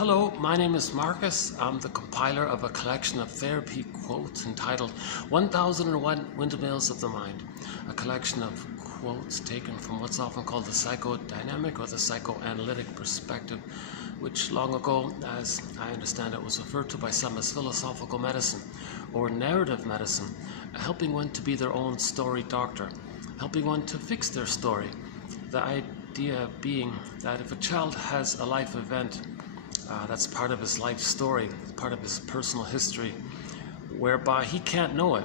Hello, my name is Marcus. I'm the compiler of a collection of therapy quotes entitled 1001 Windmills of the Mind, a collection of quotes taken from what's often called the psychodynamic or the psychoanalytic perspective, which long ago, as I understand it, was referred to by some as philosophical medicine or narrative medicine, helping one to be their own story doctor, helping one to fix their story. The idea being that if a child has a life event that's part of his life story, part of his personal history, whereby he can't know it.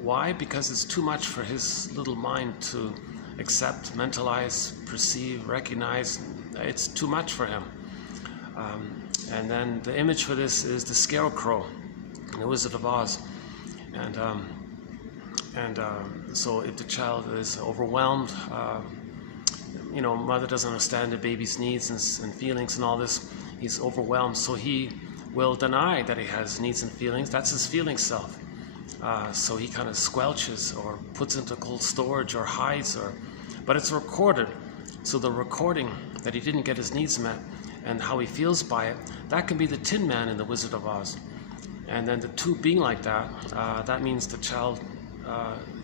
Why? Because it's too much for his little mind to accept, mentalize, perceive, recognize. It's too much for him. And then the image for this is the scarecrow in The Wizard of Oz. So if the child is overwhelmed, mother doesn't understand the baby's needs and feelings and all this. He's overwhelmed, so he will deny that he has needs and feelings. That's his feeling self. So he kind of squelches or puts into cold storage or hides, but it's recorded. So the recording that he didn't get his needs met and how he feels by it, that can be the Tin Man in The Wizard of Oz. And then the two being like that, that means the child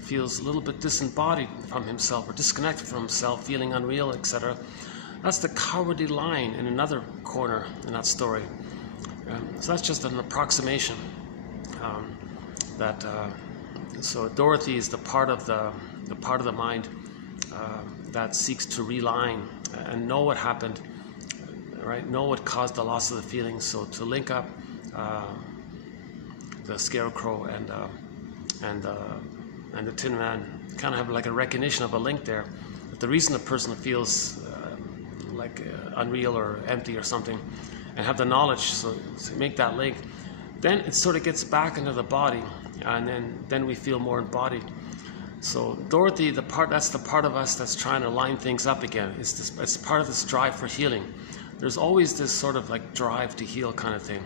feels a little bit disembodied from himself or disconnected from himself, feeling unreal, etc. That's the cowardly lion in another corner in that story. So that's just an approximation. So Dorothy is the part of the mind that seeks to realign and know what happened, right? Know what caused the loss of the feelings. So to link up the scarecrow and the Tin Man, kind of have like a recognition of a link there. But the reason a person feels unreal or empty or something, and have the knowledge, so to make that link, then it sort of gets back into the body, and then we feel more embodied. So Dorothy, that's the part of us that's trying to line things up again. It's part of this drive for healing. There's always this sort of like drive to heal kind of thing.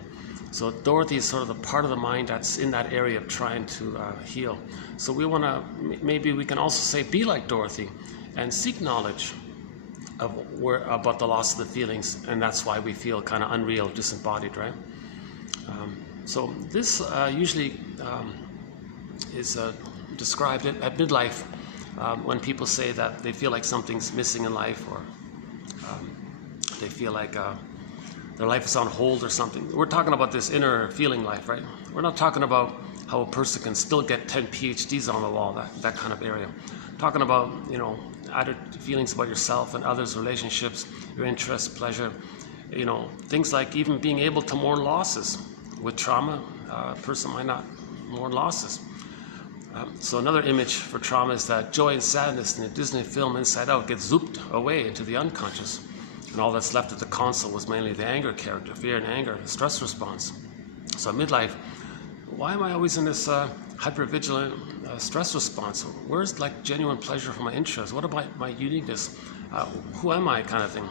So Dorothy is sort of the part of the mind that's in that area of trying to heal. So we want to, maybe we can also say, be like Dorothy and seek knowledge about the loss of the feelings, and that's why we feel kind of unreal, disembodied, right? So this usually is described at midlife when people say that they feel like something's missing in life, or they feel like their life is on hold or something. We're talking about this inner feeling life, right? We're not talking about how a person can still get 10 PhDs on the wall, that kind of area. Talking about, added feelings about yourself and others, relationships, your interests, pleasure, things like even being able to mourn losses. With trauma, a person might not mourn losses. So another image for trauma is that joy and sadness in the Disney film Inside Out gets zooped away into the unconscious. And all that's left at the console was mainly the anger character, fear and anger, the stress response. So midlife, why am I always in this hypervigilant stress response? Where's like genuine pleasure for my interest? What about my uniqueness? Who am I, kind of thing?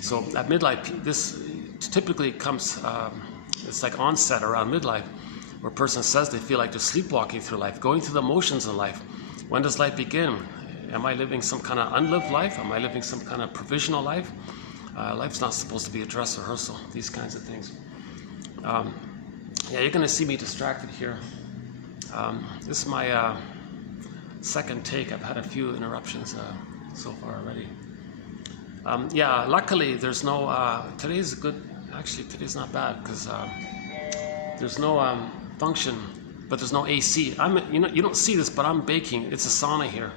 So at midlife, this typically comes, it's like onset around midlife, where a person says they feel like they're sleepwalking through life, going through the motions in life. When does life begin? Am I living some kind of unlived life? Am I living some kind of provisional life? Life's not supposed to be a dress rehearsal, these kinds of things. Yeah, you're going to see me distracted here. This is my second take. I've had a few interruptions so far already. Yeah, luckily there's no, today's good, actually today's not bad, because there's no function, but there's no AC. You don't see this, but I'm baking. It's a sauna here.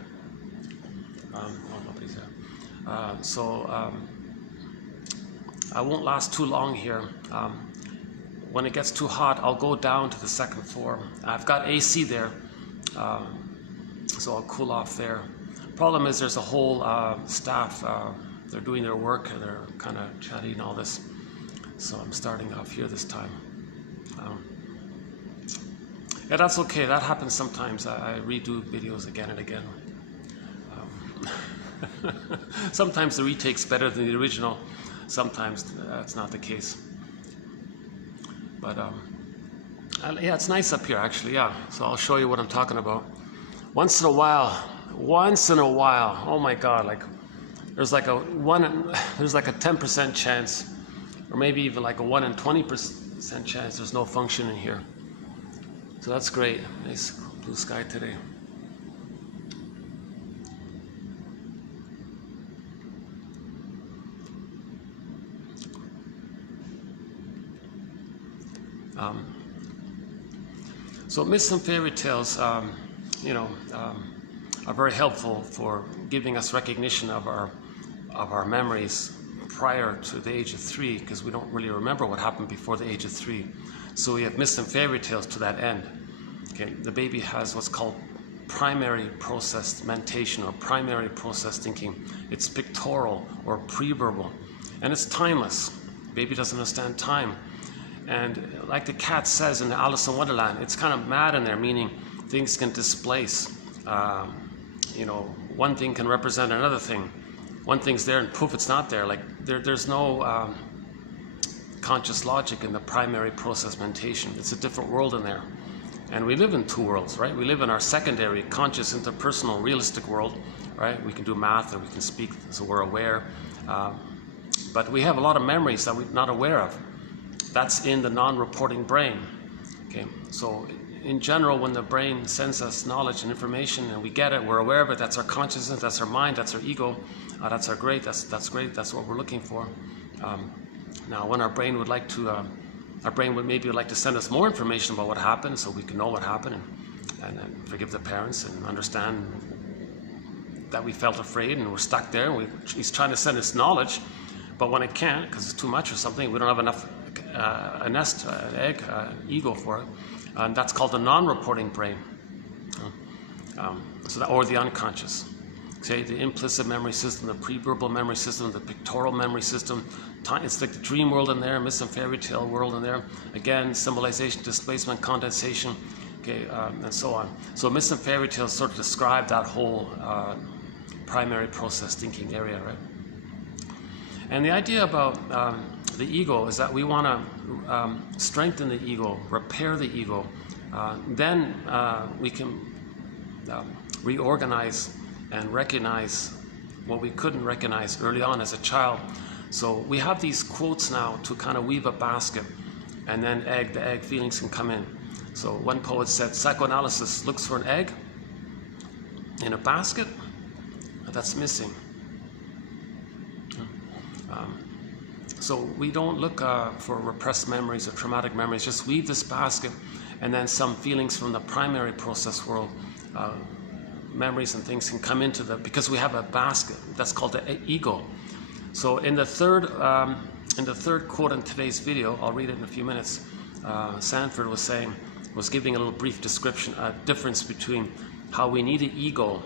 Oh, nobody's there. So I won't last too long here. When it gets too hot, I'll go down to the second floor. I've got AC there, so I'll cool off there. Problem is there's a whole staff, they're doing their work, and they're kind of chatty and all this. So I'm starting off here this time. Yeah, that's okay. That happens sometimes. I redo videos again and again. Sometimes the retake's better than the original. Sometimes that's not the case. But yeah, it's nice up here actually, yeah. So I'll show you what I'm talking about. Once in a while, oh my God, like there's like a 10% chance or maybe even like a 1 in 20% chance there's no function in here. So that's great. Nice blue sky today. So myths and fairy tales, are very helpful for giving us recognition of our memories prior to the age of 3, because we don't really remember what happened before the age of 3. So we have myths and fairy tales to that end. Okay, the baby has what's called primary processed mentation or primary processed thinking. It's pictorial or pre-verbal, and it's timeless. Baby doesn't understand time. And like the cat says in Alice in Wonderland, it's kind of mad in there, meaning things can displace. One thing can represent another thing. One thing's there and poof, it's not there. Like there's no conscious logic in the primary process mentation. It's a different world in there. And we live in 2 worlds, right? We live in our secondary, conscious, interpersonal, realistic world, right? We can do math or we can speak, so we're aware. But we have a lot of memories that we're not aware of. That's in the non-reporting brain. Okay, so in general, when the brain sends us knowledge and information and we get it, we're aware of it, that's our consciousness, that's our mind, that's our ego, that's great, that's great, that's what we're looking for. Now, when our brain would like to, maybe like to send us more information about what happened, so we can know what happened and forgive the parents and understand that we felt afraid and we're stuck there. He's trying to send us knowledge, but when it can't, because it's too much or something, we don't have enough a nest, an egg, ego for it. And that's called the non-reporting brain, or the unconscious. Okay, the implicit memory system, the pre-verbal memory system, the pictorial memory system. It's like the dream world in there, myth and fairy tale world in there. Again, symbolization, displacement, condensation, okay, and so on. So myths and fairy tales sort of describe that whole primary process thinking area, right? And the idea about the ego is that we want to strengthen the ego, repair the ego. Then we can reorganize and recognize what we couldn't recognize early on as a child. So we have these quotes now to kind of weave a basket, and then the egg feelings can come in. So one poet said, psychoanalysis looks for an egg in a basket that's missing. So we don't look for repressed memories or traumatic memories, just weave this basket, and then some feelings from the primary process world, memories and things can come into because we have a basket. That's called the ego. So in the third quote in today's video, I'll read it in a few minutes, Sanford was giving a little brief description, a difference between how we need an ego.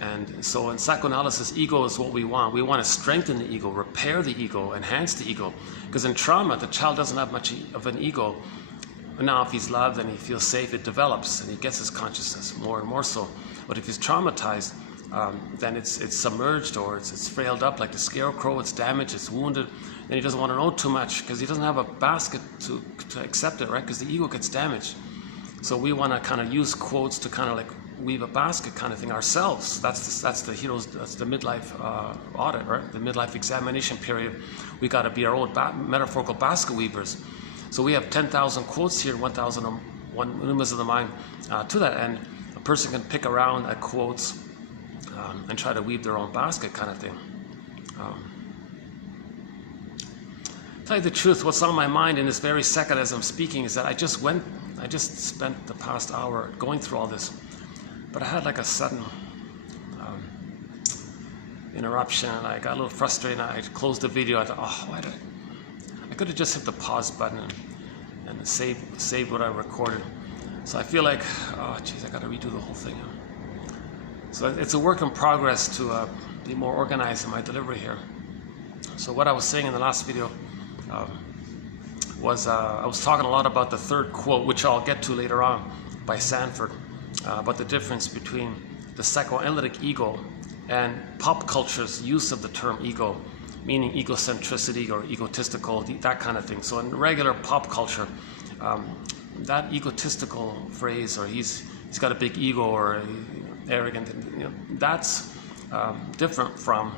And so in psychoanalysis, ego is what we want. We want to strengthen the ego, repair the ego, enhance the ego. Because in trauma, the child doesn't have much of an ego. Now, if he's loved and he feels safe, it develops and he gets his consciousness more and more so. But if he's traumatized, then it's submerged or it's frailed up like the scarecrow, it's damaged, it's wounded. Then he doesn't want to know too much because he doesn't have a basket to accept it, right? Because the ego gets damaged. So we want to kind of use quotes to kind of like weave a basket kind of thing ourselves. That's the midlife audit, right? The midlife examination period. We got to be our own metaphorical basket weavers. So we have 10,000 quotes here, 1,001 Windmills of the mind. To that end, a person can pick around at quotes and try to weave their own basket kind of thing. Tell you the truth, what's on my mind in this very second as I'm speaking is that I just spent the past hour going through all this, but I had like a sudden interruption, and I got a little frustrated, and I closed the video. I thought, oh, I could have just hit the pause button and saved what I recorded. So I feel like, oh geez, I got to redo the whole thing. So it's a work in progress to be more organized in my delivery here. So what I was saying in the last video was I was talking a lot about the third quote, which I'll get to later on, by Sanford, about the difference between the psychoanalytic ego and pop culture's use of the term ego, meaning egocentricity or egotistical, that kind of thing. So in regular pop culture, that egotistical phrase, or he's got a big ego, or arrogant, that's different from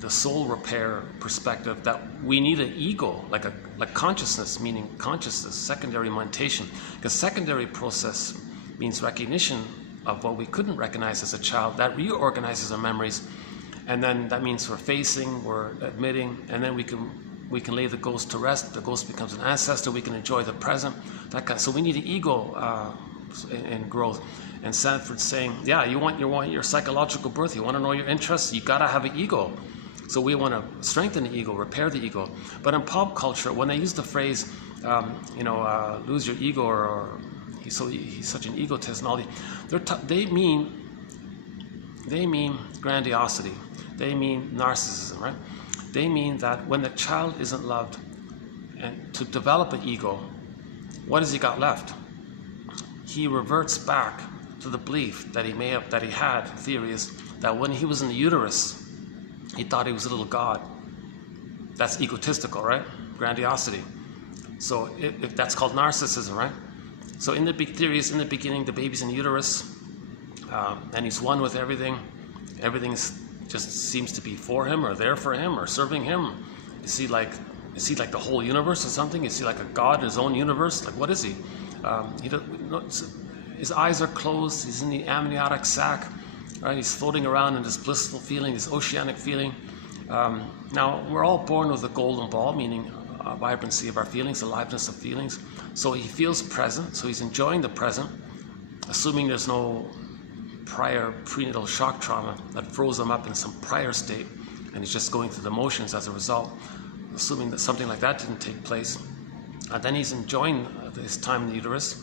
the soul repair perspective, that we need an ego, like consciousness, meaning consciousness, secondary mentation. Because secondary process means recognition of what we couldn't recognize as a child. That reorganizes our memories, and then that means we're facing, we're admitting, and then we can lay the ghost to rest. The ghost becomes an ancestor. We can enjoy the present. So we need an ego in growth. And Sanford's saying, yeah, you want your psychological birth. You want to know your interests. You gotta have an ego. So we want to strengthen the ego, repair the ego. But in pop culture, when they use the phrase, lose your ego, or he's such an egotist, and all they mean grandiosity. They mean narcissism, right? They mean that when the child isn't loved, and to develop an ego, what has he got left? He reverts back to the belief that he had. Theory is that when he was in the uterus, he thought he was a little god. That's egotistical, right? Grandiosity. So if that's called narcissism, right? So in the big theories, in the beginning, the baby's in the uterus, and he's one with everything. Everything just seems to be for him, or there for him, or serving him. Is he like the whole universe or something? Is he like a god in his own universe? Like, what is he? His eyes are closed. He's in the amniotic sac, right? He's floating around in this blissful feeling, this oceanic feeling. Now, we're all born with a golden ball, meaning vibrancy of our feelings, aliveness of feelings. So he feels present, so he's enjoying the present, assuming there's no prior prenatal shock trauma that froze him up in some prior state, and he's just going through the motions as a result, assuming that something like that didn't take place. And then he's enjoying his time in the uterus.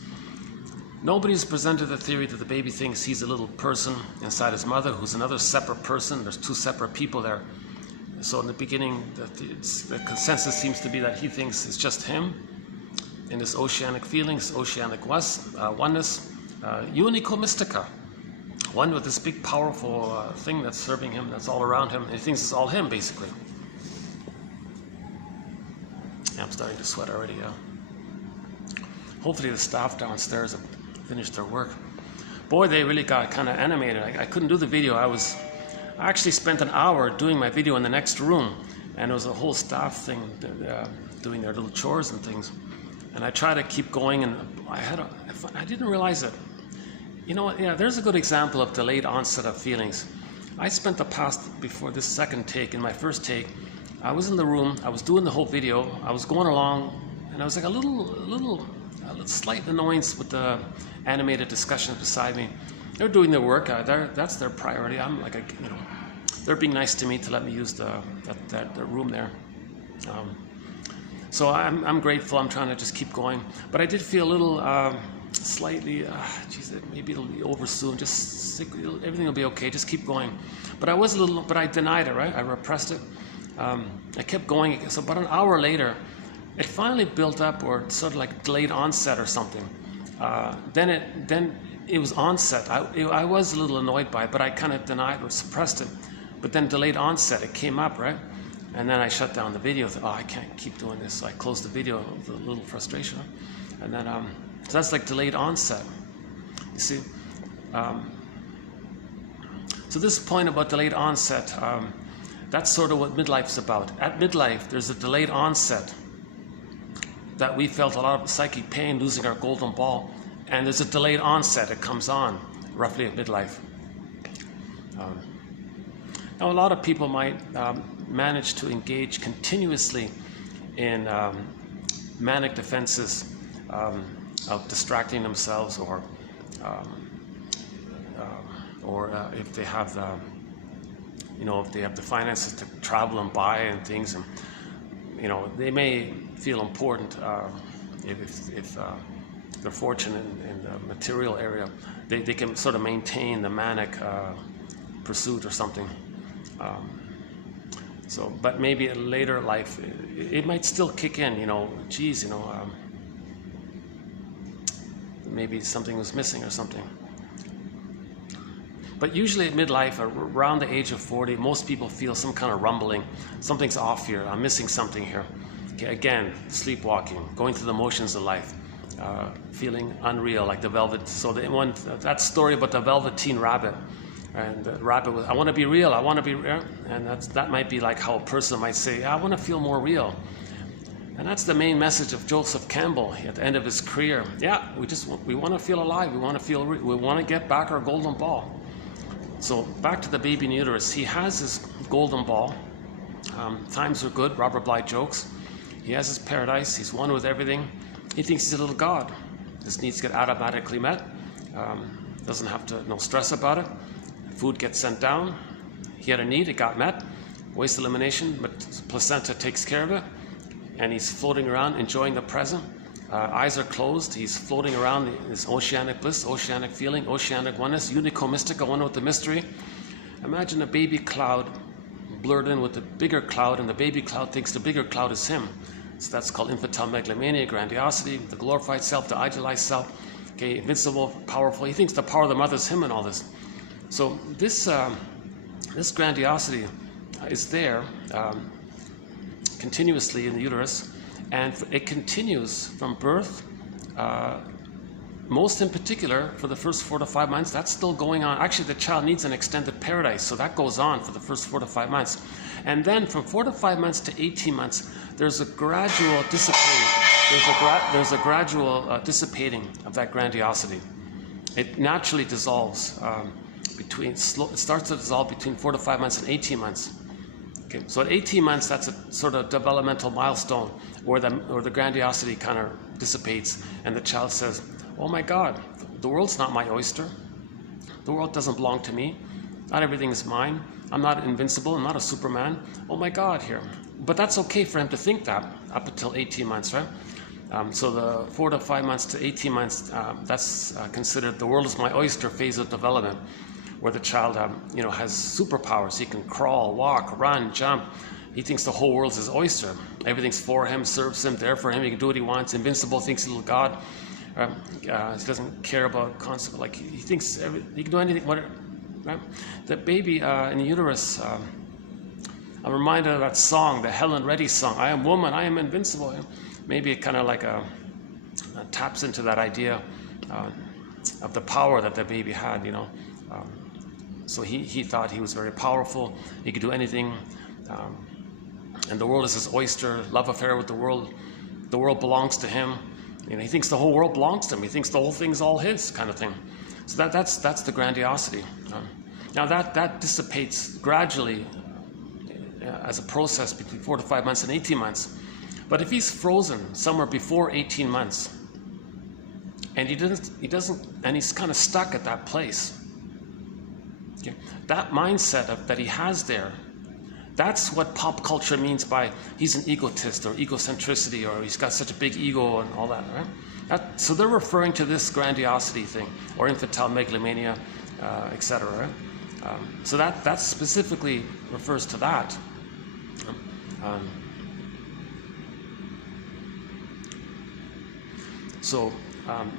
Nobody's presented the theory that the baby thinks he's a little person inside his mother, who's another separate person. There's two separate people there. So in the beginning, the consensus seems to be that he thinks it's just him in this oceanic feelings, oceanic oneness, unico mystica, one with this big powerful thing that's serving him, that's all around him, and he thinks it's all him, basically. Yeah, I'm starting to sweat already, yeah. Hopefully the staff downstairs have finished their work. Boy, they really got kind of animated. I couldn't do the video. I actually spent an hour doing my video in the next room, and there was a whole staff thing doing their little chores and things. And I tried to keep going, and I didn't realize it. You know what? Yeah, there's a good example of delayed onset of feelings. I spent the past, before this second take, in my first take, I was in the room, I was doing the whole video, I was going along, and I was like a little slight annoyance with the animated discussions beside me. They're doing their work. That's their priority. I'm like, they're being nice to me to let me use the room there. So I'm grateful. I'm trying to just keep going. But I did feel a little slightly, geez, maybe it'll be over soon. Everything will be okay. Just keep going. But I denied it, right? I repressed it. I kept going. So about an hour later, it finally built up, or sort of like delayed onset or something. Then it was onset. I was a little annoyed by it, but I kind of denied or suppressed it. But then delayed onset, it came up, right? And then I shut down the video. Thought, I can't keep doing this. So I closed the video with a little frustration. And then, so that's like delayed onset. You see? So this point about delayed onset, that's sort of what midlife's about. At midlife, there's a delayed onset that we felt a lot of psychic pain losing our golden ball, and there's a delayed onset. It comes on roughly at midlife. Now, a lot of people might manage to engage continuously in manic defenses of distracting themselves, or if they have the, if they have the finances to travel and buy and things, and they may feel important if they're fortunate in the material area. They can sort of maintain the manic pursuit or something. But maybe in later life, it might still kick in. Maybe something was missing or something. But usually at midlife, around the age of 40, most people feel some kind of rumbling. Something's off here. I'm missing something here. Okay, again, sleepwalking, going through the motions of life, feeling unreal, like the velvet. So that story about the velveteen rabbit, And the rabbit was, I want to be real, I want to be real. And that might be like how a person might say, I want to feel more real. And that's the main message of Joseph Campbell at the end of his career. Yeah, we want to feel alive, we want to get back our golden ball. So back to the baby in uterus, he has his golden ball. Times are good, Robert Bly jokes. He has his paradise, he's one with everything. He thinks he's a little god. His needs get automatically met. Doesn't have to, no stress about it. Food gets sent down. He had a need, it got met. Waste elimination, but placenta takes care of it. And he's floating around, enjoying the present. Eyes are closed. He's floating around this oceanic bliss, oceanic feeling, oceanic oneness, unico mystica, one with the mystery. Imagine a baby cloud blurred in with the bigger cloud, and the baby cloud thinks the bigger cloud is him. So that's called infantile megalomania, grandiosity, the glorified self, the idealized self. Okay, invincible, powerful. He thinks the power of the mother is him and all this. So this grandiosity is there continuously in the uterus, and it continues from birth. Most in particular for the first 4 to 5 months, that's still going on. Actually, the child needs an extended paradise, so that goes on for the first 4 to 5 months. And then from 4 to 5 months to 18 months, there's a gradual dissipating. There's a gradual dissipating of that grandiosity. It naturally dissolves it starts to dissolve between 4 to 5 months and 18 months. Okay, so at 18 months, that's a sort of developmental milestone where the grandiosity kind of dissipates, and the child says, oh my God, the world's not my oyster. The world doesn't belong to me. Not everything is mine. I'm not invincible. I'm not a Superman. Oh my God, here. But that's okay for him to think that up until 18 months, right? So the 4 to 5 months to 18 months, that's considered the world is my oyster phase of development, where the child has superpowers. He can crawl, walk, run, jump. He thinks the whole world's his oyster. Everything's for him, serves him, there for him. He can do what he wants. Invincible, thinks he's a little God. He doesn't care about concept. Like he thinks he can do anything. Right? The baby in the uterus. I'm reminded of that song, the Helen Reddy song. I am woman. I am invincible. Maybe it kind of like taps into that idea of the power that the baby had. So he thought he was very powerful. He could do anything. And the world is his oyster. Love affair with the world. The world belongs to him. He thinks the whole world belongs to him. He thinks the whole thing's all his, kind of thing. So that's the grandiosity. Now that dissipates gradually as a process between 4 to 5 months and 18 months. But if he's frozen somewhere before 18 months, and he's kind of stuck at that place, okay, that mindset that he has there, that's what pop culture means by he's an egotist or egocentricity, or he's got such a big ego and all that, right? So they're referring to this grandiosity thing, or infantile megalomania, etc. Right? So that specifically refers to that.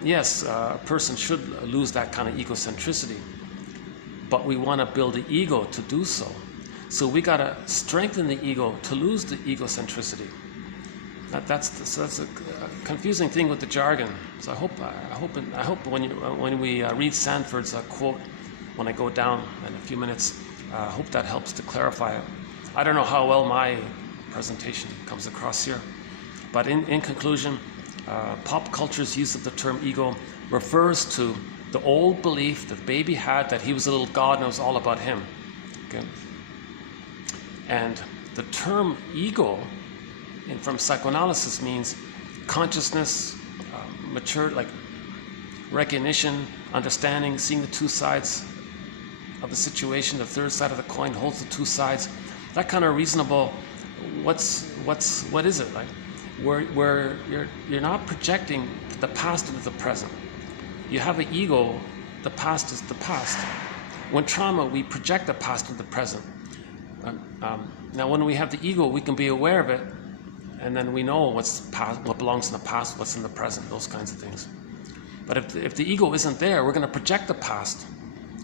Yes, a person should lose that kind of egocentricity, but we want to build the ego to do so. So we got to strengthen the ego to lose the egocentricity. That's a confusing thing with the jargon. So I hope when we read Sanford's quote when I go down in a few minutes, I hope that helps to clarify it. I don't know how well my presentation comes across here, but in conclusion, pop culture's use of the term ego refers to the old belief that baby had that he was a little god and it was all about him. Okay. And the term ego from psychoanalysis means consciousness, mature, like recognition, understanding, seeing the two sides of the situation. The third side of the coin holds the two sides. That kind of reasonable. What is it like? Where you're not projecting the past into the present. You have an ego. The past is the past. When trauma, we project the past into the present. Now, when we have the ego, we can be aware of it, and then we know what belongs in the past, what's in the present, those kinds of things. But if the ego isn't there, we're going to project the past.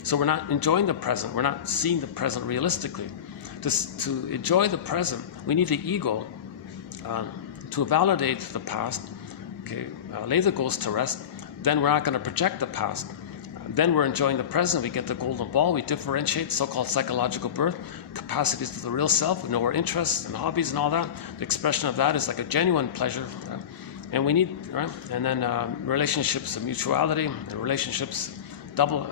So we're not enjoying the present. We're not seeing the present realistically. To enjoy the present, we need the ego to validate the past, okay, lay the ghost to rest. Then we're not going to project the past. then we're enjoying the present. We get the golden ball. We differentiate so-called psychological birth, capacities to the real self. We know our interests and hobbies and all that. The expression of that is like a genuine pleasure. And we need, right? And then relationships of mutuality, the relationships double,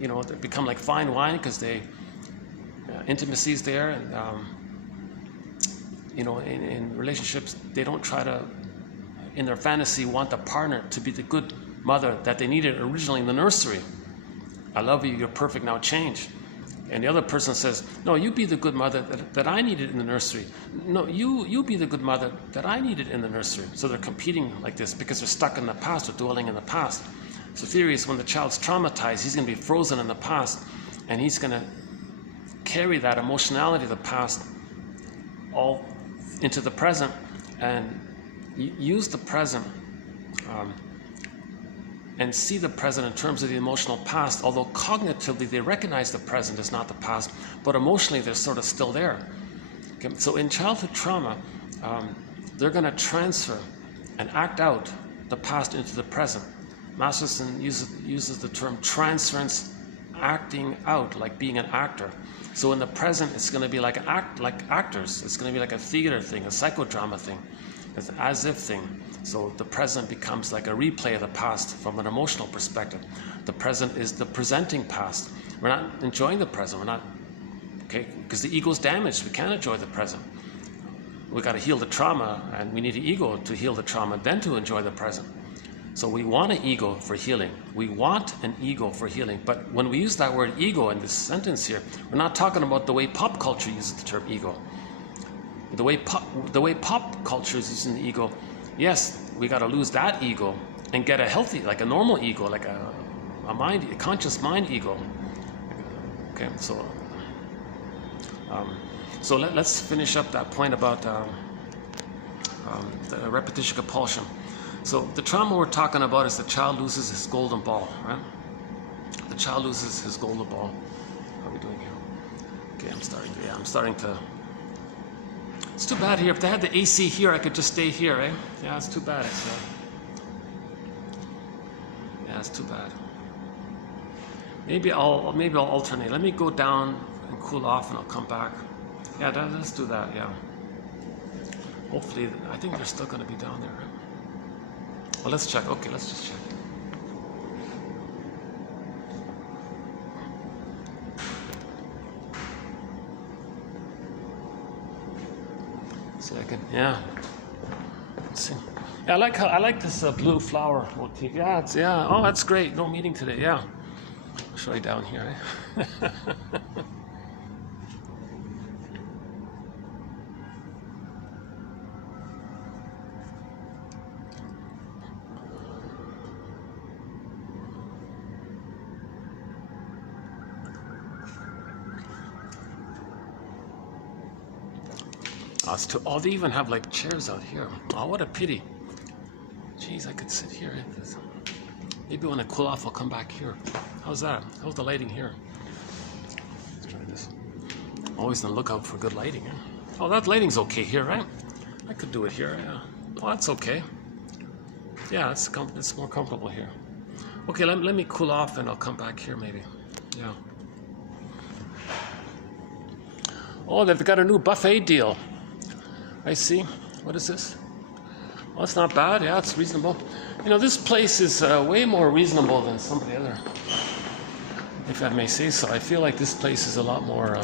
they become like fine wine because they, intimacy is there. And, in relationships, they don't try to, in their fantasy, want the partner to be the good mother that they needed originally in the nursery. I love you, you're perfect, now change. And the other person says, no, you be the good mother that I needed in the nursery. No, you be the good mother that I needed in the nursery. So they're competing like this because they're stuck in the past or dwelling in the past. So theory is when the child's traumatized, he's going to be frozen in the past, and he's going to carry that emotionality of the past all into the present and use the present and see the present in terms of the emotional past, although cognitively they recognize the present as not the past, but emotionally they're sort of still there. Okay? So in childhood trauma, they're going to transfer and act out the past into the present. Masterson uses the term transference, acting out, like being an actor. So in the present, it's going to be like actors. It's going to be like a theater thing, a psychodrama thing, it's an as-if thing. So the present becomes like a replay of the past from an emotional perspective. The present is the presenting past. We're not enjoying the present. We're not, okay, because the ego's damaged. We can't enjoy the present. We got to heal the trauma, and we need the ego to heal the trauma, then to enjoy the present. So we want an ego for healing. We want an ego for healing. But when we use that word ego in this sentence here, we're not talking about the way pop culture uses the term ego. The way pop culture is using the ego, yes, we got to lose that ego and get a healthy, like a normal ego, like a conscious mind ego. Okay, so let's finish up that point about the repetition compulsion. So the trauma we're talking about is the child loses his golden ball, right? The child loses his golden ball. How are we doing here? Okay, I'm starting to. It's too bad here. If they had the AC here, I could just stay here, eh? Yeah, it's too bad. Yeah, it's too bad. Maybe I'll alternate. Let me go down and cool off, and I'll come back. Yeah, let's do that. Yeah. Hopefully, I think they're still going to be down there. Right? Well, let's check. Okay, let's just check. Second, yeah. Let's see. Yeah, I like this blue flower motif. Yeah. Oh, that's great. No meeting today. Yeah. I'll show you down here. Eh? Oh, they even have like chairs out here. Oh, what a pity. Jeez, I could sit here. Maybe when I cool off, I'll come back here. How's that? How's the lighting here? Let's try this. Always on the lookout for good lighting. Eh? Oh, that lighting's okay here, right? I could do it here. Yeah. Oh, that's okay. Yeah, it's more comfortable here. Okay, let me cool off and I'll come back here maybe. Yeah. Oh, they've got a new buffet deal. I see. What is this? Well, it's not bad. Yeah, it's reasonable. You know, this place is way more reasonable than some of the other, if I may say so. I feel like this place is a lot more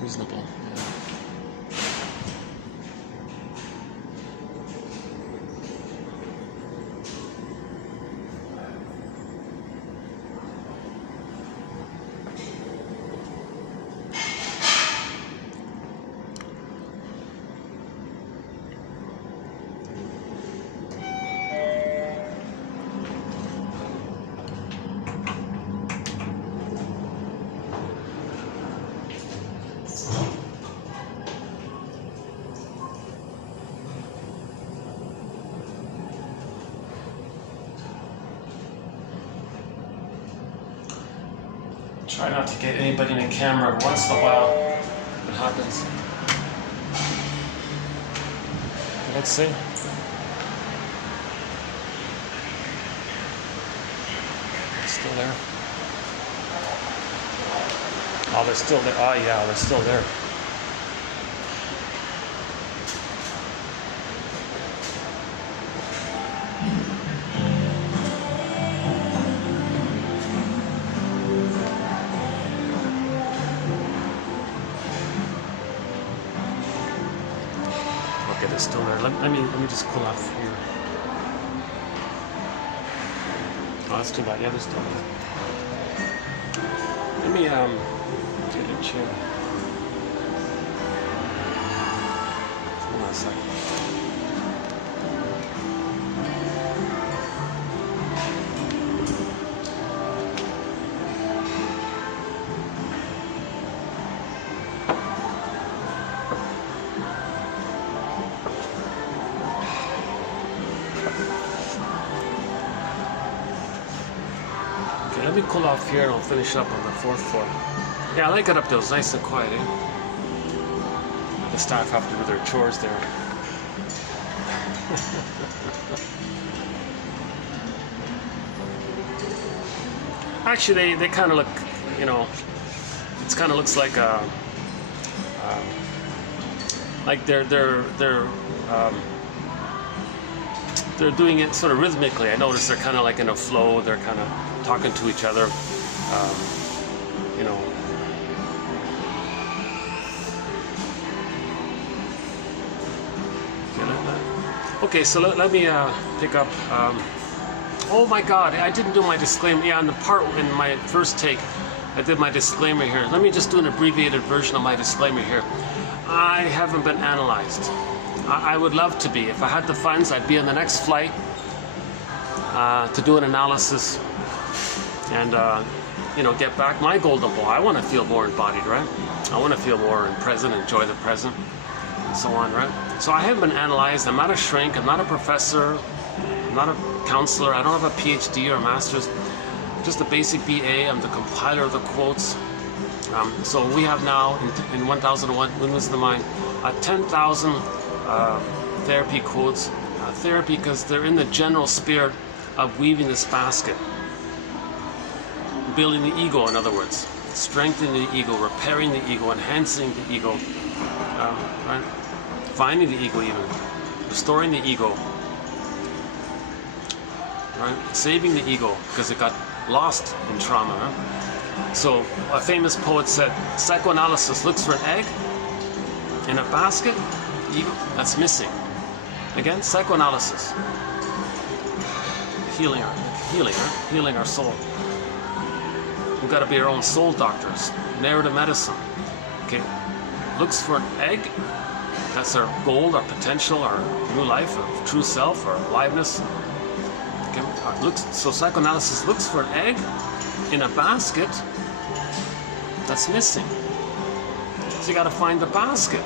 reasonable. Yeah. Try not to get anybody in the camera. Once in a while, it happens. Let's see. still there? Oh, they're still there. Oh, yeah, they're still there. Okay, they're still there. Let me just cool off here. Oh, that's too bad. Yeah, they're still there. Let me get a chair. Hold on a second. Okay, let me cool off here and I'll finish up on the 4th floor. Yeah, I like it up there. It's nice and quiet, eh? The staff have to do their chores there. Actually, they kind of look, you know, it kind of looks like they're doing it sort of rhythmically. I notice they're kind of like in a flow. They're kind of talking to each other, you know. Okay, so let me pick up. Oh my God, I didn't do my disclaimer. Yeah, in the part in my first take, I did my disclaimer here. Let me just do an abbreviated version of my disclaimer here. I haven't been analyzed. I would love to be. If I had the funds, I'd be on the next flight to do an analysis and you know, get back my golden ball. I want to feel more embodied, right? I want to feel more present, enjoy the present, and so on, right? So I haven't been analyzed. I'm not a shrink. I'm not a professor. I'm not a counselor. I don't have a PhD or a master's. I'm just a basic BA. I'm the compiler of the quotes. So we have now in 1001 Windmills of the Mind 10,000 therapy quotes. Therapy because they're in the general spirit of weaving this basket. Building the ego, in other words. Strengthening the ego, repairing the ego, enhancing the ego. Right? Finding the ego even. Restoring the ego. Right? Saving the ego because it got lost in trauma. Right? So a famous poet said, psychoanalysis looks for an egg in a basket, ego that's missing. Again, psychoanalysis. Healing our soul. We've got to be our own soul doctors. Narrative medicine. Okay. Looks for an egg. That's our goal, our potential, our new life, our true self, our aliveness. Okay. So psychoanalysis looks for an egg in a basket that's missing. So you got to find the basket.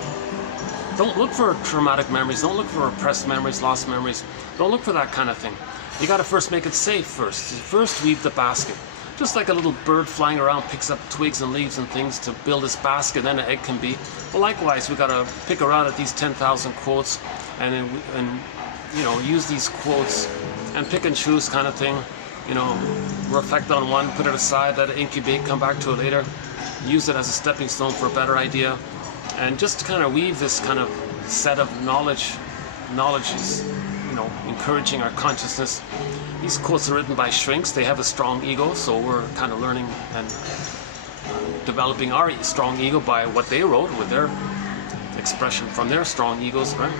Don't look for traumatic memories. Don't look for repressed memories, lost memories. Don't look for that kind of thing. You got to first make it safe first. First weave the basket. Just like a little bird flying around picks up twigs and leaves and things to build this basket, then an egg can be. But likewise, we got to pick around at these 10,000 quotes and you know, use these quotes and pick and choose kind of thing. You know, reflect on one, put it aside, let it incubate, come back to it later. Use it as a stepping stone for a better idea. And just kind of weave this kind of set of knowledge is, you know, encouraging our consciousness. These quotes are written by shrinks. They have a strong ego, so we're kind of learning and developing our strong ego by what they wrote with their expression from their strong egos, right?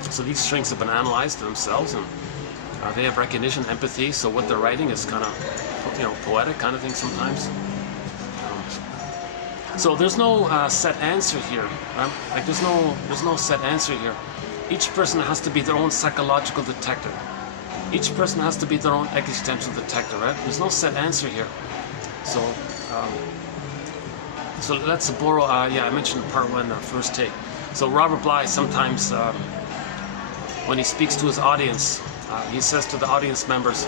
So these shrinks have been analyzed themselves, and they have recognition, empathy. So what they're writing is kind of, you know, poetic kind of thing sometimes. So there's no set answer here, right? Like there's no set answer here. Each person has to be their own psychological detective. Each person has to be their own existential detector, right? There's no set answer here. So, so let's borrow. Yeah, I mentioned part one, first take. So Robert Bly sometimes, when he speaks to his audience, he says to the audience members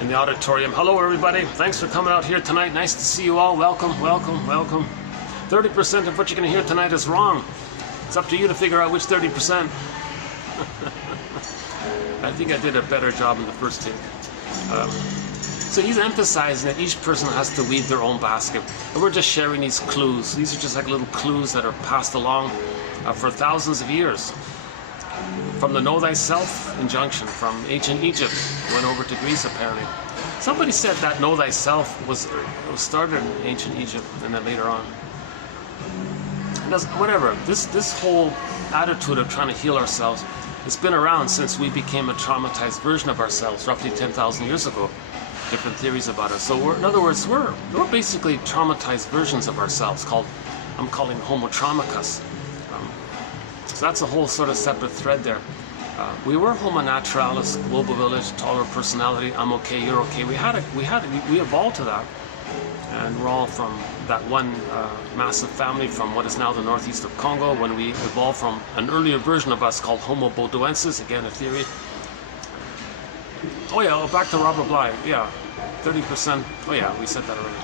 in the auditorium, "Hello, everybody. Thanks for coming out here tonight. Nice to see you all. Welcome, welcome, welcome. 30% of what you're going to hear tonight is wrong. It's up to you to figure out which 30%." I think I did a better job in the first take. So he's emphasizing that each person has to weave their own basket. And we're just sharing these clues. These are just like little clues that are passed along for thousands of years. From the know thyself injunction from ancient Egypt, went over to Greece apparently. Somebody said that know thyself was started in ancient Egypt and then later on. Whatever, this whole attitude of trying to heal ourselves, it's been around since we became a traumatized version of ourselves roughly 10,000 years ago. Different theories about it. So in other words, we're basically traumatized versions of ourselves I'm calling homo traumicus. So that's a whole sort of separate thread there. We were homo naturalis, global village, tolerant personality, I'm okay, you're okay. We evolved to that. And we're all from that one massive family from what is now the northeast of Congo, when we evolved from an earlier version of us called Homo bodoensis, again a theory. Oh yeah, back to Robert Bly, yeah, 30%, oh yeah, we said that already.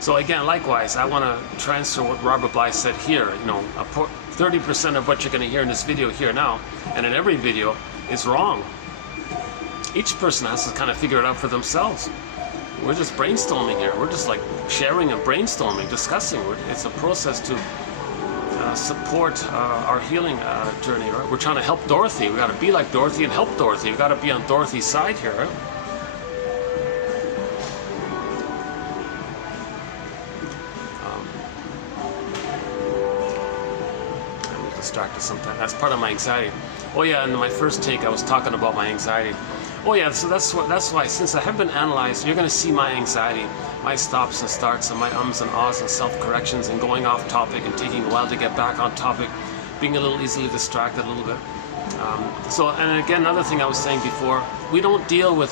So again, likewise, I want to transfer what Robert Bly said here, 30% of what you're going to hear in this video here now, and in every video, is wrong. Each person has to kind of figure it out for themselves. We're just brainstorming here. We're just like sharing and brainstorming, discussing. It's a process to support our healing journey, right? We're trying to help Dorothy. We got to be like Dorothy and help Dorothy. We got to be on Dorothy's side here, right? I'm distracted sometimes. That's part of my anxiety. Oh yeah, in my first take, I was talking about my anxiety. Oh yeah, so that's why, since I have been analyzed, you're going to see my anxiety, my stops and starts, and my ums and ahs and self-corrections and going off topic and taking a while to get back on topic, being a little easily distracted a little bit. And again, another thing I was saying before, we don't deal with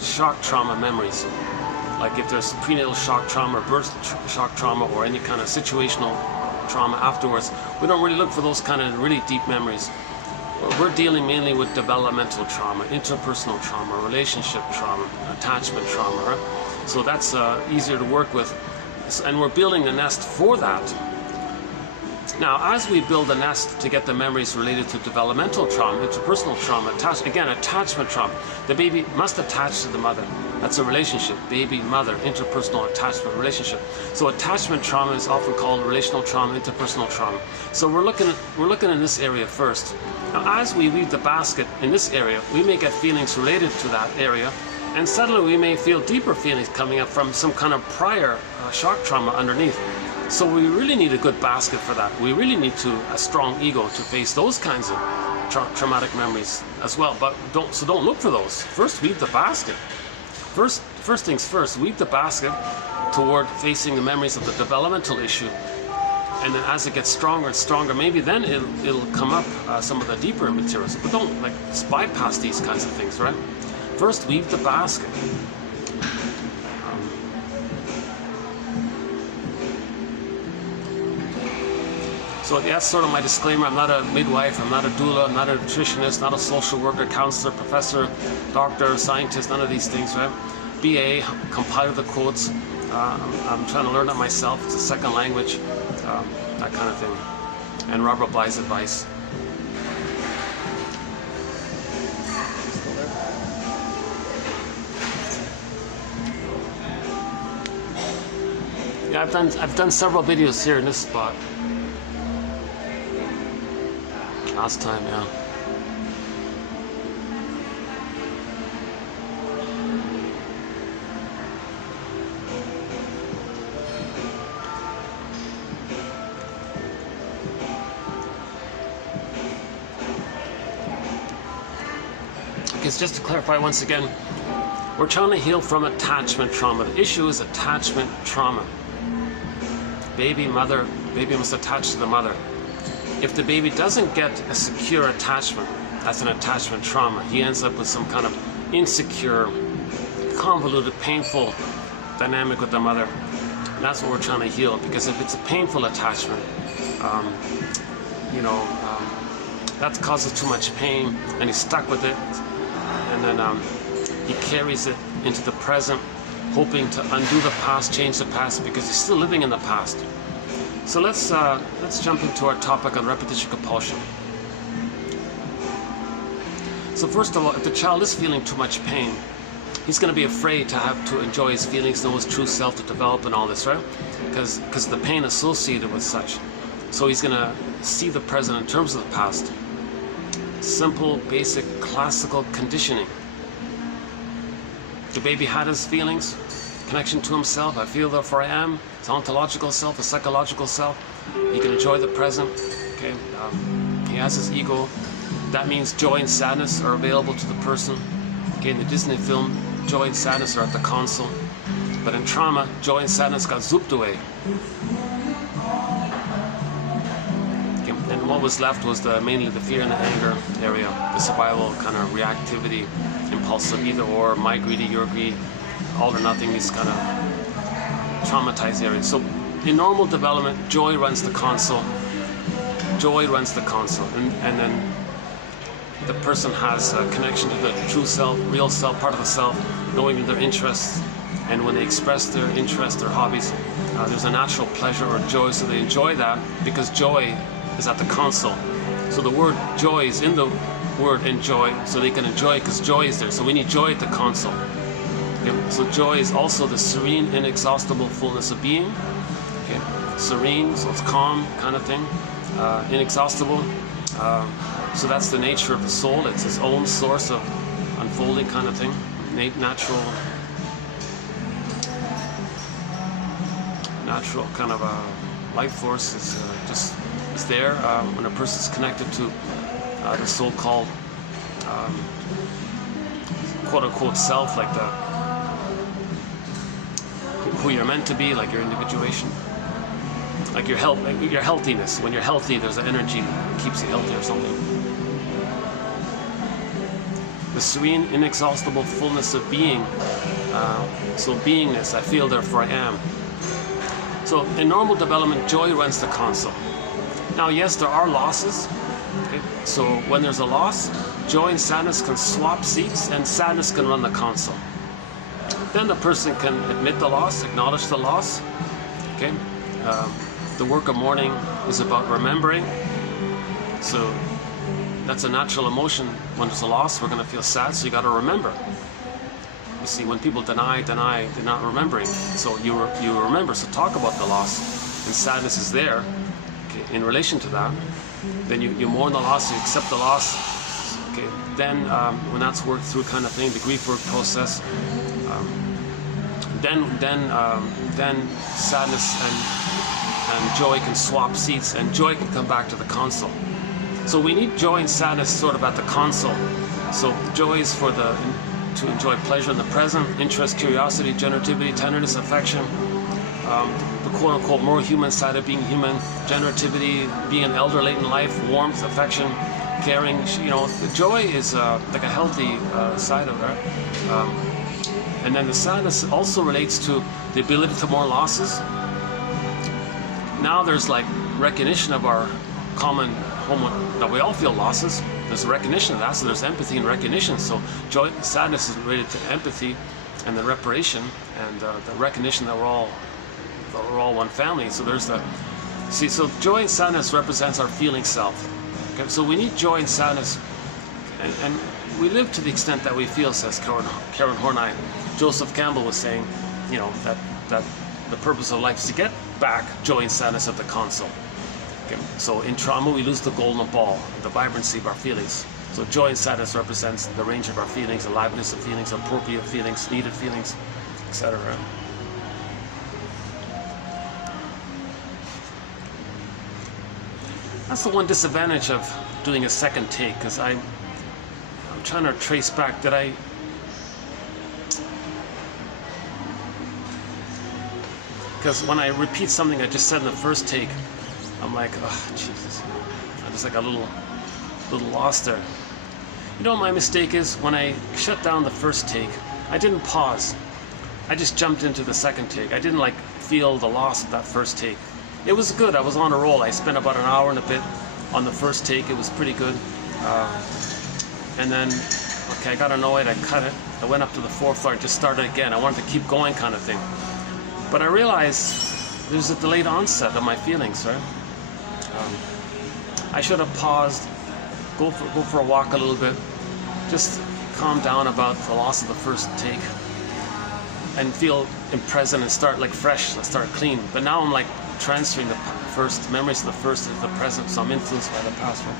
shock trauma memories. Like if there's prenatal shock trauma or birth shock trauma or any kind of situational trauma afterwards, we don't really look for those kind of really deep memories. We're dealing mainly with developmental trauma, interpersonal trauma, relationship trauma, attachment trauma, right? So that's easier to work with. And we're building a nest for that. Now, as we build a nest to get the memories related to developmental trauma, interpersonal trauma, attachment trauma, the baby must attach to the mother. That's a relationship, baby, mother, interpersonal attachment relationship. So attachment trauma is often called relational trauma, interpersonal trauma. So we're looking in this area first. Now, as we weave the basket in this area, we may get feelings related to that area, and suddenly we may feel deeper feelings coming up from some kind of prior shock trauma underneath. So we really need a good basket for that. We really need a strong ego to face those kinds of traumatic memories as well. But don't look for those. First, weave the basket. First things first, weave the basket toward facing the memories of the developmental issue. And then as it gets stronger and stronger, maybe then it'll come up some of the deeper materials. But don't bypass these kinds of things, right? First, weave the basket. So that's sort of my disclaimer. I'm not a midwife, I'm not a doula, I'm not a nutritionist, not a social worker, counselor, professor, doctor, scientist, none of these things, right? BA, compile the quotes. I'm trying to learn it myself. It's a second language, that kind of thing. And Robert Bly's advice. Yeah, I've done several videos here in this spot. Last time, yeah. Okay, so just to clarify once again, we're trying to heal from attachment trauma. The issue is attachment trauma. Baby must attach to the mother. If the baby doesn't get a secure attachment, that's an attachment trauma. He ends up with some kind of insecure, convoluted, painful dynamic with the mother. And that's what we're trying to heal, because if it's a painful attachment, that causes too much pain, and he's stuck with it, and then he carries it into the present, hoping to undo the past, change the past, because he's still living in the past. So let's jump into our topic on repetition compulsion. So first of all, if the child is feeling too much pain, he's going to be afraid to have to enjoy his feelings, know his true self, to develop and all this, right? Because the pain associated with such. So he's going to see the present in terms of the past. Simple, basic, classical conditioning. The baby had his feelings, connection to himself. I feel, therefore I am. His ontological self, his psychological self. He can enjoy the present. Okay, he has his ego. That means joy and sadness are available to the person. Okay, in the Disney film, joy and sadness are at the console. But in trauma, joy and sadness got zooped away. Okay, and what was left was mainly the fear and the anger area, the survival kind of reactivity, impulsive either or, my greedy, your greed, all or nothing, these kind of traumatized areas. So in normal development, joy runs the console. Joy runs the console, and then the person has a connection to the true self, real self, part of the self, knowing their interests, and when they express their interests, their hobbies, there's a natural pleasure or joy, so they enjoy that because joy is at the console. So the word joy is in the word enjoy, so they can enjoy because joy is there. So we need joy at the console. Okay? So joy is also the serene, inexhaustible fullness of being. Okay? Serene, so it's calm kind of thing. Inexhaustible. So that's the nature of the soul. It's its own source of unfolding kind of thing. Natural kind of life force is there when a person is connected to the so-called quote-unquote self, like who you're meant to be, like your individuation, like your health, like your healthiness. When you're healthy, there's an energy that keeps you healthy or something. The serene, inexhaustible fullness of being. So beingness, I feel, therefore I am. So in normal development, joy runs the console. Now, yes, there are losses. Okay? So when there's a loss, joy and sadness can swap seats, and sadness can run the console. Then the person can admit the loss, acknowledge the loss. Okay? The work of mourning is about remembering. So that's a natural emotion. When there's a loss, we're going to feel sad, so you got to remember. You see, when people deny, they're not remembering. So you remember, so talk about the loss. And sadness is there, okay, in relation to that. Then you mourn the loss, you accept the loss. Okay. Then when that's worked through kind of thing, the grief work process, then sadness and joy can swap seats, and joy can come back to the console. So we need joy and sadness sort of at the console. So joy is for to enjoy pleasure in the present, interest, curiosity, generativity, tenderness, affection, the quote-unquote more human side of being human, generativity, being an elder late in life, warmth, affection, caring. You know, the joy is like a healthy side of it. And then the sadness also relates to the ability to mourn losses. Now there's like recognition of our common that we all feel losses. There's a recognition of that, so there's empathy and recognition. So joy, sadness is related to empathy and the reparation and the recognition that we're all one family. So there's so joy and sadness represents our feeling self. Okay, so we need joy and sadness, and we live to the extent that we feel, says Karen Horney. Joseph Campbell was saying, you know, that the purpose of life is to get back joy and sadness at the console. Okay. So in trauma, we lose the golden ball, the vibrancy of our feelings. So joy and sadness represents the range of our feelings, aliveness of feelings, appropriate feelings, needed feelings, etc. That's the one disadvantage of doing a second take, because I'm trying to trace back, because when I repeat something I just said in the first take, I'm like, oh, Jesus. I'm just like a little lost there. You know what my mistake is? When I shut down the first take, I didn't pause. I just jumped into the second take. I didn't like feel the loss of that first take. It was good. I was on a roll. I spent about an hour and a bit on the first take. It was pretty good. And then, okay, I got annoyed. I cut it. I went up to the fourth floor and just started again. I wanted to keep going kind of thing. But I realized there's a delayed onset of my feelings, right? I should have paused, go for a walk a little bit, just calm down about the loss of the first take and feel present and start like fresh, start clean. But now I'm like transferring the first memories of the first into the present, so I'm influenced by the past one.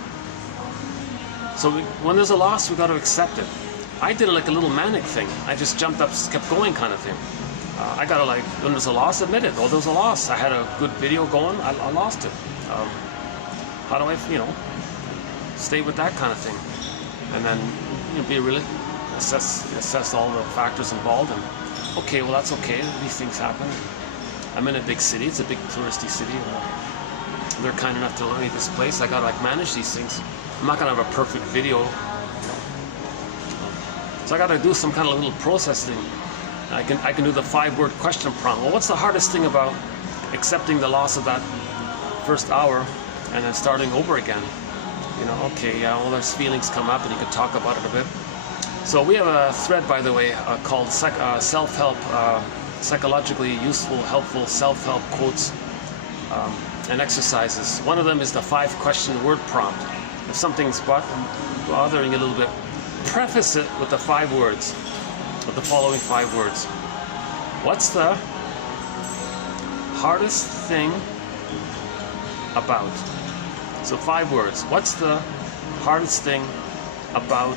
So when there's a loss, we got to accept it. I did it like a little manic thing. I just jumped up, kept going kind of thing. I got to like, when there's a loss, admit it. Oh, there's a loss. I had a good video going, I lost it. How do I, stay with that kind of thing? And then be really assess all the factors involved, and okay, well that's okay. These things happen. I'm in a big city. It's a big touristy city. They're kind enough to let me this place. I gotta like manage these things. I'm not gonna have a perfect video, so I gotta do some kind of little processing. I can do the 5-word question prompt. Well, what's the hardest thing about accepting the loss of that first hour and then starting over again? Okay, yeah, well, there's feelings come up and you can talk about it a bit. So we have a thread, by the way, called self-help, psychologically useful, helpful self-help quotes and exercises. One of them is the 5-question word prompt. If something's bothering you a little bit, preface it with the 5 words, with the following 5 words. What's the hardest thing about? So 5 words. What's the hardest thing about?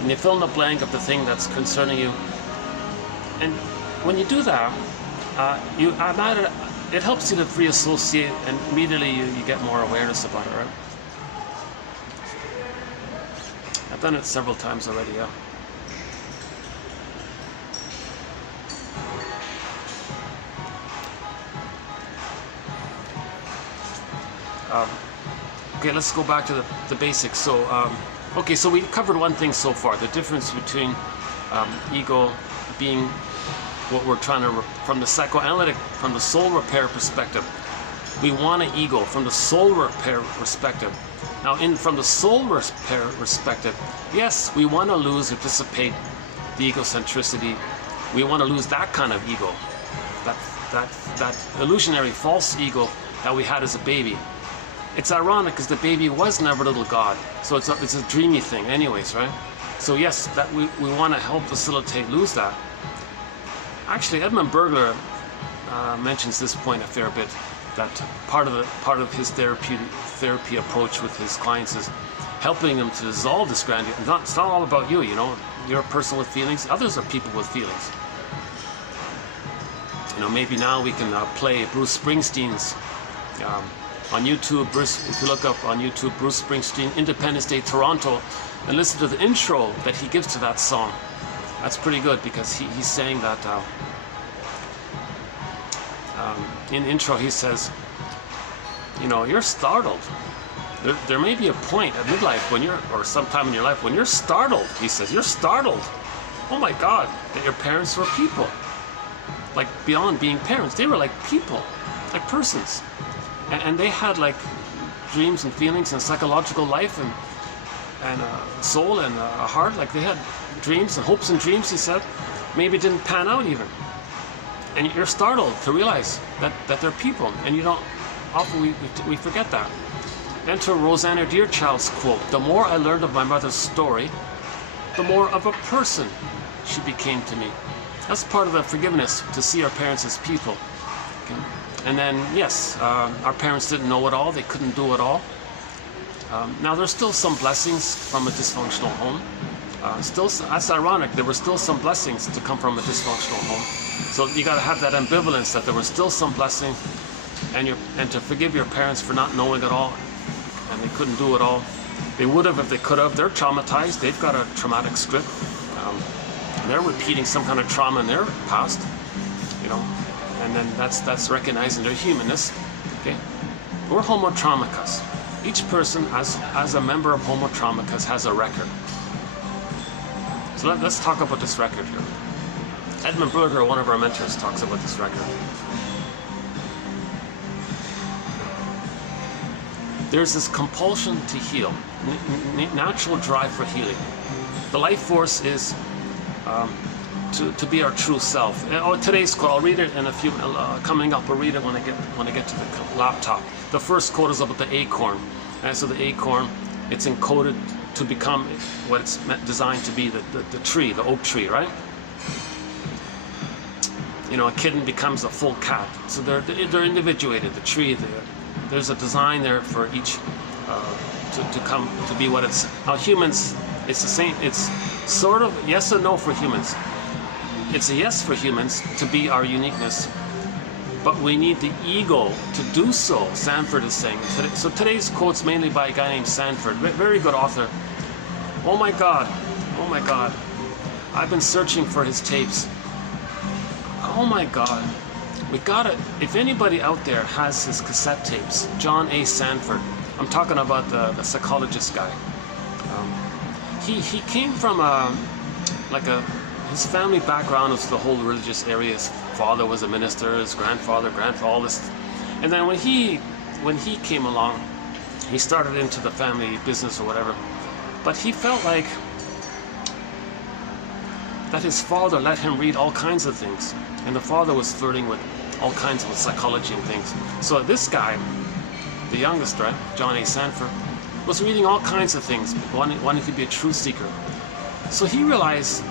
And you fill in the blank of the thing that's concerning you. And when you do that, it helps you to free associate, and immediately you get more awareness about it, right? I've done it several times already, yeah. Okay, let's go back to the basics. So, okay, so we covered one thing so far: the difference between ego being what we're trying to, from the psychoanalytic, from the soul repair perspective. We want an ego from the soul repair perspective. Now, from the soul repair perspective, yes, we want to lose or dissipate the egocentricity. We want to lose that kind of ego, that illusionary false ego that we had as a baby. It's ironic because the baby was never a little God, so it's a dreamy thing anyways, right? So yes, that we want to help facilitate lose that. Actually, Edmund Burglar mentions this point a fair bit, that part of his therapy approach with his clients is helping them to dissolve this grandeur. It's not all about you, you're a person with feelings, others are people with feelings. Maybe now we can play Bruce Springsteen's on YouTube, if you look up on YouTube, Bruce Springsteen, Independence Day, Toronto, and listen to the intro that he gives to that song. That's pretty good, because he's saying that, in the intro he says, you're startled. There may be a point at midlife or sometime in your life when you're startled, he says, you're startled. Oh my God, that your parents were people. Like beyond being parents, they were like people, like persons. And they had like dreams and feelings and psychological life and a soul and a heart. Like they had dreams and hopes and dreams, he said. Maybe it didn't pan out even. And you're startled to realize that they're people. And often we forget that. Enter Rosanna Deerchild's quote: "The more I learned of my mother's story, the more of a person she became to me." That's part of the forgiveness, to see our parents as people. Okay? And then, yes, our parents didn't know it all. They couldn't do it all. Now, there's still some blessings from a dysfunctional home. That's ironic. There were still some blessings to come from a dysfunctional home. So you got to have that ambivalence that there was still some blessing, and to forgive your parents for not knowing it all, and they couldn't do it all. They would have if they could have. They're traumatized. They've got a traumatic script. They're repeating some kind of trauma in their past, and then that's recognizing their humanness. Okay, we're Homo Traumicus. Each person, as a member of Homo Traumicus, has a record. So let's talk about this record here. Edmund Burglar, one of our mentors, talks about this record. There's this compulsion to heal, natural drive for healing. The life force is to be our true self. Today's quote, I'll read it in a few, coming up, I'll read it when I get to the laptop. The first quote is about the acorn. And so the acorn, it's encoded to become what it's designed to be, the tree, the oak tree, right? You know, a kitten becomes a full cat. So they're individuated, the tree. There's a design there for each to come to be what it's. Now humans, it's the same. It's sort of yes and no for humans. It's a yes for humans to be our uniqueness, but we need the ego to do so, Sanford is saying. So today's quote's mainly by a guy named Sanford, very good author. Oh my God, I've been searching for his tapes. Oh my God, we gotta, if anybody out there has his cassette tapes, John A. Sanford, I'm talking about the psychologist guy. He came from his family background was the whole religious area. His father was a minister, his grandfather, all this. And then when he came along, he started into the family business or whatever. But he felt like that his father let him read all kinds of things. And the father was flirting with all kinds of psychology and things. So this guy, the youngest, right, John A. Sanford, was reading all kinds of things, wanting to be a truth seeker. So he realized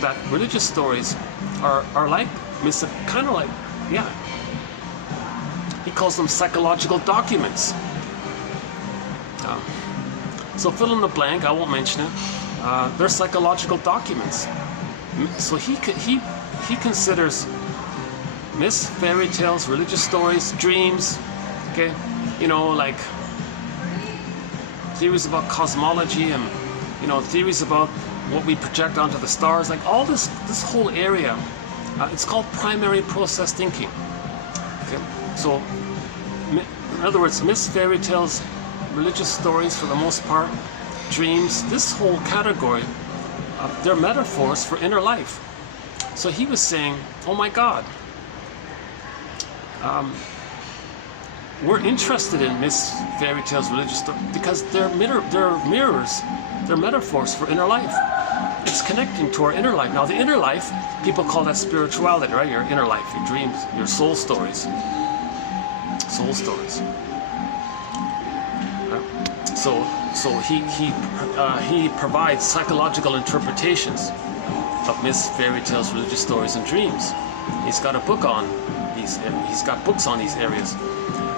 that religious stories are like, kind of like, yeah. He calls them psychological documents. So fill in the blank, I won't mention it. They're psychological documents. So he considers myths, fairy tales, religious stories, dreams, okay, you know, like theories about cosmology and, you know, theories about what we project onto the stars, like all this whole area, it's called primary process thinking. Okay? So, in other words, myths, fairy tales, religious stories for the most part, dreams, this whole category, they're metaphors for inner life. So he was saying, oh my God, we're interested in myths, fairy tales, religious stories because they're mirrors, they're metaphors for inner life. It's connecting to our inner life. Now the inner life, people call that spirituality, right? Your inner life, your dreams, your soul stories. Soul stories. Right? So he provides psychological interpretations of myths, fairy tales, religious stories, and dreams. He's got a book on he's got books on these areas.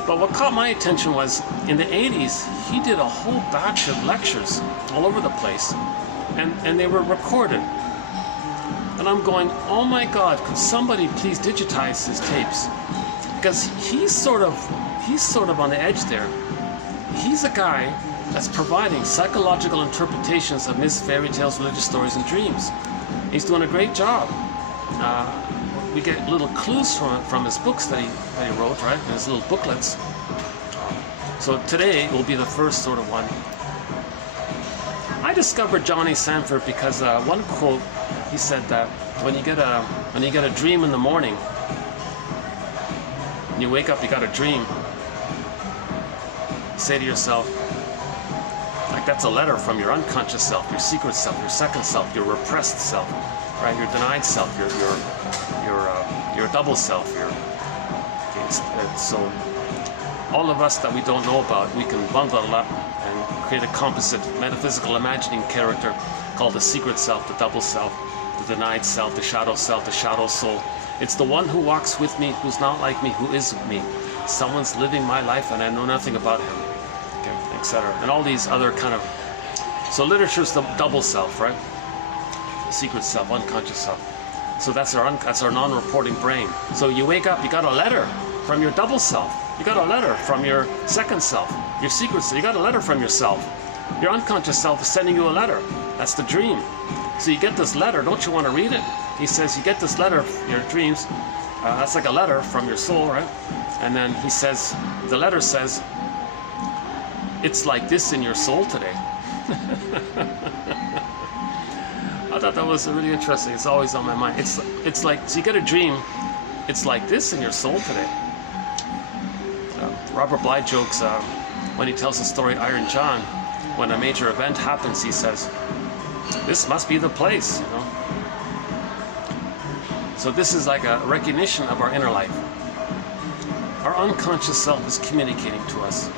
But what caught my attention was in the 80s, he did a whole batch of lectures all over the place, and they were recorded. And I'm going, oh my God, could somebody please digitize his tapes? Because he's sort of on the edge there. He's a guy that's providing psychological interpretations of myths, fairy tales, religious stories, and dreams. He's doing a great job. We get little clues from his books that he wrote, right? His little booklets. So today will be the first sort of one. I discovered Johnny Sanford because one quote, he said that when you get a dream in the morning, when you wake up, you got a dream. Say to yourself, like that's a letter from your unconscious self, your secret self, your second self, your repressed self, right? Your denied self, your double self. So all of us that we don't know about, we can bundle it up and create a composite metaphysical imagining character called the secret self, the double self, the denied self, the shadow soul. It's the one who walks with me, who's not like me, who is me. Someone's living my life and I know nothing about him, okay, etc. And all these other kind of, so literature's the double self, right? The secret self, unconscious self. So that's our non-reporting brain. So you wake up, you got a letter from your double self. You got a letter from your second self, your secret self. You got a letter from yourself. Your unconscious self is sending you a letter. That's the dream. So you get this letter. Don't you want to read it? He says you get this letter, your dreams. That's like a letter from your soul, right? And then he says, the letter says, it's like this in your soul today. I thought that was really interesting. It's always on my mind. It's like, so you get a dream, it's like this in your soul today. Robert Bly jokes when he tells the story Iron John, when a major event happens, he says, this must be the place, you know. So this is like a recognition of our inner life. Our unconscious self is communicating to us.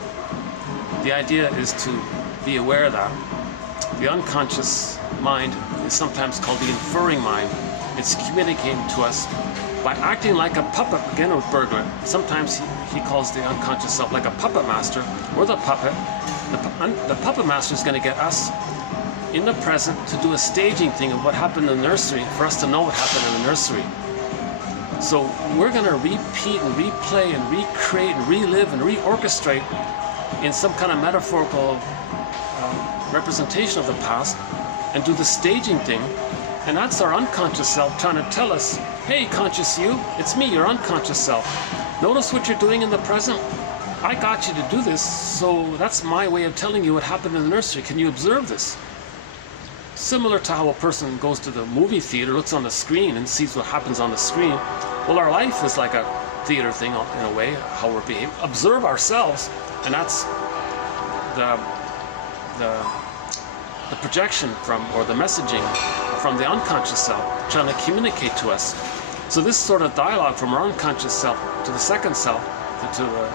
The idea is to be aware of that The unconscious mind is sometimes called the inferring mind. It's communicating to us by acting like a puppet, again with Bergler. Sometimes he calls the unconscious self like a puppet master, or the puppet. The puppet master is going to get us in the present to do a staging thing of what happened in the nursery, for us to know what happened in the nursery. So we're going to repeat and replay and recreate and relive and reorchestrate in some kind of metaphorical representation of the past and do the staging thing. And that's our unconscious self trying to tell us, hey, conscious you, it's me, your unconscious self. Notice what you're doing in the present. I got you to do this, so that's my way of telling you what happened in the nursery. Can you observe this? Similar to how a person goes to the movie theater, looks on the screen and sees what happens on the screen. Well, our life is like a theater thing in a way, how we're behaving. Observe ourselves, and that's the projection from, or the messaging from the unconscious self trying to communicate to us. So this sort of dialogue from our unconscious self to the second self, to the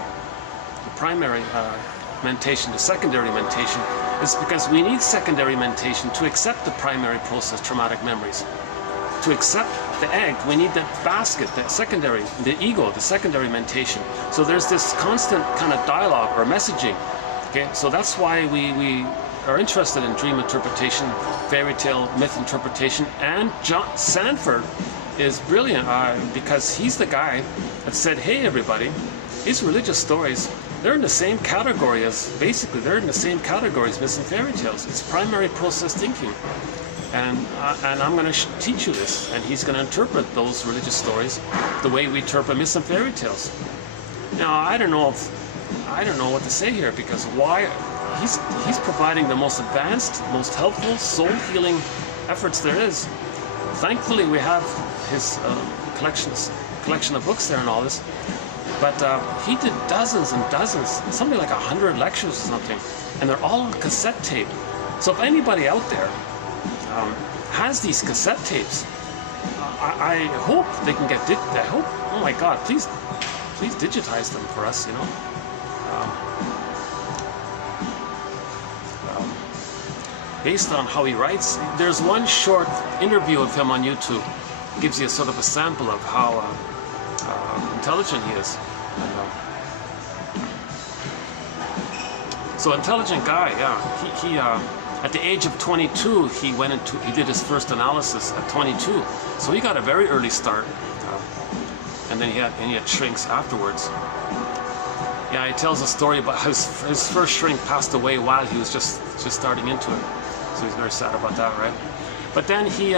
primary mentation to secondary mentation, is because we need secondary mentation to accept the primary process, traumatic memories. To accept the egg, we need the basket, the secondary, the ego, the secondary mentation. So there's this constant kind of dialogue or messaging. Okay, so that's why we are interested in dream interpretation, fairy tale, myth interpretation, and John Sanford is brilliant because he's the guy that said, hey everybody, these religious stories, they're in the same category as, basically, they're in the same category as myths and fairy tales. It's primary process thinking. And I'm going to teach you this. And he's going to interpret those religious stories the way we interpret myths and fairy tales. Now, I don't know what to say here, because why he's providing the most advanced, most helpful, soul-healing efforts there is. Thankfully, we have his collection of books there and all this. But he did dozens and dozens, something like 100 lectures or something, and they're all on cassette tape. So if anybody out there has these cassette tapes, I hope they can get, I hope, oh my God, please digitize them for us, you know. Based on how he writes, there's one short interview of him on YouTube. It gives you a sort of a sample of how intelligent he is. So intelligent guy, yeah. He at the age of 22, he did his first analysis at 22. So he got a very early start, and then he had shrinks afterwards. Yeah, he tells a story about his first shrink passed away while he was just starting into it. So he's very sad about that, right? But then he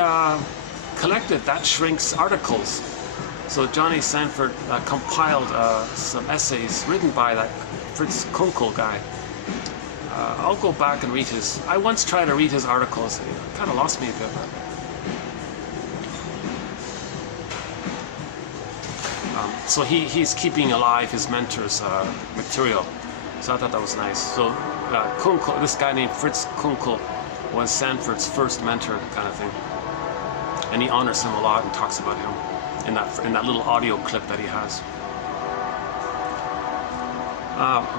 collected that shrink's articles. So Johnny Sanford compiled some essays written by that Fritz Kunkel guy. I'll go back and read his. I once tried to read his articles. It kind of lost me a bit. So he's keeping alive his mentor's material. So I thought that was nice. So Kunkel, this guy named Fritz Kunkel, was Sanford's first mentor, kind of thing. And he honors him a lot and talks about him in that little audio clip that he has.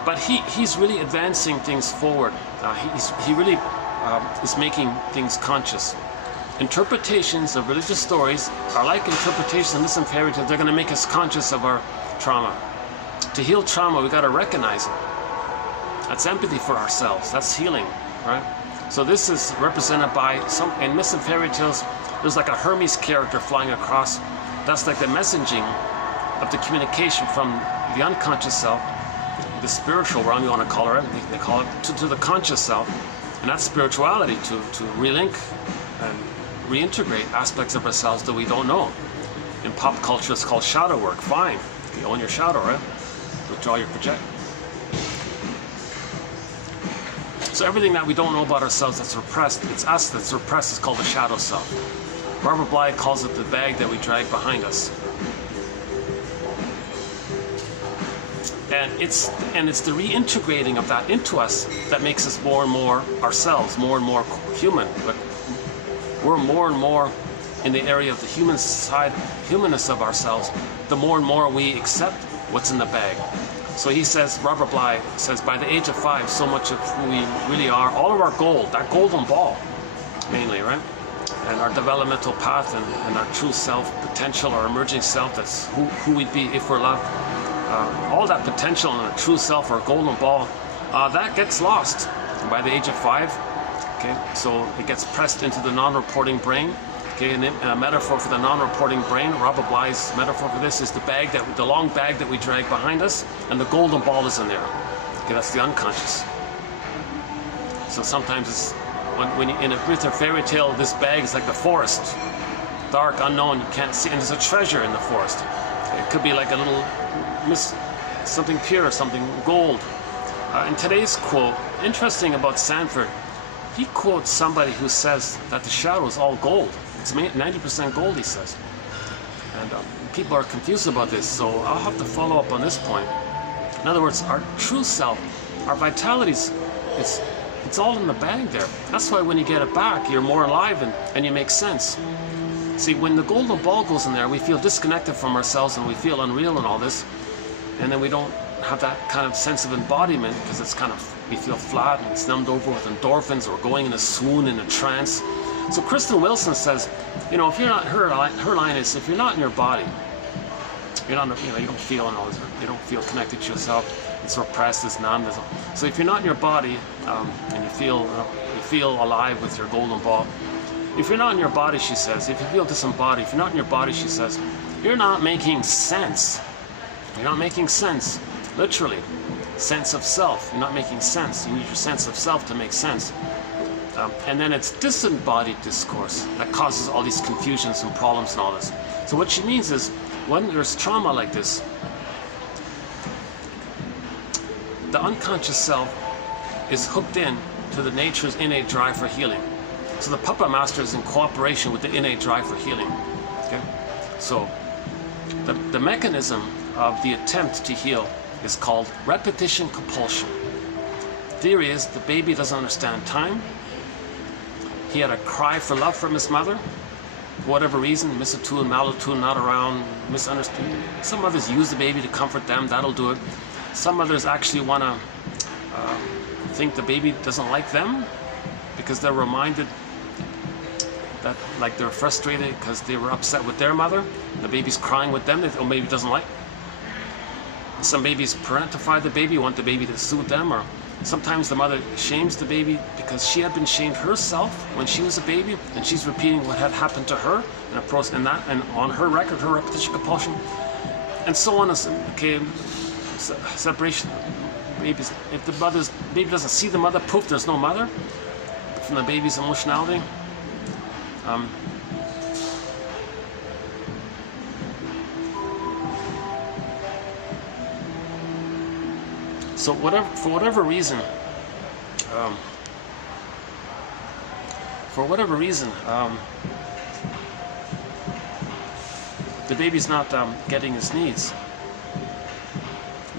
But he's really advancing things forward. He really is making things conscious. Interpretations of religious stories are like interpretations of myths and fairy tales. They're going to make us conscious of our trauma. To heal trauma, we got to recognize it. That's empathy for ourselves. That's healing, right? So this is represented by in myths and fairy tales. There's like a Hermes character flying across. That's like the messaging of the communication from the unconscious self, the spiritual realm, you want to call it, they call it, to the conscious self, and that's spirituality, to relink and reintegrate aspects of ourselves that we don't know. In pop culture, it's called shadow work. Fine, you own your shadow, right? Withdraw your project. So everything that we don't know about ourselves that's repressed, it's us that's repressed, is called the shadow self. Robert Bly calls it the bag that we drag behind us. And it's the reintegrating of that into us that makes us more and more ourselves, more and more human. But we're more and more in the area of the human side, humanness of ourselves, the more and more we accept what's in the bag. So he says, Robert Bly says, by the age of 5, so much of who we really are, all of our gold, that golden ball, mainly, right? And our developmental path and our true self potential, our emerging self, that's who we'd be if we're loved. All that potential and our true self, our golden ball, that gets lost by the age of 5. Okay, so it gets pressed into the non-reporting brain. Okay, and a metaphor for the non-reporting brain, Robert Bly's metaphor for this is the long bag that we drag behind us, and the golden ball is in there. Okay, that's the unconscious. So sometimes it's when you, in a myth or fairy tale, this bag is like the forest, dark, unknown, you can't see, and there's a treasure in the forest. It could be like a little something pure, something gold. In today's quote, interesting about Sanford, he quotes somebody who says that the shadow is all gold. It's 90% gold, he says. And people are confused about this, so I'll have to follow up on this point. In other words, our true self, our vitalities, it's all in the bag there. That's why when you get it back, you're more alive and you make sense. See, when the golden ball goes in there, we feel disconnected from ourselves and we feel unreal and all this. And then we don't have that kind of sense of embodiment because it's kind of, we feel flat and it's numbed over with endorphins or going in a swoon, in a trance. So Kristen Wilson says, you know, if you're not, her line is, if you're not in your body, you're not, you know, you don't feel and all this, you don't feel connected to yourself, it's repressed, it's numb. So if you're not in your body and you feel alive with your golden ball, if you're not in your body, she says, if you feel disembodied, if you're not in your body, she says, you're not making sense. You're not making sense, literally. Sense of self. You're not making sense. You need your sense of self to make sense. And then it's disembodied discourse that causes all these confusions and problems and all this. So what she means is, when there's trauma like this, the unconscious self is hooked in to the nature's innate drive for healing. So the puppet master is in cooperation with the innate drive for healing. Okay? So the mechanism of the attempt to heal is called repetition compulsion. Theory is the baby doesn't understand time. He had a cry for love from his mother. For whatever reason, misattuned, malattuned, not around, misunderstood. Some mothers use the baby to comfort them, that'll do it. Some mothers actually want to think the baby doesn't like them because they're reminded that, like, they're frustrated because they were upset with their mother. The baby's crying with them, or maybe doesn't like. Some babies parentify the baby, want the baby to soothe them, or sometimes the mother shames the baby because she had been shamed herself when she was a baby, and she's repeating what had happened to her in a process, and on her record, her repetition compulsion, and so on. Okay, separation. Babies, if the baby doesn't see the mother, poof, there's no mother from the baby's emotionality. So for whatever reason, the baby's not getting his needs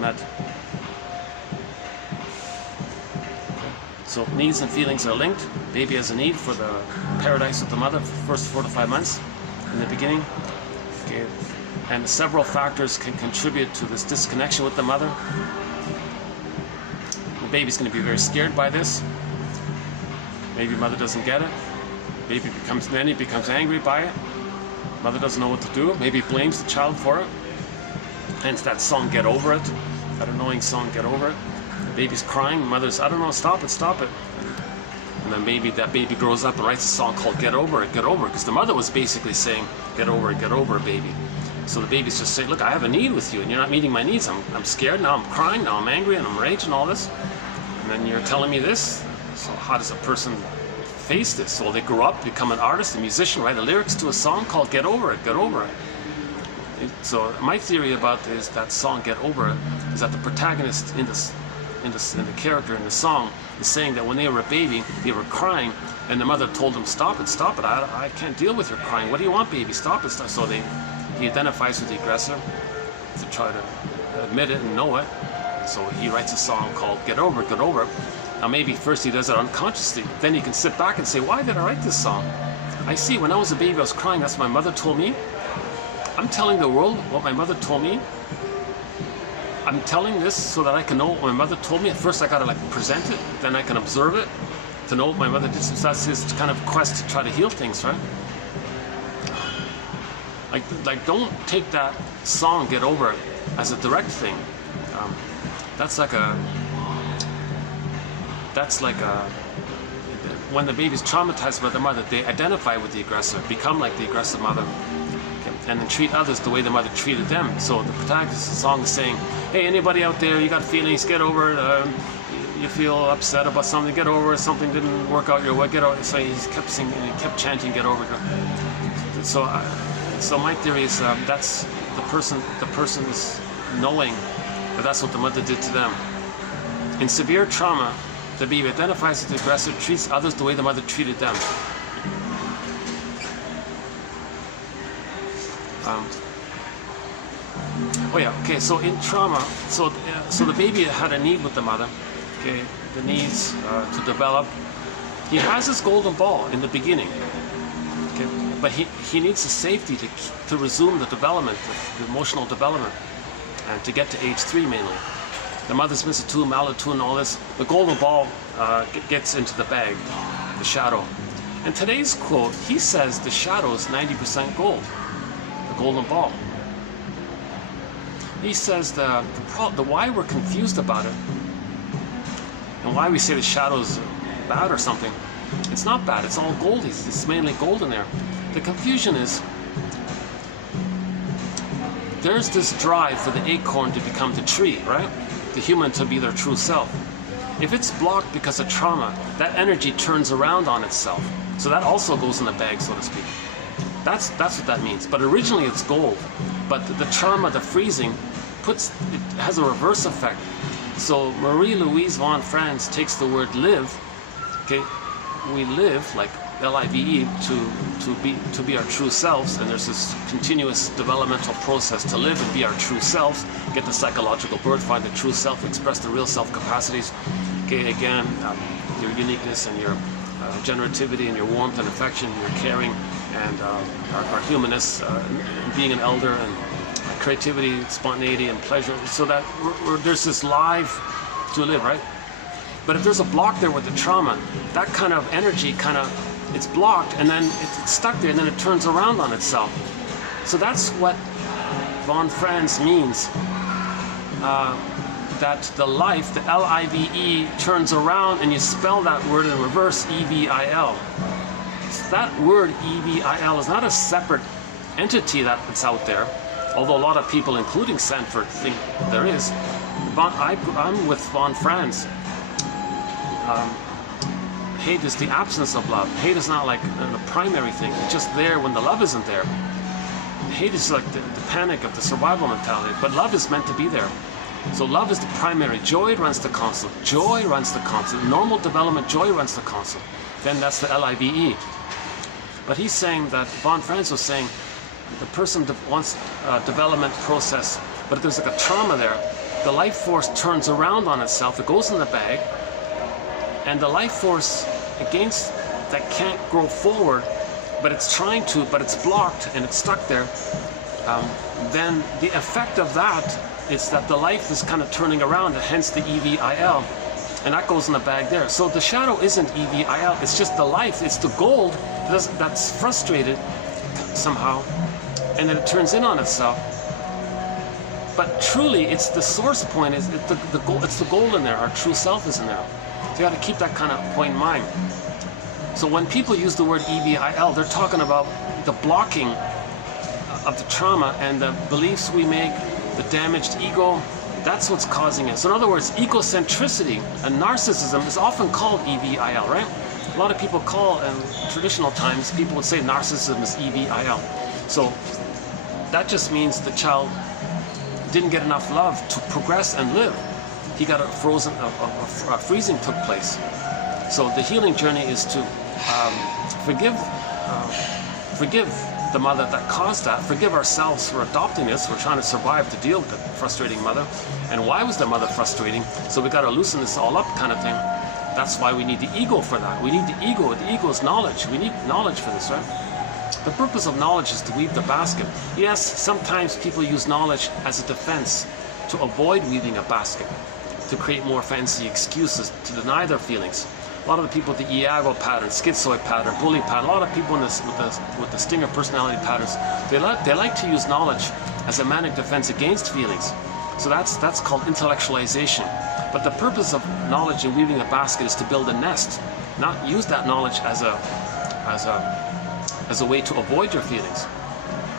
met. So needs and feelings are linked. Baby has a need for the paradise with the mother for the first 4 to 5 months in the beginning. Okay. And several factors can contribute to this disconnection with the mother. The baby's going to be very scared by this. Maybe mother doesn't get it. Baby becomes angry by it. Mother doesn't know what to do. Maybe blames the child for it. Hence that song, Get Over It. That annoying song, Get Over It. The baby's crying. Mother's, I don't know, stop it, stop it. And then maybe that baby grows up and writes a song called Get Over It, because the mother was basically saying, get over it, baby. So the baby's just saying, look, I have a need with you and you're not meeting my needs. I'm scared, now I'm crying, now I'm angry and I'm raging and all this. And then you're telling me this. So how does a person face this? Well, they grow up, become an artist, a musician, write the lyrics to a song called Get Over It, Get Over It. So my theory about this, that song Get Over It, is that the protagonist in the character in the song is saying that when they were a baby, they were crying, and the mother told them, stop it, I can't deal with your crying. What do you want, baby? Stop it, stop. So he identifies with the aggressor to try to admit it and know it. So he writes a song called Get Over It, Get Over It. Now maybe first he does it unconsciously, then he can sit back and say, why did I write this song? I see, when I was a baby I was crying, that's what my mother told me. I'm telling the world what my mother told me. I'm telling this so that I can know what my mother told me. At first I gotta like present it, then I can observe it to know what my mother did. So that's his kind of quest to try to heal things, right? Like don't take that song, Get Over It, as a direct thing. That's like when the baby's traumatized by their mother, they identify with the aggressor, become like the aggressive mother, and then treat others the way the mother treated them. So the protagonist of the song is saying, hey, anybody out there, you got feelings, get over it. You feel upset about something, get over it. Something didn't work out your way, get over it. So he kept singing, he kept chanting, get over it. So my theory is that's the person's knowing that that's what the mother did to them. In severe trauma, the baby identifies with the aggressor, treats others the way the mother treated them. So in trauma, so the baby had a need with the mother, okay, the needs to develop. He has his golden ball in the beginning, okay, but he needs the safety to resume the development, the emotional development, and to get to age 3 mainly. The mother's mistletoe, malatoon, all this. The golden ball gets into the bag, the shadow. In today's quote, he says the shadow is 90% gold, the golden ball. He says the why we're confused about it, and why we say the shadow is bad or something. It's not bad. It's all gold. It's mainly gold in there. The confusion is there's this drive for the acorn to become the tree, right? The human to be their true self. If it's blocked because of trauma, that energy turns around on itself. So that also goes in the bag, so to speak. That's what that means. But originally it's gold. But the trauma, the freezing, it has a reverse effect. So Marie-Louise von Franz takes the word live, okay? We live, like L-I-V-E, to be our true selves, and there's this continuous developmental process to live and be our true selves, get the psychological birth, find the true self, express the real self capacities. Okay, again, your uniqueness and your generativity and your warmth and affection, your caring, and our humanness, being an elder, and creativity, spontaneity, and pleasure. So that there's this live to live, right? But if there's a block there with the trauma, that kind of energy it's blocked, and then it's stuck there, and then it turns around on itself. So that's what von Franz means, that the life, the L-I-V-E, turns around, and you spell that word in reverse, E-V-I-L. So that word, E-V-I-L, is not a separate entity that's out there, although a lot of people, including Sanford, think there is. I'm with von Franz. Hate is the absence of love. Hate is not like the primary thing. It's just there when the love isn't there. Hate is like the panic of the survival mentality, but love is meant to be there. So love is the primary. Joy runs the constant. Joy runs the constant. Normal development, joy runs the constant. Then that's the L-I-V-E. But he's saying that, von Franz was saying, the person wants a development process, but if there's like a trauma there, the life force turns around on itself. It goes in the bag, and the life force against that can't grow forward, but it's trying to, but it's blocked and it's stuck there, then the effect of that is that the life is kind of turning around, hence the E-V-I-L, and that goes in the bag there. So the shadow isn't E-V-I-L, it's just the life, it's the gold that's frustrated somehow, and then it turns in on itself. But truly, it's the source point, it's the gold in there, our true self is in there. So you got to keep that kind of point in mind. So when people use the word E-V-I-L, they're talking about the blocking of the trauma and the beliefs we make, the damaged ego. That's what's causing it. So in other words, egocentricity and narcissism is often called E-V-I-L, right? A lot of people call, in traditional times, people would say narcissism is E-V-I-L. So that just means the child didn't get enough love to progress and live. He got a freezing took place. So the healing journey is to forgive the mother that caused that, forgive ourselves for adopting this. We're trying to survive to deal with the frustrating mother. And why was the mother frustrating? So we got to loosen this all up kind of thing. That's why we need the ego for that. We need the ego. The ego is knowledge. We need knowledge for this, right? The purpose of knowledge is to weave the basket. Yes, sometimes people use knowledge as a defense. to avoid weaving a basket, to create more fancy excuses, to deny their feelings. A lot of the people with the Iago pattern, schizoid pattern, bully pattern, a lot of people with the stinger personality patterns, they like to use knowledge as a manic defense against feelings. So that's called intellectualization. But the purpose of knowledge in weaving a basket is to build a nest, not use that knowledge as a way to avoid your feelings.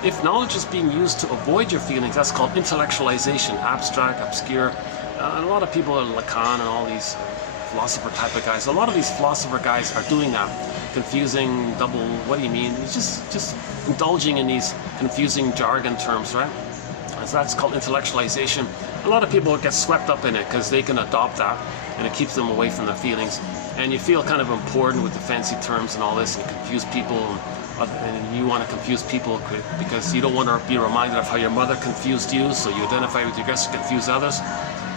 If knowledge is being used to avoid your feelings, that's called intellectualization, abstract, obscure. And a lot of people are Lacan and all these philosopher type of guys. A lot of these philosopher guys are doing that. Confusing, double, what do you mean? It's just indulging in these confusing jargon terms, right? And so that's called intellectualization. A lot of people get swept up in it because they can adopt that and it keeps them away from their feelings. And you feel kind of important with the fancy terms and all this, and you confuse people, and you want to confuse people because you don't want to be reminded of how your mother confused you, so you identify with your guests to confuse others.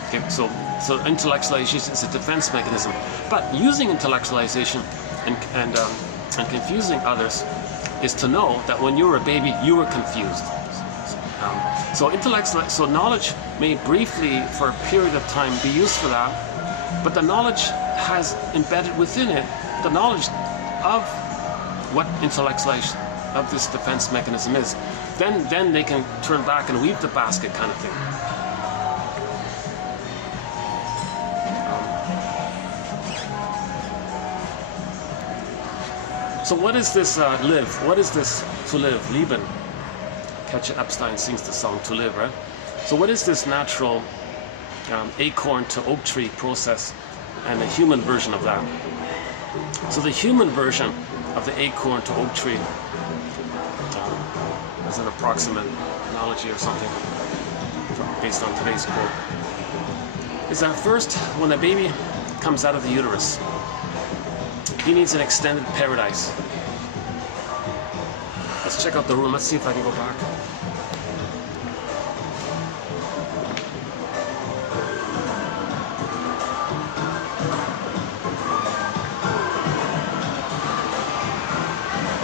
Okay, so intellectualization is a defense mechanism. But using intellectualization and confusing others is to know that when you were a baby, you were confused. So knowledge may briefly, for a period of time, be used for that, but the knowledge has embedded within it the knowledge of what intellectualization of this defense mechanism is. Then they can turn back and weave the basket kind of thing. So what is this live? What is this to live? Leben. Catch Epstein sings the song To Live, right? So what is this natural acorn to oak tree process and the human version of that? So the human version of the acorn to oak tree is an approximate analogy or something based on today's quote. Is that first, when a baby comes out of the uterus, he needs an extended paradise. Let's check out the room. Let's see if I can go back.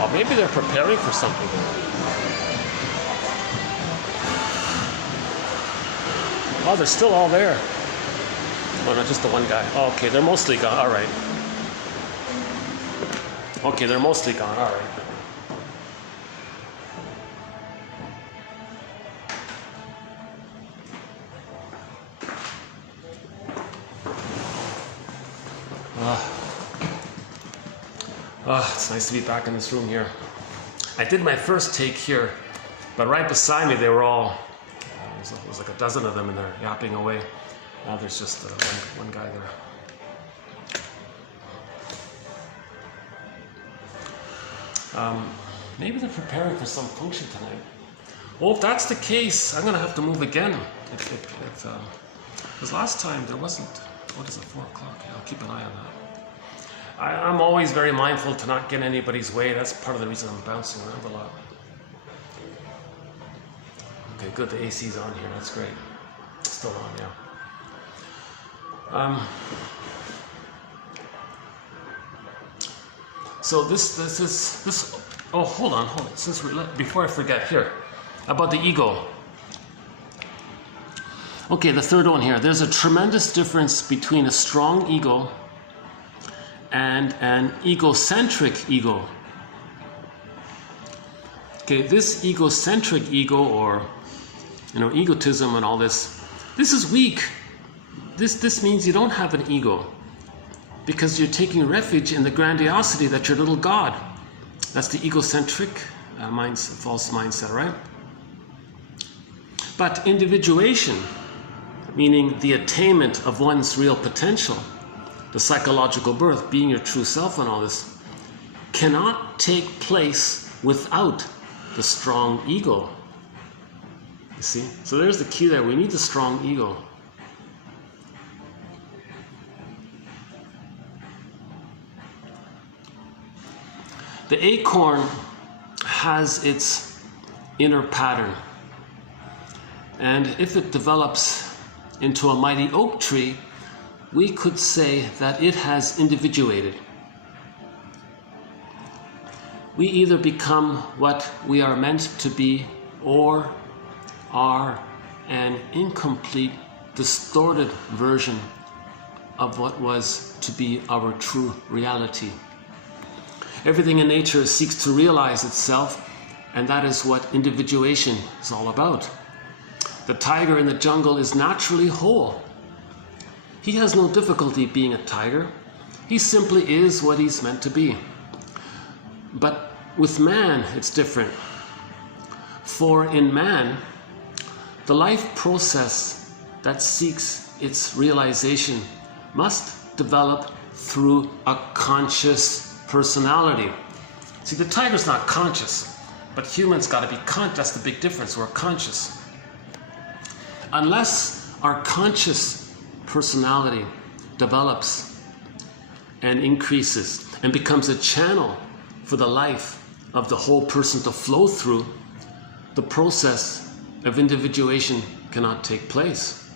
Oh, maybe they're preparing for something. Oh, they're still all there. Oh, not just the one guy. Oh, okay, they're mostly gone. All right. Okay, they're mostly gone. All right. It's nice to be back in this room here. I did my first take here, but right beside me they were all, there was like a dozen of them and they're yapping away. Now there's just one guy there. Maybe they're preparing for some function tonight. Well, if that's the case, I'm going to have to move again. Because last time there wasn't, what is it, 4 o'clock? Yeah, I'll keep an eye on that. I'm always very mindful to not get in anybody's way. That's part of the reason I'm bouncing around a lot. Okay, good. The AC's on here. That's great. It's still on, yeah. So this. Oh, hold on. Before I forget, here about the ego. Okay, the third one here. There's a tremendous difference between a strong ego and an egocentric ego. Okay, this egocentric ego, or egotism and all this is weak. This means you don't have an ego because you're taking refuge in the grandiosity that you're little God. That's the egocentric false mindset, right? But individuation, meaning the attainment of one's real potential, the psychological birth, being your true self and all this, cannot take place without the strong ego. You see? So there's the key there. We need the strong ego. The acorn has its inner pattern. And if it develops into a mighty oak tree, we could say that it has individuated. We either become what we are meant to be or are an incomplete, distorted version of what was to be our true reality. Everything in nature seeks to realize itself, and that is what individuation is all about. The tiger in the jungle is naturally whole. He has no difficulty being a tiger. He simply is what he's meant to be. But with man, it's different. For in man, the life process that seeks its realization must develop through a conscious personality. See, the tiger's not conscious, but humans got to be conscious. That's the big difference. We're conscious. Unless our conscious personality develops and increases and becomes a channel for the life of the whole person to flow through, the process of individuation cannot take place.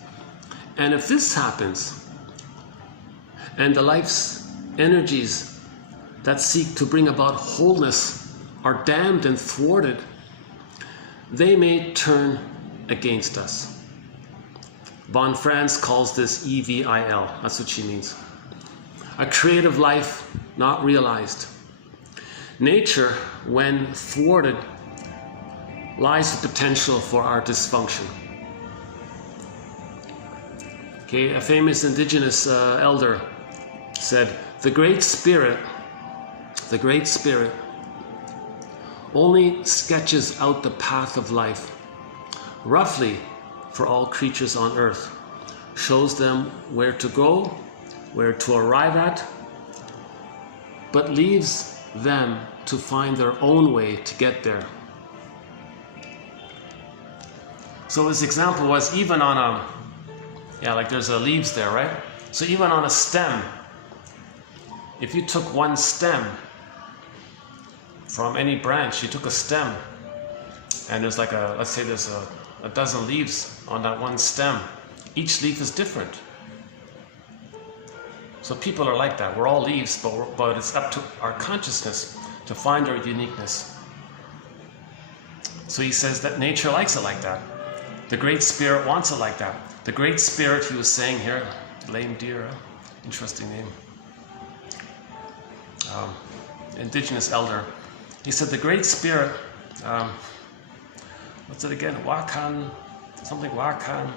And if this happens, and the life's energies that seek to bring about wholeness are damned and thwarted, they may turn against us. Von Franz calls this EVIL. That's what she means. A creative life not realized. Nature, when thwarted, lies the potential for our dysfunction. Okay, a famous indigenous elder said, the Great Spirit only sketches out the path of life, roughly for all creatures on earth, shows them where to go, where to arrive at, but leaves them to find their own way to get there. So his example was even on like there's leaves there, right? So even on a stem, if you took one stem from any branch, you took a stem, and there's like let's say there's a dozen leaves on that one stem. Each leaf is different. So people are like that. We're all leaves, but it's up to our consciousness to find our uniqueness. So he says that nature likes it like that. The Great Spirit wants it like that. The Great Spirit, he was saying here, lame deer, interesting name. Indigenous elder. He said the Great Spirit, what's it again? Wakan, something Wakan.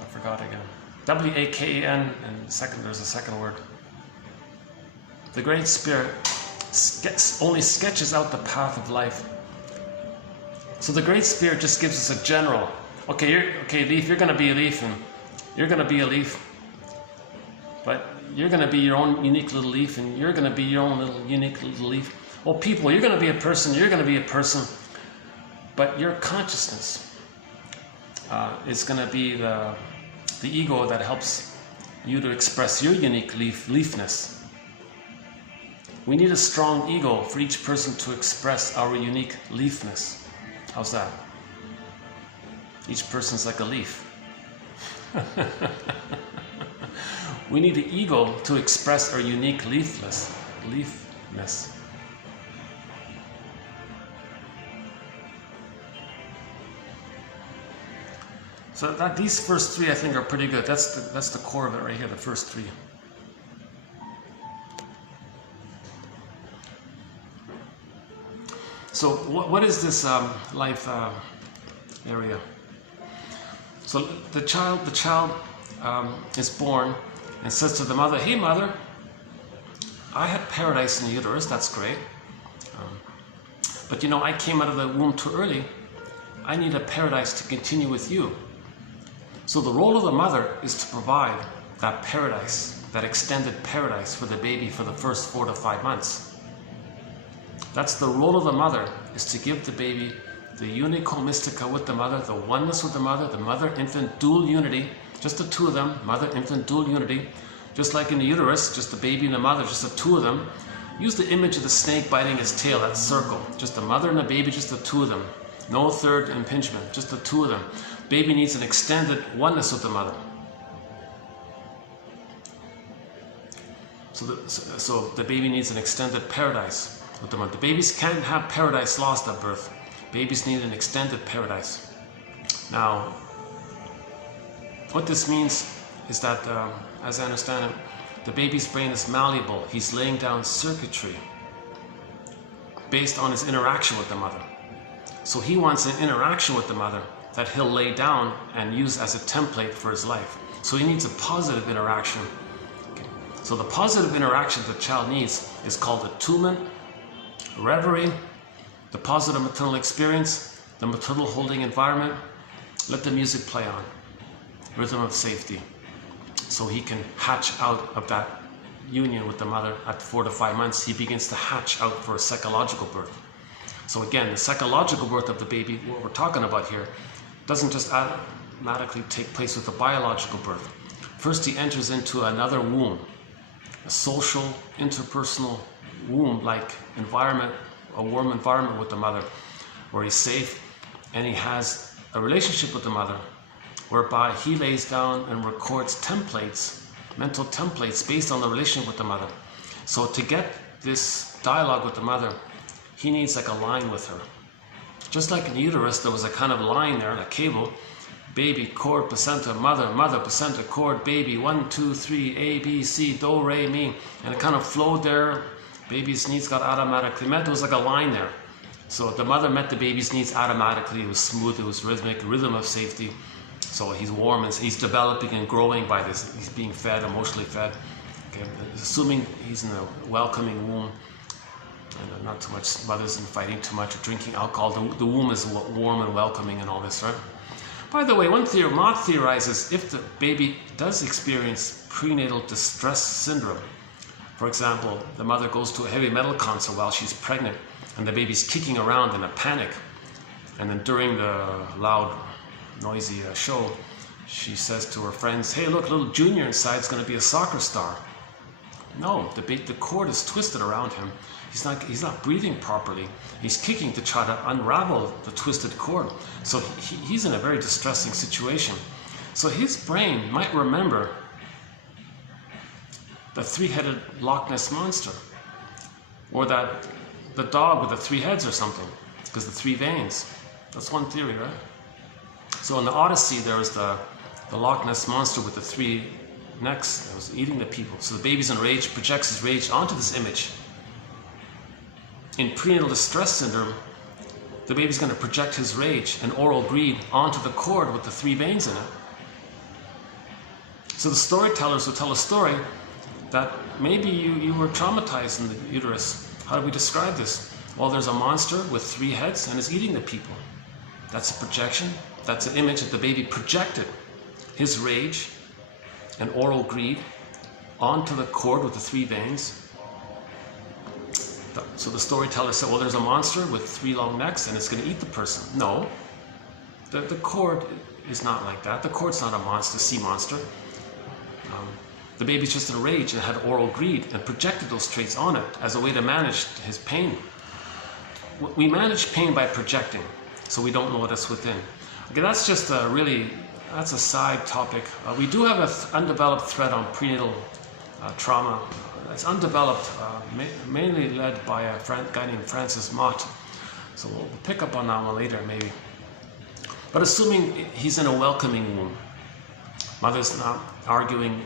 I forgot again. W-A-K-E-N, and there's a second word. The Great Spirit only sketches out the path of life. So the Great Spirit just gives us a general. Okay, leaf, you're going to be a leaf, and you're going to be a leaf. But you're going to be your own unique little leaf, and you're going to be your own little unique little leaf. Oh, people, you're going to be a person, you're going to be a person. But your consciousness is going to be the ego that helps you to express your unique leafness. We need a strong ego for each person to express our unique leafness. How's that? Each person's like a leaf. We need the ego to express our unique leafness. So these first three, I think, are pretty good. That's the core of it right here, the first three. So what is this life area? So the child is born and says to the mother, "Hey mother, I had paradise in the uterus. That's great. But you know, I came out of the womb too early. I need a paradise to continue with you." So the role of the mother is to provide that paradise, that extended paradise for the baby for the first 4 to 5 months. That's the role of the mother, is to give the baby the unico mystica with the mother, the oneness with the mother-infant dual unity, just the two of them, mother-infant dual unity, just like in the uterus, just the baby and the mother, just the two of them. Use the image of the snake biting its tail, that circle, just the mother and the baby, just the two of them. No third impingement, just the two of them. Baby needs an extended oneness with the mother. So the baby needs an extended paradise with the mother. The babies can't have paradise lost at birth. Babies need an extended paradise. Now, what this means is that, as I understand it, the baby's brain is malleable. He's laying down circuitry based on his interaction with the mother. So he wants an interaction with the mother that he'll lay down and use as a template for his life. So he needs a positive interaction. Okay. So the positive interaction the child needs is called attunement, reverie, the positive maternal experience, the maternal holding environment. Let the music play on, rhythm of safety. So he can hatch out of that union with the mother at 4 to 5 months. He begins to hatch out for a psychological birth. So again, the psychological birth of the baby, what we're talking about here, doesn't just automatically take place with the biological birth. First, he enters into another womb, a social, interpersonal womb-like environment, a warm environment with the mother, where he's safe, and he has a relationship with the mother, whereby he lays down and records templates, mental templates based on the relationship with the mother. So to get this dialogue with the mother, he needs like a line with her. Just like in the uterus, there was a kind of line there, a cable, baby, cord, placenta, mother, mother, placenta, cord, baby, 1, 2, 3, A, B, C, do, re, mi, and it kind of flowed there. Baby's needs got automatically met. There was like a line there. So the mother met the baby's needs automatically. It was smooth, it was rhythmic, rhythm of safety. So he's warm and he's developing and growing by this. He's being fed, emotionally fed. Okay. Assuming he's in a welcoming womb, and not too much, mothers isn't fighting too much or drinking alcohol. The womb is warm and welcoming and all this, right? By the way, one theory, Mott theorizes if the baby does experience prenatal distress syndrome. For example, the mother goes to a heavy metal concert while she's pregnant and the baby's kicking around in a panic. And then during the loud, noisy show, she says to her friends, hey, look, little Junior inside is going to be a soccer star. No, the cord is twisted around him. He's not breathing properly. He's kicking to try to unravel the twisted cord. So he's in a very distressing situation. So his brain might remember the three-headed Loch Ness monster, or that the dog with the 3 heads or something, because the 3 veins. That's one theory, right? So in the Odyssey, there was the Loch Ness monster with the 3 necks that was eating the people. So the baby's enraged, projects his rage onto this image. In prenatal distress syndrome, the baby's going to project his rage and oral greed onto the cord with the 3 veins in it. So the storytellers will tell a story that maybe you were traumatized in the uterus. How do we describe this? Well, there's a monster with 3 heads and is eating the people. That's a projection. That's an image that the baby projected his rage and oral greed onto the cord with the 3 veins. So the storyteller said, well, there's a monster with 3 long necks and it's going to eat the person. No, the cord is not like that. The cord's not a monster, sea monster. The baby's just enraged and had oral greed and projected those traits on it as a way to manage his pain. We manage pain by projecting, so we don't know what's within. Okay, that's just that's a side topic. We do have an undeveloped thread on prenatal trauma. It's undeveloped, mainly led by a guy named Francis Mott. So we'll pick up on that one later, maybe. But assuming he's in a welcoming womb, mother's not arguing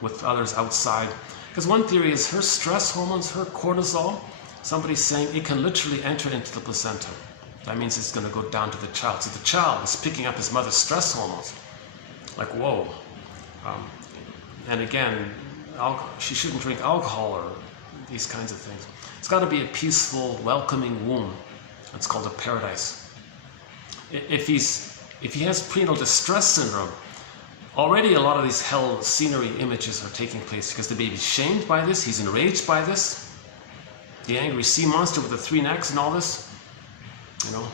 with others outside. Because one theory is her stress hormones, her cortisol, somebody's saying it can literally enter into the placenta. That means it's going to go down to the child. So the child is picking up his mother's stress hormones. Like, whoa. And again, she shouldn't drink alcohol or these kinds of things. It's got to be a peaceful, welcoming womb. It's called a paradise. If he has prenatal distress syndrome, already a lot of these hell scenery images are taking place because the baby's shamed by this, he's enraged by this. The angry sea monster with the 3 necks and all this, you know.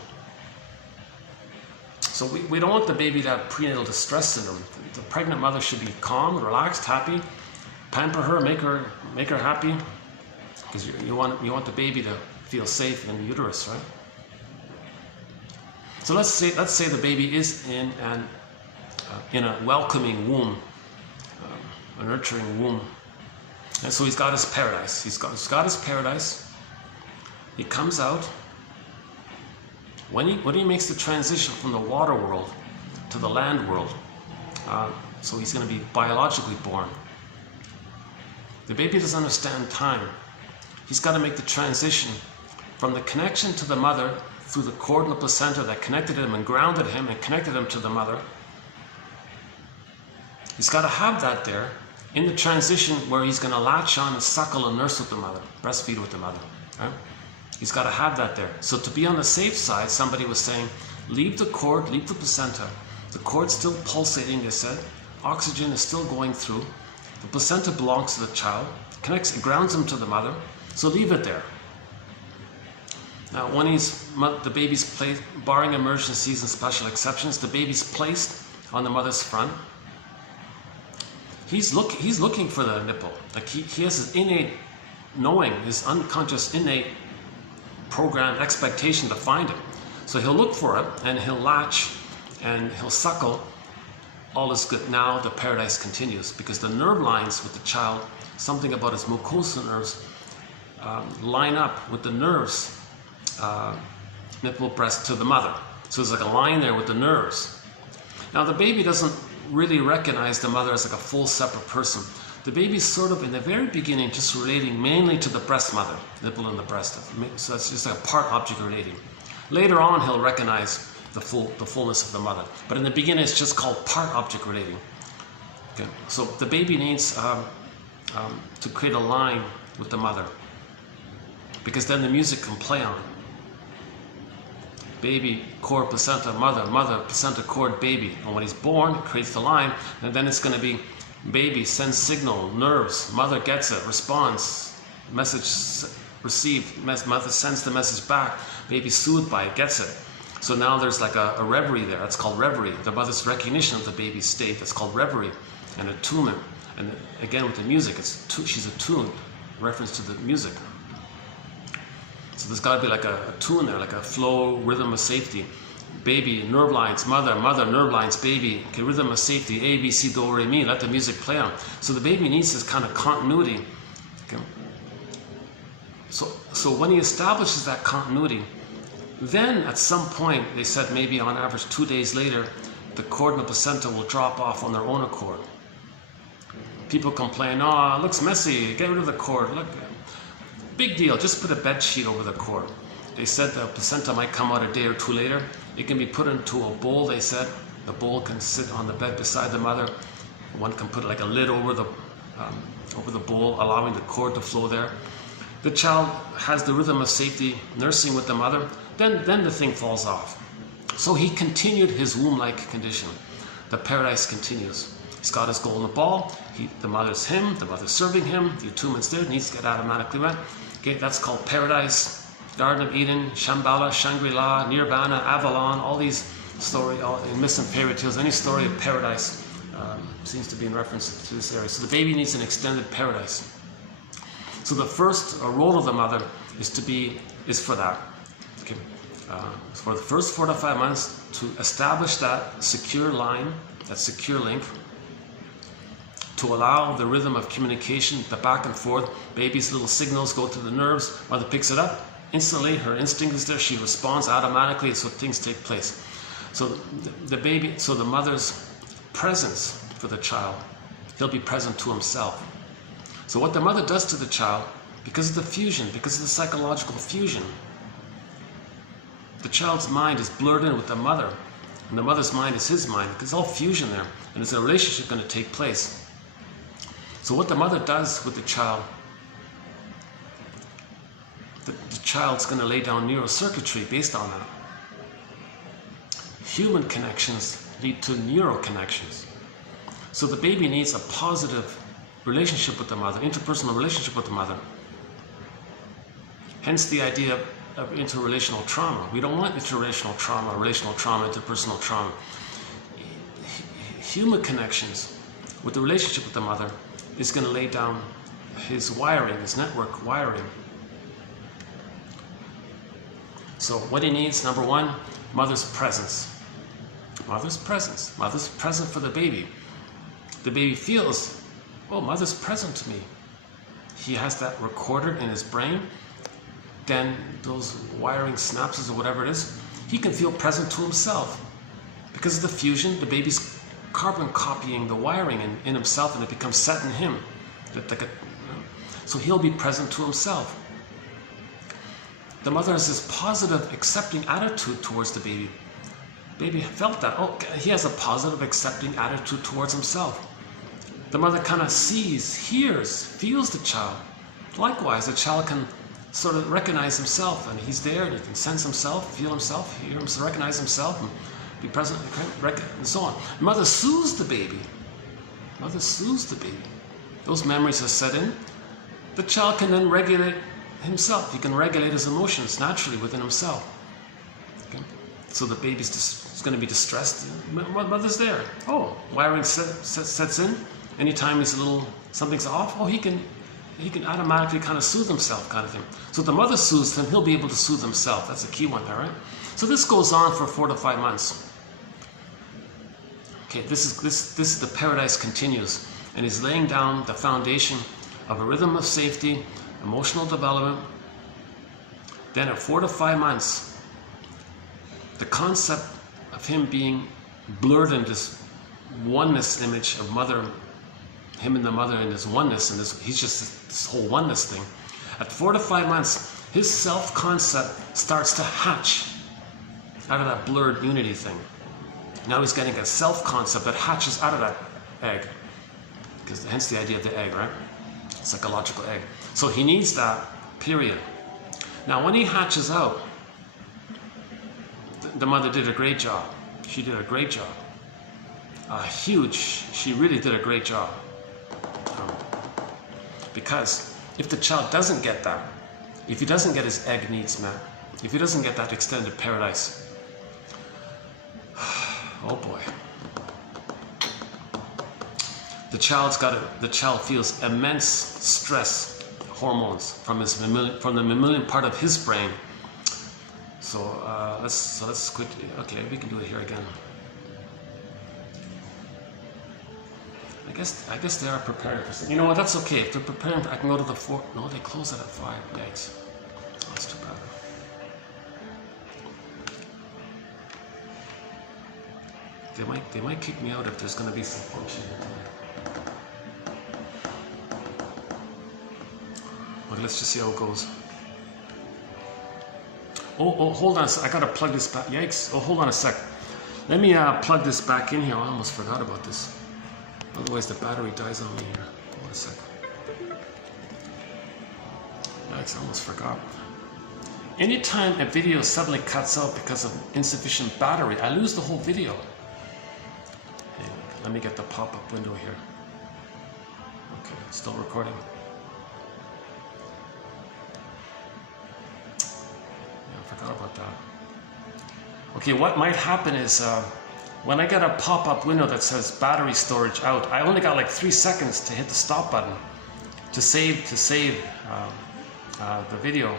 So we don't want the baby to have prenatal distress syndrome. The pregnant mother should be calm, relaxed, happy. Pamper her, make her happy, because you want the baby to feel safe in the uterus, right? So let's say the baby is in a welcoming womb, a nurturing womb, and so he's got his paradise. He's got his paradise. He comes out, When he makes the transition from the water world to the land world, so he's going to be biologically born. The baby doesn't understand time. He's got to make the transition from the connection to the mother through the cord and the placenta that connected him and grounded him and connected him to the mother. He's got to have that there in the transition where he's going to latch on and suckle and nurse with the mother, breastfeed with the mother. Right? He's got to have that there. So to be on the safe side, somebody was saying, leave the cord, leave the placenta. The cord's still pulsating, they said. Oxygen is still going through. The placenta belongs to the child. Connects, it grounds him to the mother. So leave it there. Now, when the baby's placed, barring emergencies and special exceptions, the baby's placed on the mother's front. He's looking for the nipple. Like he has his innate knowing, his unconscious innate programmed expectation to find it. So he'll look for it and he'll latch and he'll suckle. All is good. Now the paradise continues because the nerve lines with the child, something about his mucosal nerves, line up with the nerves, nipple, breast to the mother. So there's like a line there with the nerves. Now the baby doesn't really recognize the mother as like a full separate person. The baby's sort of in the very beginning just relating mainly to the breast mother, nipple and the breast. So that's just like a part object relating. Later on he'll recognize the fullness of the mother. But in the beginning it's just called part object relating. Okay. So the baby needs to create a line with the mother, because then the music can play on. Baby, cord, placenta, mother, mother, placenta, cord, baby. And when he's born, it creates the line, and then it's going to be baby sends signal, nerves, mother gets it, responds, message received, mother sends the message back, baby soothed by it, gets it. So now there's like a reverie there. That's called reverie. The mother's recognition of the baby's state. That's called reverie and attunement. And again with the music, she's attuned, reference to the music. So there's got to be like a tune there, like a flow, rhythm of safety. Baby, nerve lines, mother, mother, nerve lines, baby. Okay, rhythm of safety, A, B, C, do, re, mi. Let the music play on. So the baby needs this kind of continuity. Okay. So when he establishes that continuity, then at some point, they said maybe on average 2 days later, the cord and the placenta will drop off on their own accord. People complain, oh, it looks messy, get rid of the cord. Look, big deal, just put a bed sheet over the cord. They said the placenta might come out a day or two later. It can be put into a bowl, they said. The bowl can sit on the bed beside the mother. One can put like a lid over the bowl, allowing the cord to flow there. The child has the rhythm of safety, nursing with the mother. Then the thing falls off. So he continued his womb-like condition. The paradise continues. He's got his golden ball. The mother's him. The mother's serving him. The attunement's there. Needs to get automatically met. Okay, that's called paradise. Garden of Eden, Shambhala, Shangri-La, Nirvana, Avalon. All these stories, in myths and fairy tales. Any story of paradise seems to be in reference to this area. So the baby needs an extended paradise. So the first role of the mother is for that. Okay. For the first 4 to 5 months to establish that secure line, that secure link, to allow the rhythm of communication, the back and forth. Baby's little signals go to the nerves, mother picks it up, instantly her instinct is there, she responds automatically, so things take place. So the mother's presence for the child, he'll be present to himself. So what the mother does to the child, because of the fusion, because of the psychological fusion, the child's mind is blurred in with the mother, and the mother's mind is his mind. It's all fusion there, and there's a relationship going to take place. So what the mother does with the child, the child's going to lay down neurocircuitry based on that. Human connections lead to neural connections. So the baby needs a positive relationship with the mother, interpersonal relationship with the mother. Hence the idea of interrelational trauma. We don't want interrelational trauma, relational trauma, interpersonal trauma. Human connections with the relationship with the mother is going to lay down his wiring, his network wiring. So what he needs, number one, mother's presence. Mother's presence. Mother's present for the baby. The baby feels, oh, mother's present to me. He has that recorded in his brain. Then those wiring synapses or whatever it is, he can feel present to himself. Because of the fusion, the baby's carbon copying the wiring in himself, and it becomes set in him. So he'll be present to himself. The mother has this positive, accepting attitude towards the baby. Baby felt that, oh, he has a positive, accepting attitude towards himself. The mother kind of sees, hears, feels the child. Likewise, the child can sort of recognize himself, and he's there, and he can sense himself, feel himself, hear himself, recognize himself, and be present, and so on. The mother soothes the baby. Mother soothes the baby. Those memories are set in. The child can then regulate himself. He can regulate his emotions naturally within himself. Okay? So the baby's going to be distressed. Mother's there. Oh, wiring sets in. Anytime he's something's off, oh, he can automatically kind of soothe himself, kind of thing. So if the mother soothes him, he'll be able to soothe himself. That's a key one there, right? So this goes on for 4 to 5 months. Okay, this is the paradise continues, and he's laying down the foundation of a rhythm of safety, emotional development. Then at 4 to 5 months, the concept of him being blurred in this oneness image of mother, him and the mother in this oneness, and he's just this whole oneness thing. At 4 to 5 months, his self-concept starts to hatch out of that blurred unity thing. Now he's getting a self-concept that hatches out of that egg. Because hence the idea of the egg, right? Psychological egg. So he needs that, period. Now when he hatches out, the mother did a great job. She did a great job. She really did a great job. Because if the child doesn't get that, if he doesn't get his egg needs met, if he doesn't get that extended paradise, oh boy. The child feels immense stress hormones from the mammalian part of his brain. So let's quit. Okay, we can do it here again. I guess they are preparing for. You know what? That's okay. If they're preparing, I can go to the 4. No, they close it at 5. Yikes. That's too bad. They might kick me out if there's going to be some function. Okay, let's just see how it goes. Oh, hold on. I gotta plug this back. Yikes. Oh, hold on a sec. Let me plug this back in here. I almost forgot about this. Otherwise the battery dies on me here. Hold on a sec. Yikes, I almost forgot. Anytime a video suddenly cuts out because of insufficient battery, I lose the whole video. Hey, let me get the pop-up window here. Okay, it's still recording. Yeah, I forgot about that. Okay, what might happen is when I get a pop-up window that says battery storage out, I only got like 3 seconds to hit the stop button to save the video.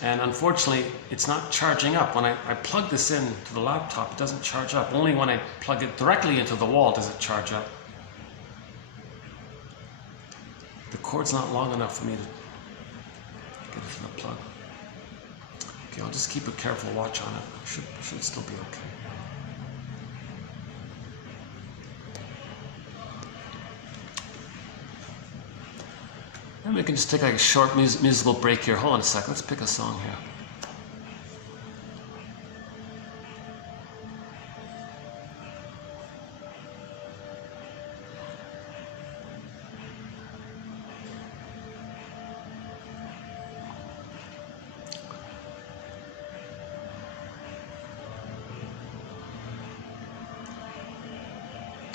And unfortunately, it's not charging up. When I plug this in to the laptop, it doesn't charge up. Only when I plug it directly into the wall does it charge up. The cord's not long enough for me to get it to the plug. Okay, I'll just keep a careful watch on it. Should still be okay. And we can just take like a short musical break here. Hold on a sec. Let's pick a song here.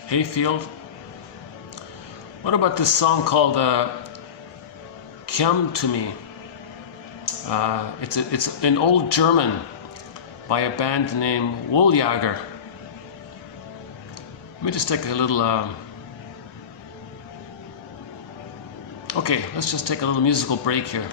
Hayfield. What about this song called Come to Me? It's an old German by a band named Wooljager. Let me just take a little okay, let's just take a little musical break here.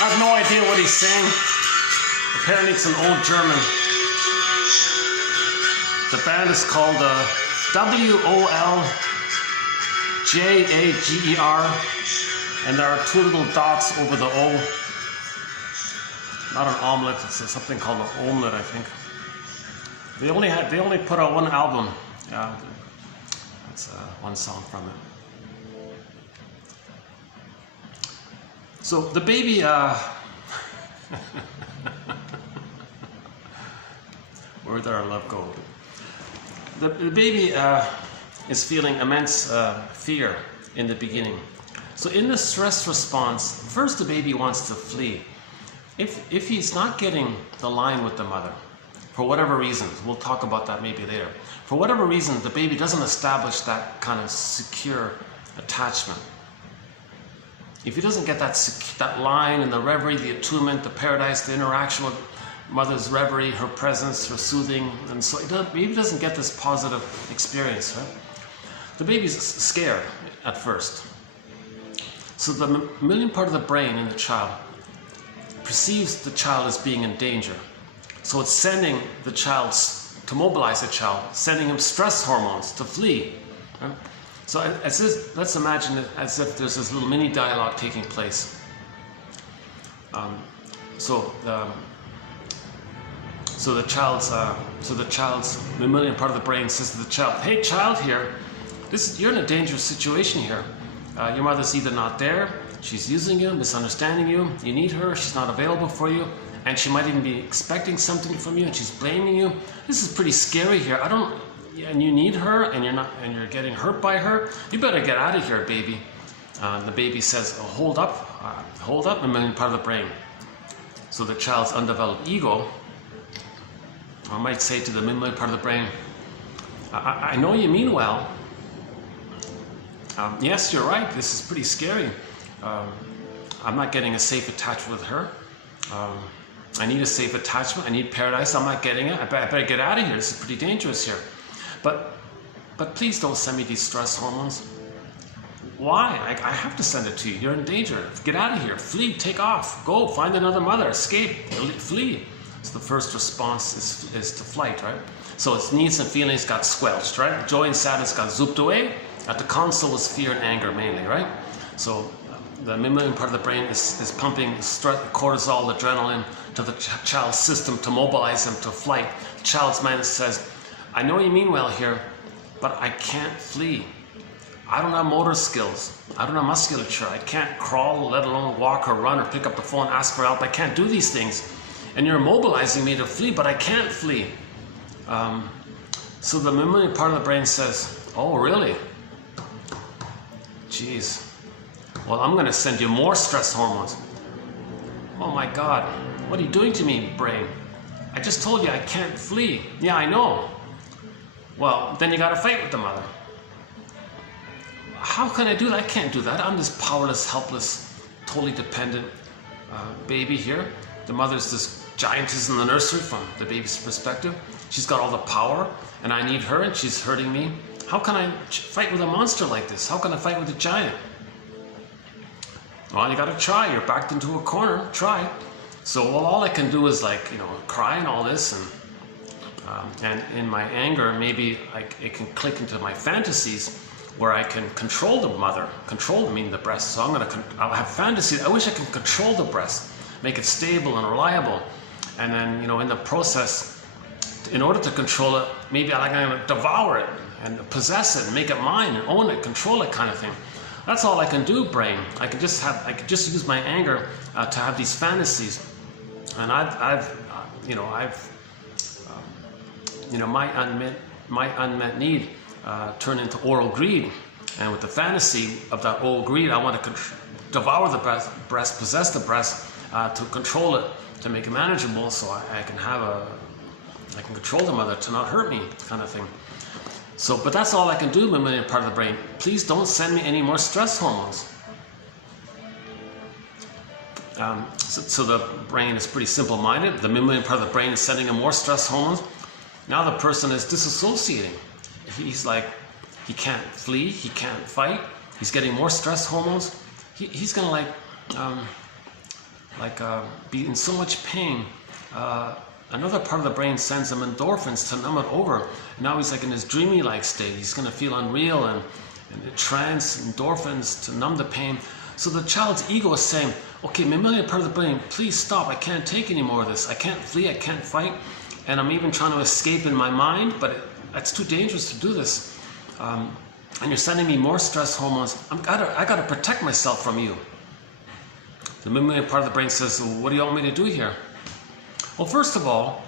I have no idea what he's saying. Apparently it's an old German. The band is called WOLJAGER, and there are two little dots over the O. Not an omelet, it's something called an omelet, I think. They only put out one album. Yeah, that's one song from it. So the baby, where did our love go? The baby is feeling immense fear in the beginning. So in the stress response, first the baby wants to flee. If he's not getting the line with the mother, for whatever reason, we'll talk about that maybe later. For whatever reason, the baby doesn't establish that kind of secure attachment. If he doesn't get that line and the reverie, the attunement, the paradise, the interaction with mother's reverie, her presence, her soothing, and so the baby doesn't get this positive experience, right? The baby's scared at first. So the mammalian part of the brain in the child perceives the child as being in danger. So it's sending the child, to mobilize the child, sending him stress hormones to flee. Right? So let's imagine it as if there's this little mini dialogue taking place. So the child's mammalian part of the brain says to the child, "Hey, child, you're in a dangerous situation here. Your mother's either not there, she's using you, misunderstanding you. You need her, she's not available for you, and she might even be expecting something from you, and she's blaming you. This is pretty scary here. And you need her, and you're getting hurt by her. You better get out of here, baby." The baby says, "Oh, hold up, mammalian part of the brain." So the child's undeveloped ego, I might say to the mammalian part of the brain, I know you mean well. Yes, you're right. This is pretty scary. I'm not getting a safe attachment with her. I need a safe attachment. I need paradise. I'm not getting it. I better get out of here. This is pretty dangerous here. But please don't send me these stress hormones. Why? I have to send it to you. You're in danger. Get out of here. Flee. Take off. Go. Find another mother. Escape. Flee. So the first response is to flight, right? So its needs and feelings got squelched, right? Joy and sadness got zooped away. At the console was fear and anger mainly, right? So the mammalian part of the brain is pumping cortisol, adrenaline to the child's system to mobilize him to flight. The child's mind says, I know you mean well here, but I can't flee. I don't have motor skills. I don't have musculature. I can't crawl, let alone walk or run or pick up the phone, ask for help. I can't do these things. And you're mobilizing me to flee, but I can't flee. So the mammalian part of the brain says, oh, really? Geez. Well, I'm going to send you more stress hormones. Oh my God. What are you doing to me, brain? I just told you I can't flee. Yeah, I know. Well, then you got to fight with the mother. How can I do that? I can't do that. I'm this powerless, helpless, totally dependent baby here. The mother's this giantess in the nursery from the baby's perspective. She's got all the power, and I need her, and she's hurting me. How can I fight with a monster like this? How can I fight with a giant? Well, you got to try. You're backed into a corner. Try. So, well, all I can do is cry and all this, and in my anger, maybe it can click into my fantasies where I can control the mother, meaning the breast. So I'll have fantasies. I wish I could control the breast, make it stable and reliable, and then in the process, in order to control it, maybe I'm going to devour it and possess it and make it mine and own it, control it, kind of thing. That's all I can do, brain. I could just use my anger to have these fantasies, and my unmet need turned into oral greed, and with the fantasy of that oral greed, I want to devour the breast, possess the breast, to control it, to make it manageable, so I can control the mother to not hurt me, kind of thing. So, but that's all I can do, mammalian part of the brain. Please don't send me any more stress hormones. So the brain is pretty simple-minded. The mammalian part of the brain is sending him more stress hormones. Now the person is disassociating. He's like, he can't flee, he can't fight. He's getting more stress hormones. He's gonna be in so much pain. Another part of the brain sends him endorphins to numb it over. Now he's like in this dreamy-like state. He's going to feel unreal and trance, endorphins to numb the pain. So the child's ego is saying, okay, mammalian part of the brain, please stop. I can't take any more of this. I can't flee. I can't fight. And I'm even trying to escape in my mind, but it's too dangerous to do this. And you're sending me more stress hormones. I got to protect myself from you. The mammalian part of the brain says, well, what do you want me to do here? Well, first of all,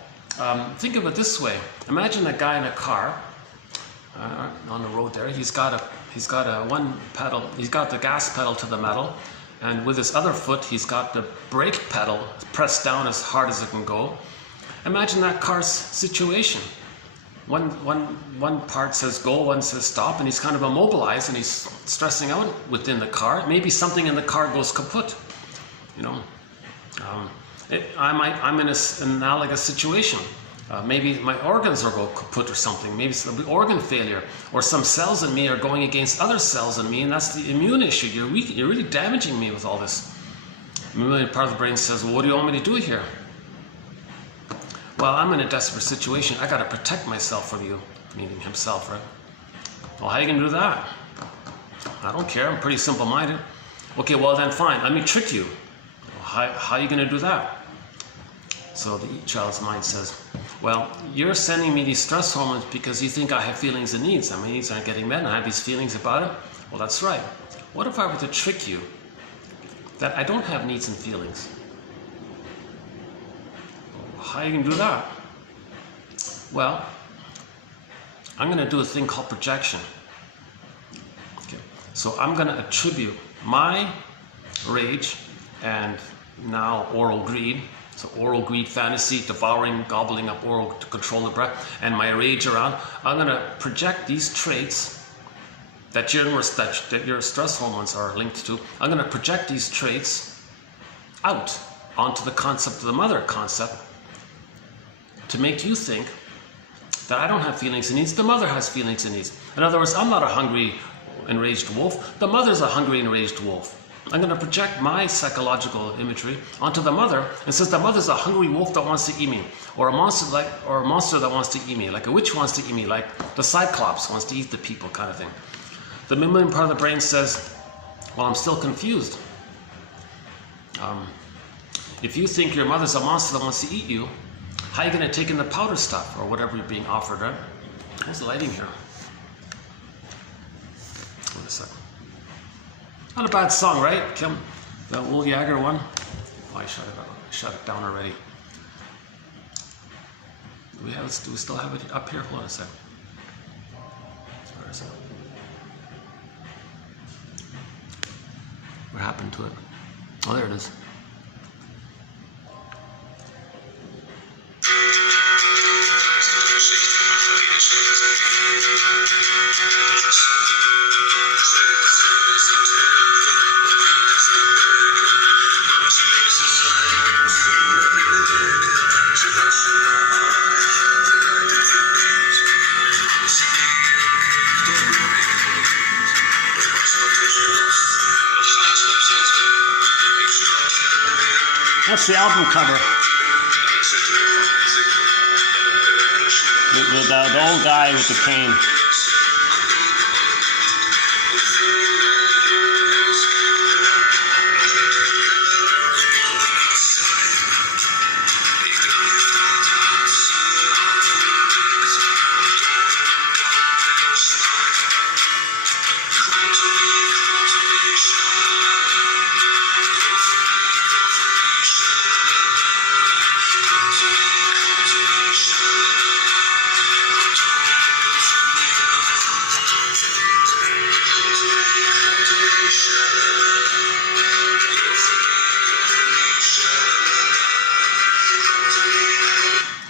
think of it this way. Imagine a guy in a car on the road there. He's got one pedal. He's got the gas pedal to the metal, and with his other foot, he's got the brake pedal pressed down as hard as it can go. Imagine that car's situation. One part says go, one says stop, and he's kind of immobilized, and he's stressing out within the car. Maybe something in the car goes kaput. I'm in an analogous situation. Maybe my organs are go kaput or something. Maybe some organ failure, or some cells in me are going against other cells in me, and that's the immune issue. You're really damaging me with all this. Maybe part of the brain says, well, what do you want me to do here? Well, I'm in a desperate situation. I got to protect myself from you, meaning himself, right? Well, how are you going to do that? I don't care. I'm pretty simple-minded. Okay, well then fine. Let me trick you. How are you going to do that? So the child's mind says, well, you're sending me these stress hormones because you think I have feelings and needs, and my needs aren't getting met, and I have these feelings about it. Well, that's right. What if I were to trick you that I don't have needs and feelings? How are you going to do that? Well, I'm going to do a thing called projection. Okay. So I'm going to attribute my rage and now oral greed, so oral greed fantasy, devouring, gobbling up oral to control the breath, and my rage around, I'm going to project these traits that your stress hormones are linked to. I'm going to project these traits out onto the concept of the mother concept to make you think that I don't have feelings and needs, the mother has feelings and needs. In other words, I'm not a hungry, enraged wolf, the mother's a hungry, enraged wolf. I'm going to project my psychological imagery onto the mother and says the mother's a hungry wolf that wants to eat me, or a monster that wants to eat me, like a witch wants to eat me, like the Cyclops wants to eat the people, kind of thing. The mammalian part of the brain says, well, I'm still confused. If you think your mother's a monster that wants to eat you, how are you going to take in the powder stuff or whatever you're being offered, right? How's the lighting here? Wait a second. Not a bad song, right, Kim? The Wool Jagger one? Oh, I shut it down already. Do we still have it up here? Hold on a second. Where is it? What happened to it? Oh, there it is. That's the album cover. The old guy with the cane.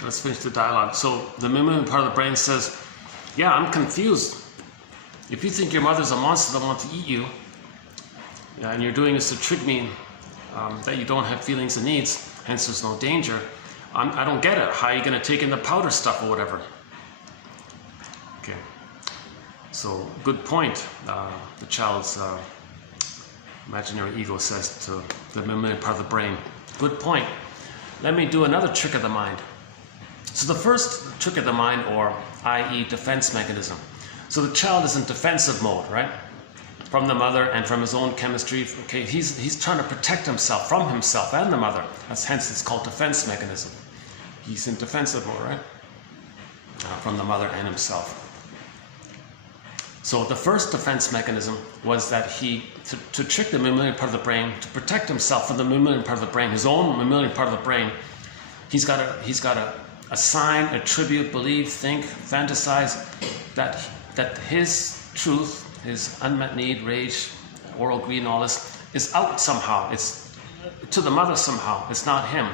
Let's finish the dialogue. So the mammalian part of the brain says, yeah, I'm confused. If you think your mother's a monster that wants to eat you, and you're doing this to trick me that you don't have feelings and needs, hence there's no danger, I don't get it. How are you going to take in the powder stuff or whatever? Okay. So, good point. The child's imaginary ego says to the mammalian part of the brain. Good point. Let me do another trick of the mind. So the first trick of the mind, or i.e. defense mechanism. So the child is in defensive mode, right? From the mother and from his own chemistry. Okay, he's trying to protect himself from himself and the mother. Hence it's called defense mechanism. He's in defensive mode, right? From the mother and himself. So the first defense mechanism was that to trick the mammalian part of the brain, to protect himself from the mammalian part of the brain, his own mammalian part of the brain, he's got to assign, attribute, believe, think, fantasize that his truth, his unmet need, rage, oral greed, and all this is out somehow. It's to the mother somehow. It's not him.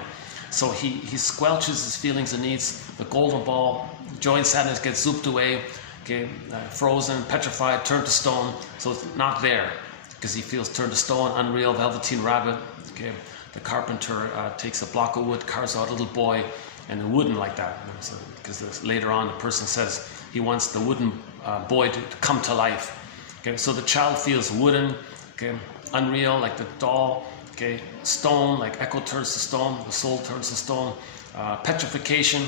So he squelches his feelings and needs. The golden ball, joy and sadness gets zooped away, okay, frozen, petrified, turned to stone. So it's not there because he feels turned to stone, unreal, velveteen rabbit. Okay, the carpenter takes a block of wood, carves out a little boy, and it wouldn't like that, because later on the person says he wants the wooden boy to come to life. Okay, so the child feels wooden, okay, unreal, like the doll, okay, stone, like echo turns to stone, the soul turns to stone, petrification,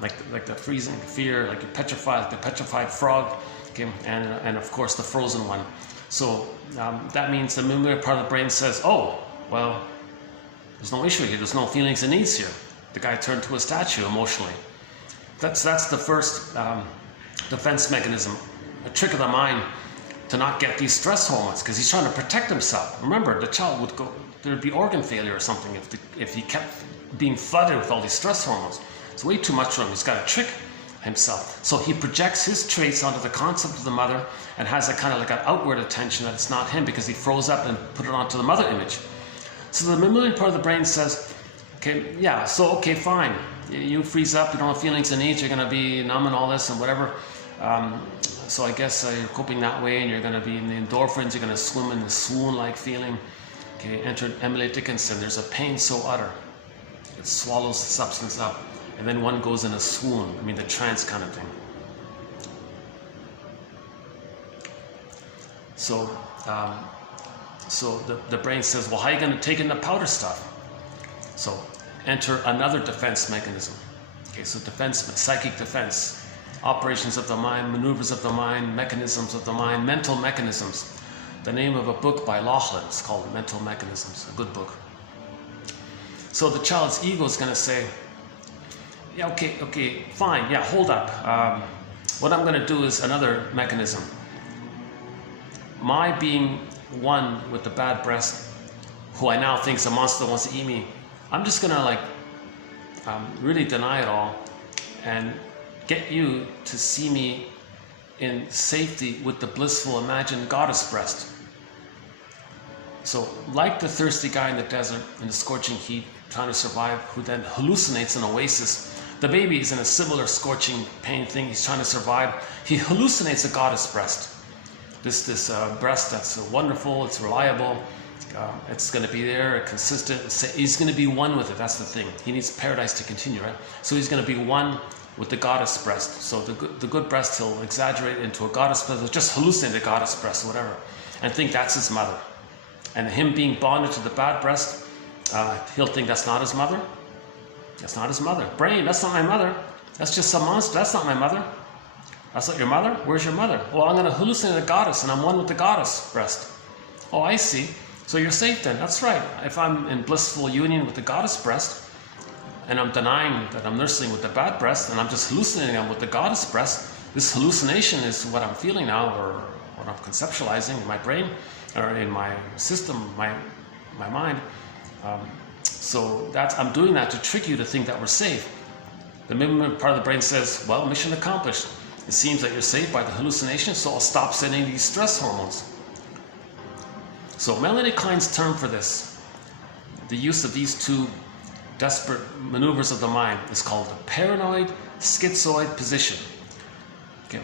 like the freezing fear, like you're petrified, like the petrified frog, okay, and of course the frozen one. So that means the mammalian part of the brain says, oh, well, there's no issue here, there's no feelings and needs here. The guy turned to a statue emotionally. That's the first defense mechanism, a trick of the mind to not get these stress hormones, because he's trying to protect himself. Remember, the child would go, there'd be organ failure or something if he kept being flooded with all these stress hormones. It's way too much for him. He's got to trick himself. So he projects his traits onto the concept of the mother and has a kind of like an outward attention that it's not him, because he froze up and put it onto the mother image. So the mammalian part of the brain says, okay, yeah, so okay, fine. You freeze up, you don't have feelings and needs, you're going to be numb and all this and whatever. So I guess you're coping that way, and you're going to be in the endorphins, you're going to swim in the swoon-like feeling. Okay, entered Emily Dickinson. There's a pain so utter, it swallows the substance up, and then one goes in a swoon. I mean, the trance kind of thing. So, the brain says, well, how are you going to take in the powder stuff? So, enter another defense mechanism. Okay, so defense, psychic defense, operations of the mind, maneuvers of the mind, mechanisms of the mind, mental mechanisms. The name of a book by Laughlin is called Mental Mechanisms, a good book. So the child's ego is going to say, yeah, okay, fine, yeah, hold up. What I'm going to do is another mechanism. My being one with the bad breast, who I now think is a monster that wants to eat me, I'm just going to really deny it all and get you to see me in safety with the blissful imagined goddess breast. So like the thirsty guy in the desert in the scorching heat trying to survive, who then hallucinates an oasis, the baby is in a similar scorching pain thing. He's trying to survive. He hallucinates a goddess breast. This breast that's wonderful, it's reliable, it's going to be there, consistent. He's going to be one with it. That's the thing. He needs paradise to continue, right? So he's going to be one with the goddess breast. So the good breast, he'll exaggerate into a goddess breast, he'll just hallucinate a goddess breast, whatever, and think that's his mother. And him being bonded to the bad breast, he'll think that's not his mother. That's not his mother. Brain, that's not my mother. That's just some monster. That's not my mother. That's not your mother? Where's your mother? Well, I'm going to hallucinate a goddess, and I'm one with the goddess breast. Oh, I see. So you're safe then. That's right. If I'm in blissful union with the goddess breast, and I'm denying that I'm nursing with the bad breast, and I'm just hallucinating I'm with the goddess breast, this hallucination is what I'm feeling now, or what I'm conceptualizing in my brain, or in my system, my mind. So I'm doing that to trick you to think that we're safe. The movement part of the brain says, well, mission accomplished. It seems that you're safe by the hallucination, so I'll stop sending these stress hormones. So Melanie Klein's term for this, the use of these two desperate maneuvers of the mind, is called the paranoid schizoid position. Okay.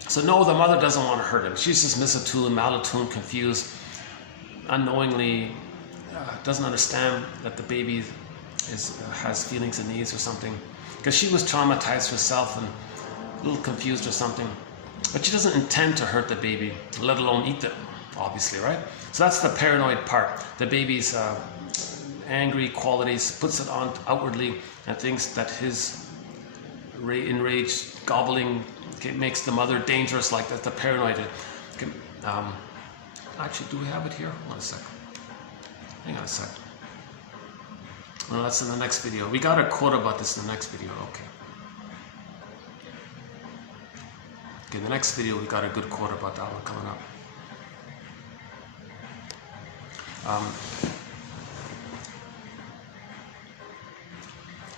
So no, the mother doesn't want to hurt him. She's just misattuned, malattuned, confused, unknowingly doesn't understand that the baby has feelings and needs or something, because she was traumatized herself and a little confused or something. But she doesn't intend to hurt the baby, let alone eat it, obviously, right? So that's the paranoid part. The baby's angry qualities, puts it on outwardly, and thinks that his enraged gobbling makes the mother dangerous, like that. The paranoid. Actually, do we have it here? One second. Hang on a second. No, that's in the next video. We got a quote about this in the next video. Okay. Okay, the next video we got a good quote about that one coming up.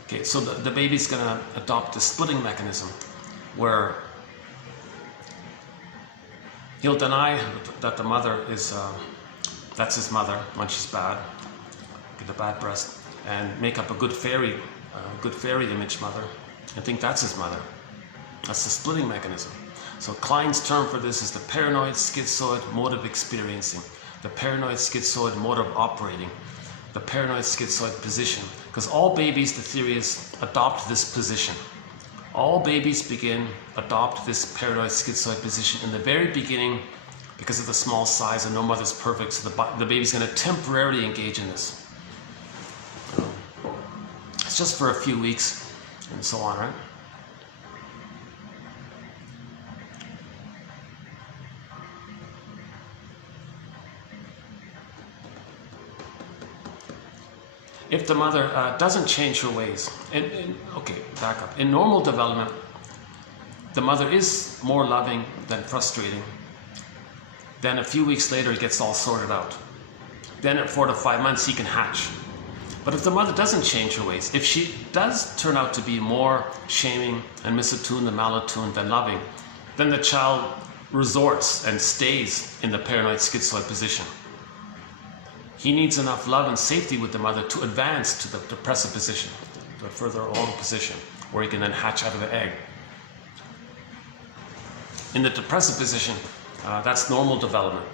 Okay, so the baby's going to adopt a splitting mechanism where he'll deny that the mother is, that's his mother when she's bad, the bad breast, and make up a good fairy image mother, and think that's his mother. That's the splitting mechanism. So Klein's term for this is the paranoid schizoid mode of experiencing, the paranoid schizoid mode of operating, the paranoid schizoid position. Because all babies, the theory is, adopt this position. All babies adopt this paranoid schizoid position in the very beginning because of the small size and no mother's perfect, so the baby's going to temporarily engage in this. It's just for a few weeks and so on, right? If the mother doesn't change her ways, okay, back up. In normal development, the mother is more loving than frustrating. Then a few weeks later, it gets all sorted out. Then at 4 to 5 months, he can hatch. But if the mother doesn't change her ways, if she does turn out to be more shaming and misattuned and malattuned than loving, then the child resorts and stays in the paranoid schizoid position. He needs enough love and safety with the mother to advance to the depressive position, to a further along position, where he can then hatch out of the egg. In the depressive position, that's normal development.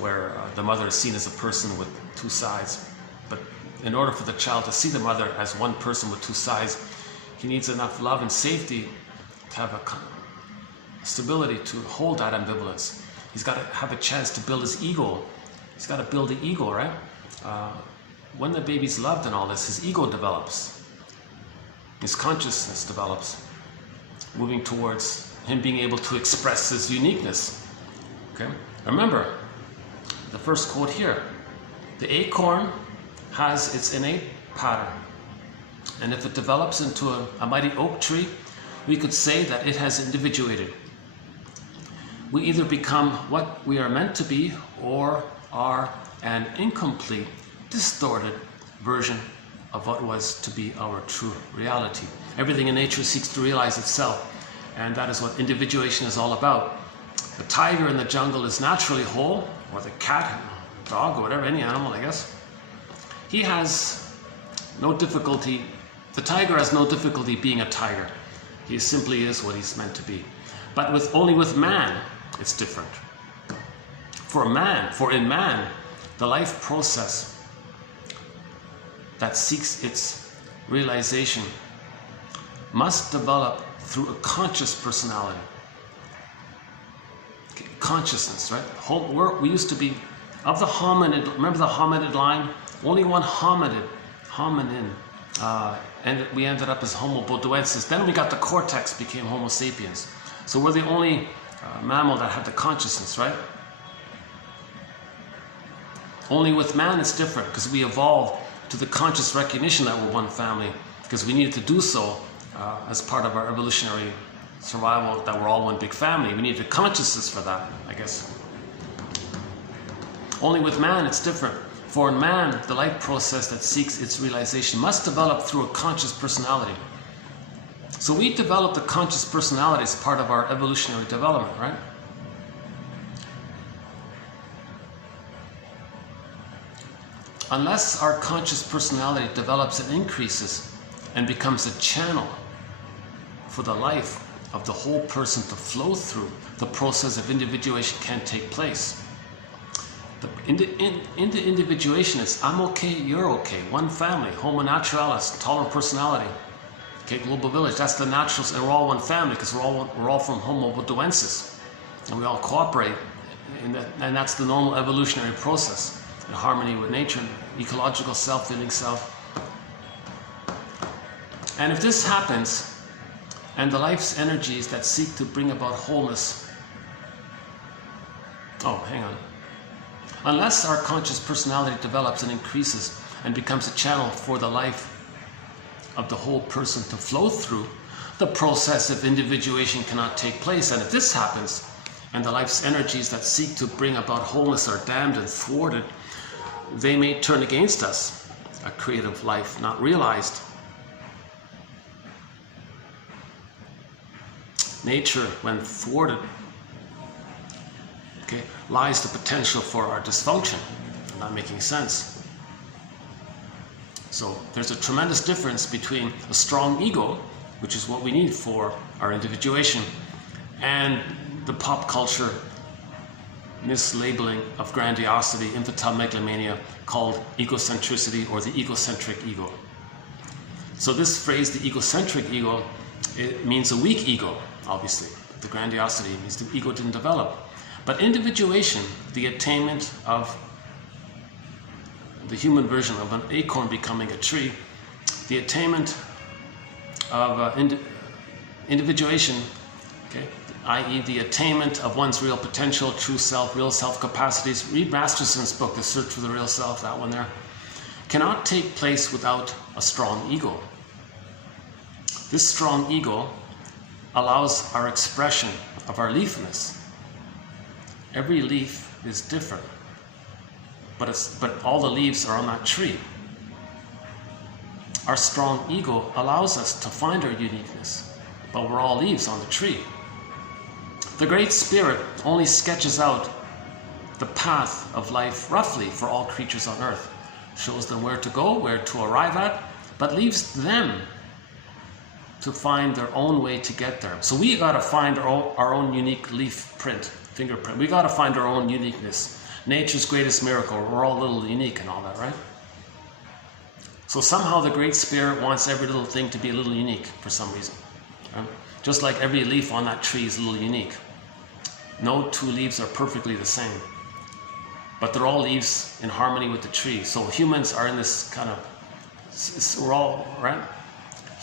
where the mother is seen as a person with two sides. But in order for the child to see the mother as one person with two sides, he needs enough love and safety to have a stability to hold that ambivalence. He's got to have a chance to build his ego. He's got to build the ego, right? When the baby's loved and all this, his ego develops. His consciousness develops, moving towards him being able to express his uniqueness. Okay? Remember, the first quote here, the acorn has its innate pattern. And if it develops into a mighty oak tree, we could say that it has individuated. We either become what we are meant to be or are an incomplete, distorted version of what was to be our true reality. Everything in nature seeks to realize itself, and that is what individuation is all about. The tiger in the jungle is naturally whole, or the cat, dog, or whatever, any animal, I guess. He has no difficulty, the tiger has no difficulty being a tiger. He simply is what he's meant to be. But only with man, it's different. For in man, the life process that seeks its realization must develop through a conscious personality. Okay, consciousness, right? We used to be, of the hominid, remember the hominid line? Only one hominin, and we ended up as Homo bodoensis. Then we got the cortex, became Homo sapiens. So we're the only mammal that had the consciousness, right? Only with man it's different, because we evolved to the conscious recognition that we're one family, because we needed to do so as part of our evolutionary survival, that we're all one big family. We needed consciousness for that, I guess. Only with man it's different. For in man, the life process that seeks its realization must develop through a conscious personality. So we develop the conscious personality as part of our evolutionary development, right? Unless our conscious personality develops and increases and becomes a channel for the life of the whole person to flow through, the process of individuation can't take place. In the individuation, it's I'm okay, you're okay, one family, homo naturalis, tolerant personality. Okay, global village, that's the natural, and we're all one family because we're all from Homo bodoensis, and we all cooperate, and that's the normal evolutionary process, in harmony with nature, ecological self-feeling self. And if this happens, and the life's energies that seek to bring about wholeness, unless our conscious personality develops and increases and becomes a channel for the life of the whole person to flow through, the process of individuation cannot take place. And if this happens, and the life's energies that seek to bring about wholeness are damned and thwarted, they may turn against us, a creative life not realized. Nature, when thwarted, lies the potential for our dysfunction, not making sense. So there's a tremendous difference between a strong ego, which is what we need for our individuation, and the pop culture mislabeling of grandiosity, infantile megalomania, called egocentricity or the egocentric ego. So this phrase, the egocentric ego, it means a weak ego, obviously. The grandiosity means the ego didn't develop. But individuation, the attainment of the human version of an acorn becoming a tree, the attainment of individuation, i.e. the attainment of one's real potential, true self, real self capacities. Read Masterson's book, The Search for the Real Self, that one there, cannot take place without a strong ego. This strong ego allows our expression of our leafness. Every leaf is different, but all the leaves are on that tree. Our strong ego allows us to find our uniqueness, but we're all leaves on the tree. The Great Spirit only sketches out the path of life roughly for all creatures on earth, shows them where to go, where to arrive at, but leaves them to find their own way to get there. So we got to find our own unique leaf print, fingerprint. We got to find our own uniqueness. nature's greatest miracle, we're all a little unique and all that, right? So somehow the Great Spirit wants every little thing to be a little unique for some reason. Right? Just like every leaf on that tree is a little unique. No two leaves are perfectly the same, but they're all leaves in harmony with the tree. So humans are in this kind of, we're all, right?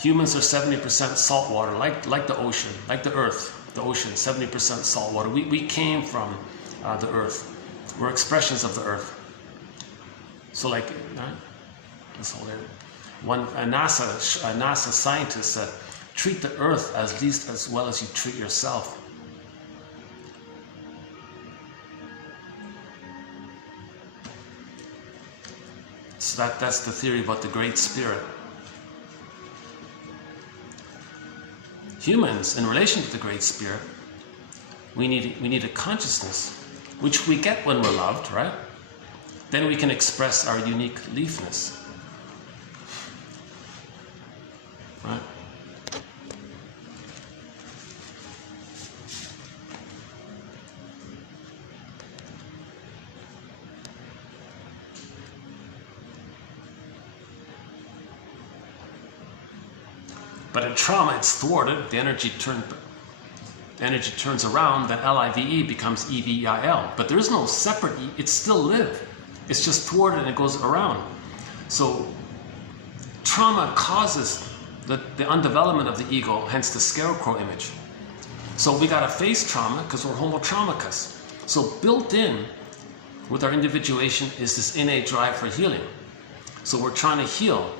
Humans are 70% salt water, like the ocean, like the earth. The ocean, 70% salt water. We came from the earth. We're expressions of the earth. So like, right? This whole area. A NASA scientist said, treat the earth at least as well as you treat yourself. So that's the theory about the Great Spirit. Humans, in relation to the Great Spirit, we need a consciousness, which we get when we're loved, right? Then we can express our unique leafness, right? But in trauma, it's thwarted. The energy turns around. That LIVE becomes EVIL. But there is no separate E. It's still live. It's just thwarted and it goes around. So trauma causes the undevelopment of the ego, hence the scarecrow image. So we got to face trauma because we're homo traumicus. So built in with our individuation is this innate drive for healing. So we're trying to heal.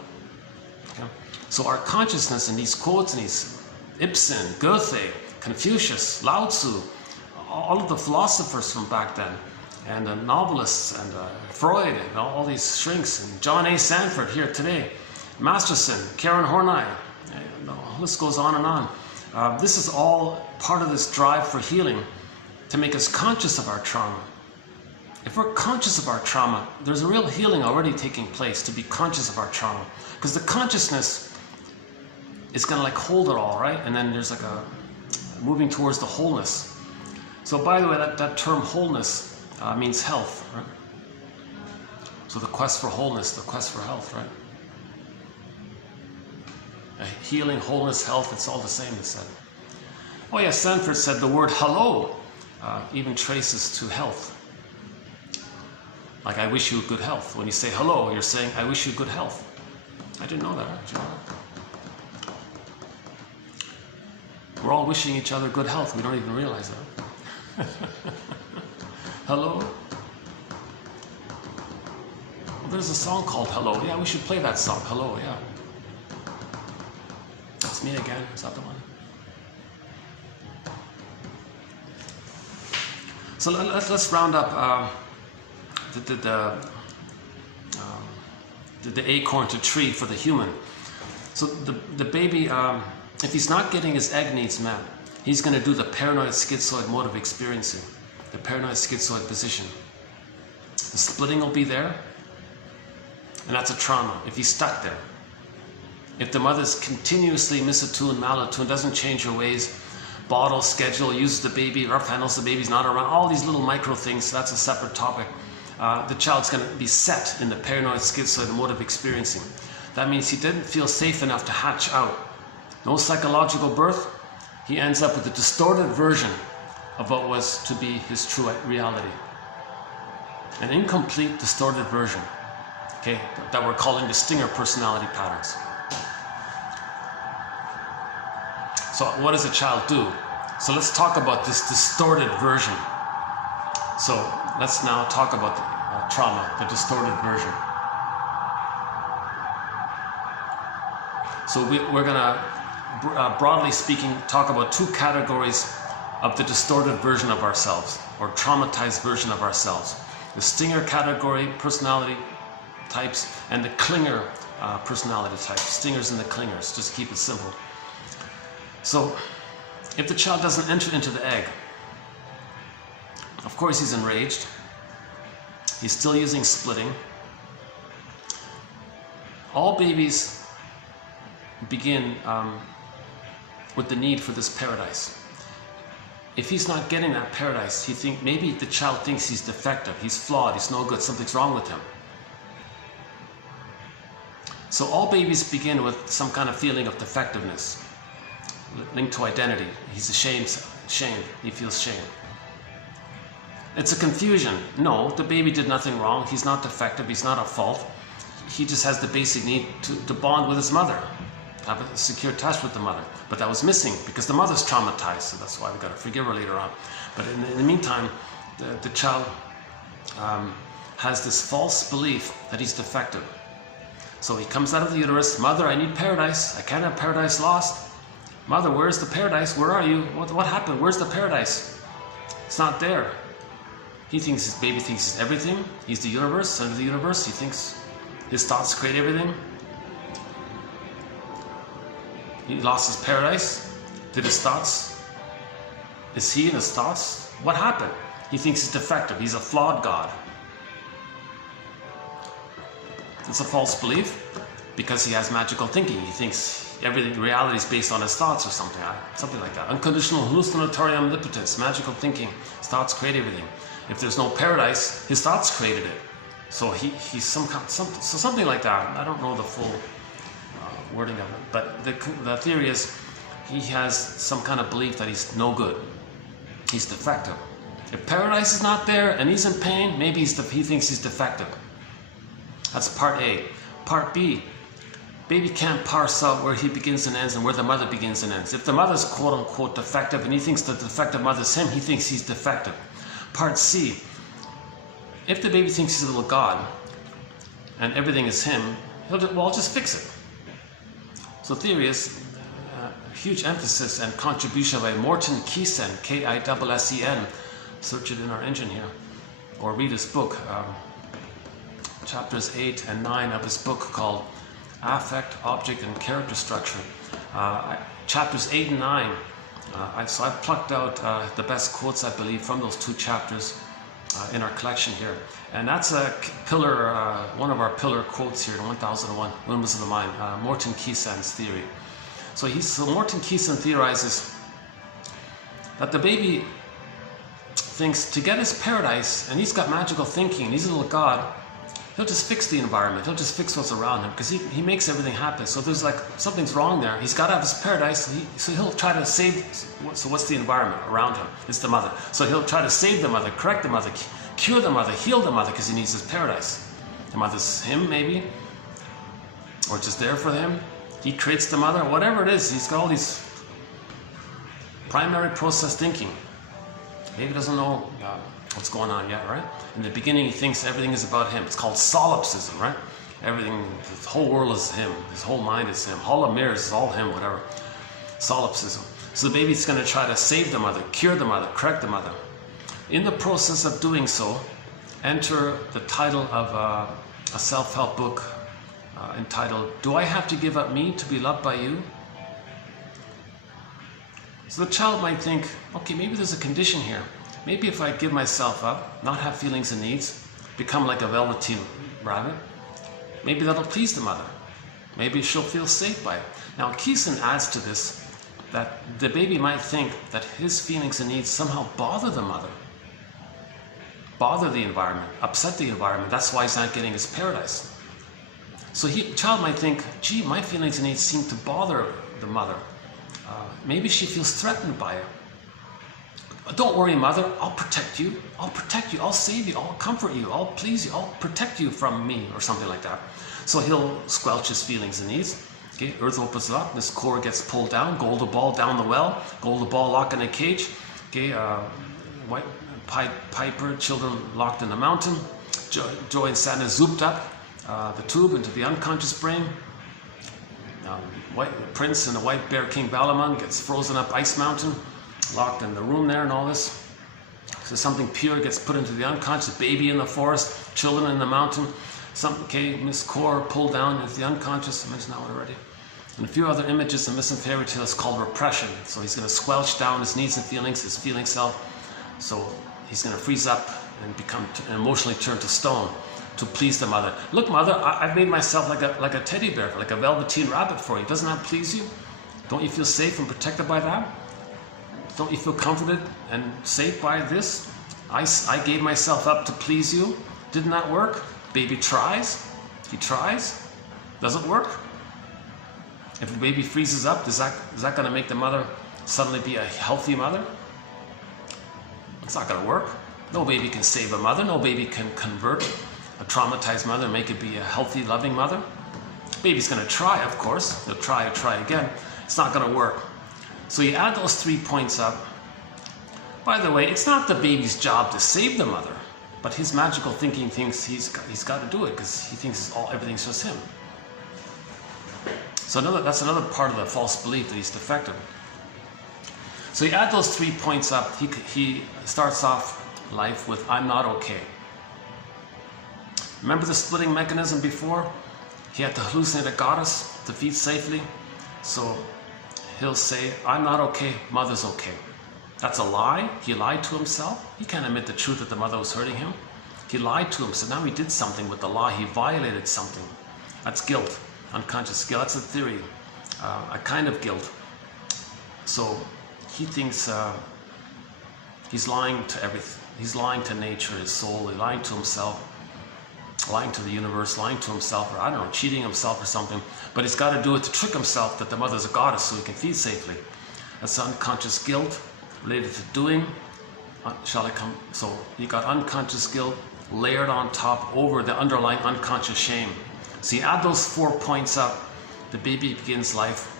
Okay? So our consciousness in these quotes, and these Ibsen, Goethe, Confucius, Lao Tzu, all of the philosophers from back then, and the novelists, and Freud, and all these shrinks, and John A. Sanford here today, Masterson, Karen Horney, the list goes on and on. This is all part of this drive for healing, to make us conscious of our trauma. If we're conscious of our trauma, there's a real healing already taking place to be conscious of our trauma. Because the consciousness is going to like hold it all, right? And then there's like a moving towards the wholeness. So by the way, that term wholeness means health, right? So the quest for wholeness, the quest for health, right? Healing, wholeness, health, it's all the same, it said. Oh yeah, Sanford said the word hello even traces to health. Like, I wish you good health. When you say hello, you're saying, I wish you good health. I didn't know that, right? Did you know that? We're all wishing each other good health. We don't even realize that. Hello? Well, there's a song called Hello. Yeah, we should play that song. Hello, yeah. That's me again. Is that the one? So let's round up the acorn to tree for the human. So the baby, if he's not getting his egg needs met, he's going to do the paranoid schizoid mode of experiencing, the paranoid schizoid position. The splitting will be there, and that's a trauma if he's stuck there. If the mother's continuously misattuned, malattuned, doesn't change her ways, bottle, schedule, uses the baby, rough handles the baby's not around, all these little micro things, that's a separate topic. The child's going to be set in the paranoid schizoid mode of experiencing. That means he didn't feel safe enough to hatch out. No psychological birth. He ends up with a distorted version of what was to be his true reality. An incomplete, distorted version, okay, that we're calling the stinger personality patterns. So what does a child do? So let's talk about this distorted version. So let's now talk about the trauma, the distorted version. So we're going to, broadly speaking, talk about two categories of the distorted version of ourselves, or traumatized version of ourselves. The stinger category, personality types, and the clinger personality types. Stingers and the clingers, just keep it simple. So if the child doesn't enter into the egg, of course he's enraged. He's still using splitting. All babies begin with the need for this paradise. if he's not getting that paradise, maybe the child thinks he's defective, he's flawed, he's no good, something's wrong with him. So all babies begin with some kind of feeling of defectiveness, linked to identity. He's ashamed, he feels shame. It's a confusion. No, the baby did nothing wrong, he's not defective, he's not at fault. He just has the basic need to bond with his mother, have a secure touch with the mother. But that was missing because the mother's traumatized, so that's why we got to forgive her later on. But in the meantime, the child has this false belief that he's defective. So he comes out of the uterus, mother, I need paradise, I can't have paradise lost. Mother, where's the paradise? Where are you? What happened? Where's the paradise? It's not there. His baby thinks he's everything. He's the universe, center of the universe. He thinks his thoughts create everything. He lost his paradise. Did his thoughts? Is he and his thoughts? What happened? He thinks he's defective. He's a flawed God. It's a false belief because he has magical thinking. He thinks reality is based on his thoughts or something like that. Unconditional hallucinatory omnipotence, magical thinking. His thoughts create everything. If there's no paradise, his thoughts created it. So he's something like that. I don't know the full wording of it, but the theory is he has some kind of belief that he's no good. He's defective. If paradise is not there and he's in pain, maybe he thinks he's defective. That's part A. Part B, baby can't parse out where he begins and ends and where the mother begins and ends. If the mother's quote-unquote defective and he thinks the defective mother's him, he thinks he's defective. Part C, if the baby thinks he's a little God and everything is him, I'll just fix it. So theory is a huge emphasis and contribution by Morton Kiessen, K-I-S-S-E-N. Search it in our engine here, or read his book. Chapters 8 and 9 of his book called Affect, Object, and Character Structure. Chapters 8 and 9, so I've plucked out the best quotes, I believe, from those two chapters in our collection here. And that's a pillar, one of our pillar quotes here in 1001, Windmills of the Mind, Morton Kiessen's theory. So Morton Kiessen theorizes that the baby thinks to get his paradise, and he's got magical thinking, he's a little God, he'll just fix the environment, he'll just fix what's around him, because he makes everything happen. So there's like, something's wrong there. He's got to have his paradise, so he'll try to save, so what's the environment around him? It's the mother. So he'll try to save the mother, correct the mother, cure the mother, heal the mother, because he needs his paradise. The mother's him, maybe, or just there for him. He creates the mother, whatever it is, he's got all these primary process thinking. Maybe he doesn't know what's going on yet, right? In the beginning, he thinks everything is about him. It's called solipsism, right? Everything, the whole world is him. His whole mind is him. All the mirrors is all him, whatever. Solipsism. So the baby's going to try to save the mother, cure the mother, correct the mother. In the process of doing so, enter the title of a self-help book entitled, Do I Have to Give Up Me to Be Loved by You? So the child might think, okay, maybe there's a condition here. Maybe if I give myself up, not have feelings and needs, become like a velveteen rabbit, maybe that'll please the mother. Maybe she'll feel safe by it. Now, Kiessen adds to this that the baby might think that his feelings and needs somehow bother the mother, bother the environment, upset the environment. That's why he's not getting his paradise. So the child might think, gee, my feelings and needs seem to bother the mother. Maybe she feels threatened by it. Don't worry, mother, I'll protect you. I'll protect you. I'll save you. I'll comfort you. I'll please you. I'll protect you from me, or something like that. So he'll squelch his feelings and needs. Okay, earth opens up. This core gets pulled down. Golden ball down the well. Golden ball locked in a cage. Okay, white piper, children locked in the mountain. Joy and sadness zooped up the tube into the unconscious brain. White prince and the white bear king Balaman gets frozen up ice mountain, locked in the room there and all this. So something pure gets put into the unconscious, baby in the forest, children in the mountain, Miss Core pulled down into the unconscious, I mentioned that one already. And a few other images in myths and fairy tales called repression. So he's going to squelch down his needs and feelings, his feeling self. So he's going to freeze up and become emotionally turned to stone to please the mother. Look, mother, I've made myself like a teddy bear, like a velveteen rabbit for you. Doesn't that please you? Don't you feel safe and protected by that? Don't you feel comforted and safe by this? I gave myself up to please you. Didn't that work? Baby tries. He tries. Doesn't work. If the baby freezes up, is that going to make the mother suddenly be a healthy mother? It's not going to work. No baby can save a mother. No baby can convert a traumatized mother and make it be a healthy, loving mother. Baby's going to try, of course. They'll try again. It's not going to work. So you add those 3 points up. By the way, it's not the baby's job to save the mother, but his magical thinking thinks he's got to do it because he thinks everything's just him. So that's another part of the false belief that he's defective. So you add those 3 points up. He starts off life with, I'm not okay. Remember the splitting mechanism before? He had to hallucinate a goddess to feed safely. So he'll say, I'm not okay, mother's okay. That's a lie. He lied to himself. He can't admit the truth that the mother was hurting him. He lied to himself. Now he did something with the lie. He violated something. That's guilt, unconscious guilt. That's a theory, a kind of guilt. So he thinks he's lying to everything. He's lying to nature, his soul. He's lying to himself, lying to the universe, lying to himself, or I don't know, cheating himself or something. But he's got to do it to trick himself that the mother's a goddess so he can feed safely. That's unconscious guilt related to doing. So you got unconscious guilt layered on top over the underlying unconscious shame. So you add those 4 points up, the baby begins life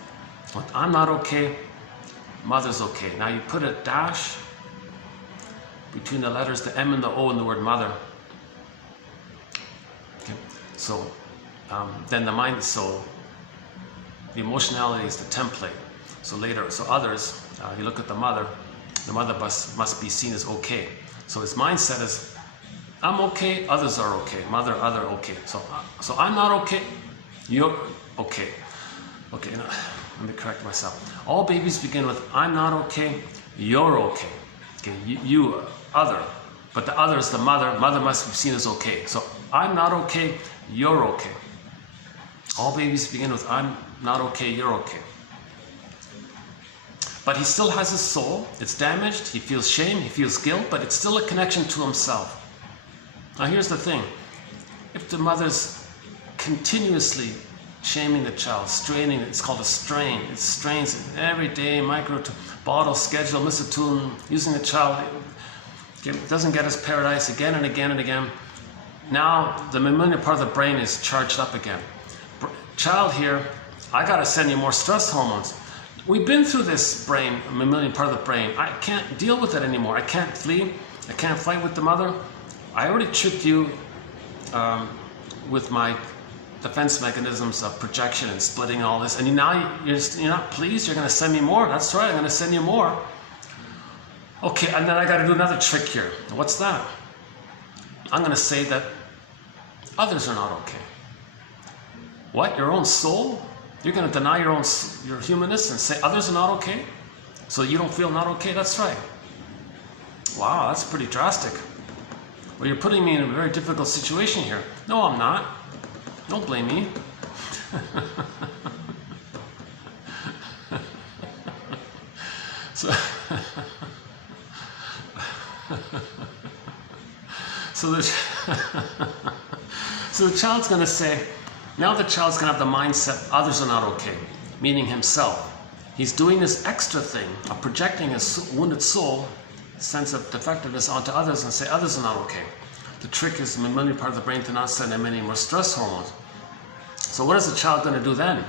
with, I'm not okay, mother's okay. Now you put a dash between the letters, the M and the O in the word mother. Okay. So then the mind, so the emotionality is the template. So later, so others, you look at the mother must be seen as okay. So his mindset is, I'm okay, others are okay. Mother, other, okay. So I'm not okay, you're okay. Okay, now, let me correct myself. All babies begin with, I'm not okay, you're okay. Okay, you other. But the other is the mother. Mother must be seen as okay. So I'm not okay, you're okay. All babies begin with, I'm not okay, you're okay. But he still has his soul. It's damaged. He feels shame. He feels guilt. But it's still a connection to himself. Now here's the thing. If the mother's continuously shaming the child, straining, it's called a strain. It strains it every day, bottle, schedule, miss a tune, using the child. It doesn't get his paradise again and again and again. Now the mammalian part of the brain is charged up again. Child here, I got to send you more stress hormones. We've been through this brain, mammalian part of the brain. I can't deal with it anymore. I can't flee. I can't fight with the mother. I already tricked you with my defense mechanisms of projection and splitting all this. And now you're not pleased? You're going to send me more? That's right, I'm going to send you more. Okay, and then I got to do another trick here. What's that? I'm going to say that others are not okay. What? Your own soul? You're going to deny your humanness and say others are not okay? So you don't feel not okay? That's right. Wow, that's pretty drastic. Well, you're putting me in a very difficult situation here. No, I'm not. Don't blame me. So the child's going to say, now the child's going to have the mindset, others are not okay, meaning himself. He's doing this extra thing of projecting his wounded soul, sense of defectiveness onto others and say others are not okay. The trick is the mammalian part of the brain to not send him any more stress hormones. So what is the child going to do then?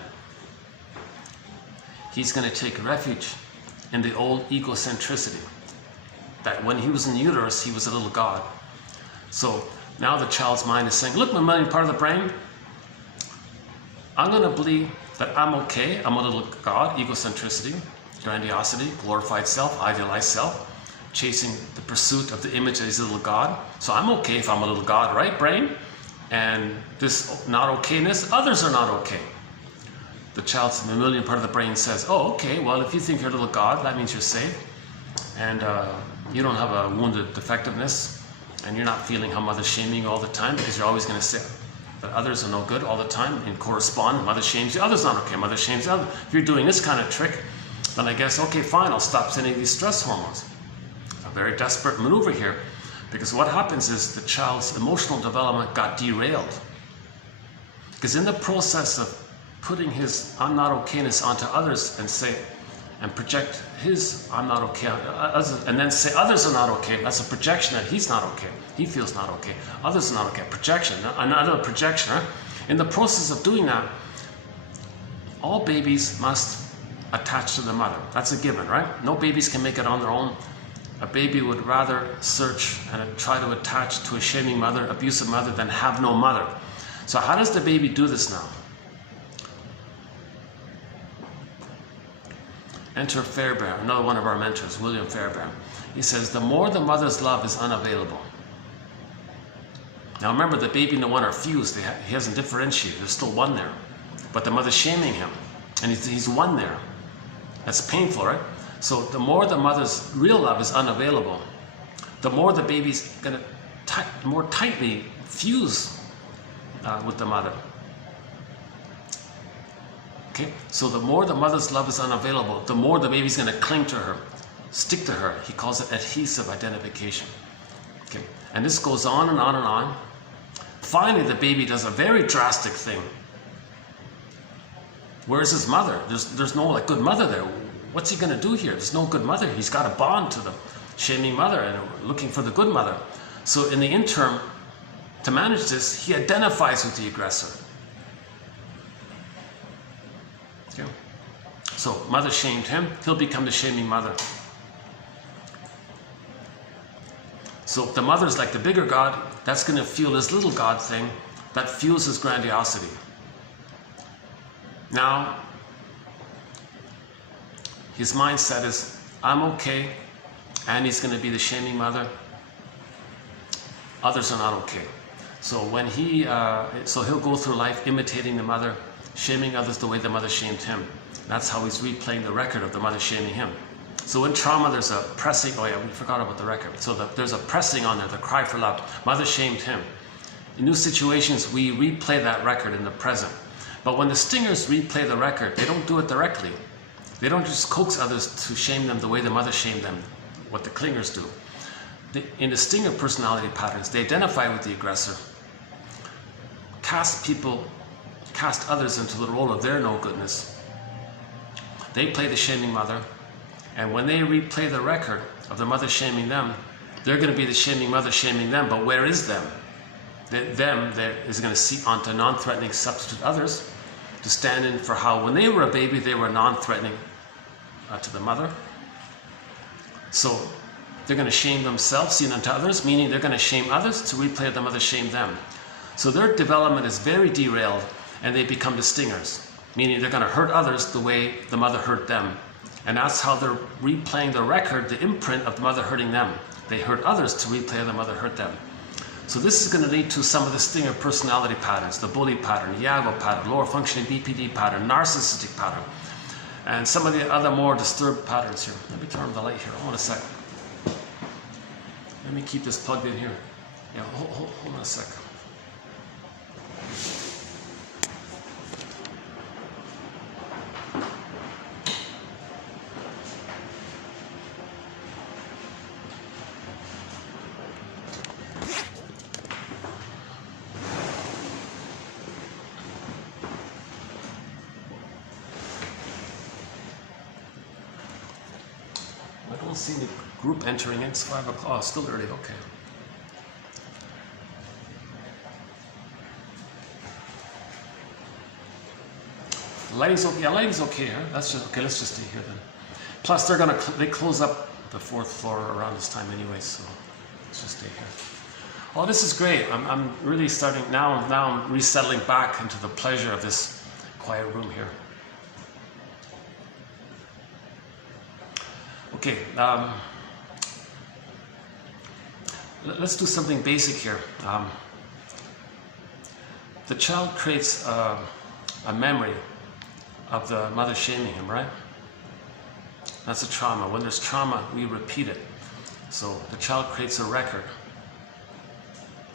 He's going to take refuge in the old egocentricity. That when he was in the uterus, he was a little god. So now the child's mind is saying, look, mammalian part of the brain, I'm going to believe that I'm okay. I'm a little god, egocentricity, grandiosity, glorified self, idealized self, chasing the pursuit of the image as a little god. So I'm okay if I'm a little god, right, brain? And this not okayness, others are not okay. The child's mammalian part of the brain says, oh, okay, well, if you think you're a little god, that means you're safe. And you don't have a wounded defectiveness. And you're not feeling how mother's shaming you all the time because you're always going to say that others are no good all the time and correspond. Mother shames you, others not okay. Mother shames you. If you're doing this kind of trick, then I guess, okay, fine, I'll stop sending these stress hormones. A very desperate maneuver here, because what happens is the child's emotional development got derailed. Because in the process of putting his I'm not okayness onto others and project his I'm not okay on others, and then say others are not okay, that's a projection that he's not okay. He feels not okay. Others are not okay. Projection, another projection. Right? In the process of doing that, all babies must attach to the mother. That's a given, right? No babies can make it on their own. A baby would rather search and try to attach to a shaming mother, abusive mother, than have no mother. So how does the baby do this now? Enter Fairbairn, another one of our mentors, William Fairbairn. He says, the more the mother's love is unavailable. Now remember, the baby and the one are fused. He hasn't differentiated. There's still one there. But the mother's shaming him. And he's one there. That's painful, right? So the more the mother's real love is unavailable, the more the baby's going to more tightly fuse with the mother. Okay? So the more the mother's love is unavailable, the more the baby's going to cling to her, stick to her. He calls it adhesive identification. Okay? And this goes on and on and on. Finally, the baby does a very drastic thing. Where's his mother? There's no good mother there. What's he going to do here? There's no good mother. He's got a bond to the shaming mother and looking for the good mother. So in the interim, to manage this, he identifies with the aggressor. Okay. So mother shamed him, he'll become the shaming mother. So if the mother's like the bigger God, that's going to fuel his little God thing, that fuels his grandiosity. Now, his mindset is, I'm okay, and he's going to be the shaming mother. Others are not okay. So when he'll go through life imitating the mother, shaming others the way the mother shamed him. That's how he's replaying the record of the mother shaming him. So in trauma, there's a pressing, oh yeah, we forgot about the record. So there's a pressing on there, the cry for love. Mother shamed him. In new situations, we replay that record in the present. But when the stingers replay the record, they don't do it directly. They don't just coax others to shame them the way the mother shamed them, what the clingers do. In the stinger personality patterns, they identify with the aggressor, cast others into the role of their no-goodness. They play the shaming mother, and when they replay the record of the mother shaming them, they're going to be the shaming mother shaming them, but where is them? Them is going to seep onto non-threatening substitute others to stand in for how when they were a baby they were non-threatening to the mother. So they're going to shame themselves, seen unto others, meaning they're going to shame others to replay the mother shame them. So their development is very derailed, and they become the stingers, meaning they're going to hurt others the way the mother hurt them. And that's how they're replaying the record, the imprint of the mother hurting them. They hurt others to replay the mother hurt them. So this is going to lead to some of the stinger personality patterns, the bully pattern, Iago pattern, lower functioning BPD pattern, narcissistic pattern, and some of the other more disturbed patterns here. Let me turn on the light here. Hold on a sec. Let me keep this plugged in here. Yeah, hold on a sec. I don't see the group entering in. It's 5 o'clock. Oh, still early. Okay. Lighting's okay. Yeah, lighting's okay here. That's just okay. Let's just stay here then. Plus, they close up the 4th floor around this time anyway, so let's just stay here. Oh, this is great. I'm really starting now. I'm resettling back into the pleasure of this quiet room here. Okay, let's do something basic here. The child creates a memory of the mother shaming him, right? That's a trauma. When there's trauma, we repeat it. So the child creates a record.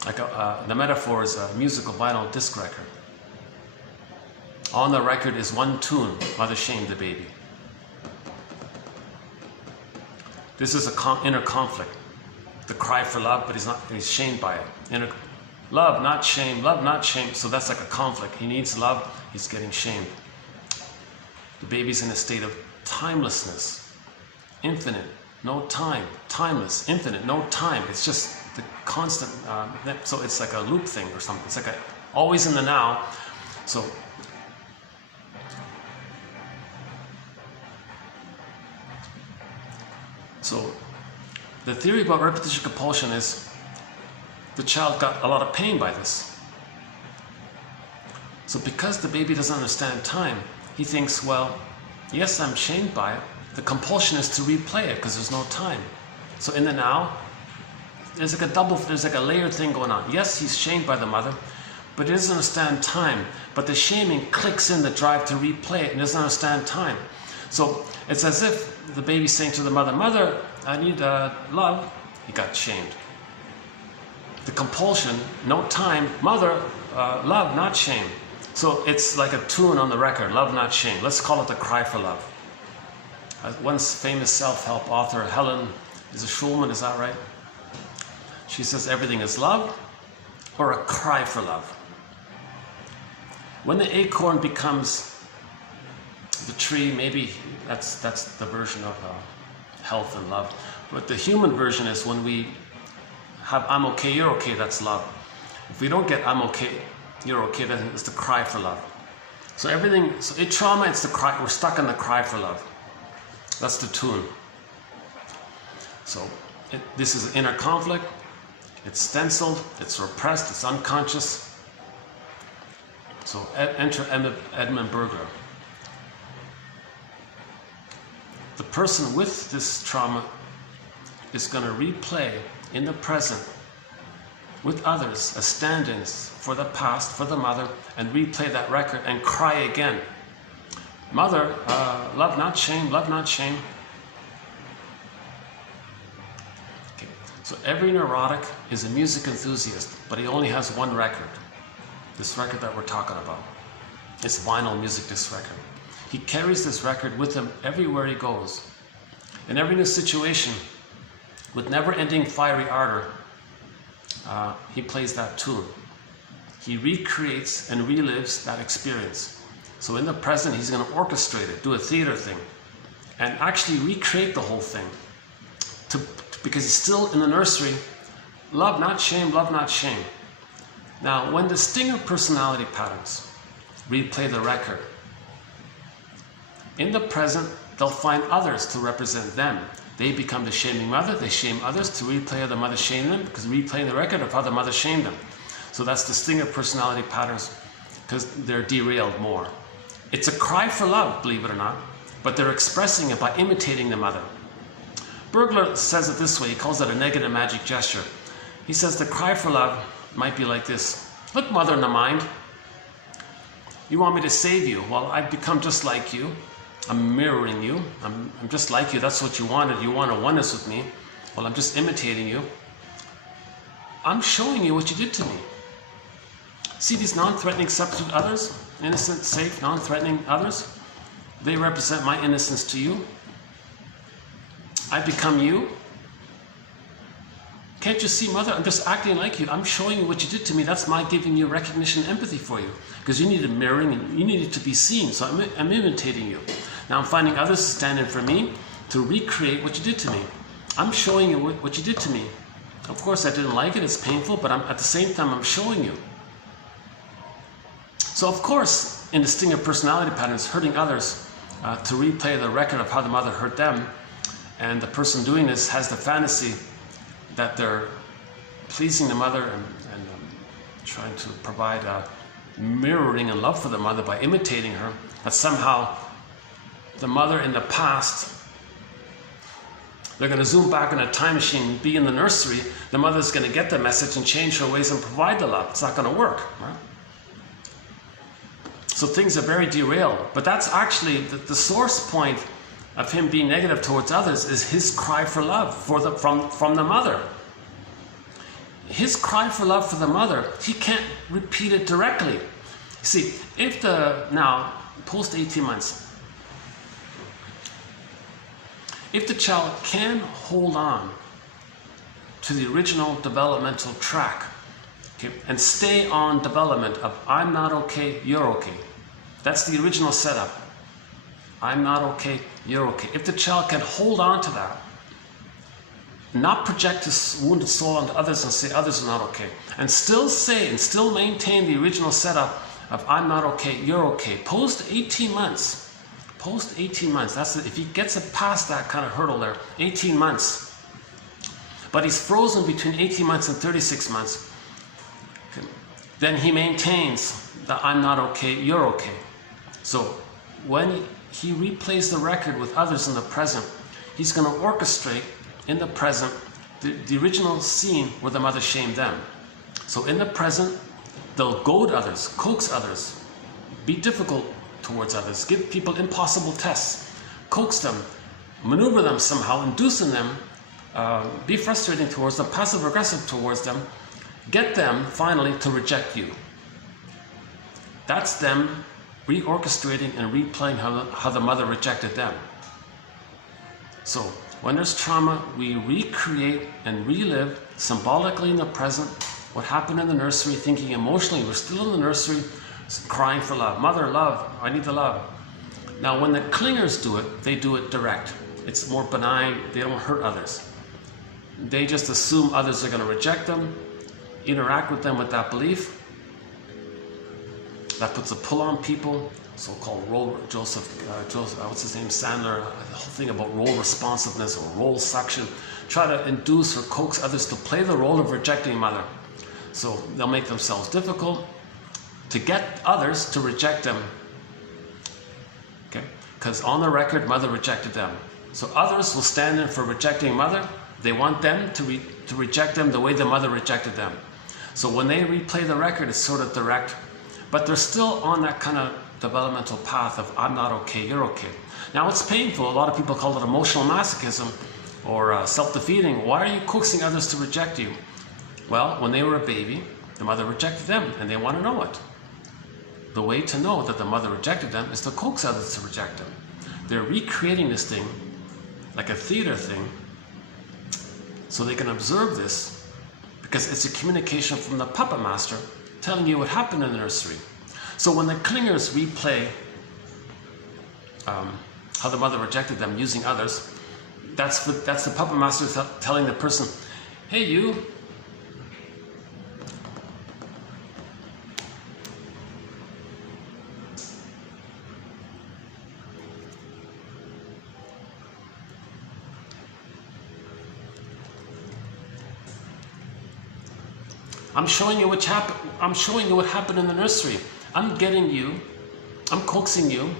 Like the metaphor is a musical vinyl disc record. On the record is one tune, mother shamed the baby. This is a inner conflict. The cry for love, but he's shamed by it. Love, not shame, love, not shame. So that's like a conflict. He needs love, he's getting shamed. The baby's in a state of timelessness, infinite, no time, timeless, infinite, no time. It's just the constant, so it's like a loop thing or something. It's like always in the now. So the theory about repetition compulsion is the child got a lot of pain by this. So because the baby doesn't understand time, he thinks, well, yes, I'm shamed by it. The compulsion is to replay it because there's no time. So in the now, there's like a layered thing going on. Yes, he's shamed by the mother, but he doesn't understand time. But the shaming clicks in the drive to replay it and doesn't understand time. So it's as if the baby's saying to the mother, Mother, I need love. He got shamed. The compulsion, no time, mother, love, not shame. So it's like a tune on the record, love, not shame. Let's call it the cry for love. Once famous self-help author Helen, is it Schulman, is that right? She says everything is love or a cry for love. When the acorn becomes the tree, maybe that's the version of health and love. But the human version is when we have I'm okay, you're okay, that's love. If we don't get I'm okay, you're okay, then it's the cry for love. So in trauma, it's the cry, we're stuck in the cry for love. That's the tune. So this is inner conflict, it's stenciled, it's repressed, it's unconscious. So enter Edmund Burglar. The person with this trauma is going to replay in the present with others as stand-ins for the past, for the mother, and replay that record and cry again. Mother, love not shame, love not shame. Okay. So every neurotic is a music enthusiast, but he only has one record. This record that we're talking about. It's vinyl music disc record. He carries this record with him everywhere he goes. In every new situation, with never-ending fiery ardor, he plays that tune. He recreates and relives that experience. So in the present, he's going to orchestrate it, do a theater thing, and actually recreate the whole thing. Because he's still in the nursery, love not shame, love not shame. Now, when the stinger personality patterns replay the record, in the present, they'll find others to represent them. They become the shaming mother, they shame others to replay how the mother shamed them, because replaying the record of how the mother shamed them. So that's the stinger personality patterns, because they're derailed more. It's a cry for love, believe it or not, but they're expressing it by imitating the mother. Burglar says it this way, he calls it a negative magic gesture. He says the cry for love might be like this. Look, mother in the mind, you want me to save you. Well, I've become just like you. I'm mirroring you. I'm just like you. That's what you wanted. You want a oneness with me. Well, I'm just imitating you. I'm showing you what you did to me. See these non-threatening substitute others? Innocent, safe, non-threatening others? They represent my innocence to you. I become you. Can't you see, mother? I'm just acting like you. I'm showing you what you did to me. That's my giving you recognition and empathy for you. Because you needed mirroring and you needed to be seen. So I'm imitating you. Now I'm finding others to stand in for me to recreate what you did to me. I'm showing you what you did to me. Of course, I didn't like it. It's painful. But at the same time, I'm showing you. So of course, in the stinger personality patterns, hurting others to replay the record of how the mother hurt them. And the person doing this has the fantasy that they're pleasing the mother and trying to provide mirroring and love for the mother by imitating her, that somehow the mother in the past, they're going to zoom back in a time machine, be in the nursery, the mother's going to get the message and change her ways and provide the love. It's not going to work, right? So things are very derailed, but that's actually the source point of him being negative towards others is his cry for love from the mother. His cry for love for the mother, he can't repeat it directly. See, if now, post 18 months, If the child can hold on to the original developmental track, okay, and stay on development of I'm not okay, you're okay. That's the original setup. I'm not okay, you're okay. If the child can hold on to that, not project his wounded soul onto others and say others are not okay, and still say and still maintain the original setup of I'm not okay, you're okay, post 18 months. Post 18 months, that's it. If he gets it past that kind of hurdle there, 18 months, but he's frozen between 18 months and 36 months, okay, then he maintains that I'm not okay, you're okay. So when he replays the record with others in the present, he's going to orchestrate in the present the original scene where the mother shamed them. So in the present, they'll goad others, coax others, be difficult towards others, give people impossible tests, coax them, maneuver them somehow, inducing them, be frustrating towards them, passive aggressive towards them, get them finally to reject you. That's them reorchestrating and replaying how the mother rejected them. So when there's trauma, we recreate and relive symbolically in the present what happened in the nursery, thinking emotionally we're still in the nursery, crying for love. Mother, love, I need the love. Now when the clingers do it, they do it direct. It's more benign, they don't hurt others. They just assume others are going to reject them, interact with them with that belief. That puts a pull on people, so-called role, Joseph, what's his name, Sandler, the whole thing about role responsiveness or role suction. Try to induce or coax others to play the role of rejecting mother. So they'll make themselves difficult to get others to reject them. Okay? Because on the record, mother rejected them. So others will stand in for rejecting mother. They want them to reject them the way the mother rejected them. So when they replay the record, it's sort of direct, but they're still on that kind of developmental path of I'm not okay, you're okay. Now it's painful. A lot of people call it emotional masochism or self-defeating. Why are you coaxing others to reject you? Well, when they were a baby, the mother rejected them and they want to know it. The way to know that the mother rejected them is to coax others to reject them. They're recreating this thing like a theater thing so they can observe this, because it's a communication from the puppet master telling you what happened in the nursery. So when the clingers replay how the mother rejected them using others, that's the puppet master telling the person, hey you, I'm showing you what happened in the nursery. I'm getting you, I'm coaxing you,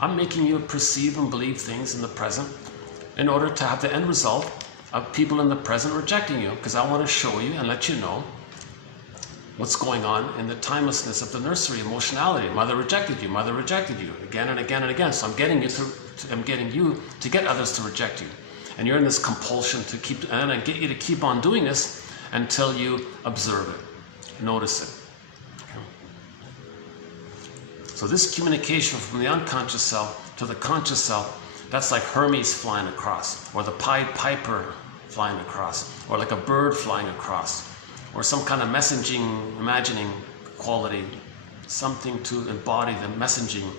I'm making you perceive and believe things in the present in order to have the end result of people in the present rejecting you, because I want to show you and let you know what's going on in the timelessness of the nursery emotionality. Mother rejected you again and again and again. So I'm getting you to get others to reject you. And you're in this compulsion to keep, and I get you to keep on doing this until you observe it, notice it. Okay. So this communication from the unconscious self to the conscious self, that's like Hermes flying across, or the Pied Piper flying across, or like a bird flying across, or some kind of messaging, imagining quality, something to embody the messaging,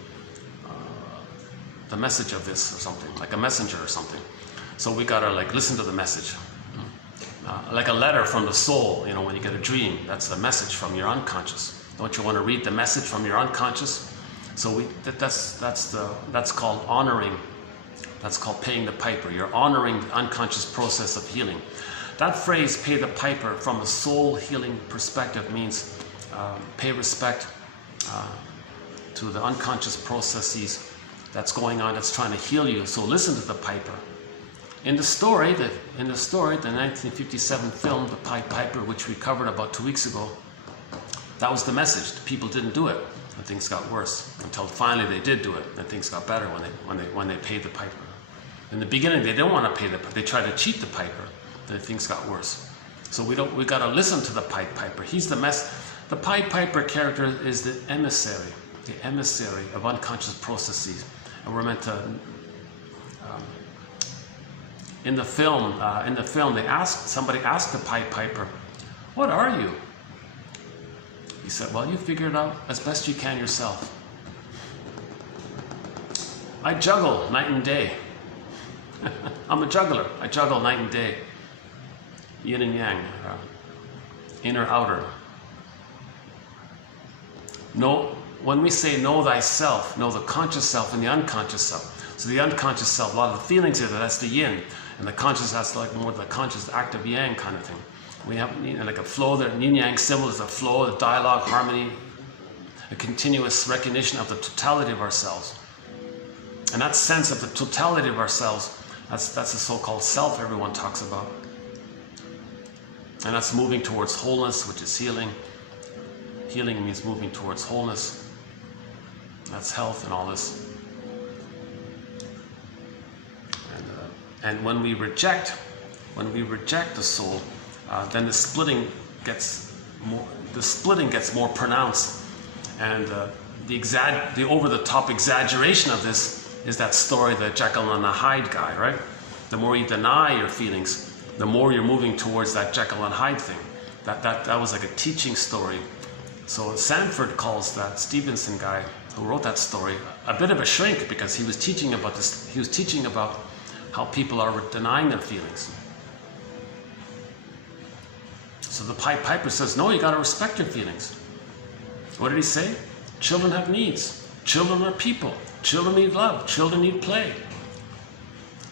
the message of this or something, like a messenger or something. So we gotta like listen to the message. Like a letter from the soul, you know, when you get a dream, that's a message from your unconscious. Don't you want to read the message from your unconscious? So that's called honoring. That's called paying the piper. You're honoring the unconscious process of healing. That phrase, pay the piper, from a soul healing perspective means pay respect to the unconscious processes that's going on, that's trying to heal you. So listen to the piper. In the story, the 1957 film, The Pied Piper, which we covered about 2 weeks ago, that was the message. People didn't do it, and things got worse until finally they did do it, and things got better when they paid the piper. In the beginning, they didn't want to pay the piper. They tried to cheat the piper, then things got worse. So we got to listen to the Pied Piper. He's the The Pied Piper character is the emissary of unconscious processes, and we're meant to in the film, somebody asked the Pied Piper, "What are you?" He said, "Well, you figure it out as best you can yourself." "I juggle night and day." I'm a juggler. I juggle night and day. Yin and yang, inner, outer. No, when we say know thyself, know the conscious self and the unconscious self. So the unconscious self, a lot of the feelings here, that's the yin, and the conscious, that's like more the conscious active yang kind of thing. We have like a flow, the yin yang symbol is a flow, the dialogue, harmony, a continuous recognition of the totality of ourselves. And that sense of the totality of ourselves, that's the so-called self everyone talks about. And that's moving towards wholeness, which is healing. Healing means moving towards wholeness. That's health and all this. And when we reject the soul, then the splitting gets more pronounced. And the over-the-top exaggeration of this is that story, the Jekyll and the Hyde guy, right? The more you deny your feelings, the more you're moving towards that Jekyll and Hyde thing. That was like a teaching story. So Sanford calls that Stevenson guy who wrote that story a bit of a shrink, because he was teaching about this. He was teaching about how people are denying their feelings. So the Pied Piper says, no, you got to respect your feelings. What did he say? Children have needs. Children are people. Children need love. Children need play.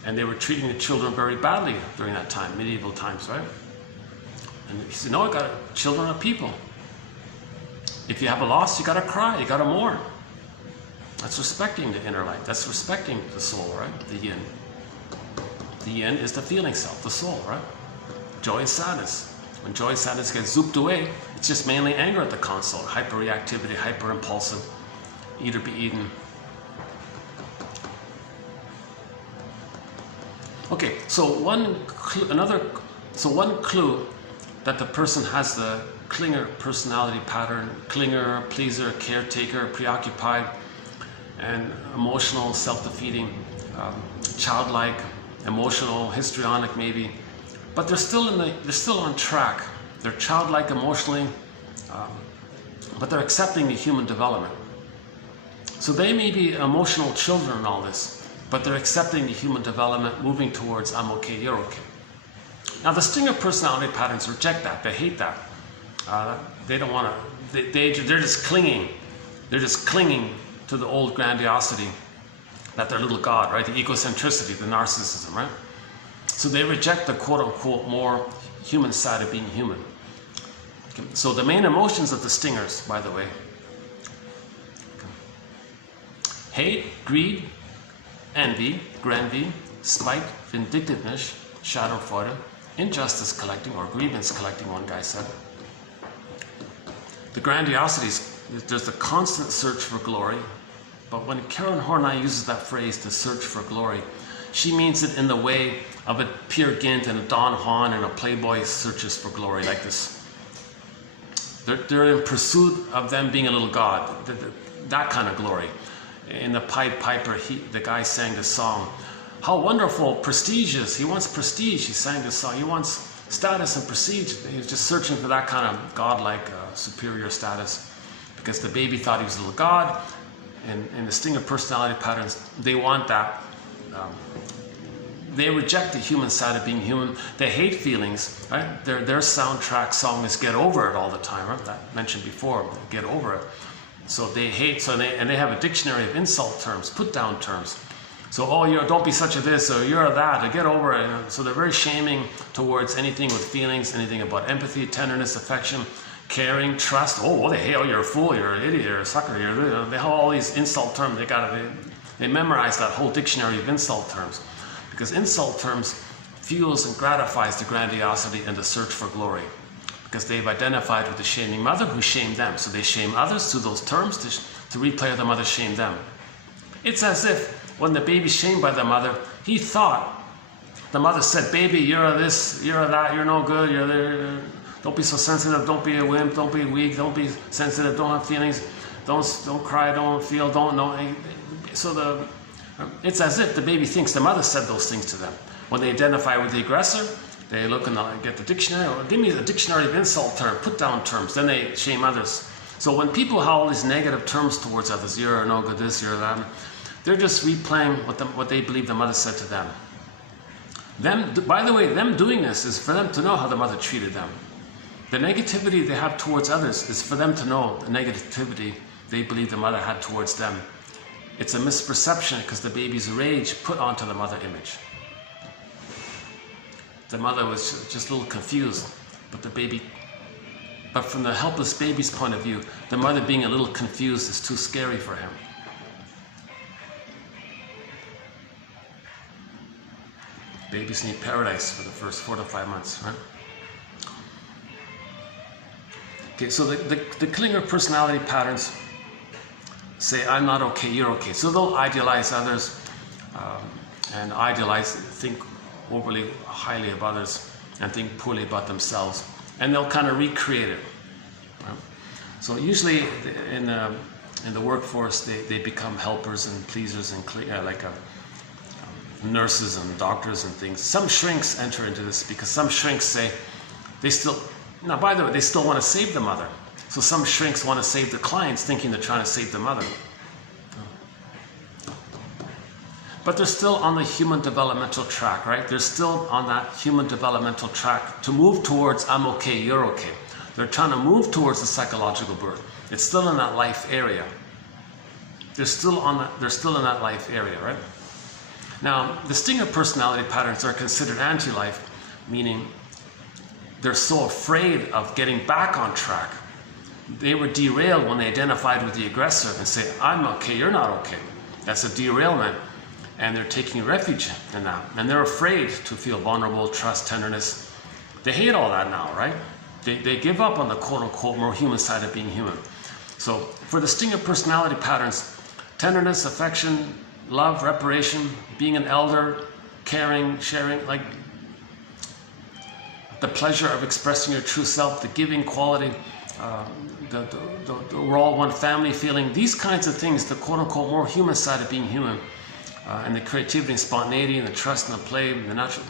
And they were treating the children very badly during that time, medieval times, right? And he said, no, children are people. If you have a loss, you got to cry. You got to mourn. That's respecting the inner light. That's respecting the soul, right? The yin. The yin is the feeling self, the soul, right? Joy and sadness. When joy and sadness get zooped away, it's just mainly anger at the console, hyperreactivity, hyper-impulsive, eat or be eaten. Okay, so one clue that the person has the clinger personality pattern, clinger, pleaser, caretaker, preoccupied, and emotional, self-defeating, childlike, emotional, histrionic maybe, but they're still on track. They're childlike emotionally, but they're accepting the human development. So they may be emotional children in all this, but they're accepting the human development, moving towards I'm okay, you're okay. Now the stinger personality patterns reject that. They hate that. They don't want to. They're just clinging. They're just clinging to the old grandiosity, that they're little God, right? The egocentricity, the narcissism, right? So they reject the quote-unquote more human side of being human. Okay. So the main emotions of the stingers, by the way, hate, greed, envy, grandy, spite, vindictiveness, schadenfreude, injustice collecting, or grievance collecting, one guy said. The grandiosities, there's the constant search for glory. But when Karen Horney uses that phrase, to search for glory, she means it in the way of a Peer Gynt and a Don Juan and a Playboy searches for glory, like this. They're in pursuit of them being a little god, that kind of glory. In the Pied Piper, the guy sang this song. How wonderful prestige is. He wants prestige. He sang this song. He wants status and prestige. He was just searching for that kind of godlike, superior status, because the baby thought he was a little god. And the stinger personality patterns, they want that. They reject the human side of being human. They hate feelings, right? Their soundtrack song is "Get Over It" all the time, right? That mentioned before, get over it. So they hate. And they have a dictionary of insult terms, put down terms. So don't be such a this, or you're a that, or get over it. So they're very shaming towards anything with feelings, anything about empathy, tenderness, affection, caring, trust. You're a fool, you're an idiot, you're a sucker. They have all these insult terms. They memorize that whole dictionary of insult terms, because insult terms fuels and gratifies the grandiosity and the search for glory, because they've identified with the shaming mother who shamed them. So they shame others through those terms to replay how the mother shamed them. It's as if when the baby's shamed by the mother, he thought the mother said, "Baby, you're a this, you're a that, you're no good, don't be so sensitive, don't be a wimp, don't be weak, don't be sensitive, don't have feelings, don't cry, don't feel, don't know." So it's as if the baby thinks the mother said those things to them. When they identify with the aggressor, they look and get the dictionary, or give me the dictionary of insult term, put down terms, then they shame others. So when people have all these negative terms towards others, you're no good this, you're that, they're just replaying what they believe the mother said to them. By the way, them doing this is for them to know how the mother treated them. The negativity they have towards others is for them to know the negativity they believe the mother had towards them. It's a misperception because the baby's rage put onto the mother image. The mother was just a little confused, but from the helpless baby's point of view, the mother being a little confused is too scary for him. Babies need paradise for the first 4 to 5 months, right? Okay, so the Klinger personality patterns say, I'm not okay, you're okay. So they'll idealize others and think overly highly of others and think poorly about themselves. And they'll kind of recreate it. Right? So usually in the workforce, they become helpers and pleasers and nurses and doctors and things. Some shrinks enter into this because some shrinks say now by the way, they still want to save the mother. So some shrinks want to save the clients thinking they're trying to save the mother. But they're still on the human developmental track, right? They're still on that human developmental track to move towards I'm okay, you're okay. They're trying to move towards the psychological birth. It's still in that life area. They're still in that life area, right? Now, the Stinger personality patterns are considered anti-life, meaning they're so afraid of getting back on track. They were derailed when they identified with the aggressor and say, I'm okay, you're not okay. That's a derailment. And they're taking refuge in that. And they're afraid to feel vulnerable, trust, tenderness. They hate all that now, right? They give up on the quote-unquote more human side of being human. So for the Stinger personality patterns, tenderness, affection, love, reparation, being an elder, caring, sharing, like the pleasure of expressing your true self, the giving quality, the we're all one family feeling, these kinds of things, the quote-unquote more human side of being human, and the creativity and spontaneity and the trust and the play and the natural,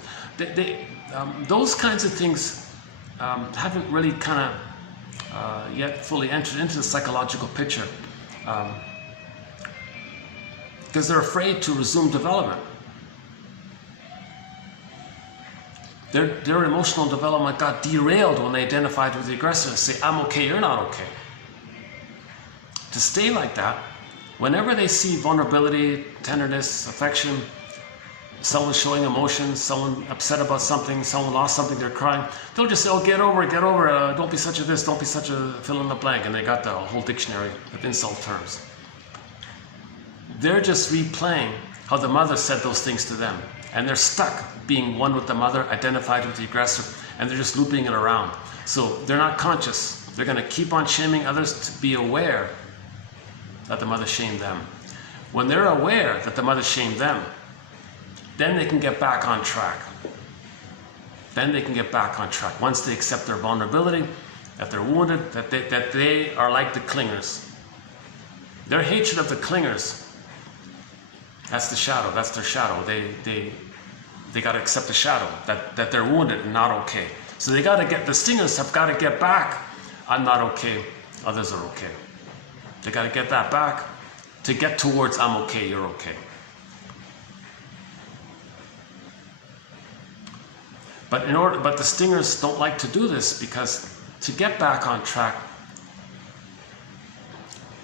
those kinds of things haven't really kind of yet fully entered into the psychological picture because they're afraid to resume development. Their emotional development got derailed when they identified with the aggressor and say, I'm okay, you're not okay. To stay like that, whenever they see vulnerability, tenderness, affection, someone showing emotion, someone upset about something, someone lost something, they're crying, they'll just say, oh, get over it, don't be such a this, don't be such a fill in the blank, and they got the whole dictionary of insult terms. They're just replaying how the mother said those things to them, and they're stuck being one with the mother, identified with the aggressor, and they're just looping it around. So they're not conscious. They're going to keep on shaming others to be aware that the mother shamed them. When they're aware that the mother shamed them, then they can get back on track. Then they can get back on track. Once they accept their vulnerability, that they're wounded, that they are like the clingers. Their hatred of the clingers, that's the shadow, that's their shadow. They got to accept the shadow, that they're wounded and not okay. So the stingers have got to get back. I'm not okay, others are okay. They got to get that back to get towards I'm okay, you're okay. But the stingers don't like to do this because to get back on track,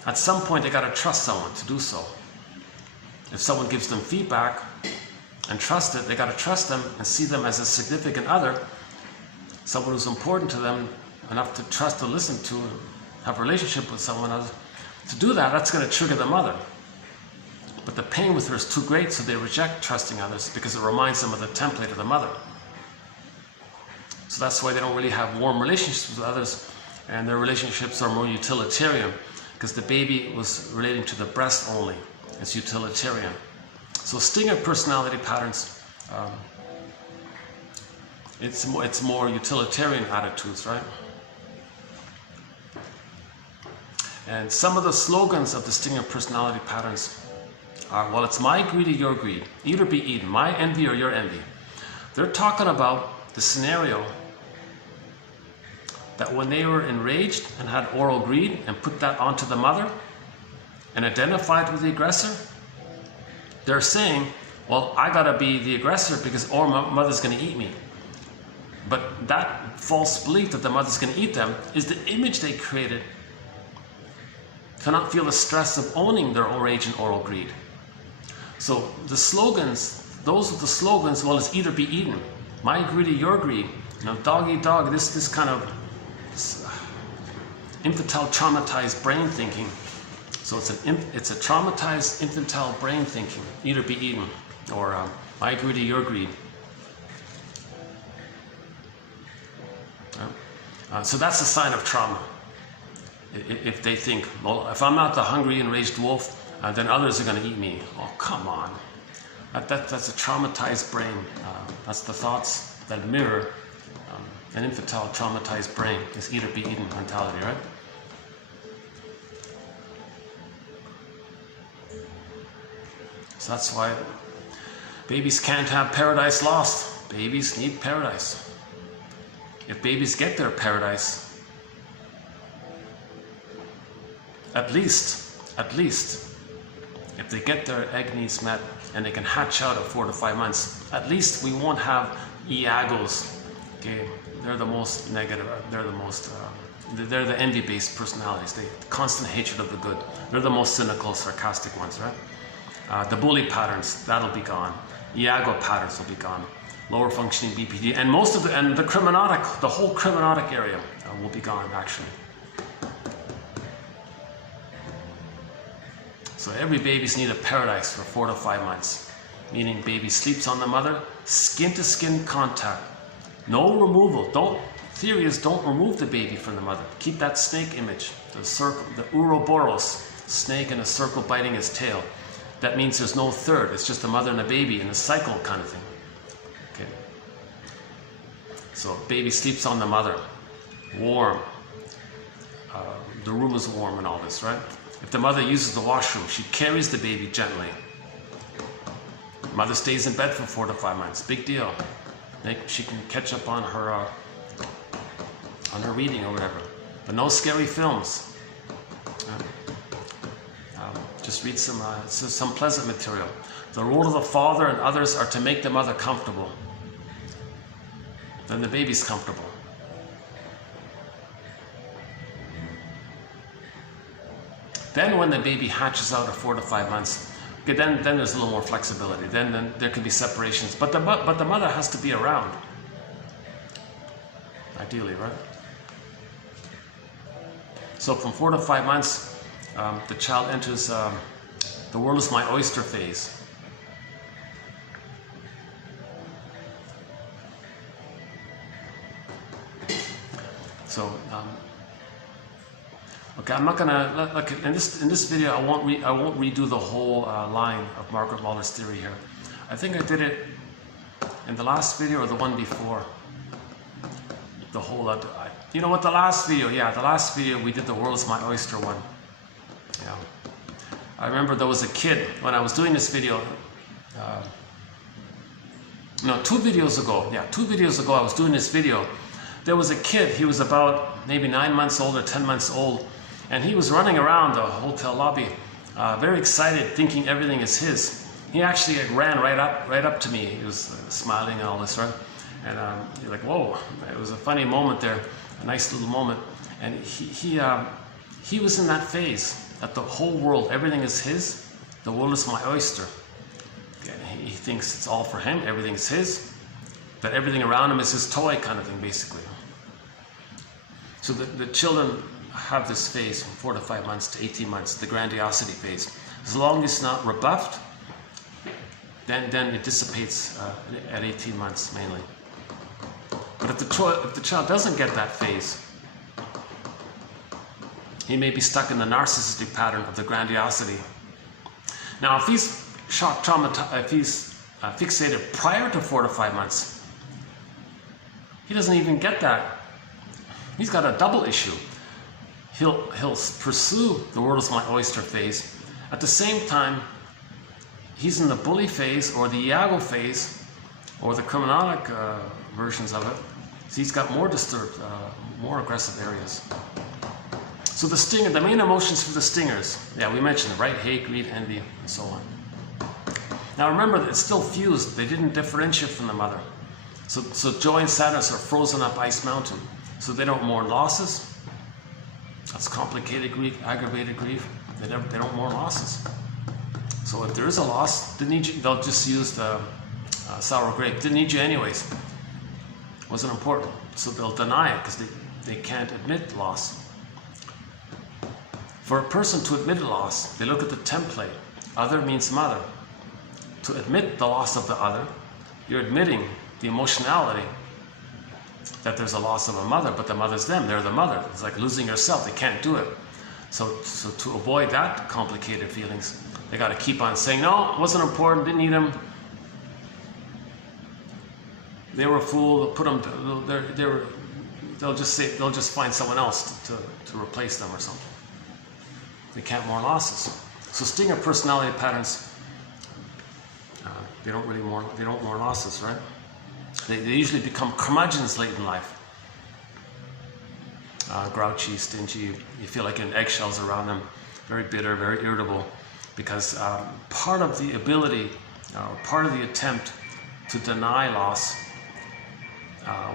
at some point they got to trust someone to do so. If someone gives them feedback and trust it, they got to trust them and see them as a significant other, someone who's important to them enough to trust to listen to, and have a relationship with someone else. To do that, that's going to trigger the mother. But the pain with her is too great, so they reject trusting others because it reminds them of the template of the mother. So that's why they don't really have warm relationships with others, and their relationships are more utilitarian because the baby was relating to the breast only. It's utilitarian. So Stinger personality patterns, it's more utilitarian attitudes, right? And some of the slogans of the Stinger personality patterns are, well, it's my greed or your greed. Eat or be eaten. My envy or your envy. They're talking about the scenario that when they were enraged and had oral greed and put that onto the mother and identified with the aggressor, they're saying, well, I gotta be the aggressor because or my mother's gonna eat me. But that false belief that the mother's gonna eat them is the image they created to not feel the stress of owning their own rage and oral greed. So the slogans, those with the slogans, well, it's either be eaten, my greedy, your greed, dog eat dog, this kind of infantile traumatized brain thinking. So it's a traumatized infantile brain thinking, either be eaten or my greedy, your greed. So that's a sign of trauma. If they think, well, if I'm not the hungry, enraged wolf, then others are going to eat me. Oh, come on. That's a traumatized brain. That's the thoughts that mirror an infantile traumatized brain. This eat or be eaten mentality, right? So that's why babies can't have paradise lost. Babies need paradise. If babies get their paradise, at least, if they get their egg needs met and they can hatch out at 4 to 5 months, at least we won't have Iagos. Okay, they're the most negative. They're the envy-based personalities. The constant hatred of the good. They're the most cynical, sarcastic ones, right? The bully patterns, that'll be gone. Iago patterns will be gone. Lower functioning BPD, and the criminotic, the whole criminotic area will be gone actually. So every baby's need a paradise for 4 to 5 months, meaning baby sleeps on the mother, skin to skin contact, no removal. Theory is don't remove the baby from the mother. Keep that snake image, the circle, the Ouroboros, snake in a circle biting his tail. That means there's no third. It's just a mother and a baby in a cycle kind of thing. Okay. So baby sleeps on the mother, warm. The room is warm and all this, right? If the mother uses the washroom, she carries the baby gently. Mother stays in bed for 4 to 5 months. Big deal. She can catch up on her reading or whatever. But no scary films. Just read some pleasant material. The role of the father and others are to make the mother comfortable. Then the baby's comfortable. Then when the baby hatches out at 4 to 5 months, okay, then there's a little more flexibility. Then there can be separations. But the mother has to be around. Ideally, right? So from 4 to 5 months, the child enters the world is my oyster phase. So, okay, I'm not gonna like in this video. I won't redo the whole line of Margaret Muller's theory here. I think I did it in the last video or the one before. The whole you know what? The last video we did the world is my oyster one. Yeah, I remember there was a kid when I was doing this video. No, 2 videos ago. Yeah, 2 videos ago I was doing this video. There was a kid. He was about maybe 9 months old or 10 months old, and he was running around the hotel lobby, very excited, thinking everything is his. He actually ran right up to me. He was smiling and all this, right? And you're like, whoa! It was a funny moment there, a nice little moment. And he was in that phase that the whole world, everything is his. The world is my oyster. Okay, he thinks it's all for him. Everything is his. That everything around him is his toy, kind of thing, basically. So the children have this phase from 4 to 5 months to 18 months, the grandiosity phase. As long as it's not rebuffed, then it dissipates at 18 months mainly. But if the child doesn't get that phase, he may be stuck in the narcissistic pattern of the grandiosity. Now, if he's fixated prior to 4 to 5 months, he doesn't even get that. He's got a double issue. He'll pursue the world is my oyster phase. At the same time, he's in the bully phase or the Iago phase, Or the chromonic versions of it, he's got more disturbed, more aggressive areas. So the main emotions for the stingers, yeah, we mentioned it, right? Hate, greed, envy, and so on. Now remember that it's still fused. They didn't differentiate from the mother. So joy and sadness are frozen up ice mountain. So they don't mourn losses. That's complicated grief, aggravated grief. They don't mourn losses. So if there is a loss, they'll just use the sour grape. Didn't need you anyways. Wasn't important. So they'll deny it because they can't admit loss. For a person to admit a loss, they look at the template. Other means mother. To admit the loss of the other, you're admitting the emotionality that there's a loss of a mother, but the mother's them. They're the mother. It's like losing yourself. They can't do it. So to avoid that complicated feelings, they got to keep on saying, no, it wasn't important, didn't need them. They were a fool. Put them. They'll just find someone else to replace them or something. They can't mourn losses. So stinger personality patterns, they don't mourn losses, right? They usually become curmudgeons late in life. Grouchy, stingy, you feel like in eggshells around them, very bitter, very irritable, because part of the ability, part of the attempt to deny loss,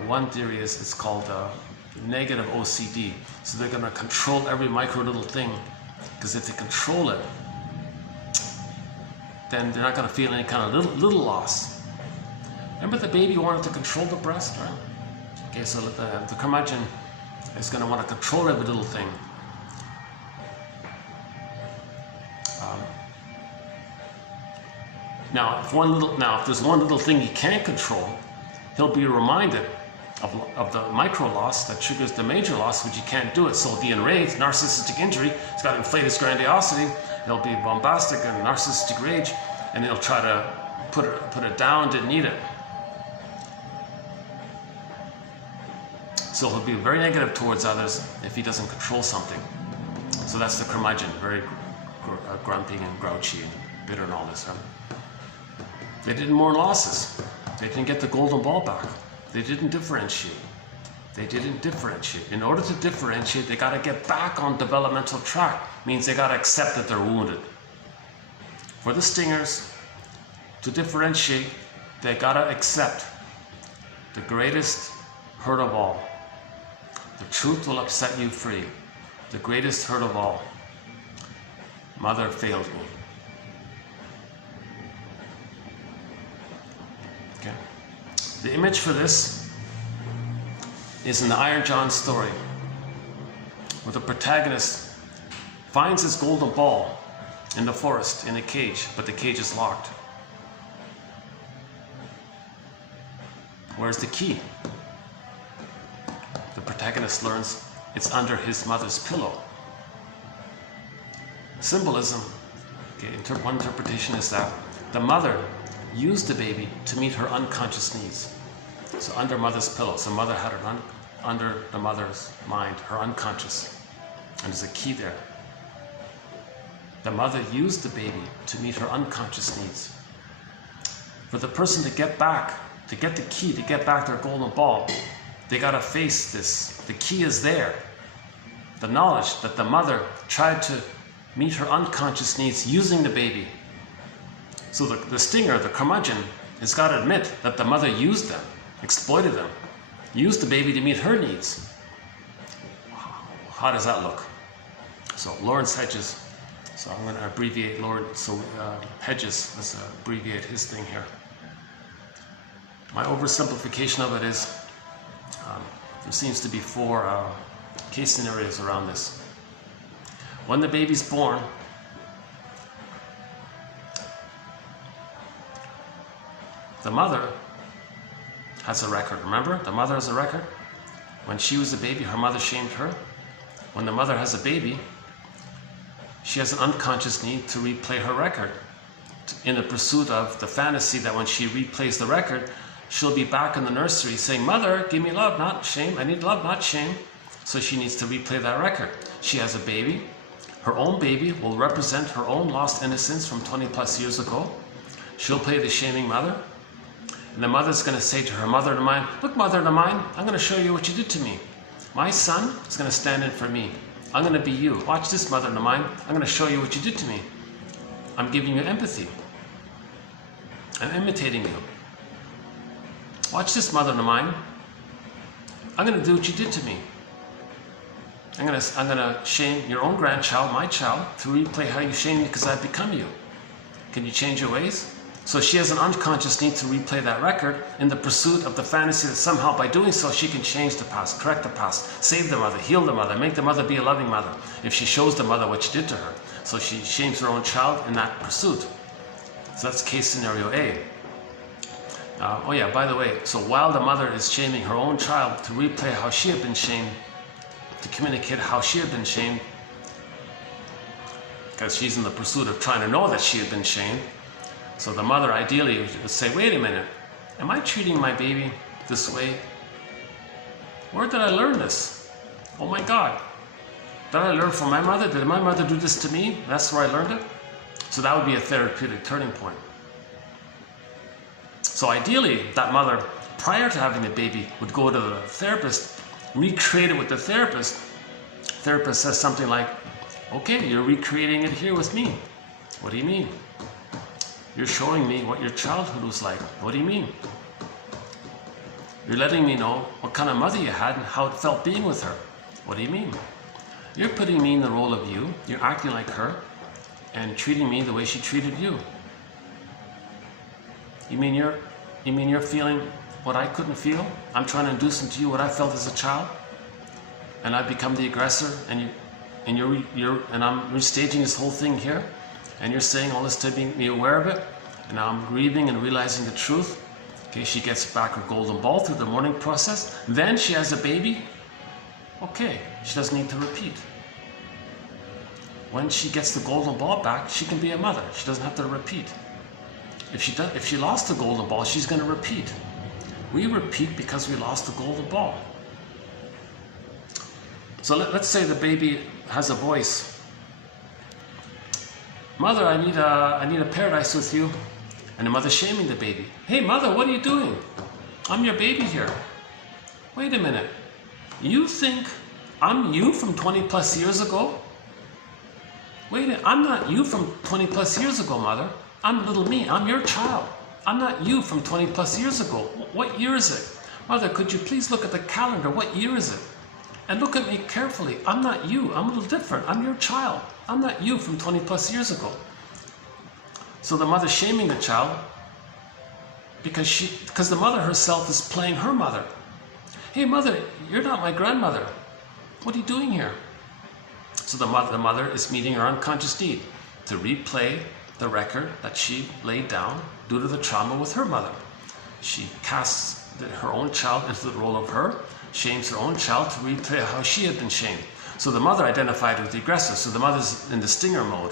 one theory is it's called negative OCD. So they're going to control every micro little thing, because if they control it, then they're not going to feel any kind of little loss. Remember the baby wanted to control the breast, right? Okay, so the curmudgeon is going to want to control every little thing. Now, if there's one little thing he can't control, he'll be reminded of the micro loss that triggers the major loss, which you can't do it. So he'll be enraged, narcissistic injury. He's got inflated grandiosity. He'll be bombastic and narcissistic rage, and he'll try to put it down. Didn't need it. So he'll be very negative towards others if he doesn't control something. So that's the curmudgeon, very grumpy and grouchy and bitter and all this. Right? They didn't mourn losses. They didn't get the golden ball back. They didn't differentiate. In order to differentiate, they got to get back on developmental track. Means they got to accept that they're wounded. For the stingers, to differentiate, they got to accept the greatest hurt of all. The truth will set you free. The greatest hurt of all. Mother failed me. Okay. The image for this is in the Iron John story, where the protagonist finds his golden ball in the forest in a cage, but the cage is locked. Where's the key? The protagonist learns it's under his mother's pillow. Symbolism, okay, one interpretation is that the mother used the baby to meet her unconscious needs. So under mother's pillow. So mother had her under the mother's mind, her unconscious. And there's a key there. The mother used the baby to meet her unconscious needs. For the person to get back, to get the key, to get back their golden ball, they got to face this. The key is there. The knowledge that the mother tried to meet her unconscious needs using the baby. So the stinger, the curmudgeon, has got to admit that the mother used them, exploited them, used the baby to meet her needs. How does that look? So Lawrence Hedges, so I'm going to abbreviate Hedges, let's abbreviate his thing here. My oversimplification of it is, there seems to be 4 case scenarios around this. When the baby's born, the mother has a record. Remember? The mother has a record. When she was a baby, her mother shamed her. When the mother has a baby, she has an unconscious need to replay her record in the pursuit of the fantasy that when she replays the record, she'll be back in the nursery saying, "Mother, give me love, not shame. I need love, not shame." So she needs to replay that record. She has a baby. Her own baby will represent her own lost innocence from 20 plus years ago. She'll play the shaming mother. And the mother's going to say to her mother to mine, look, mother to mine, I'm going to show you what you did to me. My son is going to stand in for me. I'm going to be you. Watch this, mother to mine. I'm going to show you what you did to me. I'm giving you empathy. I'm imitating you. Watch this, mother to mine. I'm going to do what you did to me. I'm going to shame your own grandchild, my child, to replay how you shamed me because I've become you. Can you change your ways? So she has an unconscious need to replay that record in the pursuit of the fantasy that somehow by doing so she can change the past, correct the past, save the mother, heal the mother, make the mother be a loving mother if she shows the mother what she did to her. So she shames her own child in that pursuit. So that's case scenario A. Oh yeah, by the way, so while the mother is shaming her own child to replay how she had been shamed, to communicate how she had been shamed, because she's in the pursuit of trying to know that she had been shamed. So the mother ideally would say, wait a minute, am I treating my baby this way? Where did I learn this? Oh my God. Did I learn from my mother? Did my mother do this to me? That's where I learned it? So that would be a therapeutic turning point. So ideally, that mother, prior to having the baby, would go to the therapist, recreate it with the therapist. Therapist says something like, okay, you're recreating it here with me. What do you mean? You're showing me what your childhood was like. What do you mean? You're letting me know what kind of mother you had and how it felt being with her. What do you mean? You're putting me in the role of you. You're acting like her and treating me the way she treated you. You mean you're feeling what I couldn't feel? I'm trying to induce into you what I felt as a child, and I've become the aggressor, and I'm restaging this whole thing here, and you're saying all this to be aware of it, and now I'm grieving and realizing the truth. Okay, she gets back her golden ball through the mourning process. Then she has a baby. Okay, she doesn't need to repeat. When she gets the golden ball back, she can be a mother. She doesn't have to repeat. If she lost the golden ball, she's going to repeat. We repeat because we lost the golden ball. So let's say the baby has a voice. Mother, I need a paradise with you. And the mother's shaming the baby. Hey mother, what are you doing? I'm your baby here. Wait a minute. You think I'm you from 20 plus years ago? Wait a minute, I'm not you from 20 plus years ago, mother. I'm little me, I'm your child. I'm not you from 20 plus years ago. What year is it? Mother, could you please look at the calendar? What year is it? And look at me carefully. I'm not you, I'm a little different. I'm your child. I'm not you from 20 plus years ago. So the mother's shaming the child because the mother herself is playing her mother. Hey mother, you're not my grandmother. What are you doing here? So the mother is meeting her unconscious need to replay the record that she laid down due to the trauma with her mother. She casts her own child into the role of her, shames her own child to replay how she had been shamed. So the mother identified with the aggressor, so the mother's in the stinger mode.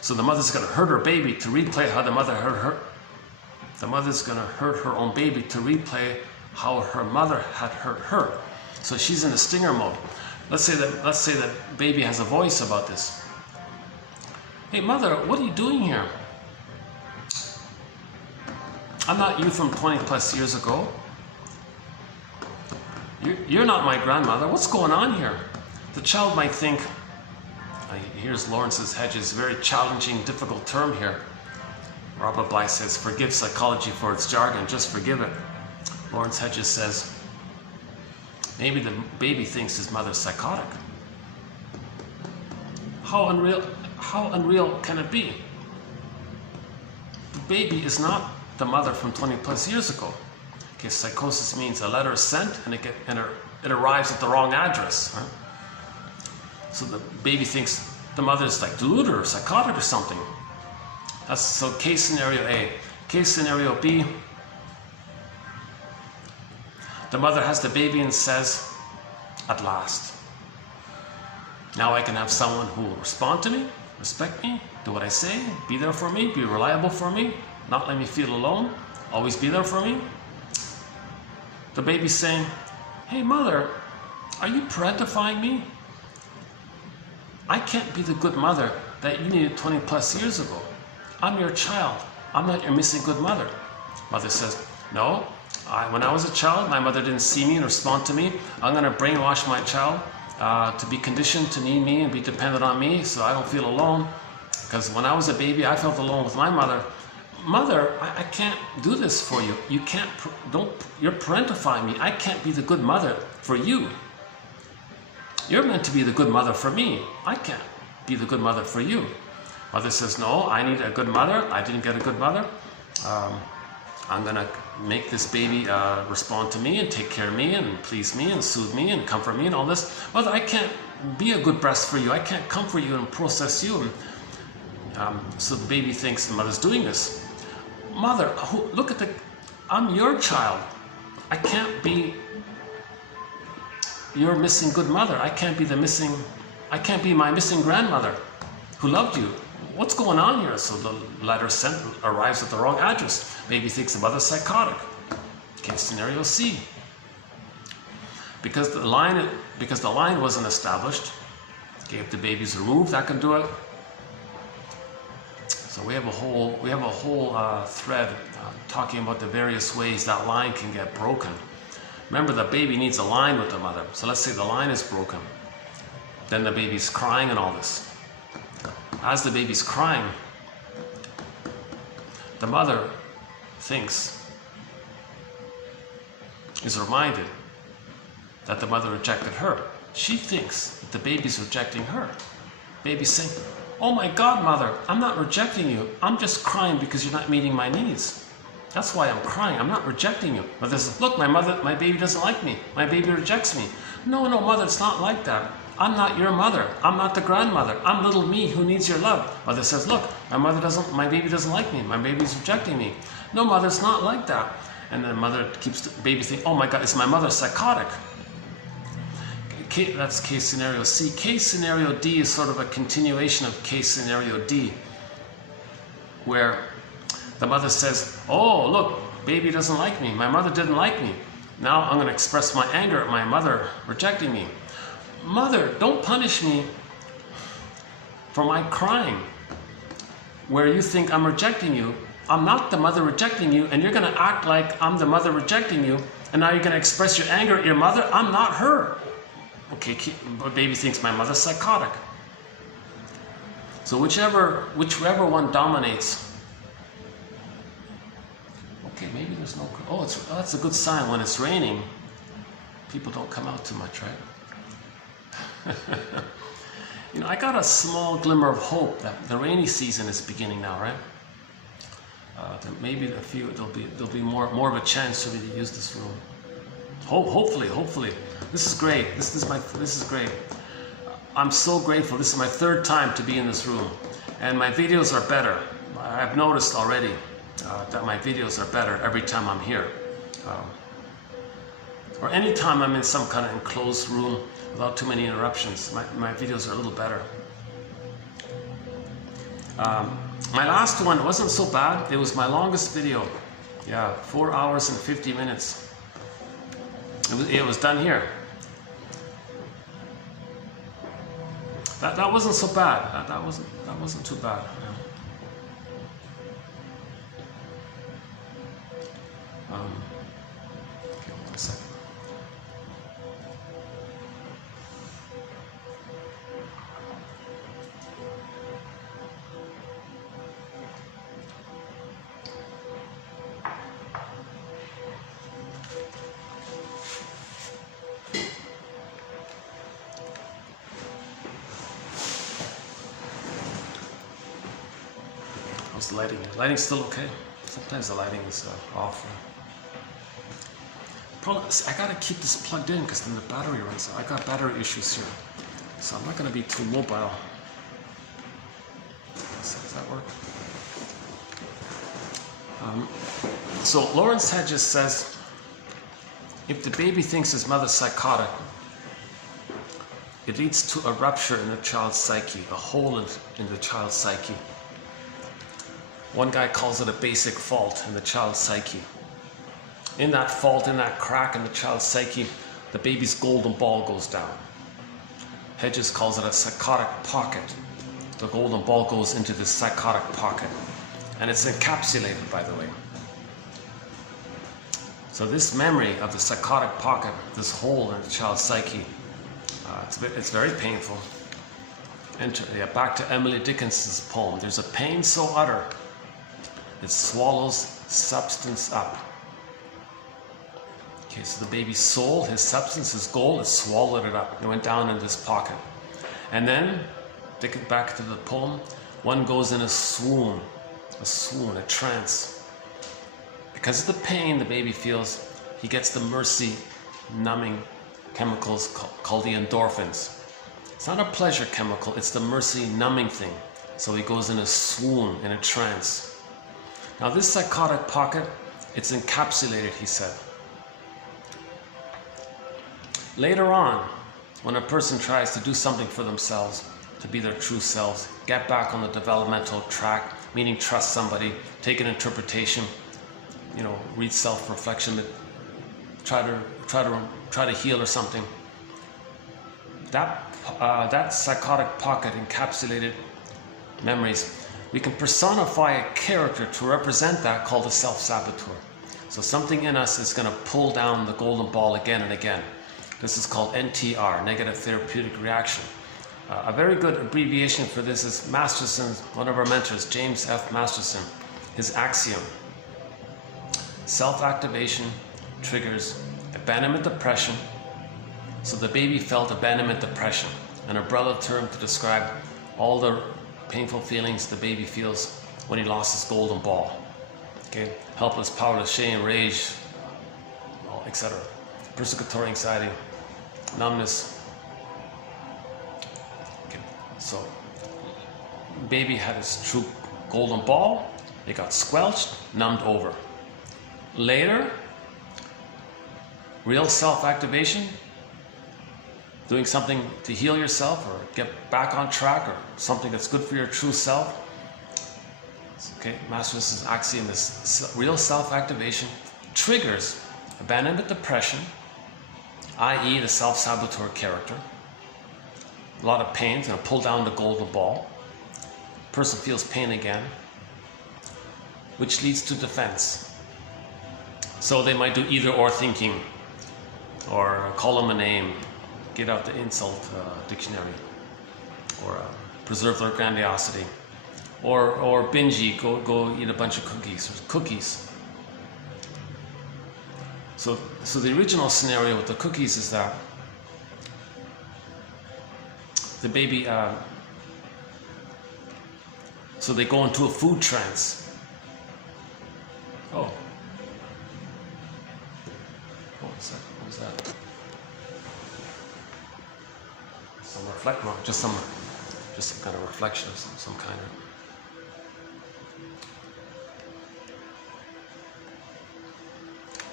So the mother's going to hurt her baby to replay how the mother hurt her. The mother's going to hurt her own baby to replay how her mother had hurt her. So she's in the stinger mode. Let's say that baby has a voice about this. Hey mother, what are you doing here? I'm not you from 20 plus years ago. You're not my grandmother. What's going on here? The child might think, here's Lawrence's Hedges, very challenging, difficult term here. Robert Bly says, forgive psychology for its jargon, just forgive it. Lawrence Hedges says, maybe the baby thinks his mother's psychotic. How unreal can it be? The baby is not the mother from 20 plus years ago. Okay, psychosis means a letter is sent and it arrives at the wrong address. Right? So the baby thinks the mother's like deluded or psychotic or something. That's so case scenario A. Case scenario B, the mother has the baby and says, at last. Now I can have someone who will respond to me, respect me, do what I say, be there for me, be reliable for me, not let me feel alone, always be there for me. The baby's saying, hey mother, are you parentifying me? I can't be the good mother that you needed 20 plus years ago. I'm your child. I'm not your missing good mother. Mother says, No, when I was a child, my mother didn't see me and respond to me. I'm going to brainwash my child to be conditioned to need me and be dependent on me so I don't feel alone. Because when I was a baby, I felt alone with my mother. Mother, I can't do this for you. You can't, you're parentifying me. I can't be the good mother for you. You're meant to be the good mother for me. I can't be the good mother for you. Mother says, no, I need a good mother. I didn't get a good mother. I'm going to make this baby respond to me and take care of me and please me and soothe me and comfort me and all this. Mother, I can't be a good breast for you. I can't comfort you and process you. And, so the baby thinks the mother's doing this. Mother, look at I'm your child. I can't be your missing good mother. I can't be my missing grandmother who loved you. What's going on here? So the letter sent arrives at the wrong address. Baby thinks the mother's psychotic. Case scenario C. Because the line wasn't established, okay, if the baby's removed, that can do it. So we have a whole thread talking about the various ways that line can get broken. Remember, the baby needs a line with the mother. So let's say the line is broken. Then the baby's crying and all this. As the baby's crying, the mother is reminded that the mother rejected her. She thinks that the baby's rejecting her. Baby's saying, oh my God, mother, I'm not rejecting you. I'm just crying because you're not meeting my needs. That's why I'm crying. I'm not rejecting you. Mother says, look, my baby doesn't like me. My baby rejects me. No, mother, it's not like that. I'm not your mother. I'm not the grandmother. I'm little me who needs your love. Mother says, look, my baby doesn't like me. My baby's rejecting me. No, mother, it's not like that. And the mother keeps the baby thinking, oh my God, is my mother psychotic? That's case scenario C. Case scenario D is sort of a continuation of case scenario D, where the mother says, oh, look, baby doesn't like me. My mother didn't like me. Now I'm going to express my anger at my mother rejecting me. Mother, don't punish me for my crying, where you think I'm rejecting you. I'm not the mother rejecting you, and you're going to act like I'm the mother rejecting you, and now you're going to express your anger at your mother. I'm not her. Okay, baby thinks my mother's psychotic. So whichever one dominates. Okay, maybe there's no. Oh, that's a good sign. When it's raining, people don't come out too much, right? You know, I got a small glimmer of hope that the rainy season is beginning now, right? That maybe there'll be more of a chance for me to use this room. Hopefully. This is great. This is great. I'm so grateful. This is my third time to be in this room, and my videos are better. I've noticed already that my videos are better every time I'm here, or any time I'm in some kind of enclosed room without too many interruptions. My videos are a little better. My last one wasn't so bad. It was my longest video. Yeah, 4 hours and 50 minutes. It was done here. That wasn't so bad. That wasn't too bad. Okay, 1 second. How's the lighting? The lighting's still okay? Sometimes the lighting is off. I gotta keep this plugged in because then the battery runs out. I got battery issues here, so I'm not gonna be too mobile. Does that work? So Lawrence Hedges says, if the baby thinks his mother's psychotic, it leads to a rupture in the child's psyche, a hole in the child's psyche. One guy calls it a basic fault in the child's psyche. In that fault, in that crack in the child's psyche, the baby's golden ball goes down. Hedges calls it a psychotic pocket. The golden ball goes into this psychotic pocket. And it's encapsulated, by the way. So this memory of the psychotic pocket, this hole in the child's psyche, it's very painful. Back to Emily Dickinson's poem. There's a pain so utter, it swallows substance up. Okay, so the baby's soul, his substance, his goal, it swallowed it up. It went down in this pocket. And then, back to the poem, one goes in a swoon, a trance. Because of the pain the baby feels, he gets the mercy numbing chemicals called the endorphins. It's not a pleasure chemical, it's the mercy numbing thing. So he goes in a swoon, in a trance. Now this psychotic pocket, it's encapsulated, he said. Later on, when a person tries to do something for themselves, to be their true selves, get back on the developmental track, meaning trust somebody, take an interpretation, read self-reflection, try to heal or something. That psychotic pocket encapsulated memories. We can personify a character to represent that called a self-saboteur. So something in us is going to pull down the golden ball again and again. This is called NTR, negative therapeutic reaction. A very good abbreviation for this is Masterson's, one of our mentors, James F. Masterson, his axiom. Self-activation triggers abandonment depression. So the baby felt abandonment depression, an umbrella term to describe all the painful feelings the baby feels when he lost his golden ball. Okay, helpless, powerless, shame, rage, etc. Persecutory anxiety, numbness. Okay, so baby had his true golden ball. It got squelched, numbed over. Later, real self-activation, doing something to heal yourself or get back on track or something that's good for your true self. Okay, Masterson's axiom is real self-activation triggers abandonment depression, i.e. the self-saboteur character. A lot of pain, it's going to pull down the golden ball. Person feels pain again, which leads to defense. So they might do either or thinking, or call them a name, get out the insult dictionary, or preserve their grandiosity, or binge eat, go eat a bunch of cookies. So the original scenario with the cookies is that the baby, so they go into a food trance. What was that? Just some kind of reflection of some kind of.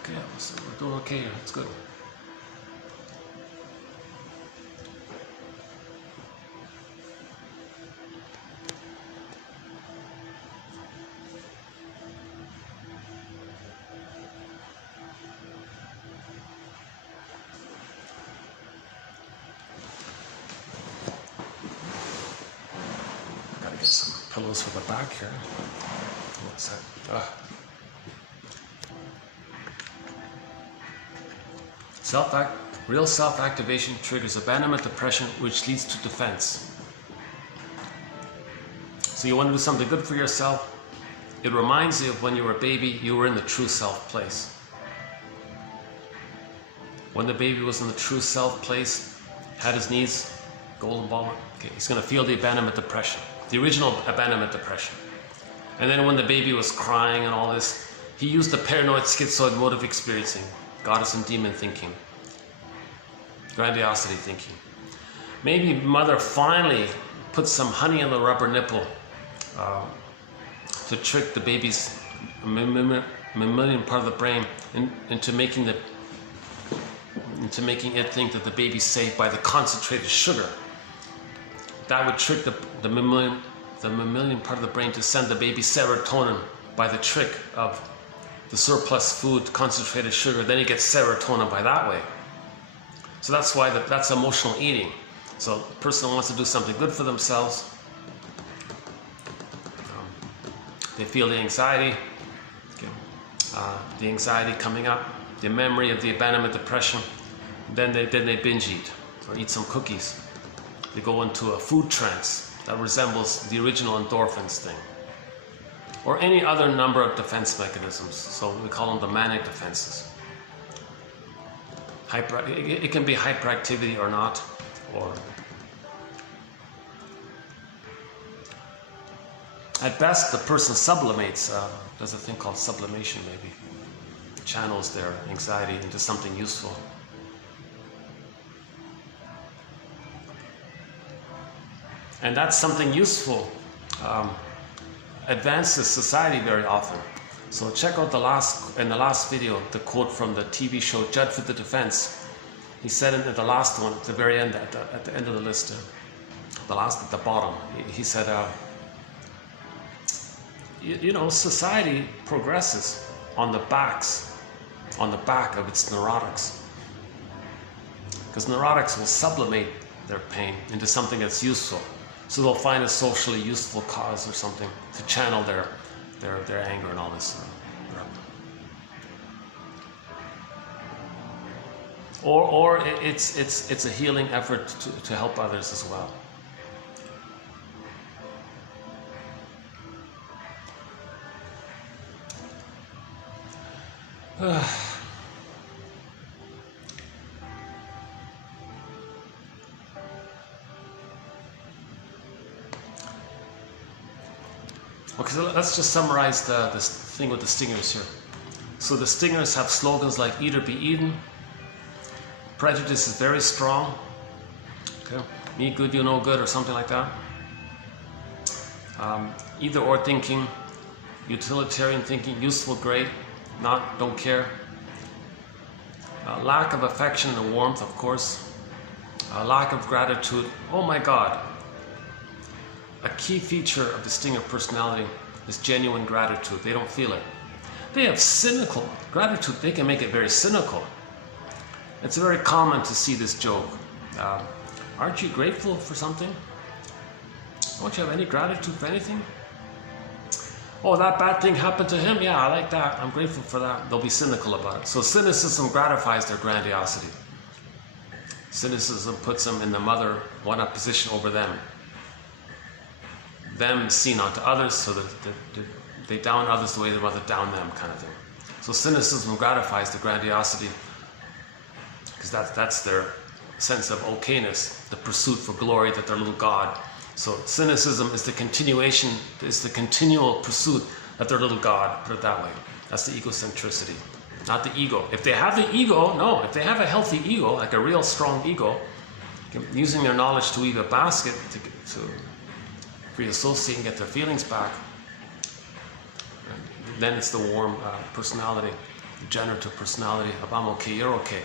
Okay, so we're doing okay here. It's good. Gotta get some pillows for the back here. What's that? Real self-activation triggers abandonment depression, which leads to defense. So you want to do something good for yourself. It reminds you of when you were a baby, you were in the true self place. When the baby was in the true self place, had his needs, golden ball, okay, he's going to feel the abandonment depression, the original abandonment depression. And then when the baby was crying and all this, he used the paranoid schizoid mode of experiencing, goddess and demon thinking, grandiosity thinking. Maybe mother finally put some honey on the rubber nipple to trick the baby's mammalian part of the brain into making it think that the baby's safe by the concentrated sugar. That would trick the mammalian part of the brain to send the baby serotonin by the trick of the surplus food, concentrated sugar. Then he gets serotonin by that way. So that's why that's emotional eating. So the person wants to do something good for themselves. They feel the anxiety, the anxiety coming up. the memory of the abandonment depression. Then they binge eat or eat some cookies. They go into a food trance that resembles the original endorphins thing. Or any other number of defense mechanisms. So we call them the manic defenses. It can be hyperactivity or not, or at best the person sublimates, there's a thing called sublimation maybe, channels their anxiety into something useful. And that's something useful advances society very often. So check out in the last video, the quote from the TV show Judge for the Defense. He said in the last one, at the very end, at the end of the list, the last at the bottom, he said, you know, society progresses on the back of its neurotics. Because neurotics will sublimate their pain into something that's useful. So they'll find a socially useful cause or something to channel their anger and all this. Or it's a healing effort to help others as well. Okay, so let's just summarize this thing with the stingers here. So the stingers have slogans like "Eat or be eaten." Prejudice is very strong. Okay, "Me good, you no good," or something like that. Either or thinking, utilitarian thinking, useful, great, not, don't care. Lack of affection and warmth, of course. Lack of gratitude. Oh my God. A key feature of the stinger personality is genuine gratitude. They don't feel it. They have cynical gratitude. They can make it very cynical. It's very common to see this joke. Aren't you grateful for something? Don't you have any gratitude for anything? Oh, that bad thing happened to him? Yeah, I like that. I'm grateful for that. They'll be cynical about it. So cynicism gratifies their grandiosity. Cynicism puts them in the mother one-up position over them. Them seen onto others, so that they down others the way the mother down them, kind of thing. So cynicism gratifies the grandiosity, because that's their sense of okayness, the pursuit for glory, that they're little God. So cynicism is the continuation, is the continual pursuit that they're little God, put it that way. That's the egocentricity, not the ego. If they have the ego, no, if they have a healthy ego, like a real strong ego, using their knowledge to weave a basket to reassociate and get their feelings back, then it's the warm personality, the generative personality of I'm okay, you're okay.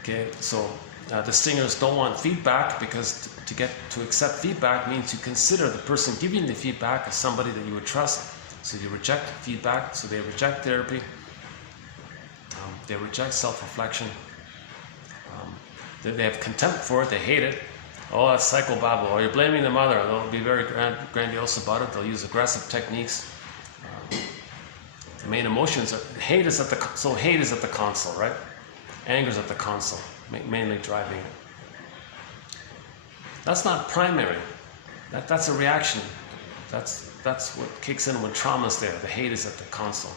Okay, so the stingers don't want feedback, because to accept feedback means you consider the person giving the feedback as somebody that you would trust. So you reject feedback, so they reject therapy, they reject self-reflection. They have contempt for it, they hate it. Oh, that's psychobabble. Or you're blaming the mother. They'll be very grandiose about it. They'll use aggressive techniques. The main emotions are hate is at the console, right? Anger is at the console, mainly driving it. That's not primary. That's a reaction. That's what kicks in when trauma's there. The hate is at the console.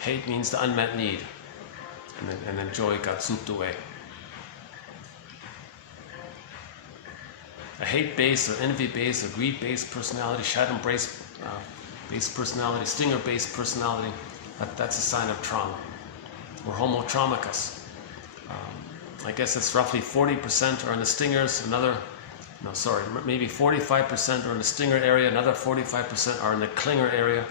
Hate means the unmet need, and then joy got souped away. A hate-based or envy-based or greed-based personality, shadow-based personality, stinger-based personality, that's a sign of trauma. We're homo traumicus. I guess it's roughly 40% are in the stingers, maybe 45% are in the stinger area, another 45% are in the clinger area.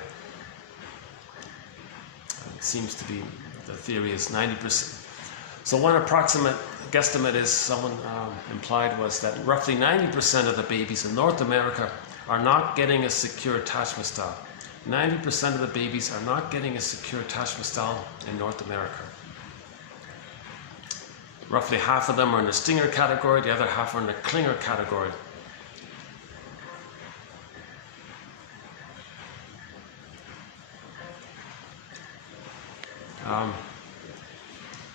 It seems to be, the theory is 90%. So one approximate guesstimate is, someone implied, was that roughly 90% of the babies in North America are not getting a secure attachment style. 90% of the babies are not getting a secure attachment style in North America. Roughly half of them are in the stinger category, the other half are in the clinger category.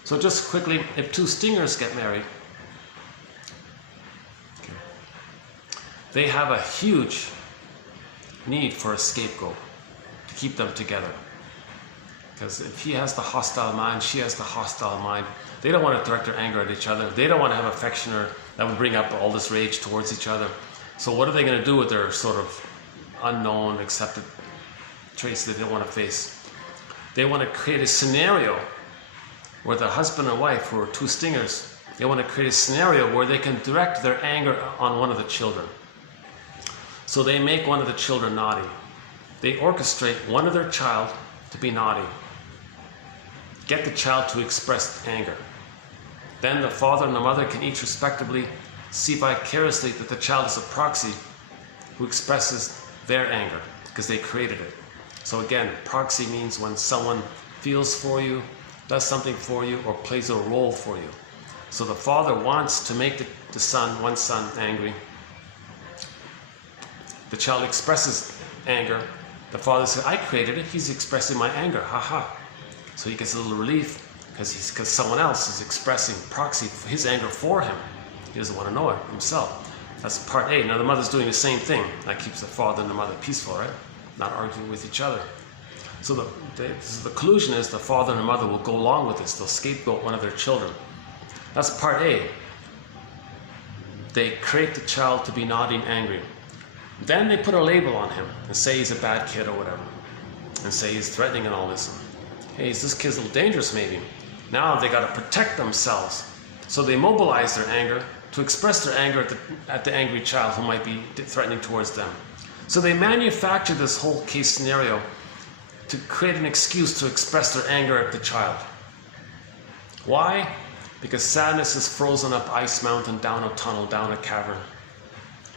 So just quickly, if two stingers get married, they have a huge need for a scapegoat to keep them together. Because if he has the hostile mind, she has the hostile mind, they don't want to direct their anger at each other. They don't want to have affection or that would bring up all this rage towards each other. So what are they going to do with their sort of unknown, accepted traits that they don't want to face? They want to create a scenario where the husband and wife, who are two stingers, they want to create a scenario where they can direct their anger on one of the children. So they make one of the children naughty. They orchestrate one of their child to be naughty. Get the child to express anger. Then the father and the mother can each respectively see vicariously that the child is a proxy who expresses their anger because they created it. So again, proxy means when someone feels for you, does something for you, or plays a role for you. So the father wants to make the son, one son, angry. The child expresses anger. The father says, I created it, he's expressing my anger, haha. So he gets a little relief because someone else is expressing proxy for his anger for him. He doesn't want to know it himself. That's part A. Now the mother's doing the same thing. That keeps the father and the mother peaceful, right? Not arguing with each other. So the conclusion is the father and the mother will go along with this. They'll scapegoat one of their children. That's part A. They create the child to be naughty and angry. Then they put a label on him and say he's a bad kid or whatever. And say he's threatening and all this. Hey, this kid's a little dangerous maybe. Now they got to protect themselves. So they mobilize their anger to express their anger at the angry child who might be threatening towards them. So they manufacture this whole case scenario to create an excuse to express their anger at the child. Why? Because sadness is frozen up ice mountain, down a tunnel, down a cavern.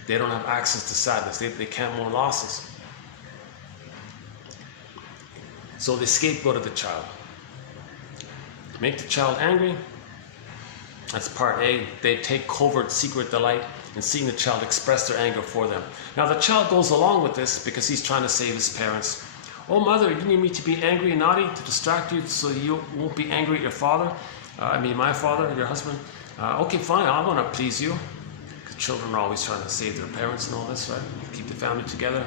They don't have access to sadness. They can't mourn losses. So they scapegoat the child. Make the child angry. That's part A. They take covert, secret delight in seeing the child express their anger for them. Now the child goes along with this because he's trying to save his parents. Oh mother, you need me to be angry and naughty to distract you so you won't be angry at your father? My father, your husband. Okay, fine, I want to please you. Because children are always trying to save their parents and all this, right? Keep the family together.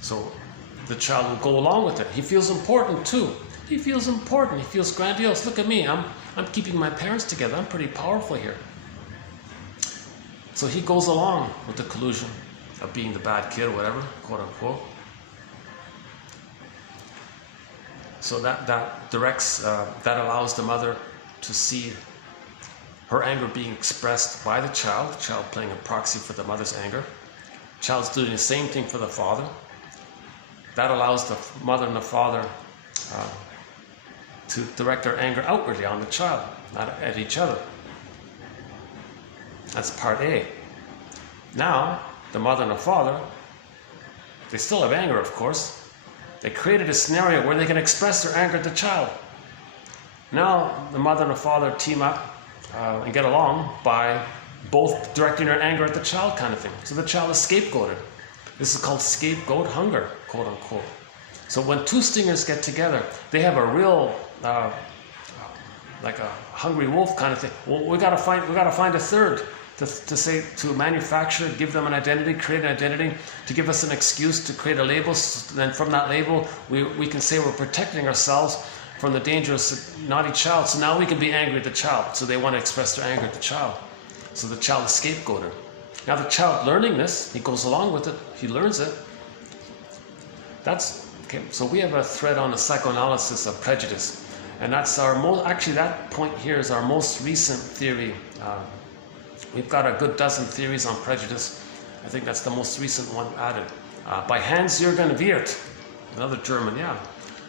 So the child will go along with it. He feels important too. He feels important. He feels grandiose. Look at me. I'm keeping my parents together. I'm pretty powerful here. So he goes along with the collusion of being the bad kid or whatever, quote unquote. So that directs, that allows the mother to see her anger being expressed by the child playing a proxy for the mother's anger. Child's doing the same thing for the father. That allows the mother and the father to direct their anger outwardly on the child, not at each other. That's part A. Now, the mother and the father, they still have anger, of course. They created a scenario where they can express their anger at the child. Now, the mother and the father team up and get along by both directing their anger at the child kind of thing. So the child is scapegoated. This is called scapegoat hunger, quote unquote. So when two stingers get together, they have a real, like a hungry wolf kind of thing. Well, we gotta find a third to manufacture, give them an identity, create an identity, to give us an excuse to create a label. So then from that label, we can say we're protecting ourselves from the dangerous, naughty child. So now we can be angry at the child. So they want to express their anger at the child. So the child is scapegoated. Now the child learning this, he goes along with it, he learns it. That's, okay, so we have a thread on the psychoanalysis of prejudice. And that's actually that point here is our most recent theory. We've got a good dozen theories on prejudice. I think that's the most recent one added. By Hans-Jürgen Wirth, another German, yeah.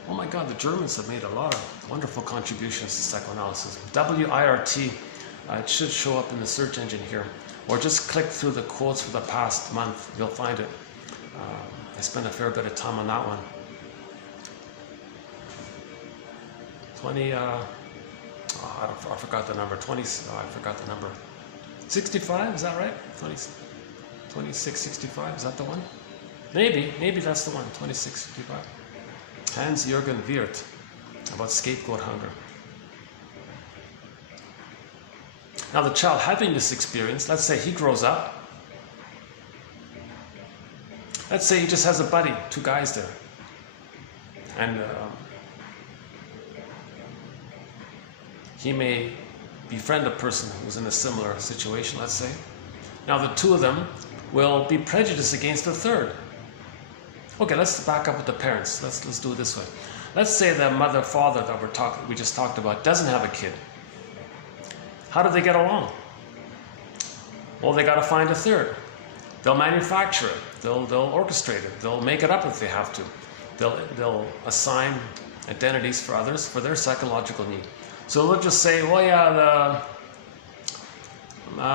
Oh my God, the Germans have made a lot of wonderful contributions to psychoanalysis. W-I-R-T, it should show up in the search engine here. Or just click through the quotes for the past month, you'll find it. I spent a fair bit of time on that one. 20, I forgot the number, 20, I forgot the number. 65, is that right? 2665, is that the one? Maybe that's the one, 2665. Hans-Jürgen Wirth, about scapegoat hunger. Now the child having this experience, let's say he grows up. Let's say he just has a buddy, 2 guys there. And he may befriend a person who's in a similar situation, let's say. Now the 2 of them will be prejudiced against the third. Okay, let's back up with the parents. Let's do it this way. Let's say the mother, father that we just talked about doesn't have a kid. How do they get along? Well, they got to find a third. They'll manufacture it. They'll orchestrate it. They'll make it up if they have to. They'll assign identities for others for their psychological need. So we'll just say, well, yeah,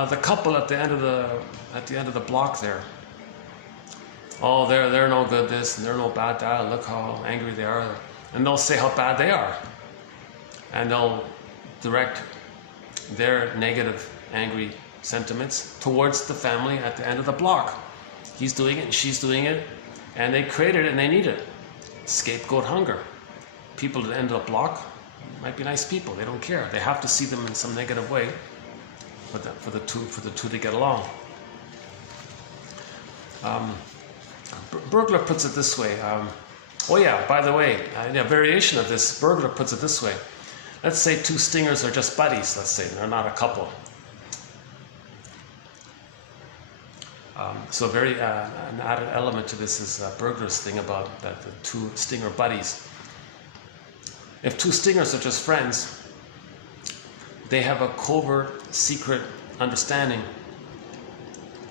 the couple at the end of the block there. Oh, they're no good this, and they're no bad that. Look how angry they are, and they'll say how bad they are, and they'll direct their negative, angry sentiments towards the family at the end of the block. He's doing it, and she's doing it, and they created it, and they need it. Scapegoat hunger. People at the end of the block might be nice people. They don't care. They have to see them in some negative way for the two to get along. Burglar puts it this way. Oh yeah, by the way, a variation of this, Burglar puts it this way. Let's say 2 stingers are just buddies, let's say, they're not a couple. So very an added element to this is Burglar's thing about that the 2 stinger buddies. If 2 stingers are just friends, they have a covert, secret understanding.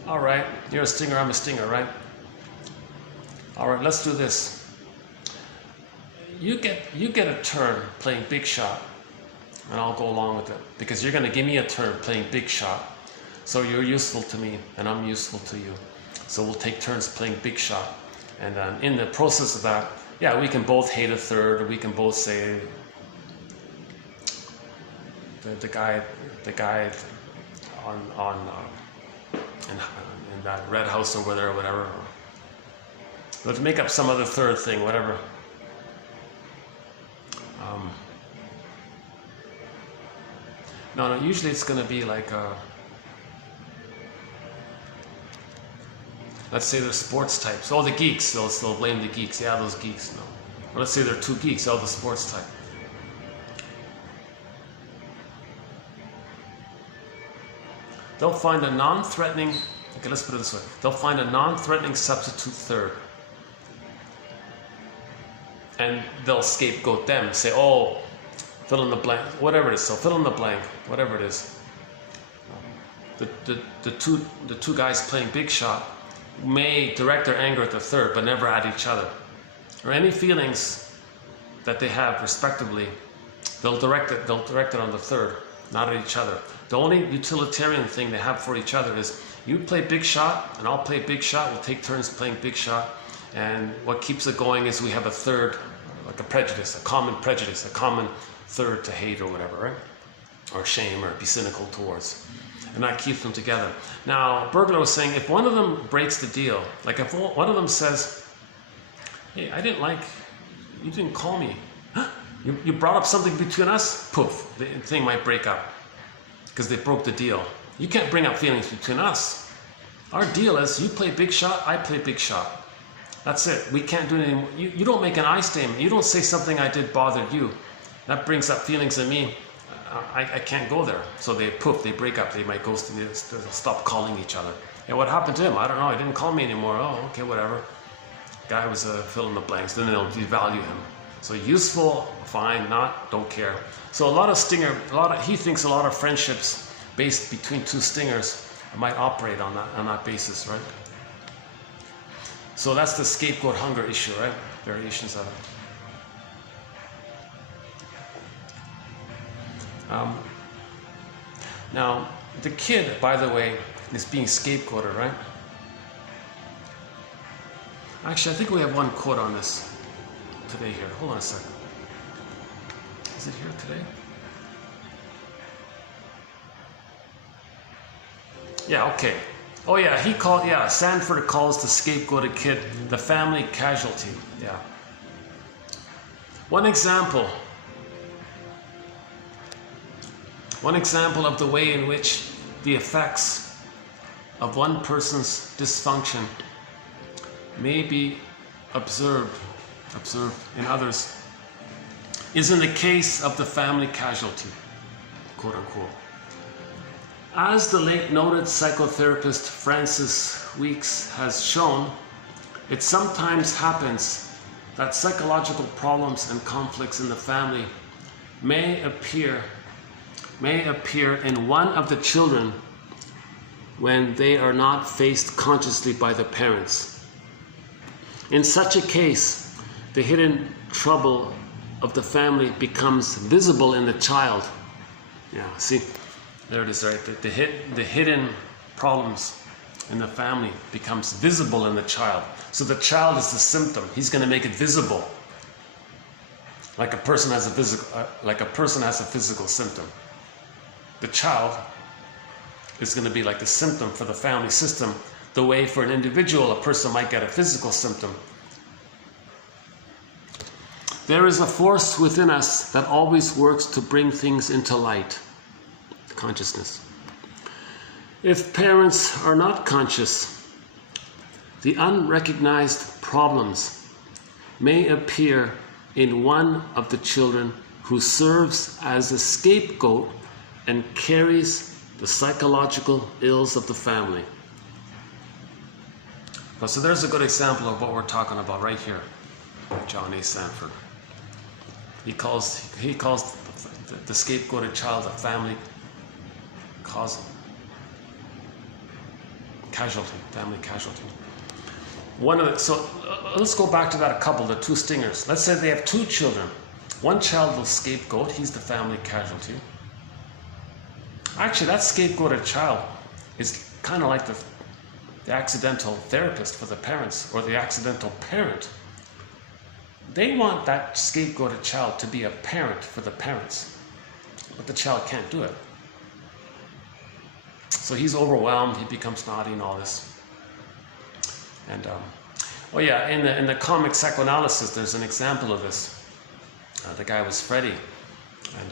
All right, you're a stinger, I'm a stinger, right? All right, let's do this. You get a turn playing big shot, and I'll go along with it because you're going to give me a turn playing big shot. So you're useful to me, and I'm useful to you. So we'll take turns playing big shot, and in the process of that, yeah, we can both hate a third, or we can both say the guy in that red house over there, or whatever. Let's make up some other third thing, whatever. No, usually it's going to be like, let's say they're sports types. Oh, the geeks, they'll blame the geeks. Yeah, those geeks, no. Or let's say they're 2 geeks, oh, the sports type. They'll find a non-threatening, okay, let's put it this way. They'll find a non-threatening substitute third. And they'll scapegoat them, say, oh, fill in the blank, whatever it is. So fill in the blank, whatever it is. The two guys playing big shot may direct their anger at the third, but never at each other. Or any feelings that they have, respectively, they'll direct it on the third, not at each other. The only utilitarian thing they have for each other is you play big shot, and I'll play big shot. We'll take turns playing big shot. And what keeps it going is we have a third, like a prejudice, a common third to hate or whatever, right? Or shame or be cynical towards. And that keeps them together. Now, Burglar was saying if one of them breaks the deal, like if one of them says, hey, you didn't call me. You brought up something between us, poof, the thing might break up. Because they broke the deal. You can't bring up feelings between us. Our deal is you play big shot, I play big shot. That's it. We can't do it anymore. You don't make an I statement. You don't say something I did bothered you. That brings up feelings in me. I can't go there. So they break up. They might they'll stop calling each other. And what happened to him? I don't know. He didn't call me anymore. Oh, okay, whatever. Guy was fill in the blanks. Then they'll devalue him. So useful, fine, not, don't care. So he thinks a lot of friendships based between 2 stingers might operate on that basis, right? So that's the scapegoat hunger issue, right? Variations of it. Now, the kid, by the way, is being scapegoated, right? Actually, I think we have one quote on this today here. Hold on a second. Is it here today? Yeah, okay. Oh yeah, Sanford calls the scapegoated kid the family casualty. Yeah. One example. One example of the way in which the effects of one person's dysfunction may be observed in others is in the case of the family casualty, quote unquote. As the late noted psychotherapist Francis Weeks has shown, it sometimes happens that psychological problems and conflicts in the family may appear in one of the children when they are not faced consciously by the parents. In such a case, the hidden trouble of the family becomes visible in the child. Yeah, see, there it is, right? The hidden problems in the family becomes visible in the child. So the child is the symptom. He's going to make it visible, like a person has a physical symptom. The child is going to be like the symptom for the family system, the way for an individual a person might get a physical symptom. There is a force within us that always works to bring things into light, consciousness. If parents are not conscious, the unrecognized problems may appear in one of the children who serves as a scapegoat and carries the psychological ills of the family. So there's a good example of what we're talking about right here. John A. Sanford. He calls the scapegoated child a family cause casualty, family casualty. So let's go back to that couple, the two stingers. Let's say they have two children. One child will scapegoat, he's the family casualty. Actually, that scapegoated child is kind of like the accidental therapist for the parents, or the accidental parent. They want that scapegoated child to be a parent for the parents, but the child can't do it. So he's overwhelmed, he becomes naughty and all this. And in the comic psychoanalysis, there's an example of this. The guy was Freddy, and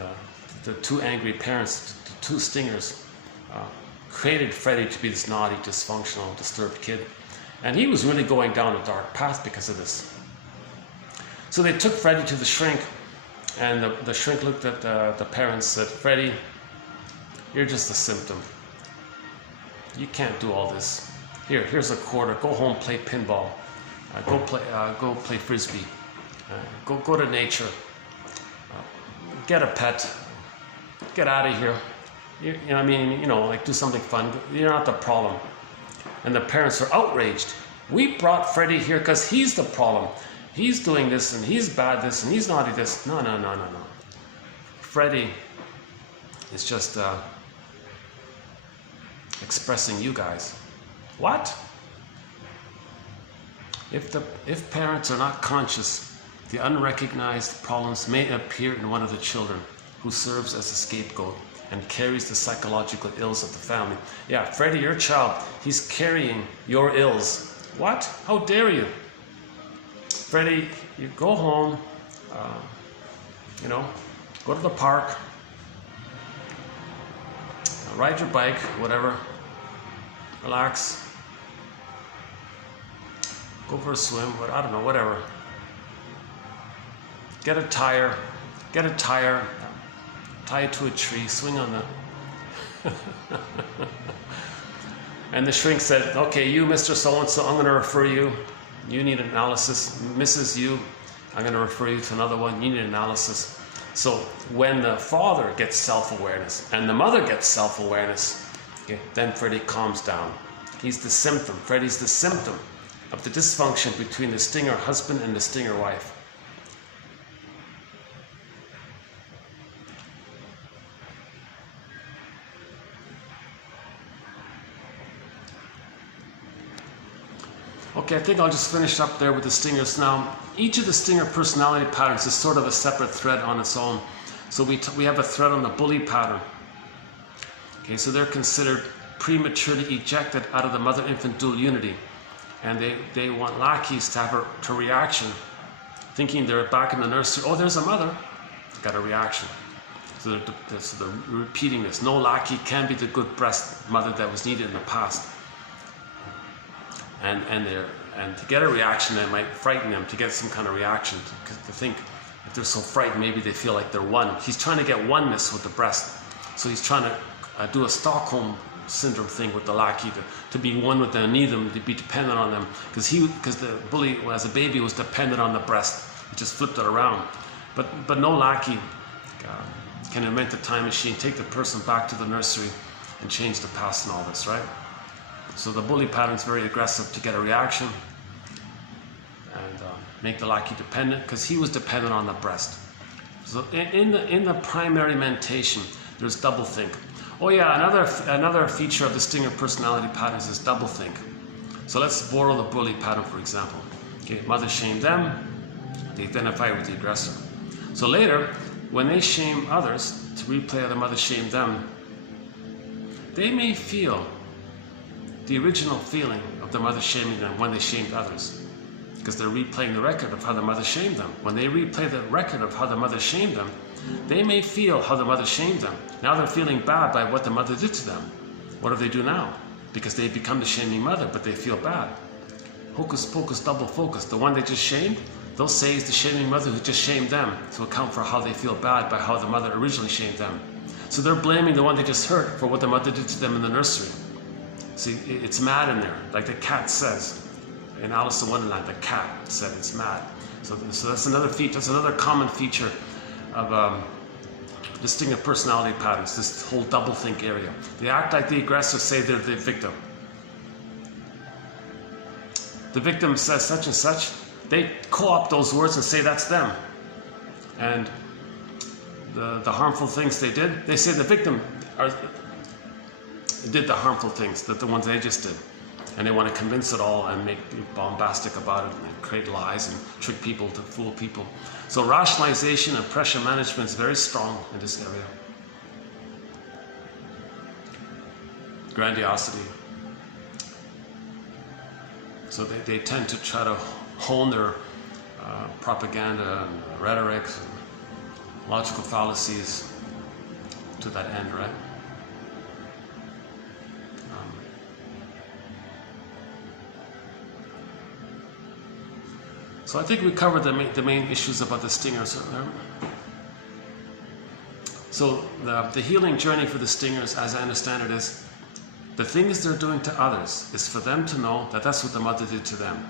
the two angry parents, the two stingers, created Freddy to be this naughty, dysfunctional, disturbed kid. And he was really going down a dark path because of this. So they took Freddy to the shrink, and the shrink looked at the parents and said, "Freddy, you're just a symptom. You can't do all this. Here's a quarter. Go home, play pinball. Go play frisbee. Go to nature. Get a pet. Get out of here. Like do something fun. You're not the problem." And the parents are outraged. "We brought Freddy here because he's the problem. He's doing this and he's bad this and he's naughty this." No. Freddy is just expressing you guys. What? If parents are not conscious, the unrecognized problems may appear in one of the children who serves as a scapegoat and carries the psychological ills of the family. Yeah, Freddy, your child, he's carrying your ills. What? How dare you? Freddy, you go home, go to the park, ride your bike, whatever, relax, go for a swim, I don't know, whatever. Get a tire, tie it to a tree, swing on the... And the shrink said, "Okay, you, Mr. So-and-so, I'm going to refer you. You need analysis. Mrs. You, I'm going to refer you to another one. You need analysis." So when the father gets self-awareness and the mother gets self-awareness, okay, then Freddy calms down. He's the symptom. Freddy's the symptom of the dysfunction between the stinger husband and the stinger wife. Okay, I think I'll just finish up there with the stingers. Now, each of the stinger personality patterns is sort of a separate thread on its own. So we have a thread on the bully pattern. Okay, so they're considered prematurely ejected out of the mother-infant dual unity. And they want lackeys to have a reaction, thinking they're back in the nursery. Oh, there's a mother. Got a reaction. So they're repeating this. No lackey can be the good breast mother that was needed in the past. And to get a reaction that might frighten them, to get some kind of reaction, to think if they're so frightened, maybe they feel like they're one. He's trying to get oneness with the breast. So he's trying to do a Stockholm syndrome thing with the lackey, to be one with them, need them, to be dependent on them, because the bully as a baby was dependent on the breast. He just flipped it around. But no lackey can invent a time machine, take the person back to the nursery, and change the past and all this, right? So the bully pattern's very aggressive to get a reaction and make the lackey dependent, because he was dependent on the breast. So in the primary mentation, there's doublethink. Oh yeah, another feature of the stinger personality patterns is doublethink. So let's borrow the bully pattern, for example. Okay, mother shamed them, they identify with the aggressor. So later, when they shame others, to replay how the mother shamed them, they may feel the original feeling of the mother shaming them when they shamed others, because they're replaying the record of how the mother shamed them. When they replay the record of how the mother shamed them, they may feel how the mother shamed them. Now they're feeling bad by what the mother did to them. What do they do now? Because they become the shaming mother, but they feel bad. Hocus pocus, double focus. The one they just shamed, they'll say is the shaming mother who just shamed them, to account for how they feel bad by how the mother originally shamed them. So they're blaming the one they just hurt for what the mother did to them in the nursery. See, it's mad in there, like the cat says. In Alice in Wonderland, the cat said it's mad. So that's another feature. That's another common feature of distinctive personality patterns. This whole doublethink area. They act like the aggressor, say they're the victim. The victim says such and such. They co-opt those words and say that's them. And the harmful things they did, they say the victim did the harmful things, the ones they just did. And they want to convince it all and make bombastic about it and create lies and trick people to fool people. So rationalization and pressure management is very strong in this area. Grandiosity. So they tend to try to hone their propaganda and rhetoric and logical fallacies to that end, right? So I think we covered the main issues about the stingers. So the healing journey for the stingers, as I understand it, is the things they're doing to others is for them to know that that's what the mother did to them.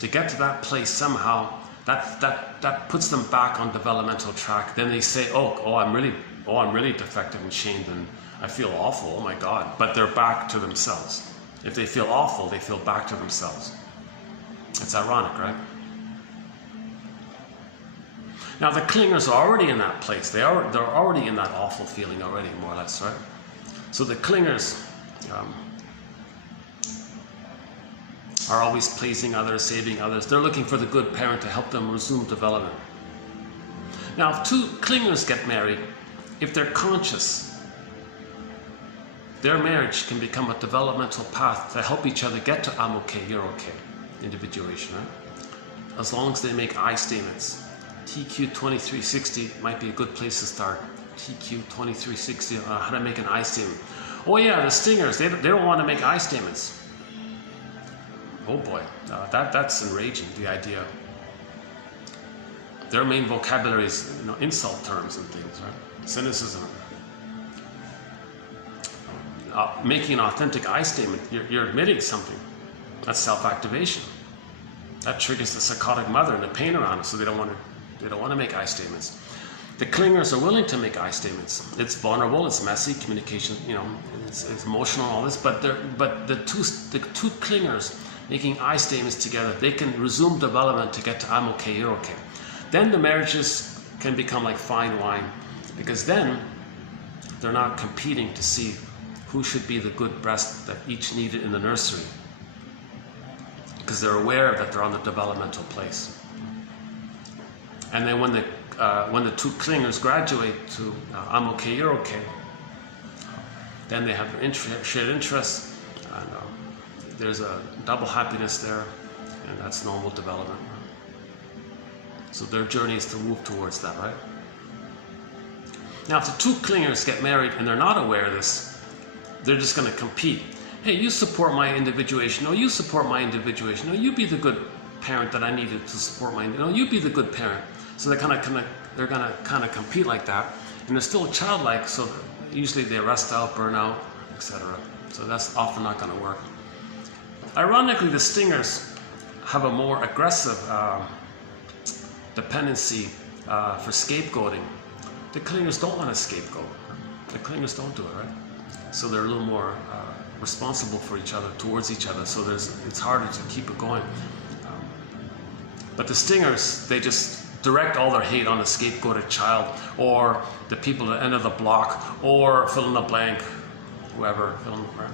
To get to that place somehow, that puts them back on developmental track. Then they say, I'm really defective and shamed and I feel awful, oh my God. But they're back to themselves. If they feel awful, they feel back to themselves. It's ironic, right? Now the clingers are already in that place. They're already in that awful feeling already, more or less, right? So the clingers are always pleasing others, saving others. They're looking for the good parent to help them resume development. Now, if two clingers get married, if they're conscious, their marriage can become a developmental path to help each other get to I'm okay, you're okay. Individuation, right? As long as they make I statements. TQ 2360 might be a good place to start. TQ 2360, how to make an I statement. Oh yeah, the stingers, they don't want to make I statements. Oh boy, that's enraging, the idea. Their main vocabulary is insult terms and things, right? Cynicism. Making an authentic I statement, you're admitting something. That's self-activation. That triggers the psychotic mother and the pain around it, so they don't want to make I statements. The clingers are willing to make I statements. It's vulnerable, it's messy, communication, it's emotional, all this. But the two clingers making I statements together, they can resume development to get to I'm okay, you're okay. Then the marriages can become like fine wine, because then they're not competing to see who should be the good breast that each needed in the nursery, because they're aware that they're on the developmental place. And then when the two clingers graduate to I'm okay, you're okay, then they have shared interests, and there's a double happiness there, and that's normal development. So their journey is to move towards that, right? Now, if the two clingers get married and they're not aware of this, they're just going to compete. Hey, you support my individuation. No, you support my individuation. No, you be the good parent that I needed to support my. No, you be the good parent. So they're gonna kind of compete like that, and they're still childlike. So usually they rust out, burn out, etc. So that's often not going to work. Ironically, the stingers have a more aggressive dependency for scapegoating. The clingers don't want to scapegoat. The clingers don't do it, right? So they're a little more responsible for each other, towards each other. So it's harder to keep it going. But the stingers, they just direct all their hate on the scapegoated child, or the people at the end of the block, or fill in the blank, whoever, fill in the blank.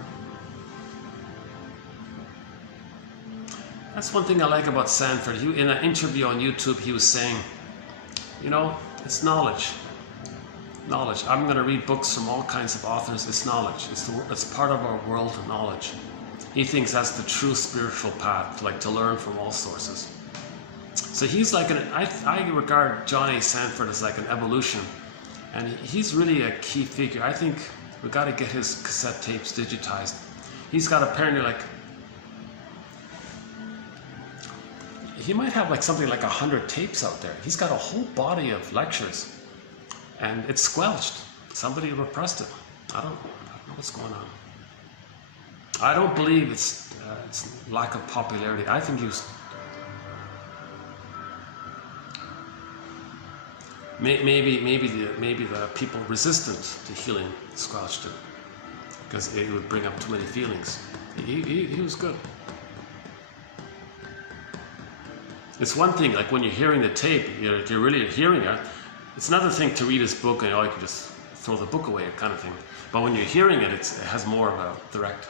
That's one thing I like about Sanford. In an interview on YouTube, he was saying, you know, it's knowledge. Knowledge. I'm going to read books from all kinds of authors. It's knowledge. It's part of our world of knowledge. He thinks that's the true spiritual path, like to learn from all sources. So he's like I regard John A. Sanford as like an evolution, and he's really a key figure. I think we got to get his cassette tapes digitized. He's got apparently like, he might have like something like 100 tapes out there. He's got a whole body of lectures, and it's squelched. Somebody repressed it. I don't know what's going on. I don't believe it's lack of popularity. I think he was. Maybe the people resistant to healing squelched it, because it would bring up too many feelings. He was good. It's one thing, like when you're hearing the tape, you're really hearing it. It's another thing to read his book and you can just throw the book away, kind of thing. But when you're hearing it, it has more of a direct.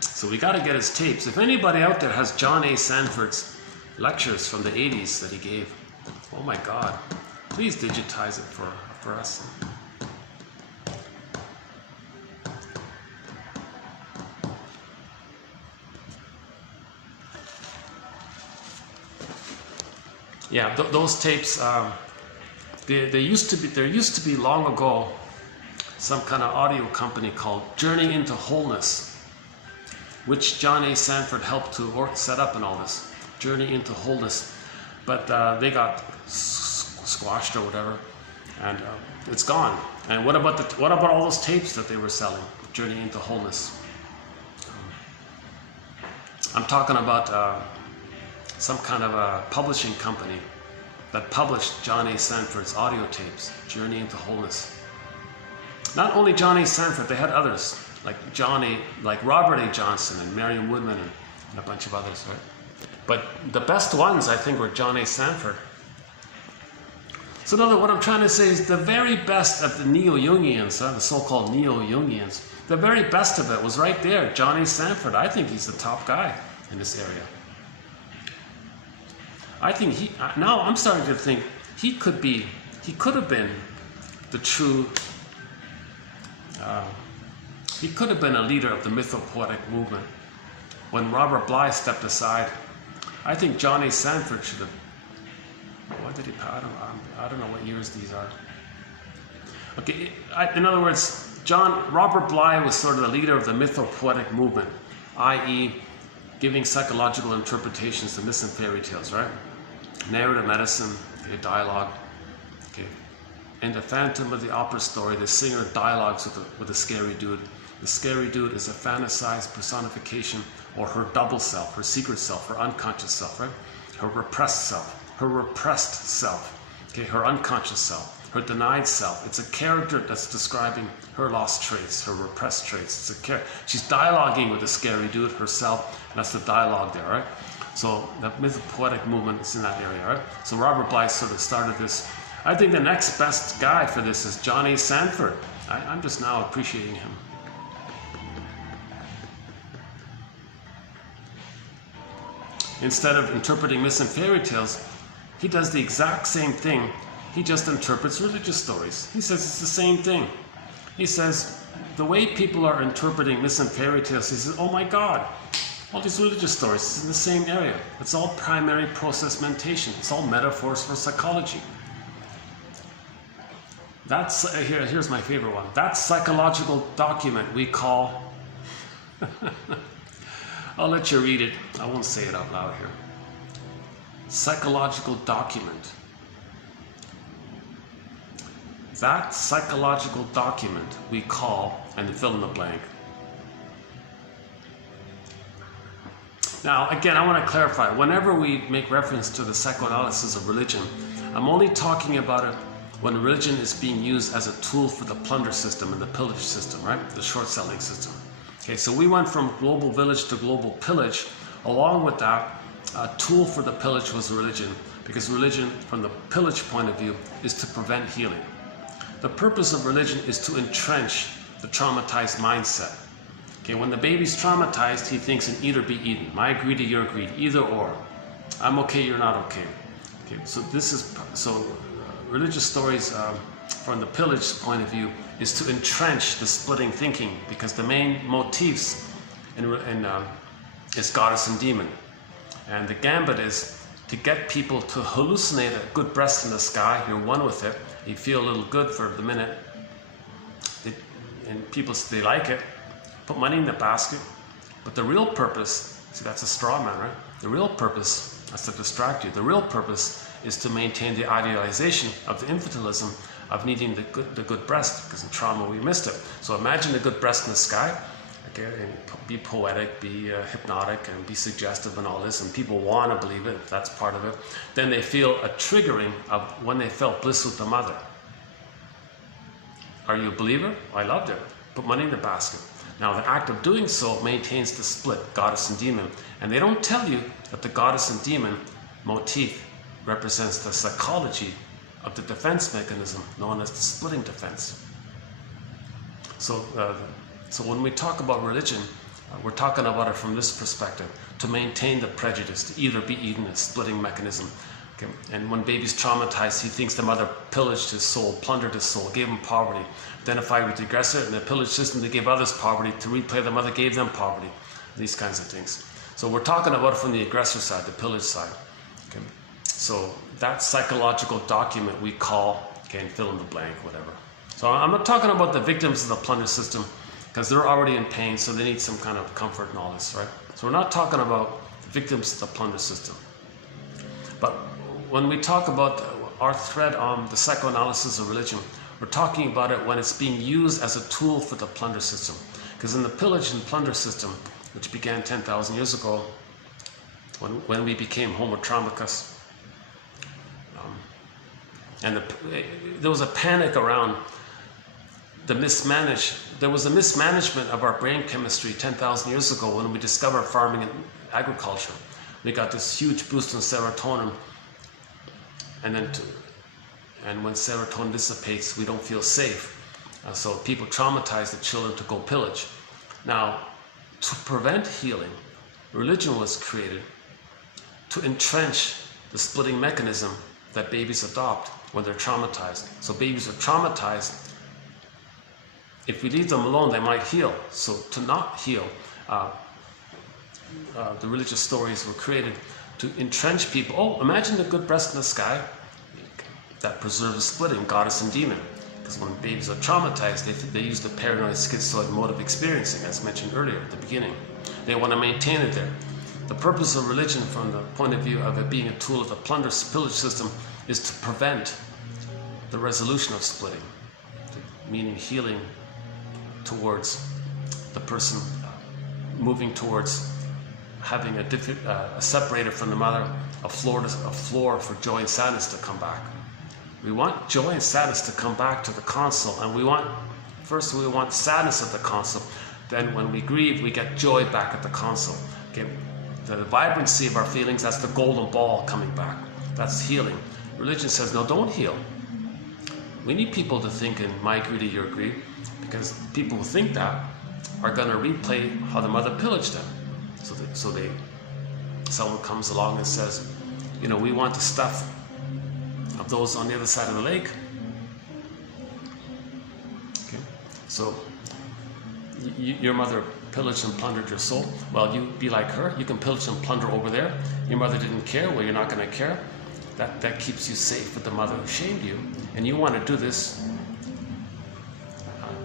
So we got to get his tapes. If anybody out there has John A. Sanford's lectures from the 80s that he gave, oh my God, please digitize it for us. Yeah, those tapes. There used to be long ago some kind of audio company called Journey into Wholeness, which John A. Sanford helped to set up and all this. Journey into Wholeness, but they got squashed or whatever, and it's gone. And what about all those tapes that they were selling? Journey into Wholeness. I'm talking about some kind of a publishing company that published John A. Sanford's audio tapes, Journey into Wholeness. Not only John A. Sanford, they had others, like Robert A. Johnson and Marion Woodman and a bunch of others, right? But the best ones, I think, were John A. Sanford. So what I'm trying to say is the very best of the neo-Jungians, the so-called neo-Jungians, the very best of it was right there, John A. Sanford. I think he's the top guy in this area. I think now I'm starting to think he could have been the true, he could have been a leader of the mythopoetic movement. When Robert Bly stepped aside, I think John A. Sanford should have, what did he, I don't know what years these are. Okay, in other words, Robert Bly was sort of the leader of the mythopoetic movement, i.e. giving psychological interpretations to myths and fairy tales, right? Narrative medicine, okay, dialogue, okay. In the Phantom of the Opera story, the singer dialogues with a scary dude. The scary dude is a fantasized personification, or her double self, her secret self, her unconscious self, right? Her repressed self, okay, her unconscious self, her denied self. It's a character that's describing her lost traits, her repressed traits. It's a character. She's dialoguing with the scary dude herself, and that's the dialogue there, right? So the mythopoetic movement is in that area, right? So Robert Bly sort of started this. I think the next best guy for this is John A. Sanford. I'm just now appreciating him. Instead of interpreting myths and fairy tales, he does the exact same thing. He just interprets religious stories. He says it's the same thing. He says the way people are interpreting myths and fairy tales, he says, oh my God, all these religious stories, it's in the same area. It's all primary process mentation. It's all metaphors for psychology. That's here's my favorite one. That psychological document we call. I'll let you read it. I won't say it out loud here. Psychological document. That psychological document we call, and fill in the blank. Now, again, I want to clarify. Whenever we make reference to the psychoanalysis of religion, I'm only talking about it when religion is being used as a tool for the plunder system and the pillage system, right? The short selling system. Okay, so we went from global village to global pillage. Along with that, a tool for the pillage was religion, because religion, from the pillage point of view, is to prevent healing. The purpose of religion is to entrench the traumatized mindset. Okay, when the baby's traumatized, he thinks in eat or be eaten. My greed or your greed, either or. I'm okay, you're not okay. Okay, so this is religious stories from the pillage point of view is to entrench the splitting thinking, because the main motifs is goddess and demon, and the gambit is to get people to hallucinate a good breast in the sky. You're one with it. You feel a little good for the minute, and people, they like it. Put money in the basket, but the real purpose, see, that's a straw man, right? The real purpose, that's to distract you. The real purpose is to maintain the idealization of the infantilism of needing the good breast, because in trauma we missed it. So imagine the good breast in the sky, okay, and be poetic, be hypnotic, and be suggestive and all this, and people want to believe it, that's part of it. Then they feel a triggering of when they felt bliss with the mother. Are you a believer? I loved it. Put money in the basket. Now the act of doing so maintains the split, goddess and demon. And they don't tell you that the goddess and demon motif represents the psychology of the defense mechanism known as the splitting defense. So when we talk about religion, we're talking about it from this perspective, to maintain the prejudice, to either be eaten, a splitting mechanism. Okay? And when baby's traumatized, he thinks the mother pillaged his soul, plundered his soul, gave him poverty, identified with the aggressor, and the pillage system, they gave others poverty. To replay, the mother gave them poverty. These kinds of things. So we're talking about it from the aggressor side, the pillage side. Okay? So that psychological document we call, okay, fill in the blank, whatever. So I'm not talking about the victims of the plunder system, because they're already in pain, so they need some kind of comfort and all this, right? So we're not talking about the victims of the plunder system. But when we talk about our thread on the psychoanalysis of religion, we're talking about it when it's being used as a tool for the plunder system. Because in the pillage and plunder system, which began 10,000 years ago, when we became Homo traumicus, and there was a panic around there was a mismanagement of our brain chemistry 10,000 years ago when we discovered farming and agriculture. We got this huge boost in serotonin, and when serotonin dissipates, we don't feel safe. So people traumatize the children to go pillage. Now, to prevent healing, religion was created to entrench the splitting mechanism that babies adopt when they're traumatized. So babies are traumatized. If we leave them alone, they might heal. So to not heal, the religious stories were created to entrench people. Oh, imagine the good breast in the sky. That preserves the splitting, goddess and demon. Because when babies are traumatized, they use the paranoid schizoid mode of experiencing, as mentioned earlier at the beginning. They want to maintain it there. The purpose of religion, from the point of view of it being a tool of the pillage system, is to prevent the resolution of splitting, meaning healing towards the person moving towards having a separated from the mother, a floor for joy and sadness to come back. We want joy and sadness to come back to the console, and we want sadness at the console. Then when we grieve, we get joy back at the console. Okay? The vibrancy of our feelings, that's the golden ball coming back. That's healing. Religion says, no, don't heal. We need people to think in my greed or your greed, because people who think that are going to replay how the mother pillaged them. Someone comes along and says, you know, we want the stuff of those on the other side of the lake. Okay, so your mother pillaged and plundered your soul. Well, you be like her. You can pillage and plunder over there. Your mother didn't care. Well, you're not going to care. That keeps you safe with the mother who shamed you. And you want to do this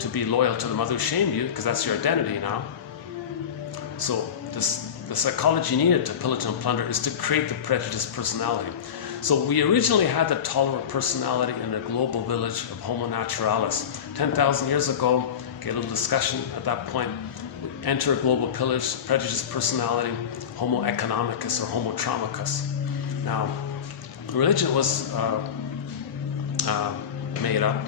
to be loyal to the mother who shamed you, because that's your identity now. So the psychology needed to pillage and plunder is to create the prejudiced personality. So we originally had the tolerant personality in the global village of Homo naturalis. 10,000 years ago, okay, a little discussion at that point, we enter a global pillage, prejudiced personality, Homo economicus or Homo traumicus. Now, religion was made up.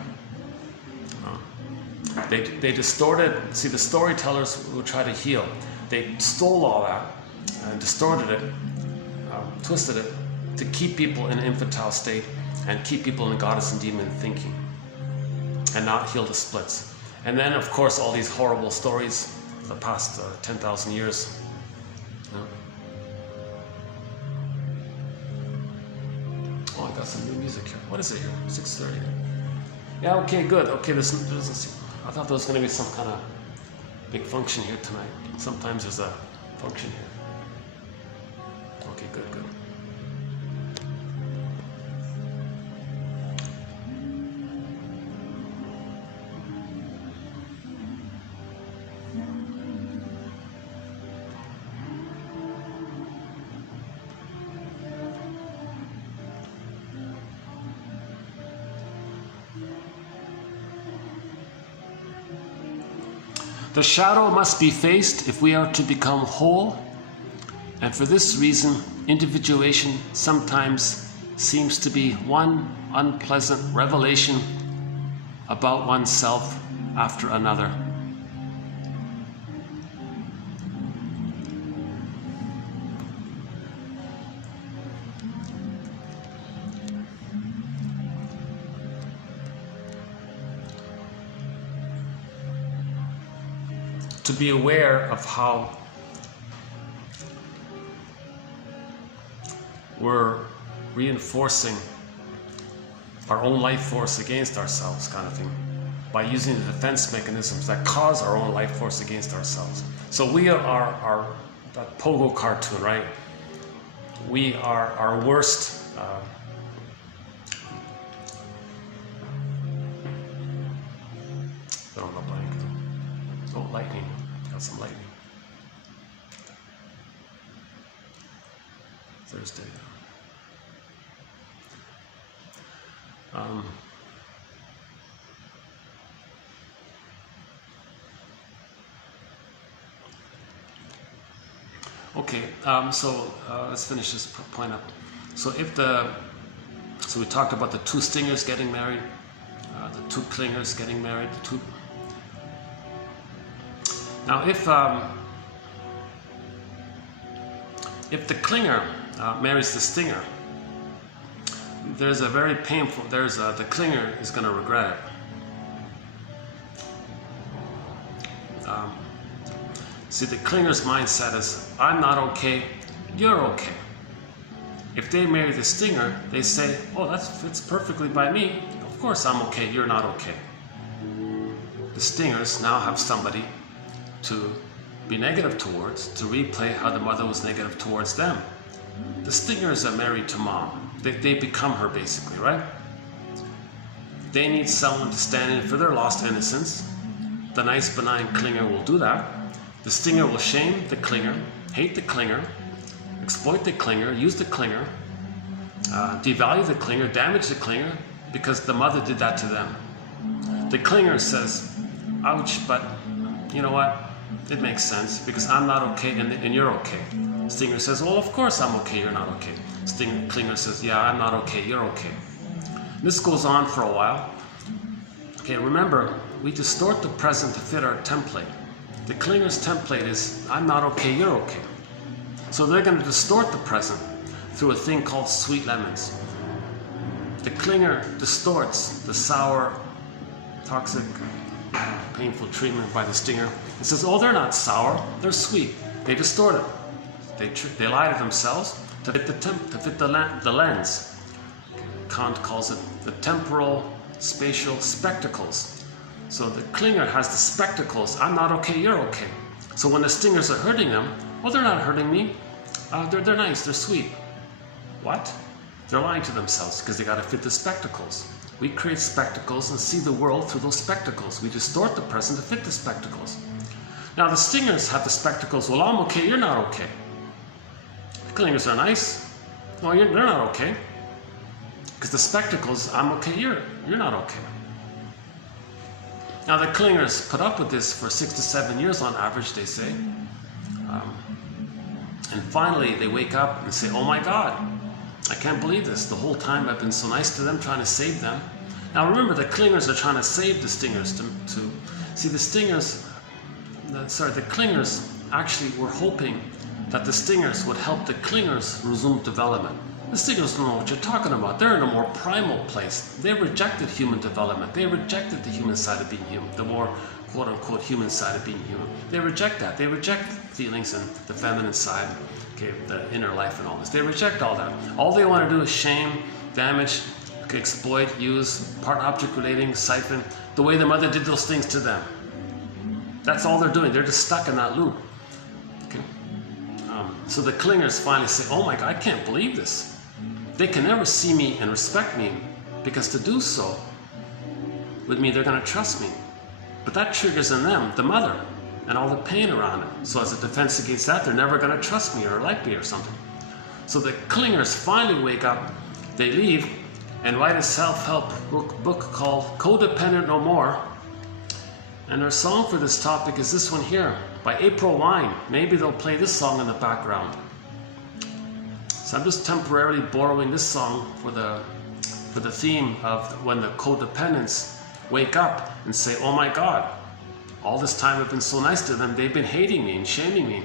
They distorted, see, the storytellers would try to heal. They stole all that and distorted it, twisted it, to keep people in an infantile state and keep people in goddess and demon thinking and not heal the splits. And then, of course, all these horrible stories of the past 10,000 years. Oh, I got some new music here. What is it here? 6:30. Yeah, okay, good. Okay, I thought there was going to be some kind of big function here tonight. Sometimes there's a function here. Okay, good. The shadow must be faced if we are to become whole, and for this reason, individuation sometimes seems to be one unpleasant revelation about oneself after another. To be aware of how we're reinforcing our own life force against ourselves, kind of thing, by using the defense mechanisms that cause our own life force against ourselves. So we are that Pogo cartoon, right? We are our worst lightning. Got some lightning. Thursday. Okay, so let's finish this point up. So so we talked about the two stingers getting married, the two clingers getting married, the two. Now, if the clinger marries the stinger, there's a very painful. The clinger is going to regret it. See, the clinger's mindset is, I'm not okay, you're okay. If they marry the stinger, they say, oh, that fits perfectly by me. Of course I'm okay, you're not okay. The stingers now have somebody to be negative towards, to replay how the mother was negative towards them. The stingers are married to mom. They become her, basically, right? They need someone to stand in for their lost innocence. The nice, benign clinger will do that. The stinger will shame the clinger, hate the clinger, exploit the clinger, use the clinger, devalue the clinger, damage the clinger, because the mother did that to them. The clinger says, ouch, but you know what? It makes sense, because I'm not okay and you're okay. Stinger says, well, of course I'm okay, you're not okay. Clinger says, yeah, I'm not okay, you're okay. This goes on for a while. Okay, remember, we distort the present to fit our template. The clinger's template is, I'm not okay, you're okay. So they're going to distort the present through a thing called sweet lemons. The clinger distorts the sour, toxic, painful treatment by the stinger. It says, oh, they're not sour, they're sweet. They distort it. They lie to themselves to fit the lens. Kant calls it the temporal spatial spectacles. So the clinger has the spectacles. I'm not okay, you're okay. So when the stingers are hurting them, well, they're not hurting me. They're nice, they're sweet. What? They're lying to themselves because they got to fit the spectacles. We create spectacles and see the world through those spectacles. We distort the present to fit the spectacles. Now the stingers have the spectacles. Well, I'm okay, you're not okay. The clingers are nice. No, they're not okay. Because the spectacles, I'm okay, you're not okay. Now the clingers put up with this for 6 to 7 years on average, they say. And finally they wake up and say, oh my God, I can't believe this. The whole time I've been so nice to them, trying to save them. Now remember, the clingers are trying to save the stingers to see the stingers, the clingers actually were hoping that the stingers would help the clingers resume development. The stingers don't know what you're talking about. They're in a more primal place. They rejected human development. They rejected the human side of being human, the more quote-unquote human side of being human. They reject that. They reject feelings and the feminine side, okay, the inner life and all this. They reject all that. All they want to do is shame, damage, exploit, use, part-object relating, siphon, the way the mother did those things to them. That's all they're doing. They're just stuck in that loop. Okay? So the clingers finally say, oh my God, I can't believe this. They can never see me and respect me, because to do so would mean they're going to trust me. But that triggers in them the mother and all the pain around it. So as a defense against that, they're never going to trust me or like me or something. So the clingers finally wake up, they leave, and write a self-help book called Codependent No More. And their song for this topic is this one here, by April Wine. Maybe they'll play this song in the background. So I'm just temporarily borrowing this song for the theme of when the codependents wake up and say, oh my God, all this time I've been so nice to them, they've been hating me and shaming me.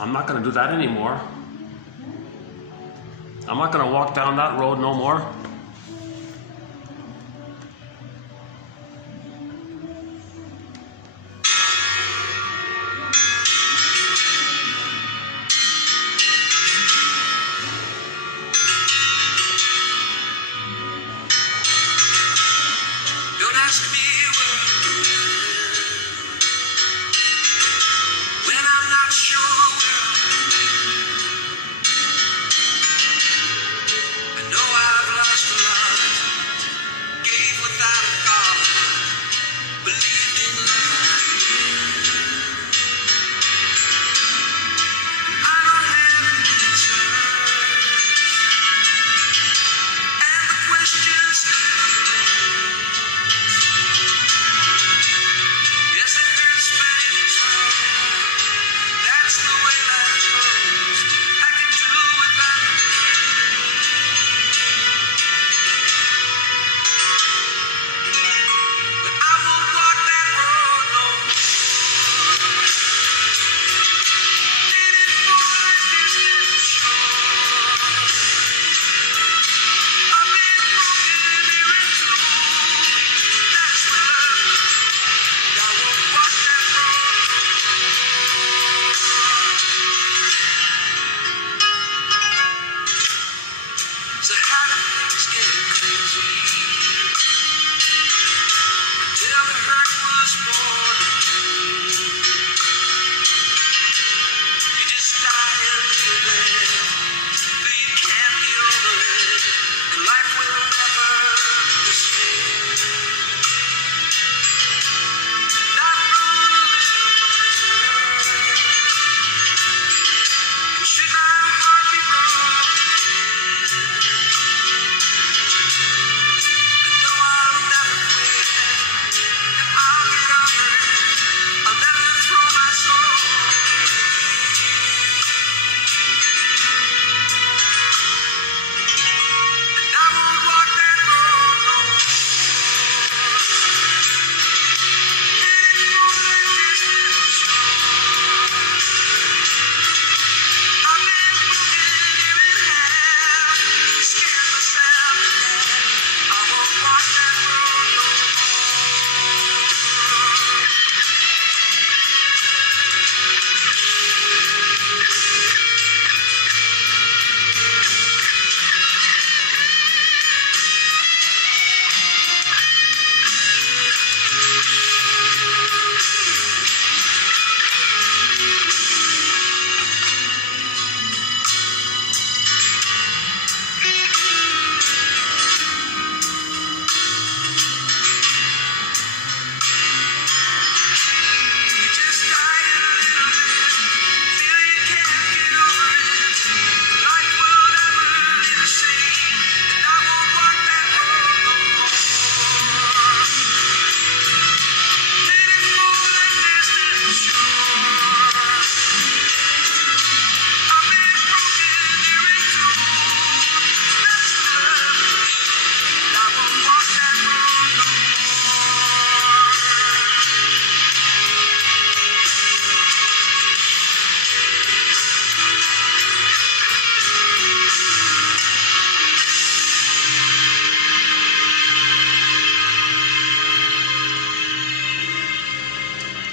I'm not going to do that anymore. I'm not going to walk down that road no more.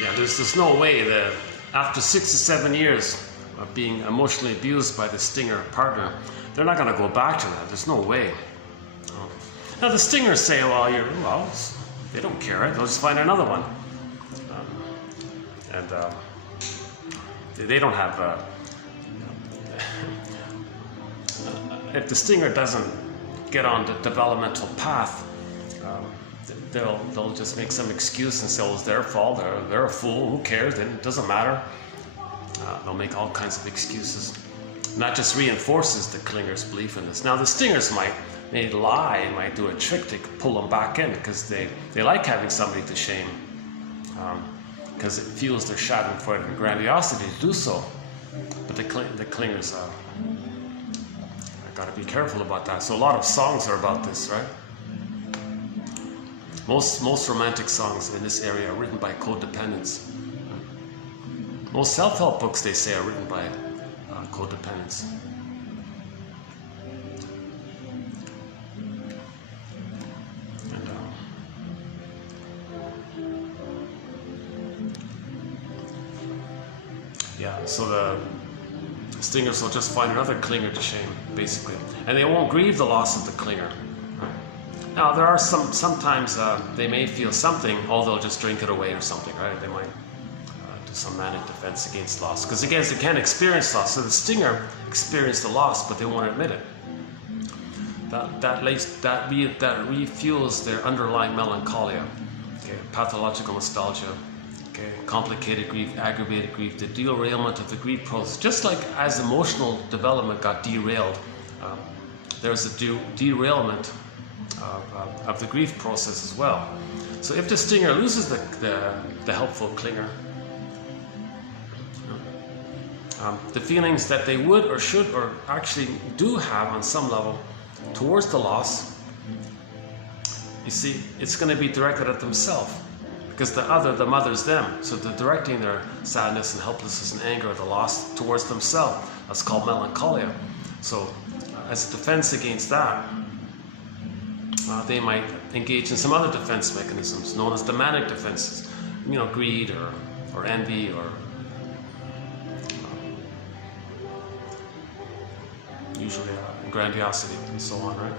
Yeah, there's no way that after 6 to 7 years of being emotionally abused by the stinger partner, they're not going to go back to that. There's no way. Now the stingers say, well, they don't care, right? They'll just find another one. They don't have. If the stinger doesn't get on the developmental path, they'll just make some excuse and say, well, it's their fault. They're a fool. Who cares? It doesn't matter. They'll make all kinds of excuses. And that just reinforces the clinger's belief in this. Now the stingers may lie, might do a trick to pull them back in because they like having somebody to shame, because it fuels their schadenfreude and grandiosity to do so. But the clingers got to be careful about that. So a lot of songs are about this, right? Most romantic songs in this area are written by codependents. Most self-help books, they say, are written by codependents. Yeah, so the stingers will just find another clinger to shame, basically, and they won't grieve the loss of the clinger. Right? Now, there are sometimes they may feel something, or they'll just drink it away or something, right? They might do some manic defense against loss, because again, they can't experience loss. So the stinger experienced the loss, but they won't admit it. That refuels their underlying melancholia, okay? Pathological nostalgia. Okay, complicated grief, aggravated grief, the derailment of the grief process. Just like as emotional development got derailed, there's a derailment of the grief process as well. So if the stinger loses the helpful clinger, the feelings that they would or should or actually do have on some level towards the loss, you see, it's going to be directed at themselves. Because the mother's them. So they're directing their sadness and helplessness and anger or the loss towards themselves. That's called melancholia. So as a defense against that, they might engage in some other defense mechanisms known as the manic defenses. You know, greed or envy or usually grandiosity and so on, right?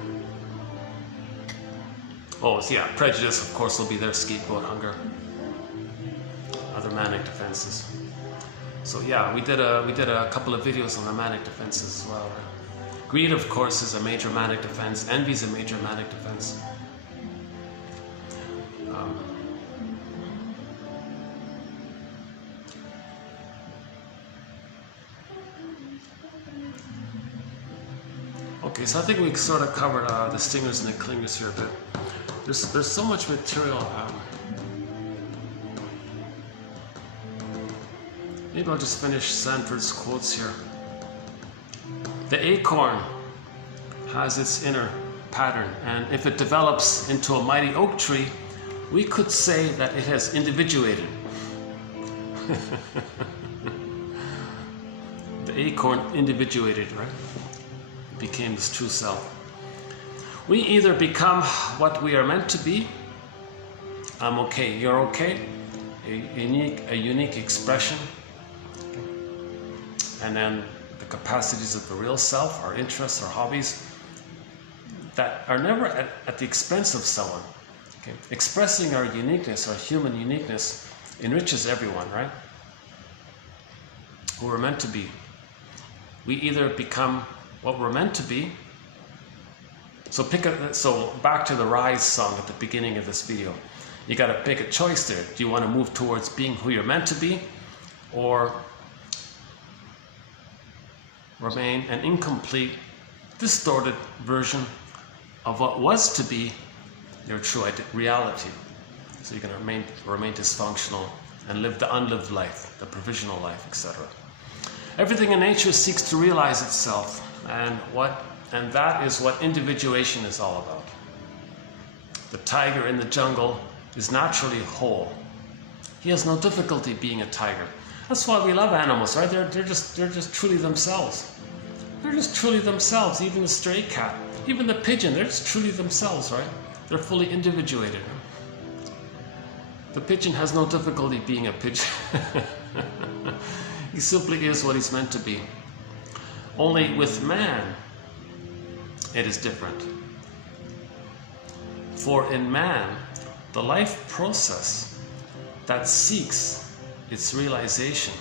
Oh, yeah, prejudice, of course, will be their scapegoat, hunger, other manic defenses. So yeah, we did a couple of videos on the manic defenses as well. Right? Greed, of course, is a major manic defense. Envy is a major manic defense. Okay, so I think we sort of covered the stingers and the clingers here a bit. There's so much material. Maybe I'll just finish Sanford's quotes here. The acorn has its inner pattern, and if it develops into a mighty oak tree, we could say that it has individuated. The acorn individuated, right? Became its true self. We either become what we are meant to be. I'm okay, you're okay. A unique expression. And then the capacities of the real self, our interests, our hobbies, that are never at the expense of someone. Okay? Expressing our uniqueness, our human uniqueness, enriches everyone, right? Who we're meant to be. We either become what we're meant to be. So back to the Rise song at the beginning of this video. You got to make a choice there. Do you want to move towards being who you're meant to be, or remain an incomplete, distorted version of what was to be your true reality? So you can remain dysfunctional and live the unlived life, the provisional life, etc. Everything in nature seeks to realize itself, and that is what individuation is all about. The tiger in the jungle is naturally whole. He has no difficulty being a tiger. That's why we love animals, right? They're just truly themselves. They're just truly themselves. Even the stray cat, even the pigeon, they're just truly themselves, right? They're fully individuated. The pigeon has no difficulty being a pigeon. He simply is what he's meant to be. Only with man, it is different. For in man, the life process that seeks its realization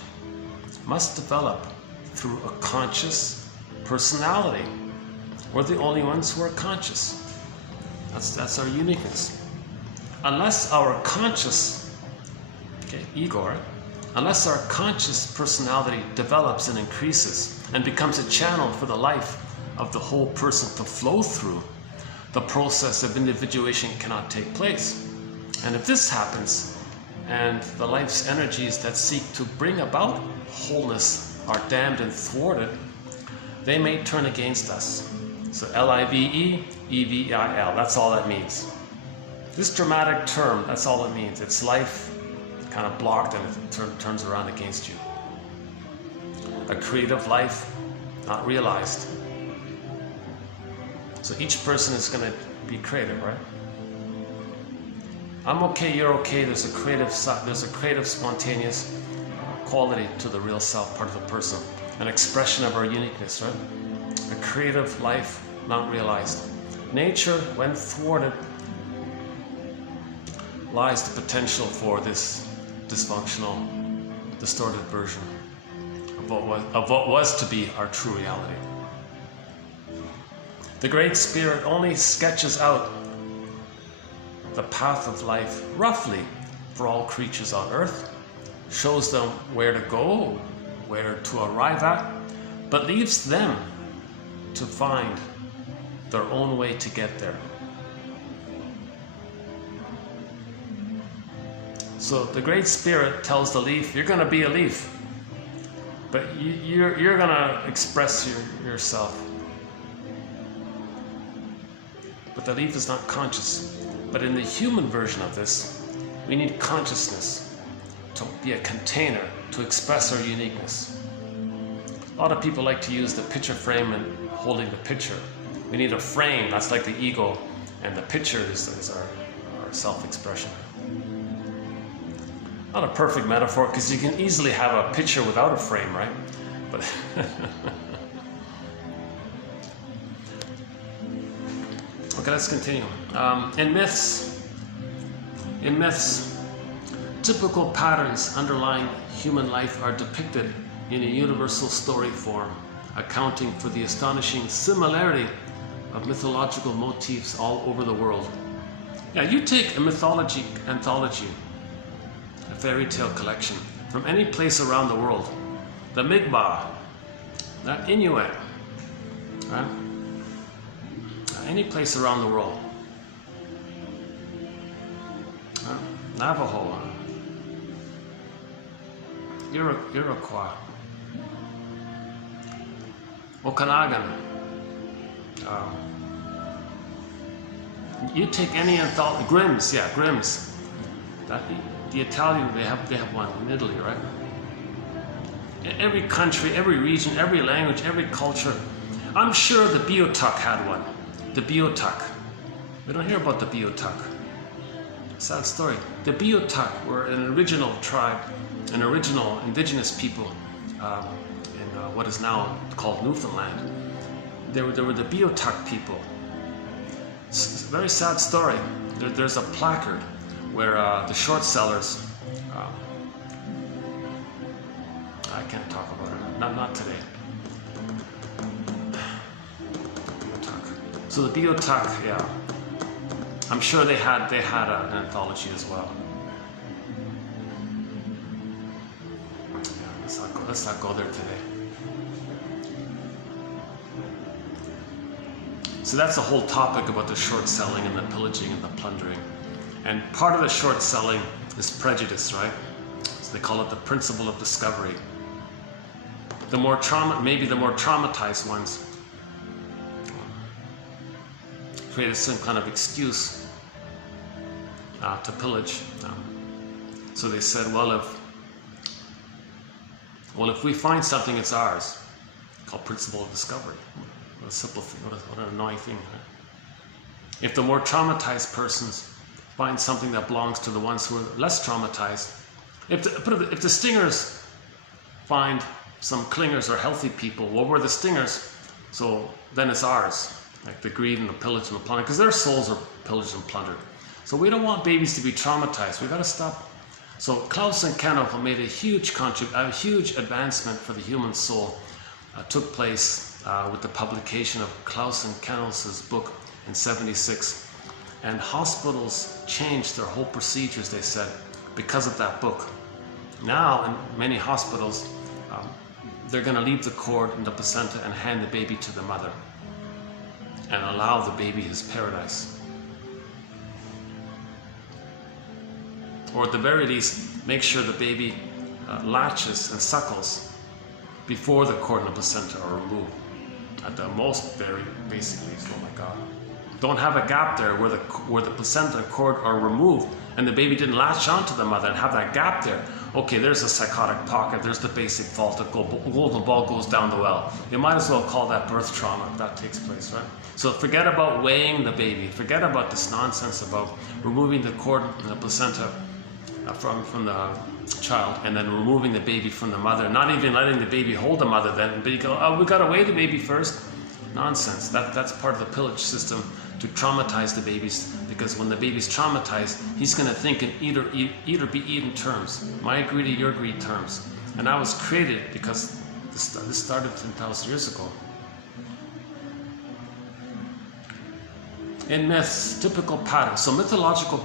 must develop through a conscious personality. We're the only ones who are conscious. That's our uniqueness. Unless our conscious, ego, right? Unless our conscious personality develops and increases and becomes a channel for the life of the whole person to flow through, the process of individuation cannot take place. And if this happens, and the life's energies that seek to bring about wholeness are damned and thwarted, they may turn against us. So L-I-V-E, E-V-I-L, that's all that means. This dramatic term, that's all it means. It's life kind of blocked and it turns around against you. A creative life not realized. So each person is going to be creative, right? I'm okay, you're okay. There's a creative, spontaneous quality to the real self part of the person, an expression of our uniqueness, right? A creative life not realized. Nature, when thwarted, lies the potential for this dysfunctional, distorted version of what was to be our true reality. The Great Spirit only sketches out the path of life roughly for all creatures on earth, shows them where to go, where to arrive at, but leaves them to find their own way to get there. So the Great Spirit tells the leaf, you're going to be a leaf, but you're going to express yourself. But the leaf is not conscious. But in the human version of this, we need consciousness to be a container to express our uniqueness. A lot of people like to use the picture frame and holding the picture. We need a frame, that's like the ego, and the picture is our self-expression. Not a perfect metaphor, because you can easily have a picture without a frame, right? But okay, let's continue. In myths, typical patterns underlying human life are depicted in a universal story form, accounting for the astonishing similarity of mythological motifs all over the world. Yeah, you take a mythology anthology, a fairy tale collection, from any place around the world, the Mi'kmaq, that Inuit, right? Any place around the world, Navajo, Iroquois, Okanagan. You take any anthology, Grimm's, yeah, Grimm's. The Italian, they have one in Italy, right? Every country, every region, every language, every culture. I'm sure the Beothuk had one. The Beothuk. We don't hear about the Beothuk. Sad story. The Beothuk were an original tribe, an original indigenous people in what is now called Newfoundland. They were the Beothuk people. It's a very sad story. There's a placard where the short sellers, I can't talk about it, not today. So the Beothuk, yeah, I'm sure they had an anthology as well. Yeah, let's not go there today. So that's the whole topic about the short selling and the pillaging and the plundering. And part of the short selling is prejudice, right? So they call it the principle of discovery. Maybe the more traumatized ones created some kind of excuse to pillage. So they said, well, if we find something, it's ours. Called principle of discovery. What a simple thing, what an annoying thing. Right? If the more traumatized persons find something that belongs to the ones who are less traumatized. If the stingers find some clingers or healthy people, well, we're the stingers, so then it's ours. Like the greed and the pillage and the plunder, because their souls are pillaged and plundered. So we don't want babies to be traumatized. We've got to stop. So Klaus and Kennel made a huge advancement for the human soul. Took place with the publication of Klaus and Kennel's book in '76. And hospitals changed their whole procedures, they said, because of that book. Now, in many hospitals, they're going to leave the cord and the placenta and hand the baby to the mother and allow the baby his paradise. Or at the very least, make sure the baby latches and suckles before the cord and the placenta are removed. At the most very basic least, oh my God. Don't have a gap there where the placenta and cord are removed and the baby didn't latch onto the mother and have that gap there. Okay, there's a psychotic pocket, there's the basic fault, the golden ball goes down the well. You might as well call that birth trauma if that takes place, right? So forget about weighing the baby, forget about this nonsense about removing the cord and the placenta from the child and then removing the baby from the mother, not even letting the baby hold the mother then, but you go, oh, we gotta weigh the baby first. Nonsense. That's part of the pillage system to traumatize the babies, because when the baby's traumatized, he's going to think in either be eaten terms, my greed or your greed terms. And I was created because this started 10,000 years ago. In myths, typical patterns. So mythological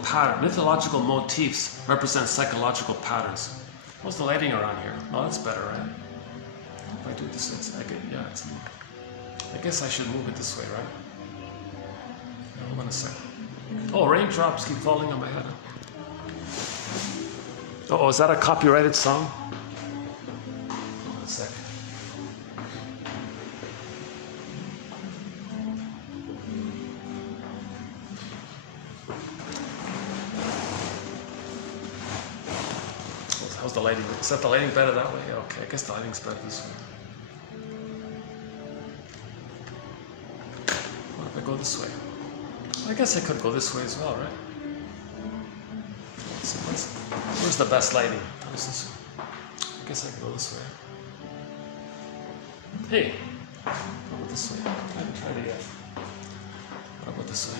motifs represent psychological patterns. What's the lighting around here? Oh, that's better, right? If I do it this way, I guess I should move it this way, right? Hold on a second. Oh, raindrops keep falling on my head. Oh, is that a copyrighted song? Hold on a second. How's the lighting? Is that the lighting better that way? Okay, I guess the lighting's better this way. What if I go this way? I guess I could go this way as well, right? Where's the best lighting? This I guess I can go this way. Hey! How about this way? I haven't tried it yet. What about this way?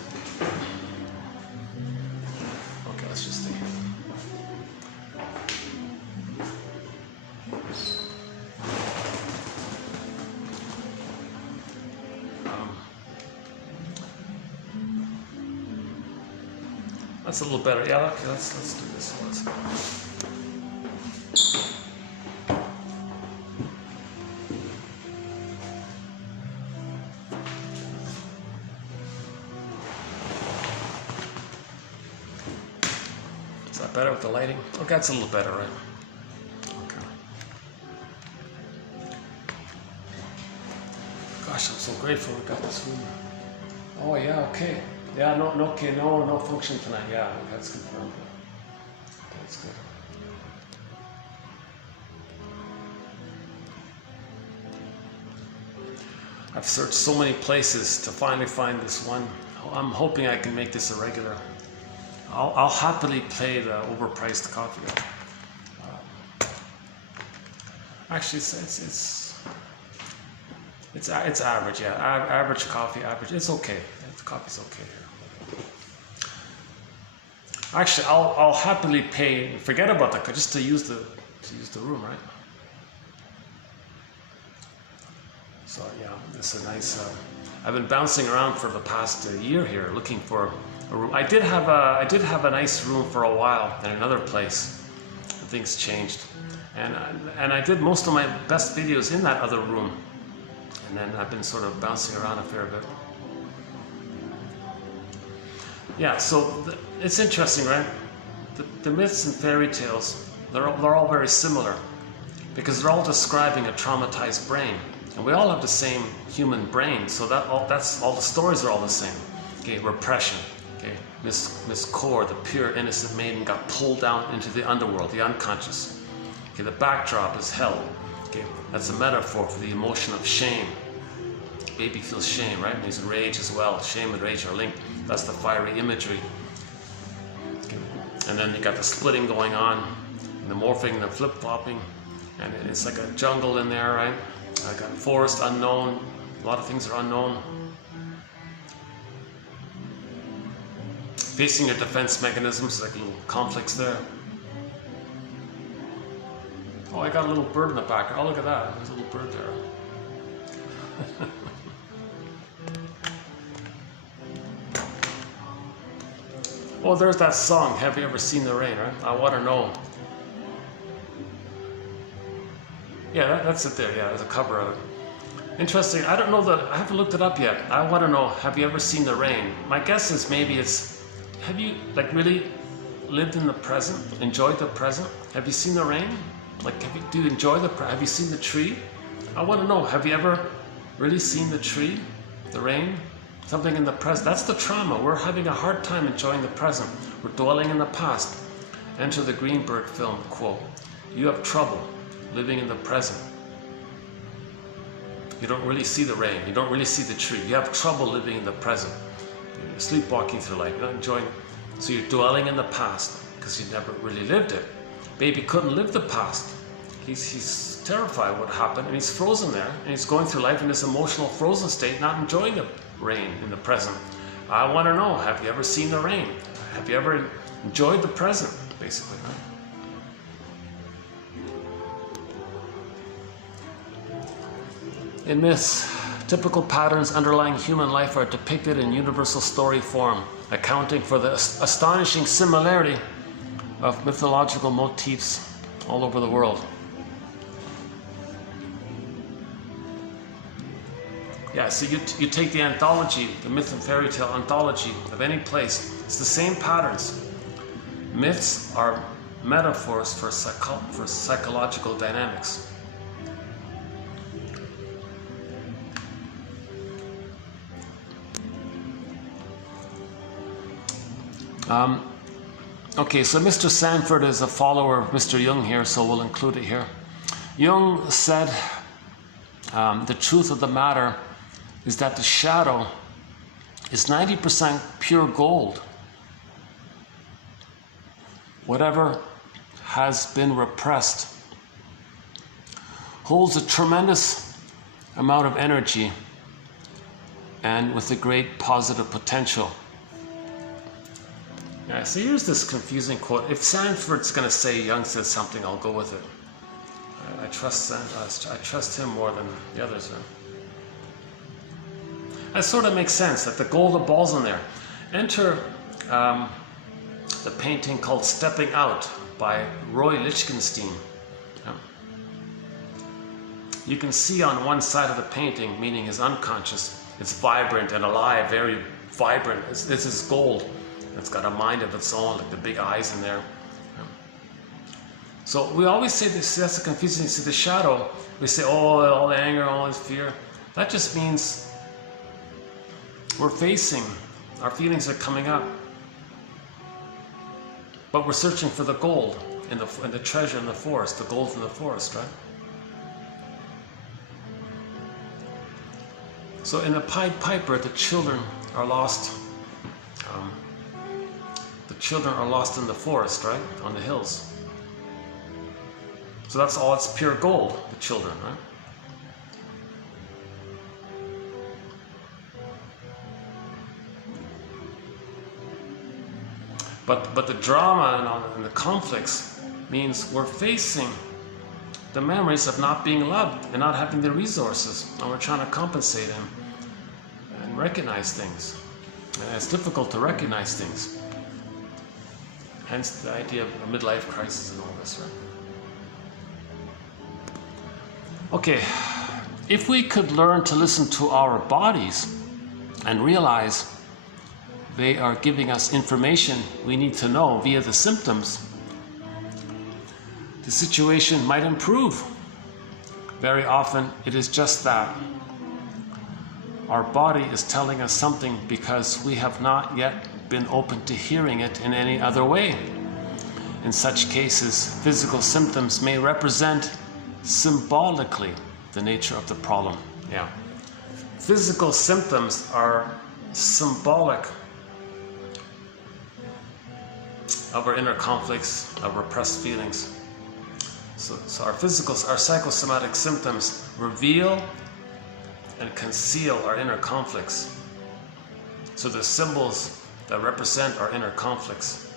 Okay, let's just stay here. That's a little better. Yeah, okay, let's do this. Is that better with the lighting? Okay, that's a little better, right? Okay. Gosh, I'm so grateful we got this room. Oh yeah, okay. Yeah, no function tonight. Yeah, that's confirmed. That's good. I've searched so many places to finally find this one. I'm hoping I can make this a regular. I'll happily pay the overpriced coffee. Actually, it's average. Yeah, average coffee. Average. It's okay. The coffee's okay here. Actually, I'll happily pay. Forget about that, just to use the room, right? So yeah, it's a nice. I've been bouncing around for the past year here, looking for a room. I did have a nice room for a while in another place. Things changed, and I did most of my best videos in that other room, and then I've been sort of bouncing around a fair bit. Yeah, so it's interesting, right? The myths and fairy tales, they're all very similar because they're all describing a traumatized brain. And we all have the same human brain, so that's all the stories are all the same. Okay, repression. Okay, Miss Core, the pure innocent maiden, got pulled down into the underworld, the unconscious. Okay, the backdrop is hell. Okay, that's a metaphor for the emotion of shame. Baby feels shame, right? And he's in rage as well. Shame and rage are linked. That's the fiery imagery. and then you got the splitting going on, and the morphing and the flip-flopping, and it's like a jungle in there, right? I got forest unknown, a lot of things are unknown. Facing your defense mechanisms, like little conflicts there. Oh, I got a little bird in the back. Oh, look at that. There's a little bird there. Oh, there's that song, Have You Ever Seen the Rain, right? I Want to Know. Yeah, that's it there. Yeah, there's a cover of it. Interesting. I don't know that, I haven't looked it up yet. I want to know, have you ever seen the rain? My guess is maybe it's, have you like really lived in the present, enjoyed the present? Have you seen the rain? Like, do you enjoy have you seen the tree? I want to know, have you ever really seen the tree, the rain? Something in the present. That's the trauma. We're having a hard time enjoying the present. We're dwelling in the past. Enter the Greenberg film quote. You have trouble living in the present. You don't really see the rain. You don't really see the tree. You have trouble living in the present. You're sleepwalking through life. You're not enjoying it. So you're dwelling in the past because you never really lived it. Baby couldn't live the past. He's terrified of what happened, and he's frozen there, and he's going through life in this emotional frozen state, not enjoying the rain in the present. I want to know, have you ever seen the rain? Have you ever enjoyed the present, basically, right? In myths, typical patterns underlying human life are depicted in universal story form, accounting for the astonishing similarity of mythological motifs all over the world. Yeah, so you take the anthology, the myth and fairy tale anthology of any place, it's the same patterns. Myths are metaphors for psychological dynamics. Okay, so Mr. Sanford is a follower of Mr. Jung here, so we'll include it here. Jung said the truth of the matter is that the shadow is 90% pure gold. Whatever has been repressed holds a tremendous amount of energy and with a great positive potential. Yeah, so here's this confusing quote. If Sanford's going to say Jung said something, I'll go with it. I trust him more than the others. That sort of makes sense, that the golden ball's in there. Enter the painting called Stepping Out by Roy Lichtenstein. You can see on one side of the painting, meaning his unconscious, it's vibrant and alive, very vibrant. This is gold. It's got a mind of its own, like the big eyes in there. So we always say this, that's the confusing thing. See the shadow, we say, oh, all the anger, all this fear. That just means we're facing, our feelings are coming up. But we're searching for the gold in the treasure in the forest, the gold in the forest, right? So in the Pied Piper, the children are lost. The children are lost in the forest, right? On the hills. So that's all, it's pure gold, the children, right? But the drama and the conflicts means we're facing the memories of not being loved and not having the resources, and we're trying to compensate and recognize things. And it's difficult to recognize things. Hence the idea of a midlife crisis and all this, right? Okay, if we could learn to listen to our bodies and realize they are giving us information we need to know via the symptoms, the situation might improve. Very often it is just that. Our body is telling us something because we have not yet been open to hearing it in any other way. In such cases, physical symptoms may represent symbolically the nature of the problem. Yeah. Physical symptoms are symbolic of our inner conflicts, of repressed feelings. So our psychosomatic symptoms reveal and conceal our inner conflicts. So they're symbols that represent our inner conflicts.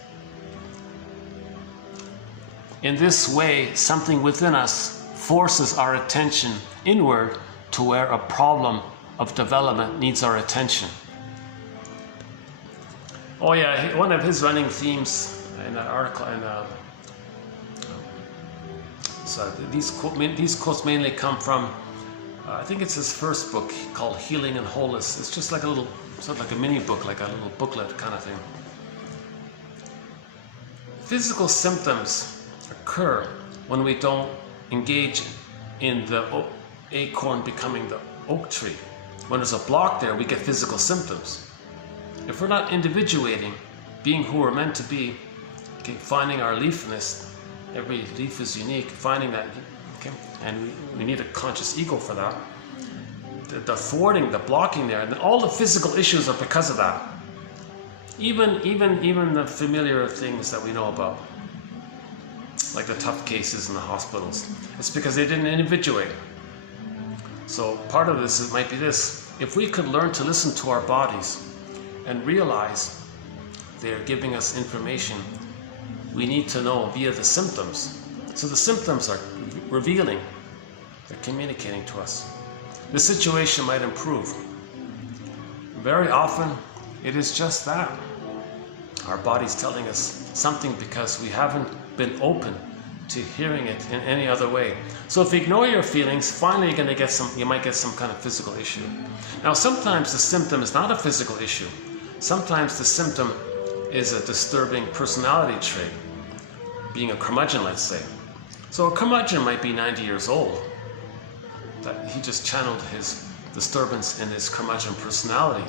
In this way, something within us forces our attention inward to where a problem of development needs our attention. Oh yeah, one of his running themes in an article, so these quotes mainly come from, I think it's his first book called Healing and Wholeness. It's just like a little, sort of like a mini book, like a little booklet kind of thing. Physical symptoms occur when we don't engage in the acorn becoming the oak tree. When there's a block there, we get physical symptoms. If we're not individuating, being who we're meant to be, okay, finding our leafness, every leaf is unique, finding that, okay, and we need a conscious ego for that. The thwarting, the blocking there, and all the physical issues are because of that. Even the familiar things that we know about, like the tough cases in the hospitals, it's because they didn't individuate. So part of this might be this: if we could learn to listen to our bodies and realize they're giving us information we need to know via the symptoms. So the symptoms are revealing, they're communicating to us. The situation might improve. Very often, it is just that. Our body's telling us something because we haven't been open to hearing it in any other way. So if you ignore your feelings, finally you might get some kind of physical issue. Now sometimes the symptom is not a physical issue. Sometimes the symptom is a disturbing personality trait, being a curmudgeon, let's say. So a curmudgeon might be 90 years old, that he just channeled his disturbance in his curmudgeon personality,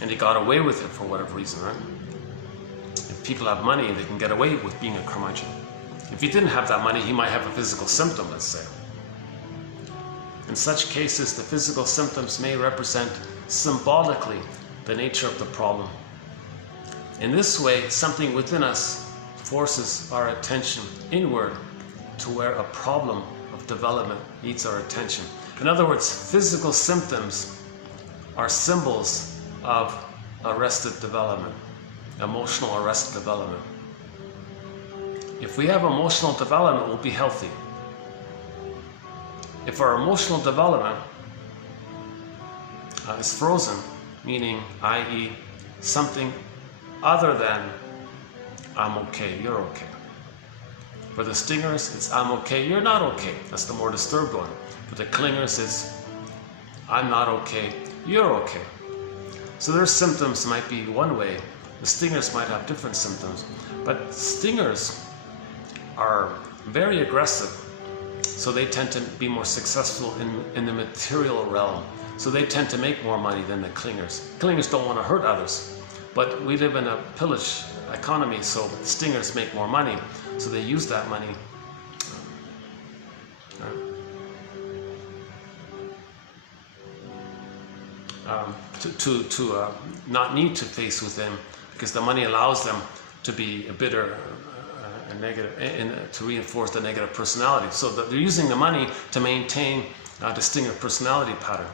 and he got away with it for whatever reason, right? If people have money, they can get away with being a curmudgeon. If he didn't have that money, he might have a physical symptom, let's say. In such cases, the physical symptoms may represent symbolically the nature of the problem. In this way, something within us forces our attention inward to where a problem of development needs our attention. In other words, physical symptoms are symbols of arrested development, emotional arrested development. If we have emotional development, we'll be healthy. If our emotional development is frozen, meaning, i.e., something other than I'm okay, you're okay. For the stingers, it's I'm okay, you're not okay. That's the more disturbed one. For the clingers, it's I'm not okay, you're okay. So their symptoms might be one way. The stingers might have different symptoms. But stingers are very aggressive. So they tend to be more successful in the material realm. So they tend to make more money than the clingers. Clingers don't want to hurt others. But we live in a pillage economy, so stingers make more money. So they use that money to not need to face within, because the money allows them to be a bitter and negative, and to reinforce the negative personality. So that they're using the money to maintain the stinger personality pattern.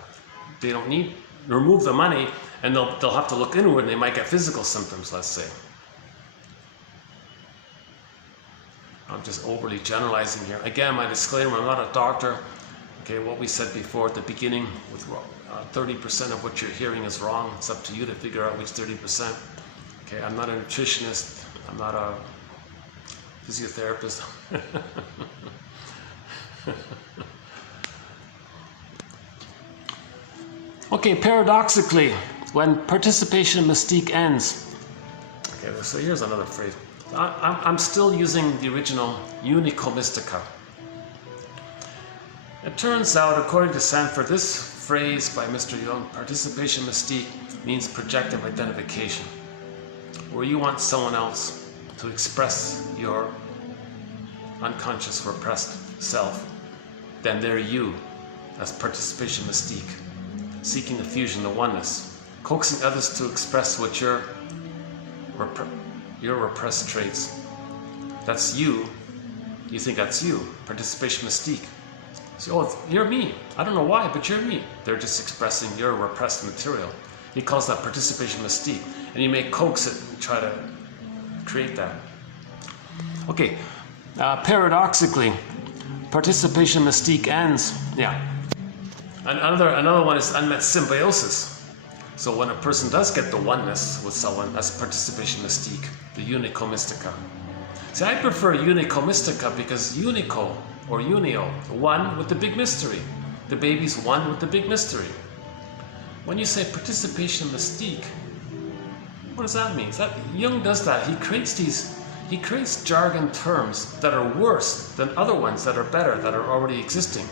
They don't need remove the money, and they'll have to look inward, and they might get physical symptoms, let's say. I'm just overly generalizing here. Again, my disclaimer, I'm not a doctor. Okay, what we said before at the beginning, with 30% of what you're hearing is wrong. It's up to you to figure out which 30%. Okay, I'm not a nutritionist. I'm not a physiotherapist. Okay, paradoxically, when participation mystique ends, okay, so here's another phrase. I'm still using the original unico mystica. It turns out, according to Sanford, this phrase by Mr. Young, participation mystique, means projective identification, where you want someone else to express your unconscious repressed self, then they're you, as participation mystique, seeking the fusion, the oneness, coaxing others to express what you're your repressed traits. That's you. You think that's you. Participation mystique. So, oh, you're me. I don't know why, but you're me. They're just expressing your repressed material. He calls that participation mystique. And you may coax it and try to create that. Okay, paradoxically, participation mystique ends. Yeah. And another one is unmet symbiosis. So when a person does get the oneness with someone, that's participation mystique, the unico mystica. See, I prefer unico mystica because unico or unio, one with the big mystery. The baby's one with the big mystery. When you say participation mystique, what does that mean? Jung does that. He creates jargon terms that are worse than other ones that are better, that are already existing.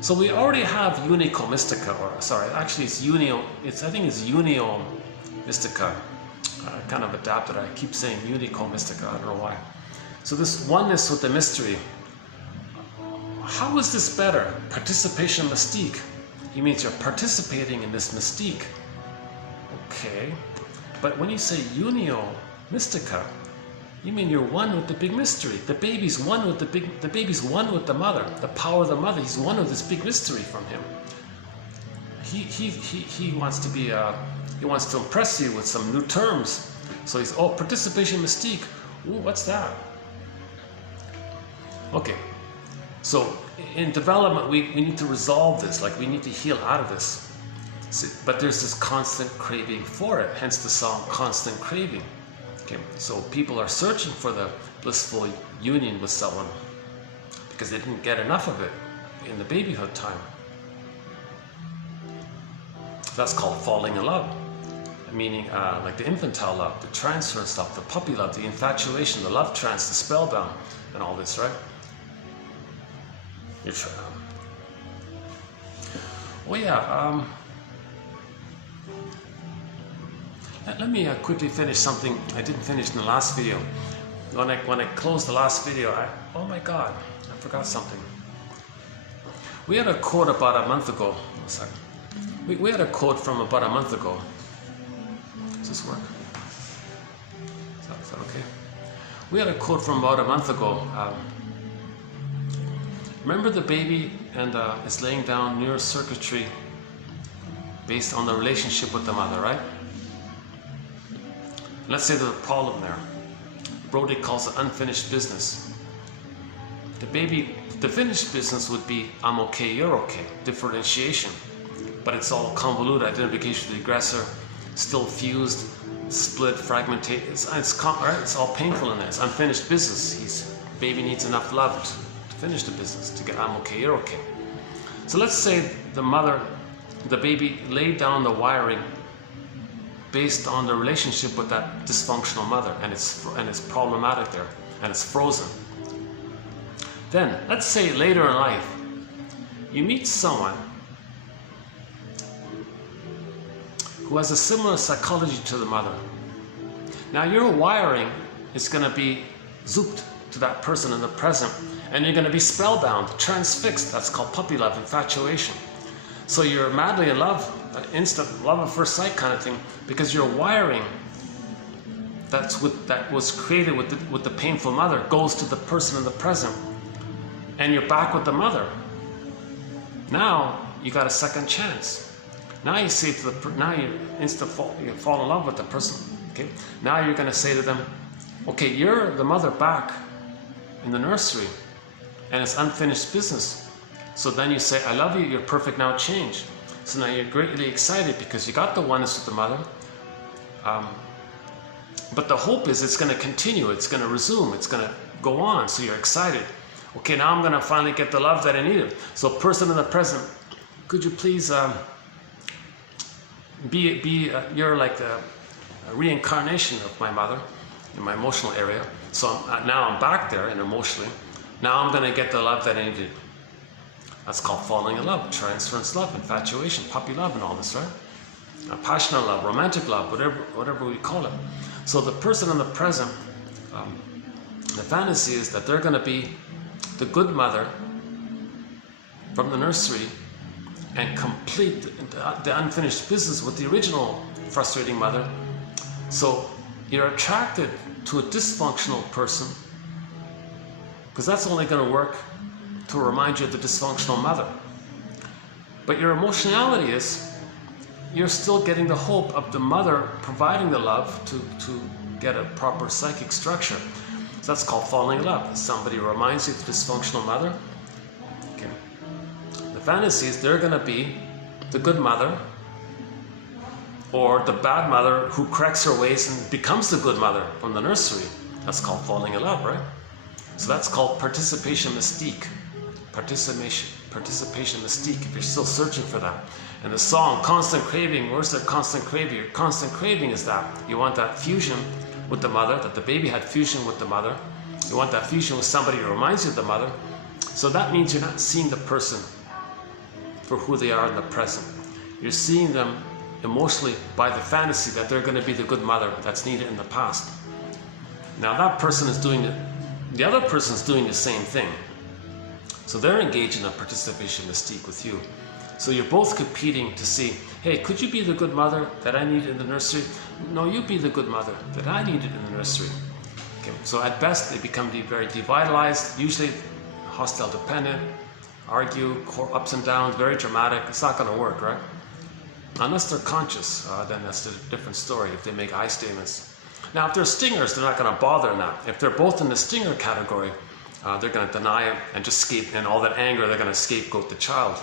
So we already have unico mystica, or sorry, actually it's unio. I think it's unio mystica. Kind of adapted. I keep saying unico mystica. I don't know why. So this oneness with the mystery. How is this better? Participation mystique. He means you're participating in this mystique. Okay. But when you say unio mystica, you mean you're one with the big mystery. The baby's one with the baby's one with the mother. The power of the mother. He's one with this big mystery from him. He wants to be he wants to impress you with some new terms. So he's participation mystique. Ooh, what's that? Okay. So in development we need to resolve this, like we need to heal out of this. See, but there's this constant craving for it, hence the song Constant Craving. Okay, so people are searching for the blissful union with someone because they didn't get enough of it in the babyhood time. That's called falling in love, meaning like the infantile love, the transference love, the puppy love, the infatuation, the love trance, the spellbound, and all this, right? Oh yeah, let me quickly finish something I didn't finish in the last video. When I closed the last video, oh my God, I forgot something. We had a quote about a month ago. One second. We had a quote from about a month ago. Does this work? Is that okay? We had a quote from about a month ago. Remember the baby and is laying down neurocircuitry based on the relationship with the mother, right? Let's say there's a problem there. Brody calls it unfinished business. The finished business would be I'm okay, you're okay, differentiation. But it's all convoluted, identification of the aggressor, still fused, split, fragmented. It's all painful in there. It's unfinished business. Baby needs enough love to finish the business, to get I'm okay, you're okay. So let's say the baby laid down the wiring based on the relationship with that dysfunctional mother, and it's problematic there, and it's frozen. Then, let's say later in life, you meet someone who has a similar psychology to the mother. Now your wiring is going to be zooped to that person in the present, and you're going to be spellbound, transfixed. That's called puppy love, infatuation. So you're madly in love, instant love at first sight kind of thing, because your wiring that was created with the painful mother goes to the person in the present, and you're back with the mother. Now you got a second chance. Now you say to you fall in love with the person. Okay. Now you're going to say to them, okay, you're the mother back in the nursery, and it's unfinished business. So then you say, I love you, you're perfect, now change. So now you're greatly excited because you got the oneness with the mother. But the hope is it's going to continue, it's going to resume, it's going to go on. So you're excited. Okay, now I'm going to finally get the love that I needed. So person in the present, could you please you're like a reincarnation of my mother in my emotional area. So now I'm back there and emotionally. Now I'm going to get the love that I needed. That's called falling in love, transference love, infatuation, puppy love, and all this, right? Passionate love, romantic love, whatever we call it. So the person in the present, the fantasy is that they're going to be the good mother from the nursery and complete the unfinished business with the original frustrating mother. So you're attracted to a dysfunctional person, because that's only going to work to remind you of the dysfunctional mother. But your emotionality is, you're still getting the hope of the mother providing the love to get a proper psychic structure. So that's called falling in love. Somebody reminds you of the dysfunctional mother. Okay. The fantasies, they're going to be the good mother or the bad mother who corrects her ways and becomes the good mother from the nursery. That's called falling in love, right? So that's called participation mystique. Participation mystique, if you're still searching for that. And the song, Constant Craving, where's the constant craving? Your constant craving is that. You want that fusion with the mother, that the baby had fusion with the mother. You want that fusion with somebody who reminds you of the mother. So that means you're not seeing the person for who they are in the present. You're seeing them emotionally by the fantasy that they're going to be the good mother that's needed in the past. Now that person is doing it, the other person is doing the same thing. So they're engaged in a participation mystique with you. So you're both competing to see, hey, could you be the good mother that I needed in the nursery? No, you be the good mother that I needed in the nursery. Okay. So at best, they become very devitalized, usually hostile dependent, argue, ups and downs, very dramatic. It's not going to work, right? Unless they're conscious, then that's a different story if they make I statements. Now, if they're stingers, they're not going to bother in that. If they're both in the stinger category, they're going to deny it and just and all that anger, they're going to scapegoat the child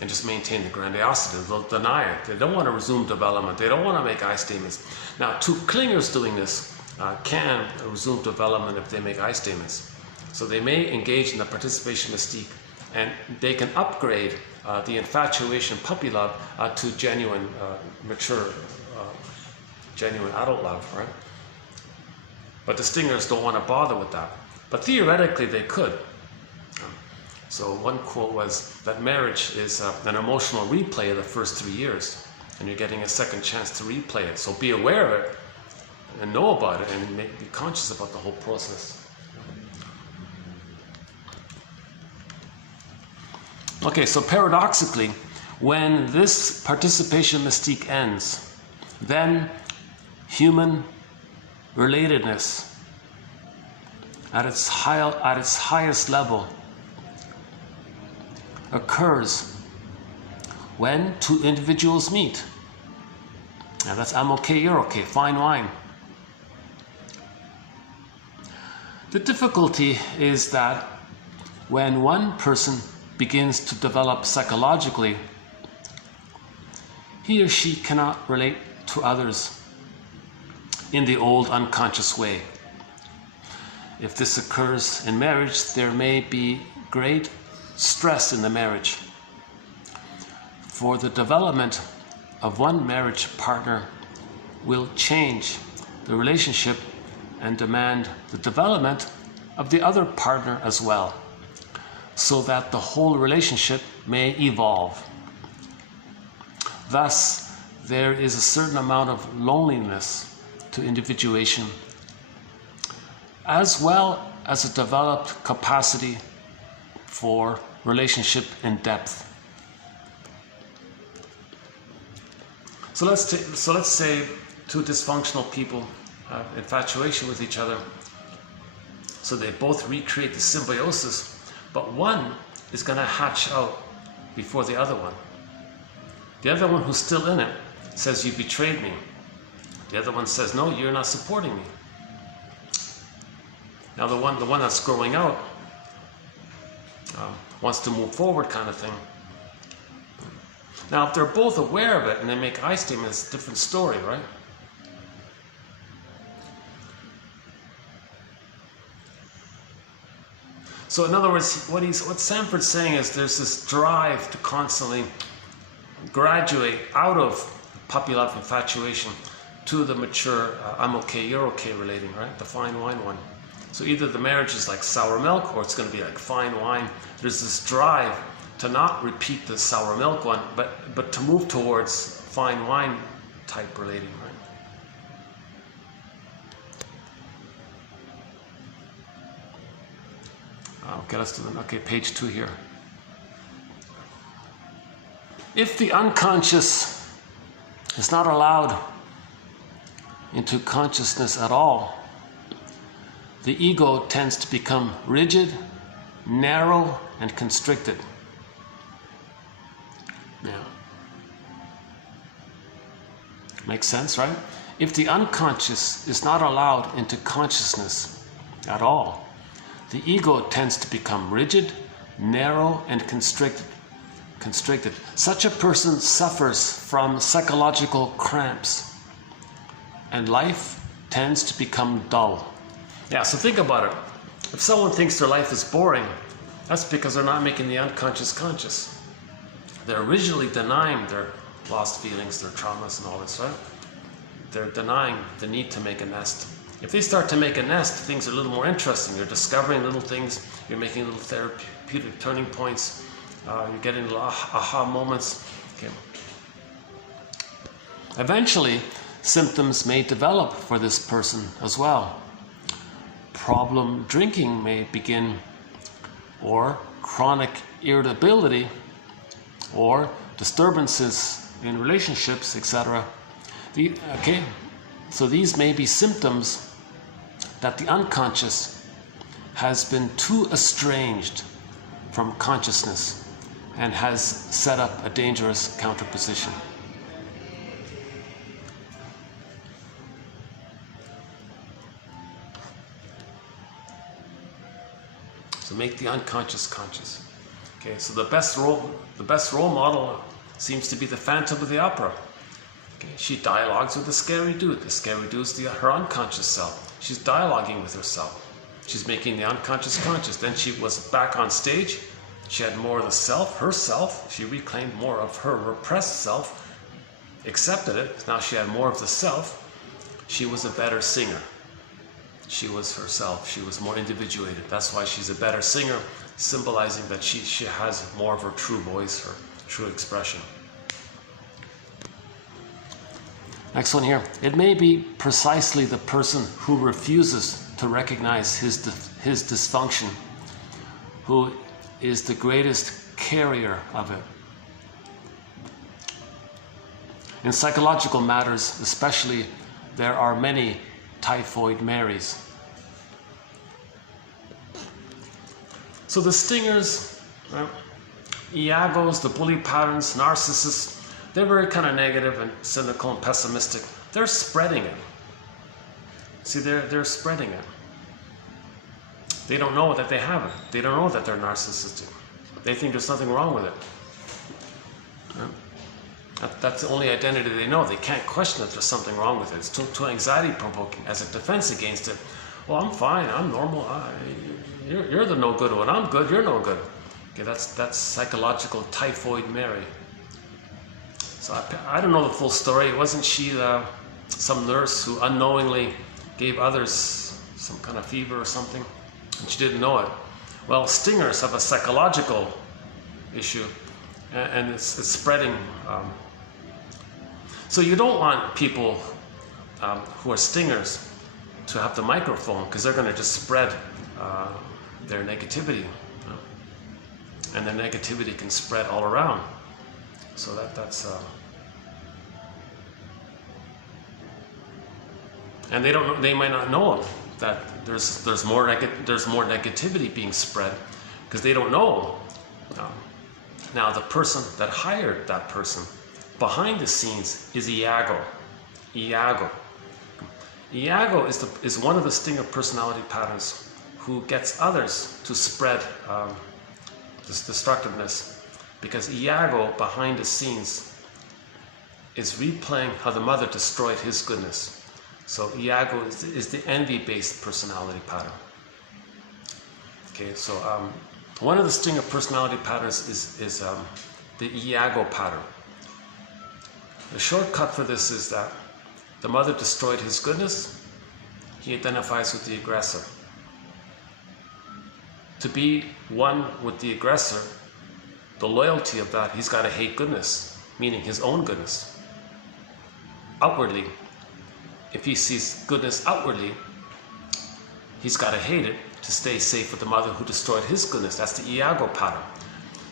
and just maintain the grandiosity. They'll deny it. They don't want to resume development. They don't want to make I statements. Now, two clingers doing this can resume development if they make I statements. So they may engage in the participation mystique, and they can upgrade the infatuation puppy love to genuine, mature, genuine adult love, right? But the stingers don't want to bother with that. But theoretically, they could. So one quote was that marriage is an emotional replay of the first 3 years, and you're getting a second chance to replay it. So be aware of it and know about it and be conscious about the whole process. Okay, so paradoxically, when this participation mystique ends, then human relatedness at its highest level occurs when two individuals meet. Now that's I'm okay, you're okay, fine wine. The difficulty is that when one person begins to develop psychologically, he or she cannot relate to others in the old unconscious way. If this occurs in marriage, there may be great stress in the marriage. For the development of one marriage partner will change the relationship and demand the development of the other partner as well, so that the whole relationship may evolve. Thus, there is a certain amount of loneliness to individuation, as well as a developed capacity for relationship in depth. So let's say two dysfunctional people have infatuation with each other. So they both recreate the symbiosis, but one is going to hatch out before the other one. The other one who's still in it says, you betrayed me. The other one says, no, you're not supporting me. Now the one that's growing out wants to move forward, kind of thing. Now if they're both aware of it and they make I statements, it's a different story, right? So in other words, what Sanford's saying is there's this drive to constantly graduate out of puppy love infatuation to the mature, I'm okay, you're okay relating, right? The fine wine one. So either the marriage is like sour milk or it's going to be like fine wine. There's this drive to not repeat the sour milk one, but to move towards fine wine type relating, right? Okay, let's do them. Okay, page 2 here. If the unconscious is not allowed into consciousness at all, the ego tends to become rigid, narrow, and constricted. Yeah. Makes sense, right? If the unconscious is not allowed into consciousness at all, the ego tends to become rigid, narrow, and constricted. Such a person suffers from psychological cramps, and life tends to become dull. Yeah, so think about it. If someone thinks their life is boring, that's because they're not making the unconscious conscious. They're originally denying their lost feelings, their traumas and all this, right? They're denying the need to make a nest. If they start to make a nest, things are a little more interesting. You're discovering little things, you're making little therapeutic turning points, you're getting little aha moments. Okay. Eventually, symptoms may develop for this person as well. Problem drinking may begin, or chronic irritability, or disturbances in relationships, etc. Okay, so these may be symptoms that the unconscious has been too estranged from consciousness and has set up a dangerous counterposition. So make the unconscious conscious. Okay, so the best role model seems to be the Phantom of the Opera. Okay, she dialogues with the scary dude. The scary dude is her unconscious self. She's dialoguing with herself. She's making the unconscious conscious. Then she was back on stage. She had more of the self, herself. She reclaimed more of her repressed self, accepted it. Now she had more of the self. She was a better singer. She was herself. She was more individuated. That's why she's a better singer, symbolizing that she has more of her true voice, her true expression. Next one here. It may be precisely the person who refuses to recognize his dysfunction who is the greatest carrier of it. In psychological matters, especially, there are many typhoid Marys. So the stingers, Iagos, the bully patterns, narcissists, they're very kind of negative and cynical and pessimistic. They're spreading it. See, they're spreading it. They don't know that they have it. They don't know that they're narcissistic. They think there's something wrong with it. That's the only identity they know. They can't question that there's something wrong with it. It's too anxiety provoking as a defense against it. Well, I'm fine. I'm normal. You're the no good one. I'm good. You're no good. Okay, that's psychological typhoid Mary. So I don't know the full story. Wasn't she some nurse who unknowingly gave others some kind of fever or something, and she didn't know it? Well, stingers have a psychological issue, and it's spreading. So you don't want people who are stingers to have the microphone, because they're going to just spread their negativity, and their negativity can spread all around. So that's and they don't know, they might not know that there's more negativity being spread, because they don't know. Now the person that hired that person behind the scenes is Iago. Iago is one of the stinger personality patterns who gets others to spread this destructiveness, because Iago behind the scenes is replaying how the mother destroyed his goodness. So Iago is the envy-based personality pattern. Okay, so one of the stinger personality patterns is the Iago pattern. The shortcut for this is that the mother destroyed his goodness. He identifies with the aggressor. To be one with the aggressor, the loyalty of that, he's got to hate goodness, meaning his own goodness. Outwardly, if he sees goodness outwardly, he's got to hate it to stay safe with the mother who destroyed his goodness. That's the Iago pattern.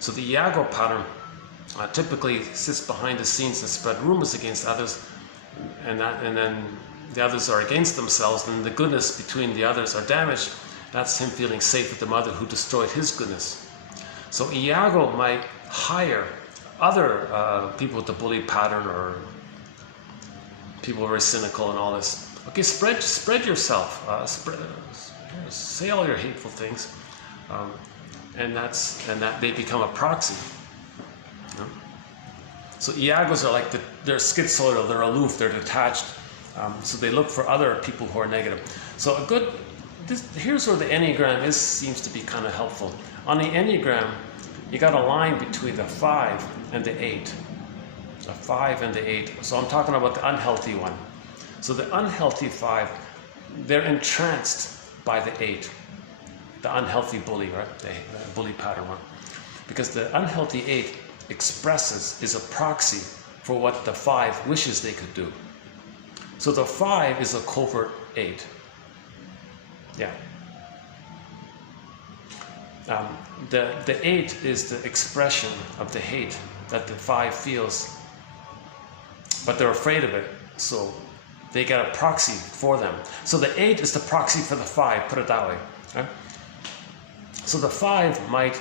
So the Iago pattern typically sits behind the scenes and spread rumors against others, and then the others are against themselves, then the goodness between the others are damaged. That's him feeling safe with the mother who destroyed his goodness. So Iago might hire other people with the bully pattern, or people who are very cynical and all this. Okay, spread yourself. Say all your hateful things, and that they become a proxy. You know? So Iagos are like they're schizoidal, they're aloof, they're detached. So they look for other people who are negative. So here's where the Enneagram seems to be kind of helpful. On the Enneagram, you got a line between the 5 and the 8. The 5 and the 8. So I'm talking about the unhealthy one. So the unhealthy 5, they're entranced by the 8. The unhealthy bully, right? The bully pattern one. Because the unhealthy 8 is a proxy for what the 5 wishes they could do. So the 5 is a covert 8. Yeah. The 8 is the expression of the hate that the 5 feels, but they're afraid of it, so they get a proxy for them. So the 8 is the proxy for the 5, put it that way. Right? So the 5 might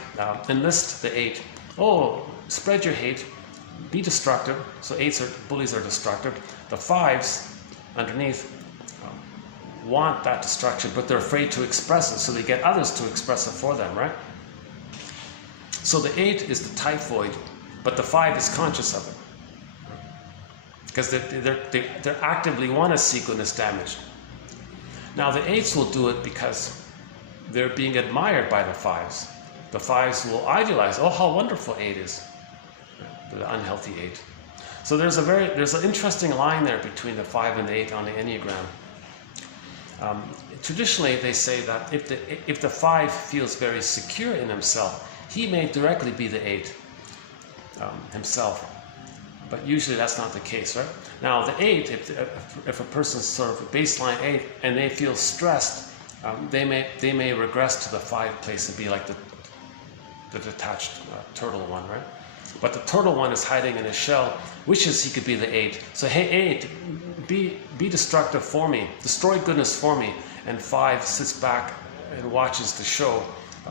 enlist the 8. Oh, spread your hate, be destructive. So bullies are destructive. The 5s underneath want that destruction, but they're afraid to express it, so they get others to express it for them, right? So the 8 is the typhoid, but the 5 is conscious of it. Because they actively want to see goodness damaged. Now the 8s will do it because they're being admired by the 5s. The 5s will idealize, oh, how wonderful 8 is. The unhealthy 8. So there's an interesting line there between the 5 and the 8 on the Enneagram. Traditionally, they say that if the 5 feels very secure in himself, he may directly be the 8 himself. But usually that's not the case, right? Now the 8, if a person's sort of a baseline 8 and they feel stressed, they may regress to the 5 place and be like the detached turtle one, right? But the turtle one is hiding in his shell, wishes he could be the 8. So hey 8, be destructive for me, destroy goodness for me. And 5 sits back and watches the show,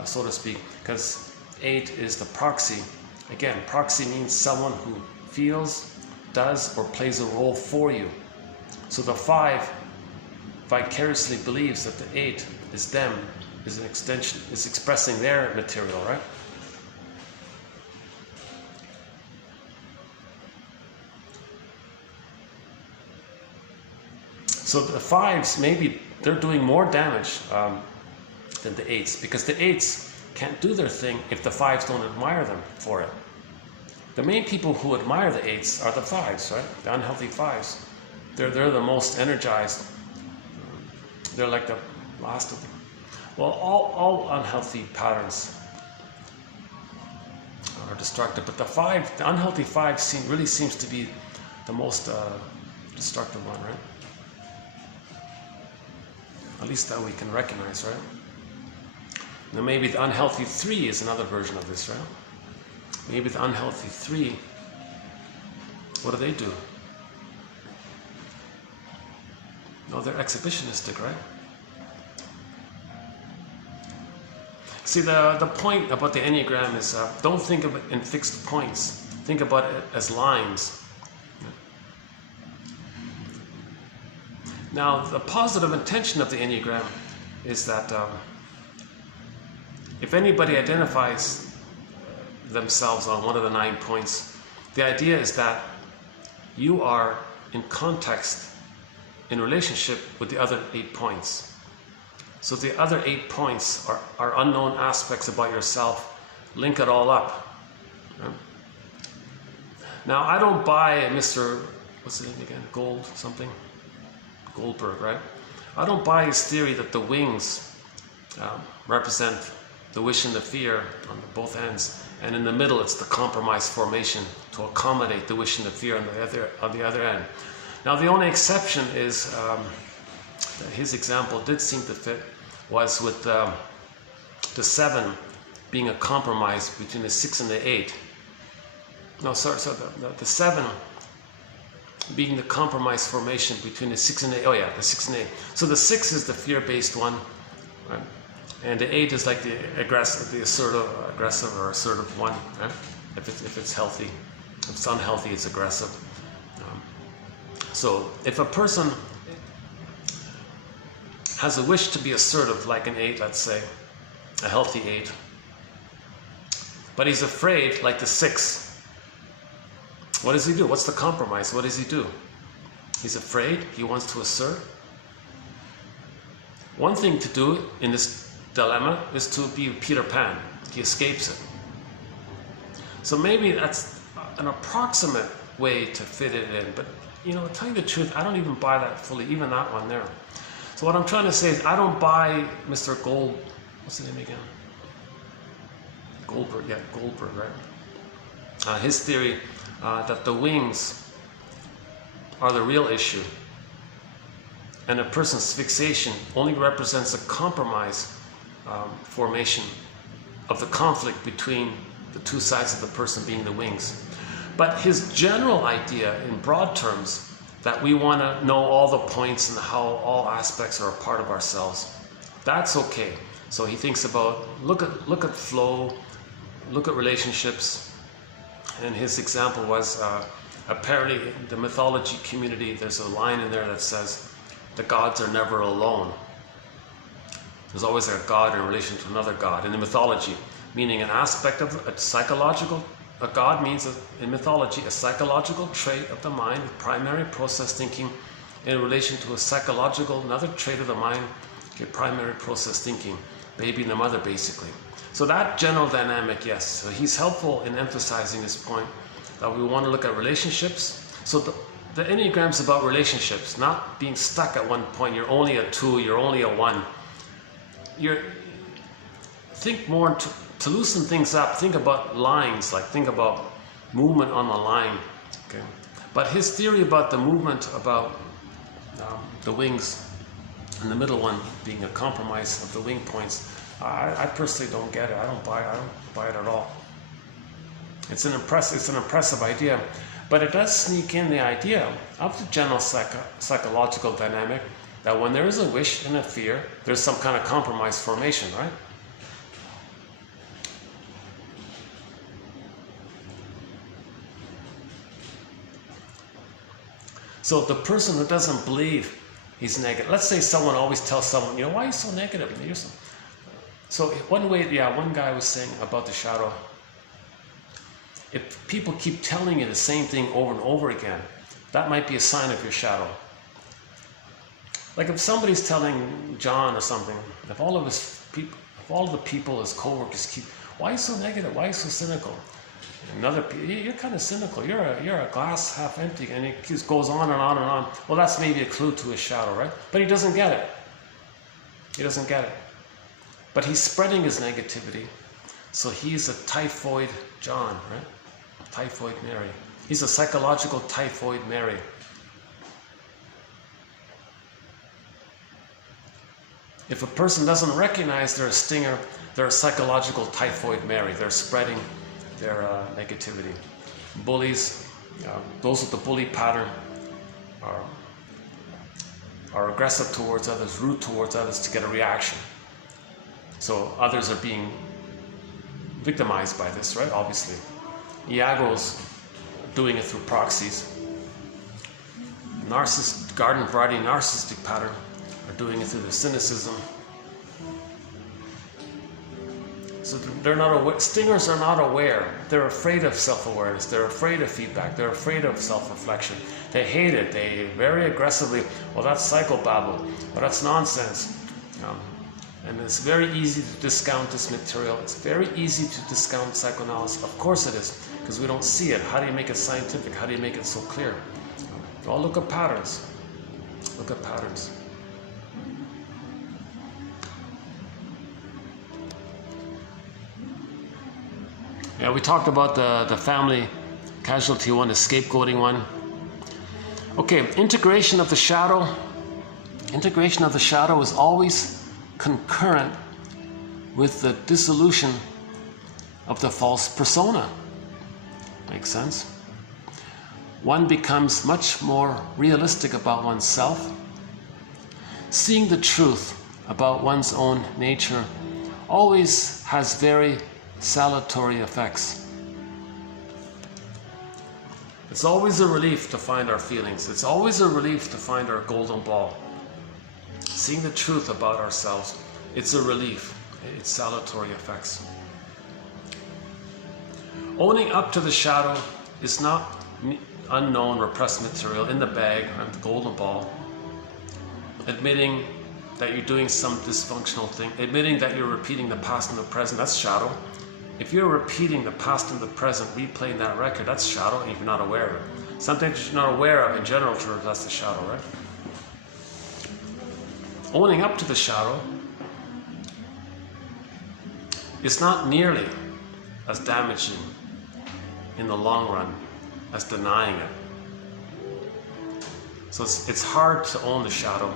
so to speak, because 8 is the proxy. Again, proxy means someone who feels, does, or plays a role for you. So the 5 vicariously believes that the 8 is them, is an extension, is expressing their material, right? So the 5s, maybe they're doing more damage than the 8s, because the 8s can't do their thing if the 5s don't admire them for it. The main people who admire the 8s are the 5s, right? The unhealthy 5s. They're the most energized. They're like the last of them. Well, all unhealthy patterns are destructive, but the unhealthy 5 really seems to be the most destructive one, right? At least that we can recognize, right? Now maybe the unhealthy 3 is another version of this, right? Maybe the unhealthy 3, what do? No, they're exhibitionistic, right? See, the point about the Enneagram is don't think of it in fixed points. Think about it as lines. Now, the positive intention of the Enneagram is that if anybody identifies themselves on one of the 9 points, the idea is that you are in context, in relationship with the other 8 points. So the other 8 points are unknown aspects about yourself. Link it all up. Right? Now, I don't buy Mr. what's his name again? Goldberg, right? I don't buy his theory that the wings represent the wish and the fear on both ends, and in the middle it's the compromise formation to accommodate the wish and the fear on the other end. Now the only exception is that his example did seem to fit was with the 7 being a compromise between the 6 and the 8. No, sorry, so the 7 being the compromise formation between the 6 and 8. Oh yeah, the 6 and 8. So the 6 is the fear-based one, right? And the 8 is like the aggressive, the assertive, or assertive one, right? If it's healthy. If it's unhealthy, it's aggressive. So if a person has a wish to be assertive, like an 8, let's say, a healthy 8, but he's afraid, like the 6, what does he do? What's the compromise? What does he do? He's afraid, he wants to assert. One thing to do in this dilemma is to be Peter Pan. He escapes it. So maybe that's an approximate way to fit it in, but you know, to tell you the truth, I don't even buy that fully, even that one there. So what I'm trying to say is, I don't buy Mr. what's his name again? Goldberg, right? His theory that the wings are the real issue, and a person's fixation only represents a compromise formation of the conflict between the two sides of the person, being the wings. But his general idea, in broad terms, that we want to know all the points and how all aspects are a part of ourselves, that's okay. So he thinks about, look at flow, look at relationships, and his example was apparently in the mythology community, there's a line in there that says, the gods are never alone. There's always a god in relation to another god in the mythology, meaning an aspect of a psychological. A god means, in mythology, a psychological trait of the mind, primary process thinking, in relation to a psychological, another trait of the mind, okay, primary process thinking, baby and the mother, basically. So that general dynamic, yes. So he's helpful in emphasizing this point that we want to look at relationships. So the Enneagram's about relationships, not being stuck at one point. You're only a 2, you're only a 1. Think more to loosen things up. Think about lines, like think about movement on the line. Okay, but his theory about the movement, about the wings, and the middle one being a compromise of the wing points, I personally don't get it. I don't buy it at all. It's an impressive idea, but it does sneak in the idea of the general psychological dynamic that when there is a wish and a fear, there's some kind of compromise formation, right? So the person who doesn't believe he's negative, let's say someone always tells someone, you know, why are you so negative? So one guy was saying about the shadow, if people keep telling you the same thing over and over again, that might be a sign of your shadow. Like if somebody's telling John or something, if all of the people, his co-workers keep, why are you so negative? Why are you so cynical? Another, you're kind of cynical. You're a glass half empty, and it just goes on and on and on. Well, that's maybe a clue to his shadow, right? But he doesn't get it. He doesn't get it. But he's spreading his negativity. So he's a typhoid John, right? Typhoid Mary. He's a psychological typhoid Mary. If a person doesn't recognize they're a stinger, they're a psychological typhoid Mary. They're spreading their negativity. Bullies, those with the bully pattern, are aggressive towards others, rude towards others to get a reaction. So others are being victimized by this, right? Obviously. Iago's doing it through proxies. Garden variety narcissistic pattern are doing it through the cynicism. So they're not aware. Stingers are not aware. They're afraid of self-awareness. They're afraid of feedback. They're afraid of self-reflection. They hate it. They very aggressively, well, that's psychobabble. Well, that's nonsense. And it's very easy to discount this material. It's very easy to discount psychoanalysis. Of course it is, because we don't see it. How do you make it scientific? How do you make it so clear? Well, look at patterns. Look at patterns. Yeah, we talked about the family casualty one, the scapegoating one. Okay, integration of the shadow. Integration of the shadow is always concurrent with the dissolution of the false persona. Makes sense? one becomes much more realistic about oneself. Seeing the truth about one's own nature always has very salutary effects. It's always a relief to find our feelings. It's always a relief to find our golden ball. Seeing the truth about ourselves, it's a relief. It's salutary effects. Owning up to the shadow is not unknown repressed material in the bag or the golden ball. Admitting that you're doing some dysfunctional thing, admitting that you're repeating the past and the present, that's shadow. If you're repeating the past and the present, replaying that record, that's shadow, and if you're not aware of it. Something that you're not aware of in general terms, that's the shadow, right? Owning up to the shadow is not nearly as damaging in the long run as denying it. So it's hard to own the shadow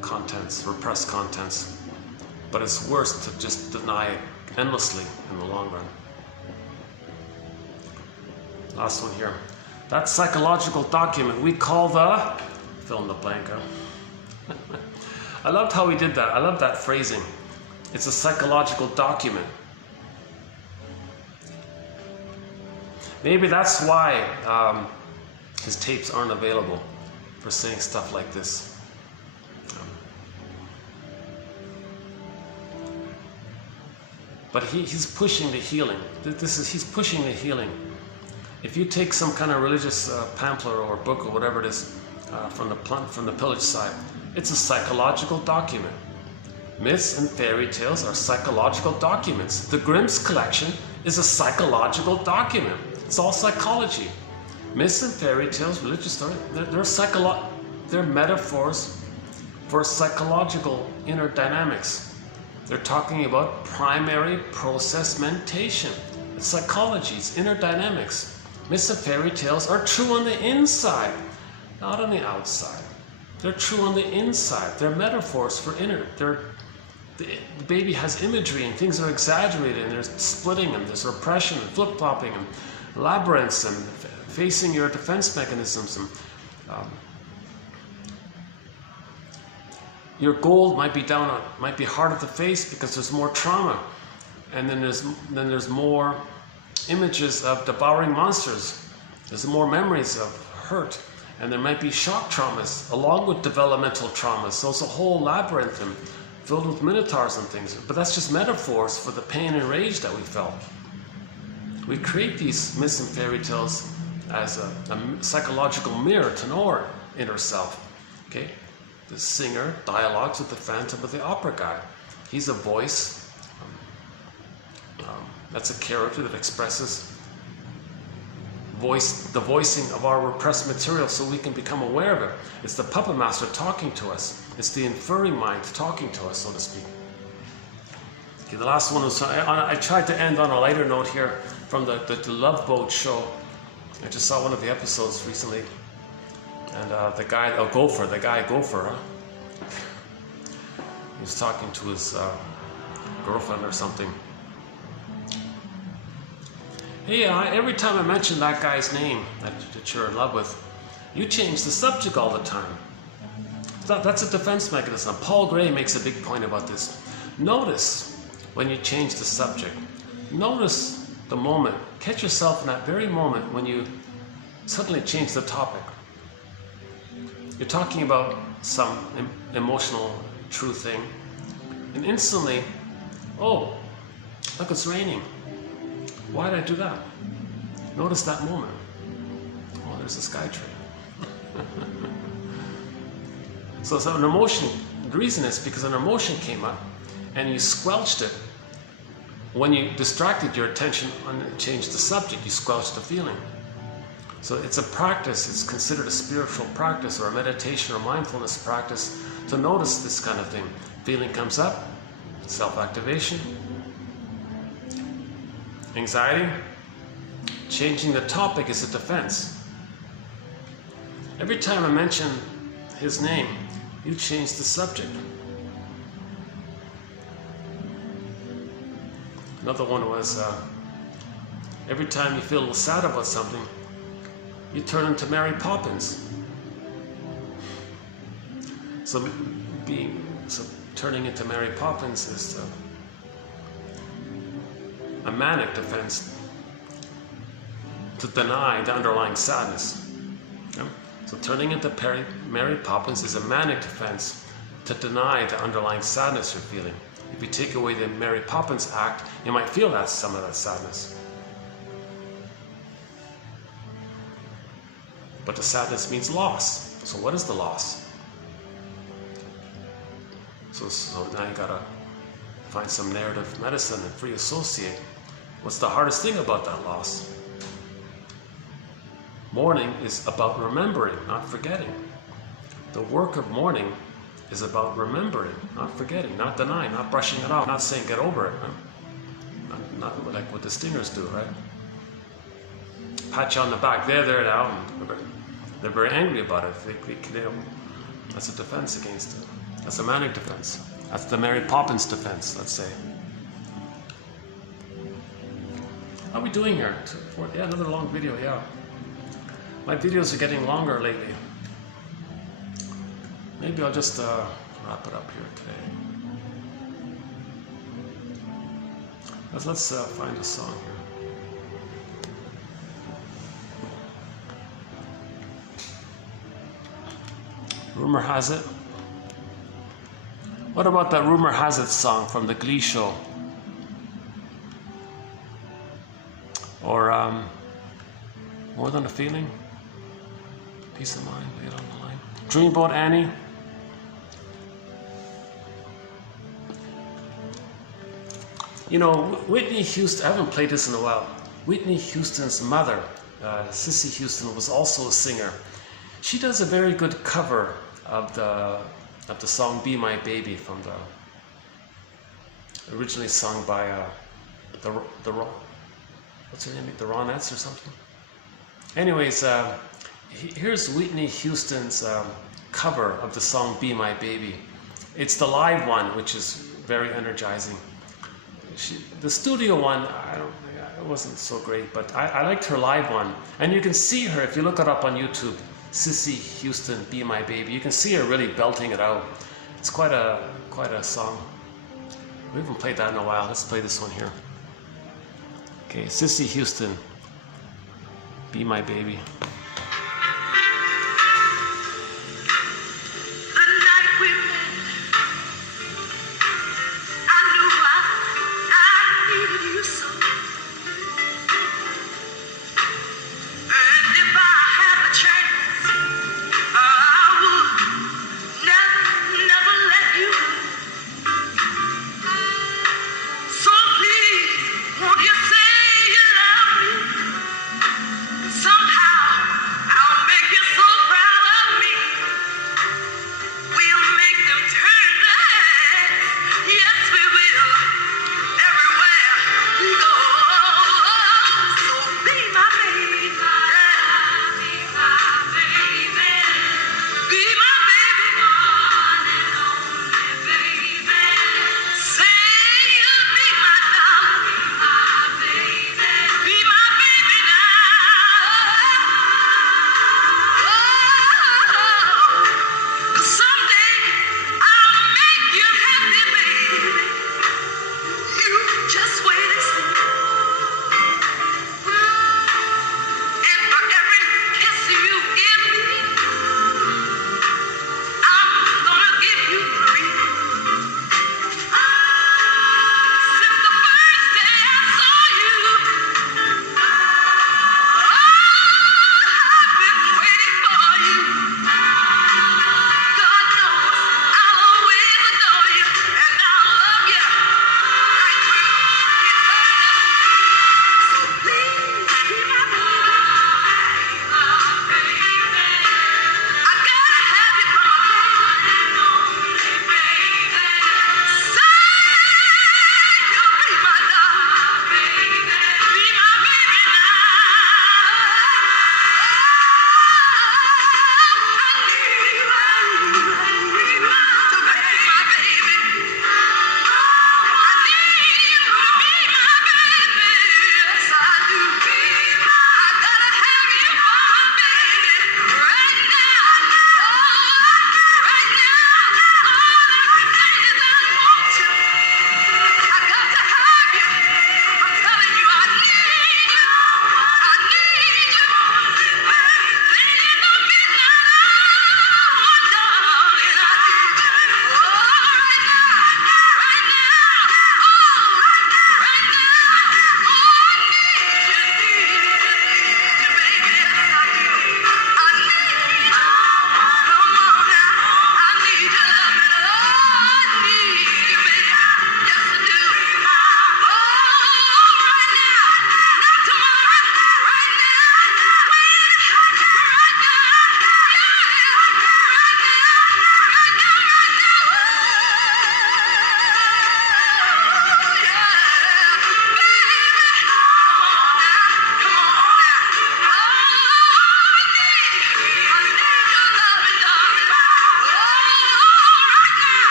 contents, repressed contents, but it's worse to just deny it endlessly in the long run. Last one here. That psychological document we call the fill in the blank. I loved how he did that. I love that phrasing. It's a psychological document. Maybe that's why his tapes aren't available for saying stuff like this. But he's pushing the healing. He's pushing the healing. If you take some kind of religious pamphlet or book or whatever it is from the pillage side, it's a psychological document. Myths and fairy tales are psychological documents. The Grimm's collection is a psychological document. It's all psychology. Myths and fairy tales, religious stories, they're metaphors for psychological inner dynamics. They're talking about primary process mentation. It's psychology, it's inner dynamics. Myths and fairy tales are true on the inside, not on the outside. They're true on the inside. They're metaphors for inner. The baby has imagery and things are exaggerated and there's splitting and there's repression and flip-flopping and labyrinths and facing your defense mechanisms. And, your goal might be harder to face because there's more trauma, and then there's more images of devouring monsters. There's more memories of hurt, and there might be shock traumas along with developmental traumas. So it's a whole labyrinth and filled with minotaurs and things. But that's just metaphors for the pain and rage that we felt. We create these myths and fairy tales as a psychological mirror to know our inner self. Okay. The singer dialogues with the Phantom of the Opera guy. He's a voice. That's a character that expresses the voicing of our repressed material so we can become aware of it. It's the puppet master talking to us. It's the inferring mind talking to us, so to speak. Okay, the last one was, I tried to end on a lighter note here from the Love Boat show. I just saw one of the episodes recently. And the guy Gopher, he was talking to his girlfriend or something. Hey, every time I mention that guy's name that you're in love with, you change the subject all the time. That's a defense mechanism. Paul Gray makes a big point about this. Notice when you change the subject. Notice the moment. Catch yourself in that very moment when you suddenly change the topic. You're talking about some emotional, true thing, and instantly, oh, look, it's raining. Why did I do that? Notice that moment. Oh, there's a sky train. So an emotion, the reason is because an emotion came up and you squelched it. When you distracted your attention and changed the subject, you squelched the feeling. So it's a practice, it's considered a spiritual practice or a meditation or mindfulness practice to notice this kind of thing. Feeling comes up, self-activation. Anxiety, changing the topic is a defense. Every time I mention his name, you change the subject. Another one was, every time you feel a little sad about something, you turn into Mary Poppins. So turning into Mary Poppins is a manic defense to deny the underlying sadness. Yeah? So turning into Mary Poppins is a manic defense to deny the underlying sadness you're feeling. If you take away the Mary Poppins act, you might feel some of that sadness. But the sadness means loss. So what is the loss? So now you gotta find some narrative medicine and free associate. What's the hardest thing about that loss? Mourning is about remembering, not forgetting. The work of mourning is about remembering, not forgetting, not denying, not brushing it off, not saying get over it. Right? Not like what the stingers do, right? Pat you on the back, there now. They're very angry about it. That's a defense against it. That's a manic defense. That's the Mary Poppins defense, let's say. How are we doing here? Yeah, another long video, yeah. My videos are getting longer lately. Maybe I'll just wrap it up here today. Let's find a song here. Rumor has it. What about that Rumor Has It song from the Glee show? Or More Than a Feeling? Peace of Mind, lay it on the line. Dreamboat Annie? You know, Whitney Houston, I haven't played this in a while. Whitney Houston's mother, Cissy Houston, was also a singer. She does a very good cover of the song Be My Baby, from originally sung by what's her name, the Ronettes or something. Anyways, here's Whitney Houston's cover of the song Be My Baby. It's the live one, which is very energizing. The studio one, it wasn't so great, but I liked her live one. And you can see her, if you look it up on YouTube, Cissy Houston, Be My Baby. You can see her really belting it out. It's quite a song. We haven't played that in a while. Let's play this one here. Okay, Cissy Houston, Be My Baby. Somehow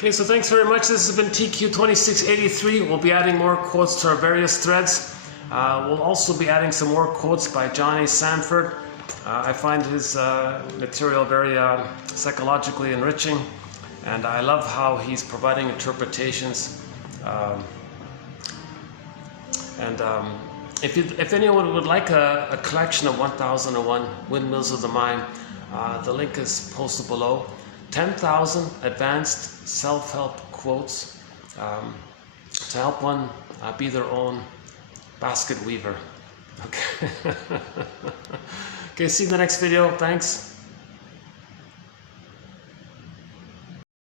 Okay, so thanks very much. This has been TQ2683. We'll be adding more quotes to our various threads. We'll also be adding some more quotes by Johnny Sanford. I find his material very psychologically enriching, and I love how he's providing interpretations. If anyone would like a collection of 1001 Windmills of the Mind, the link is posted below. 10,000 advanced self-help quotes to help one be their own basket weaver. Okay. Okay, see you in the next video. Thanks.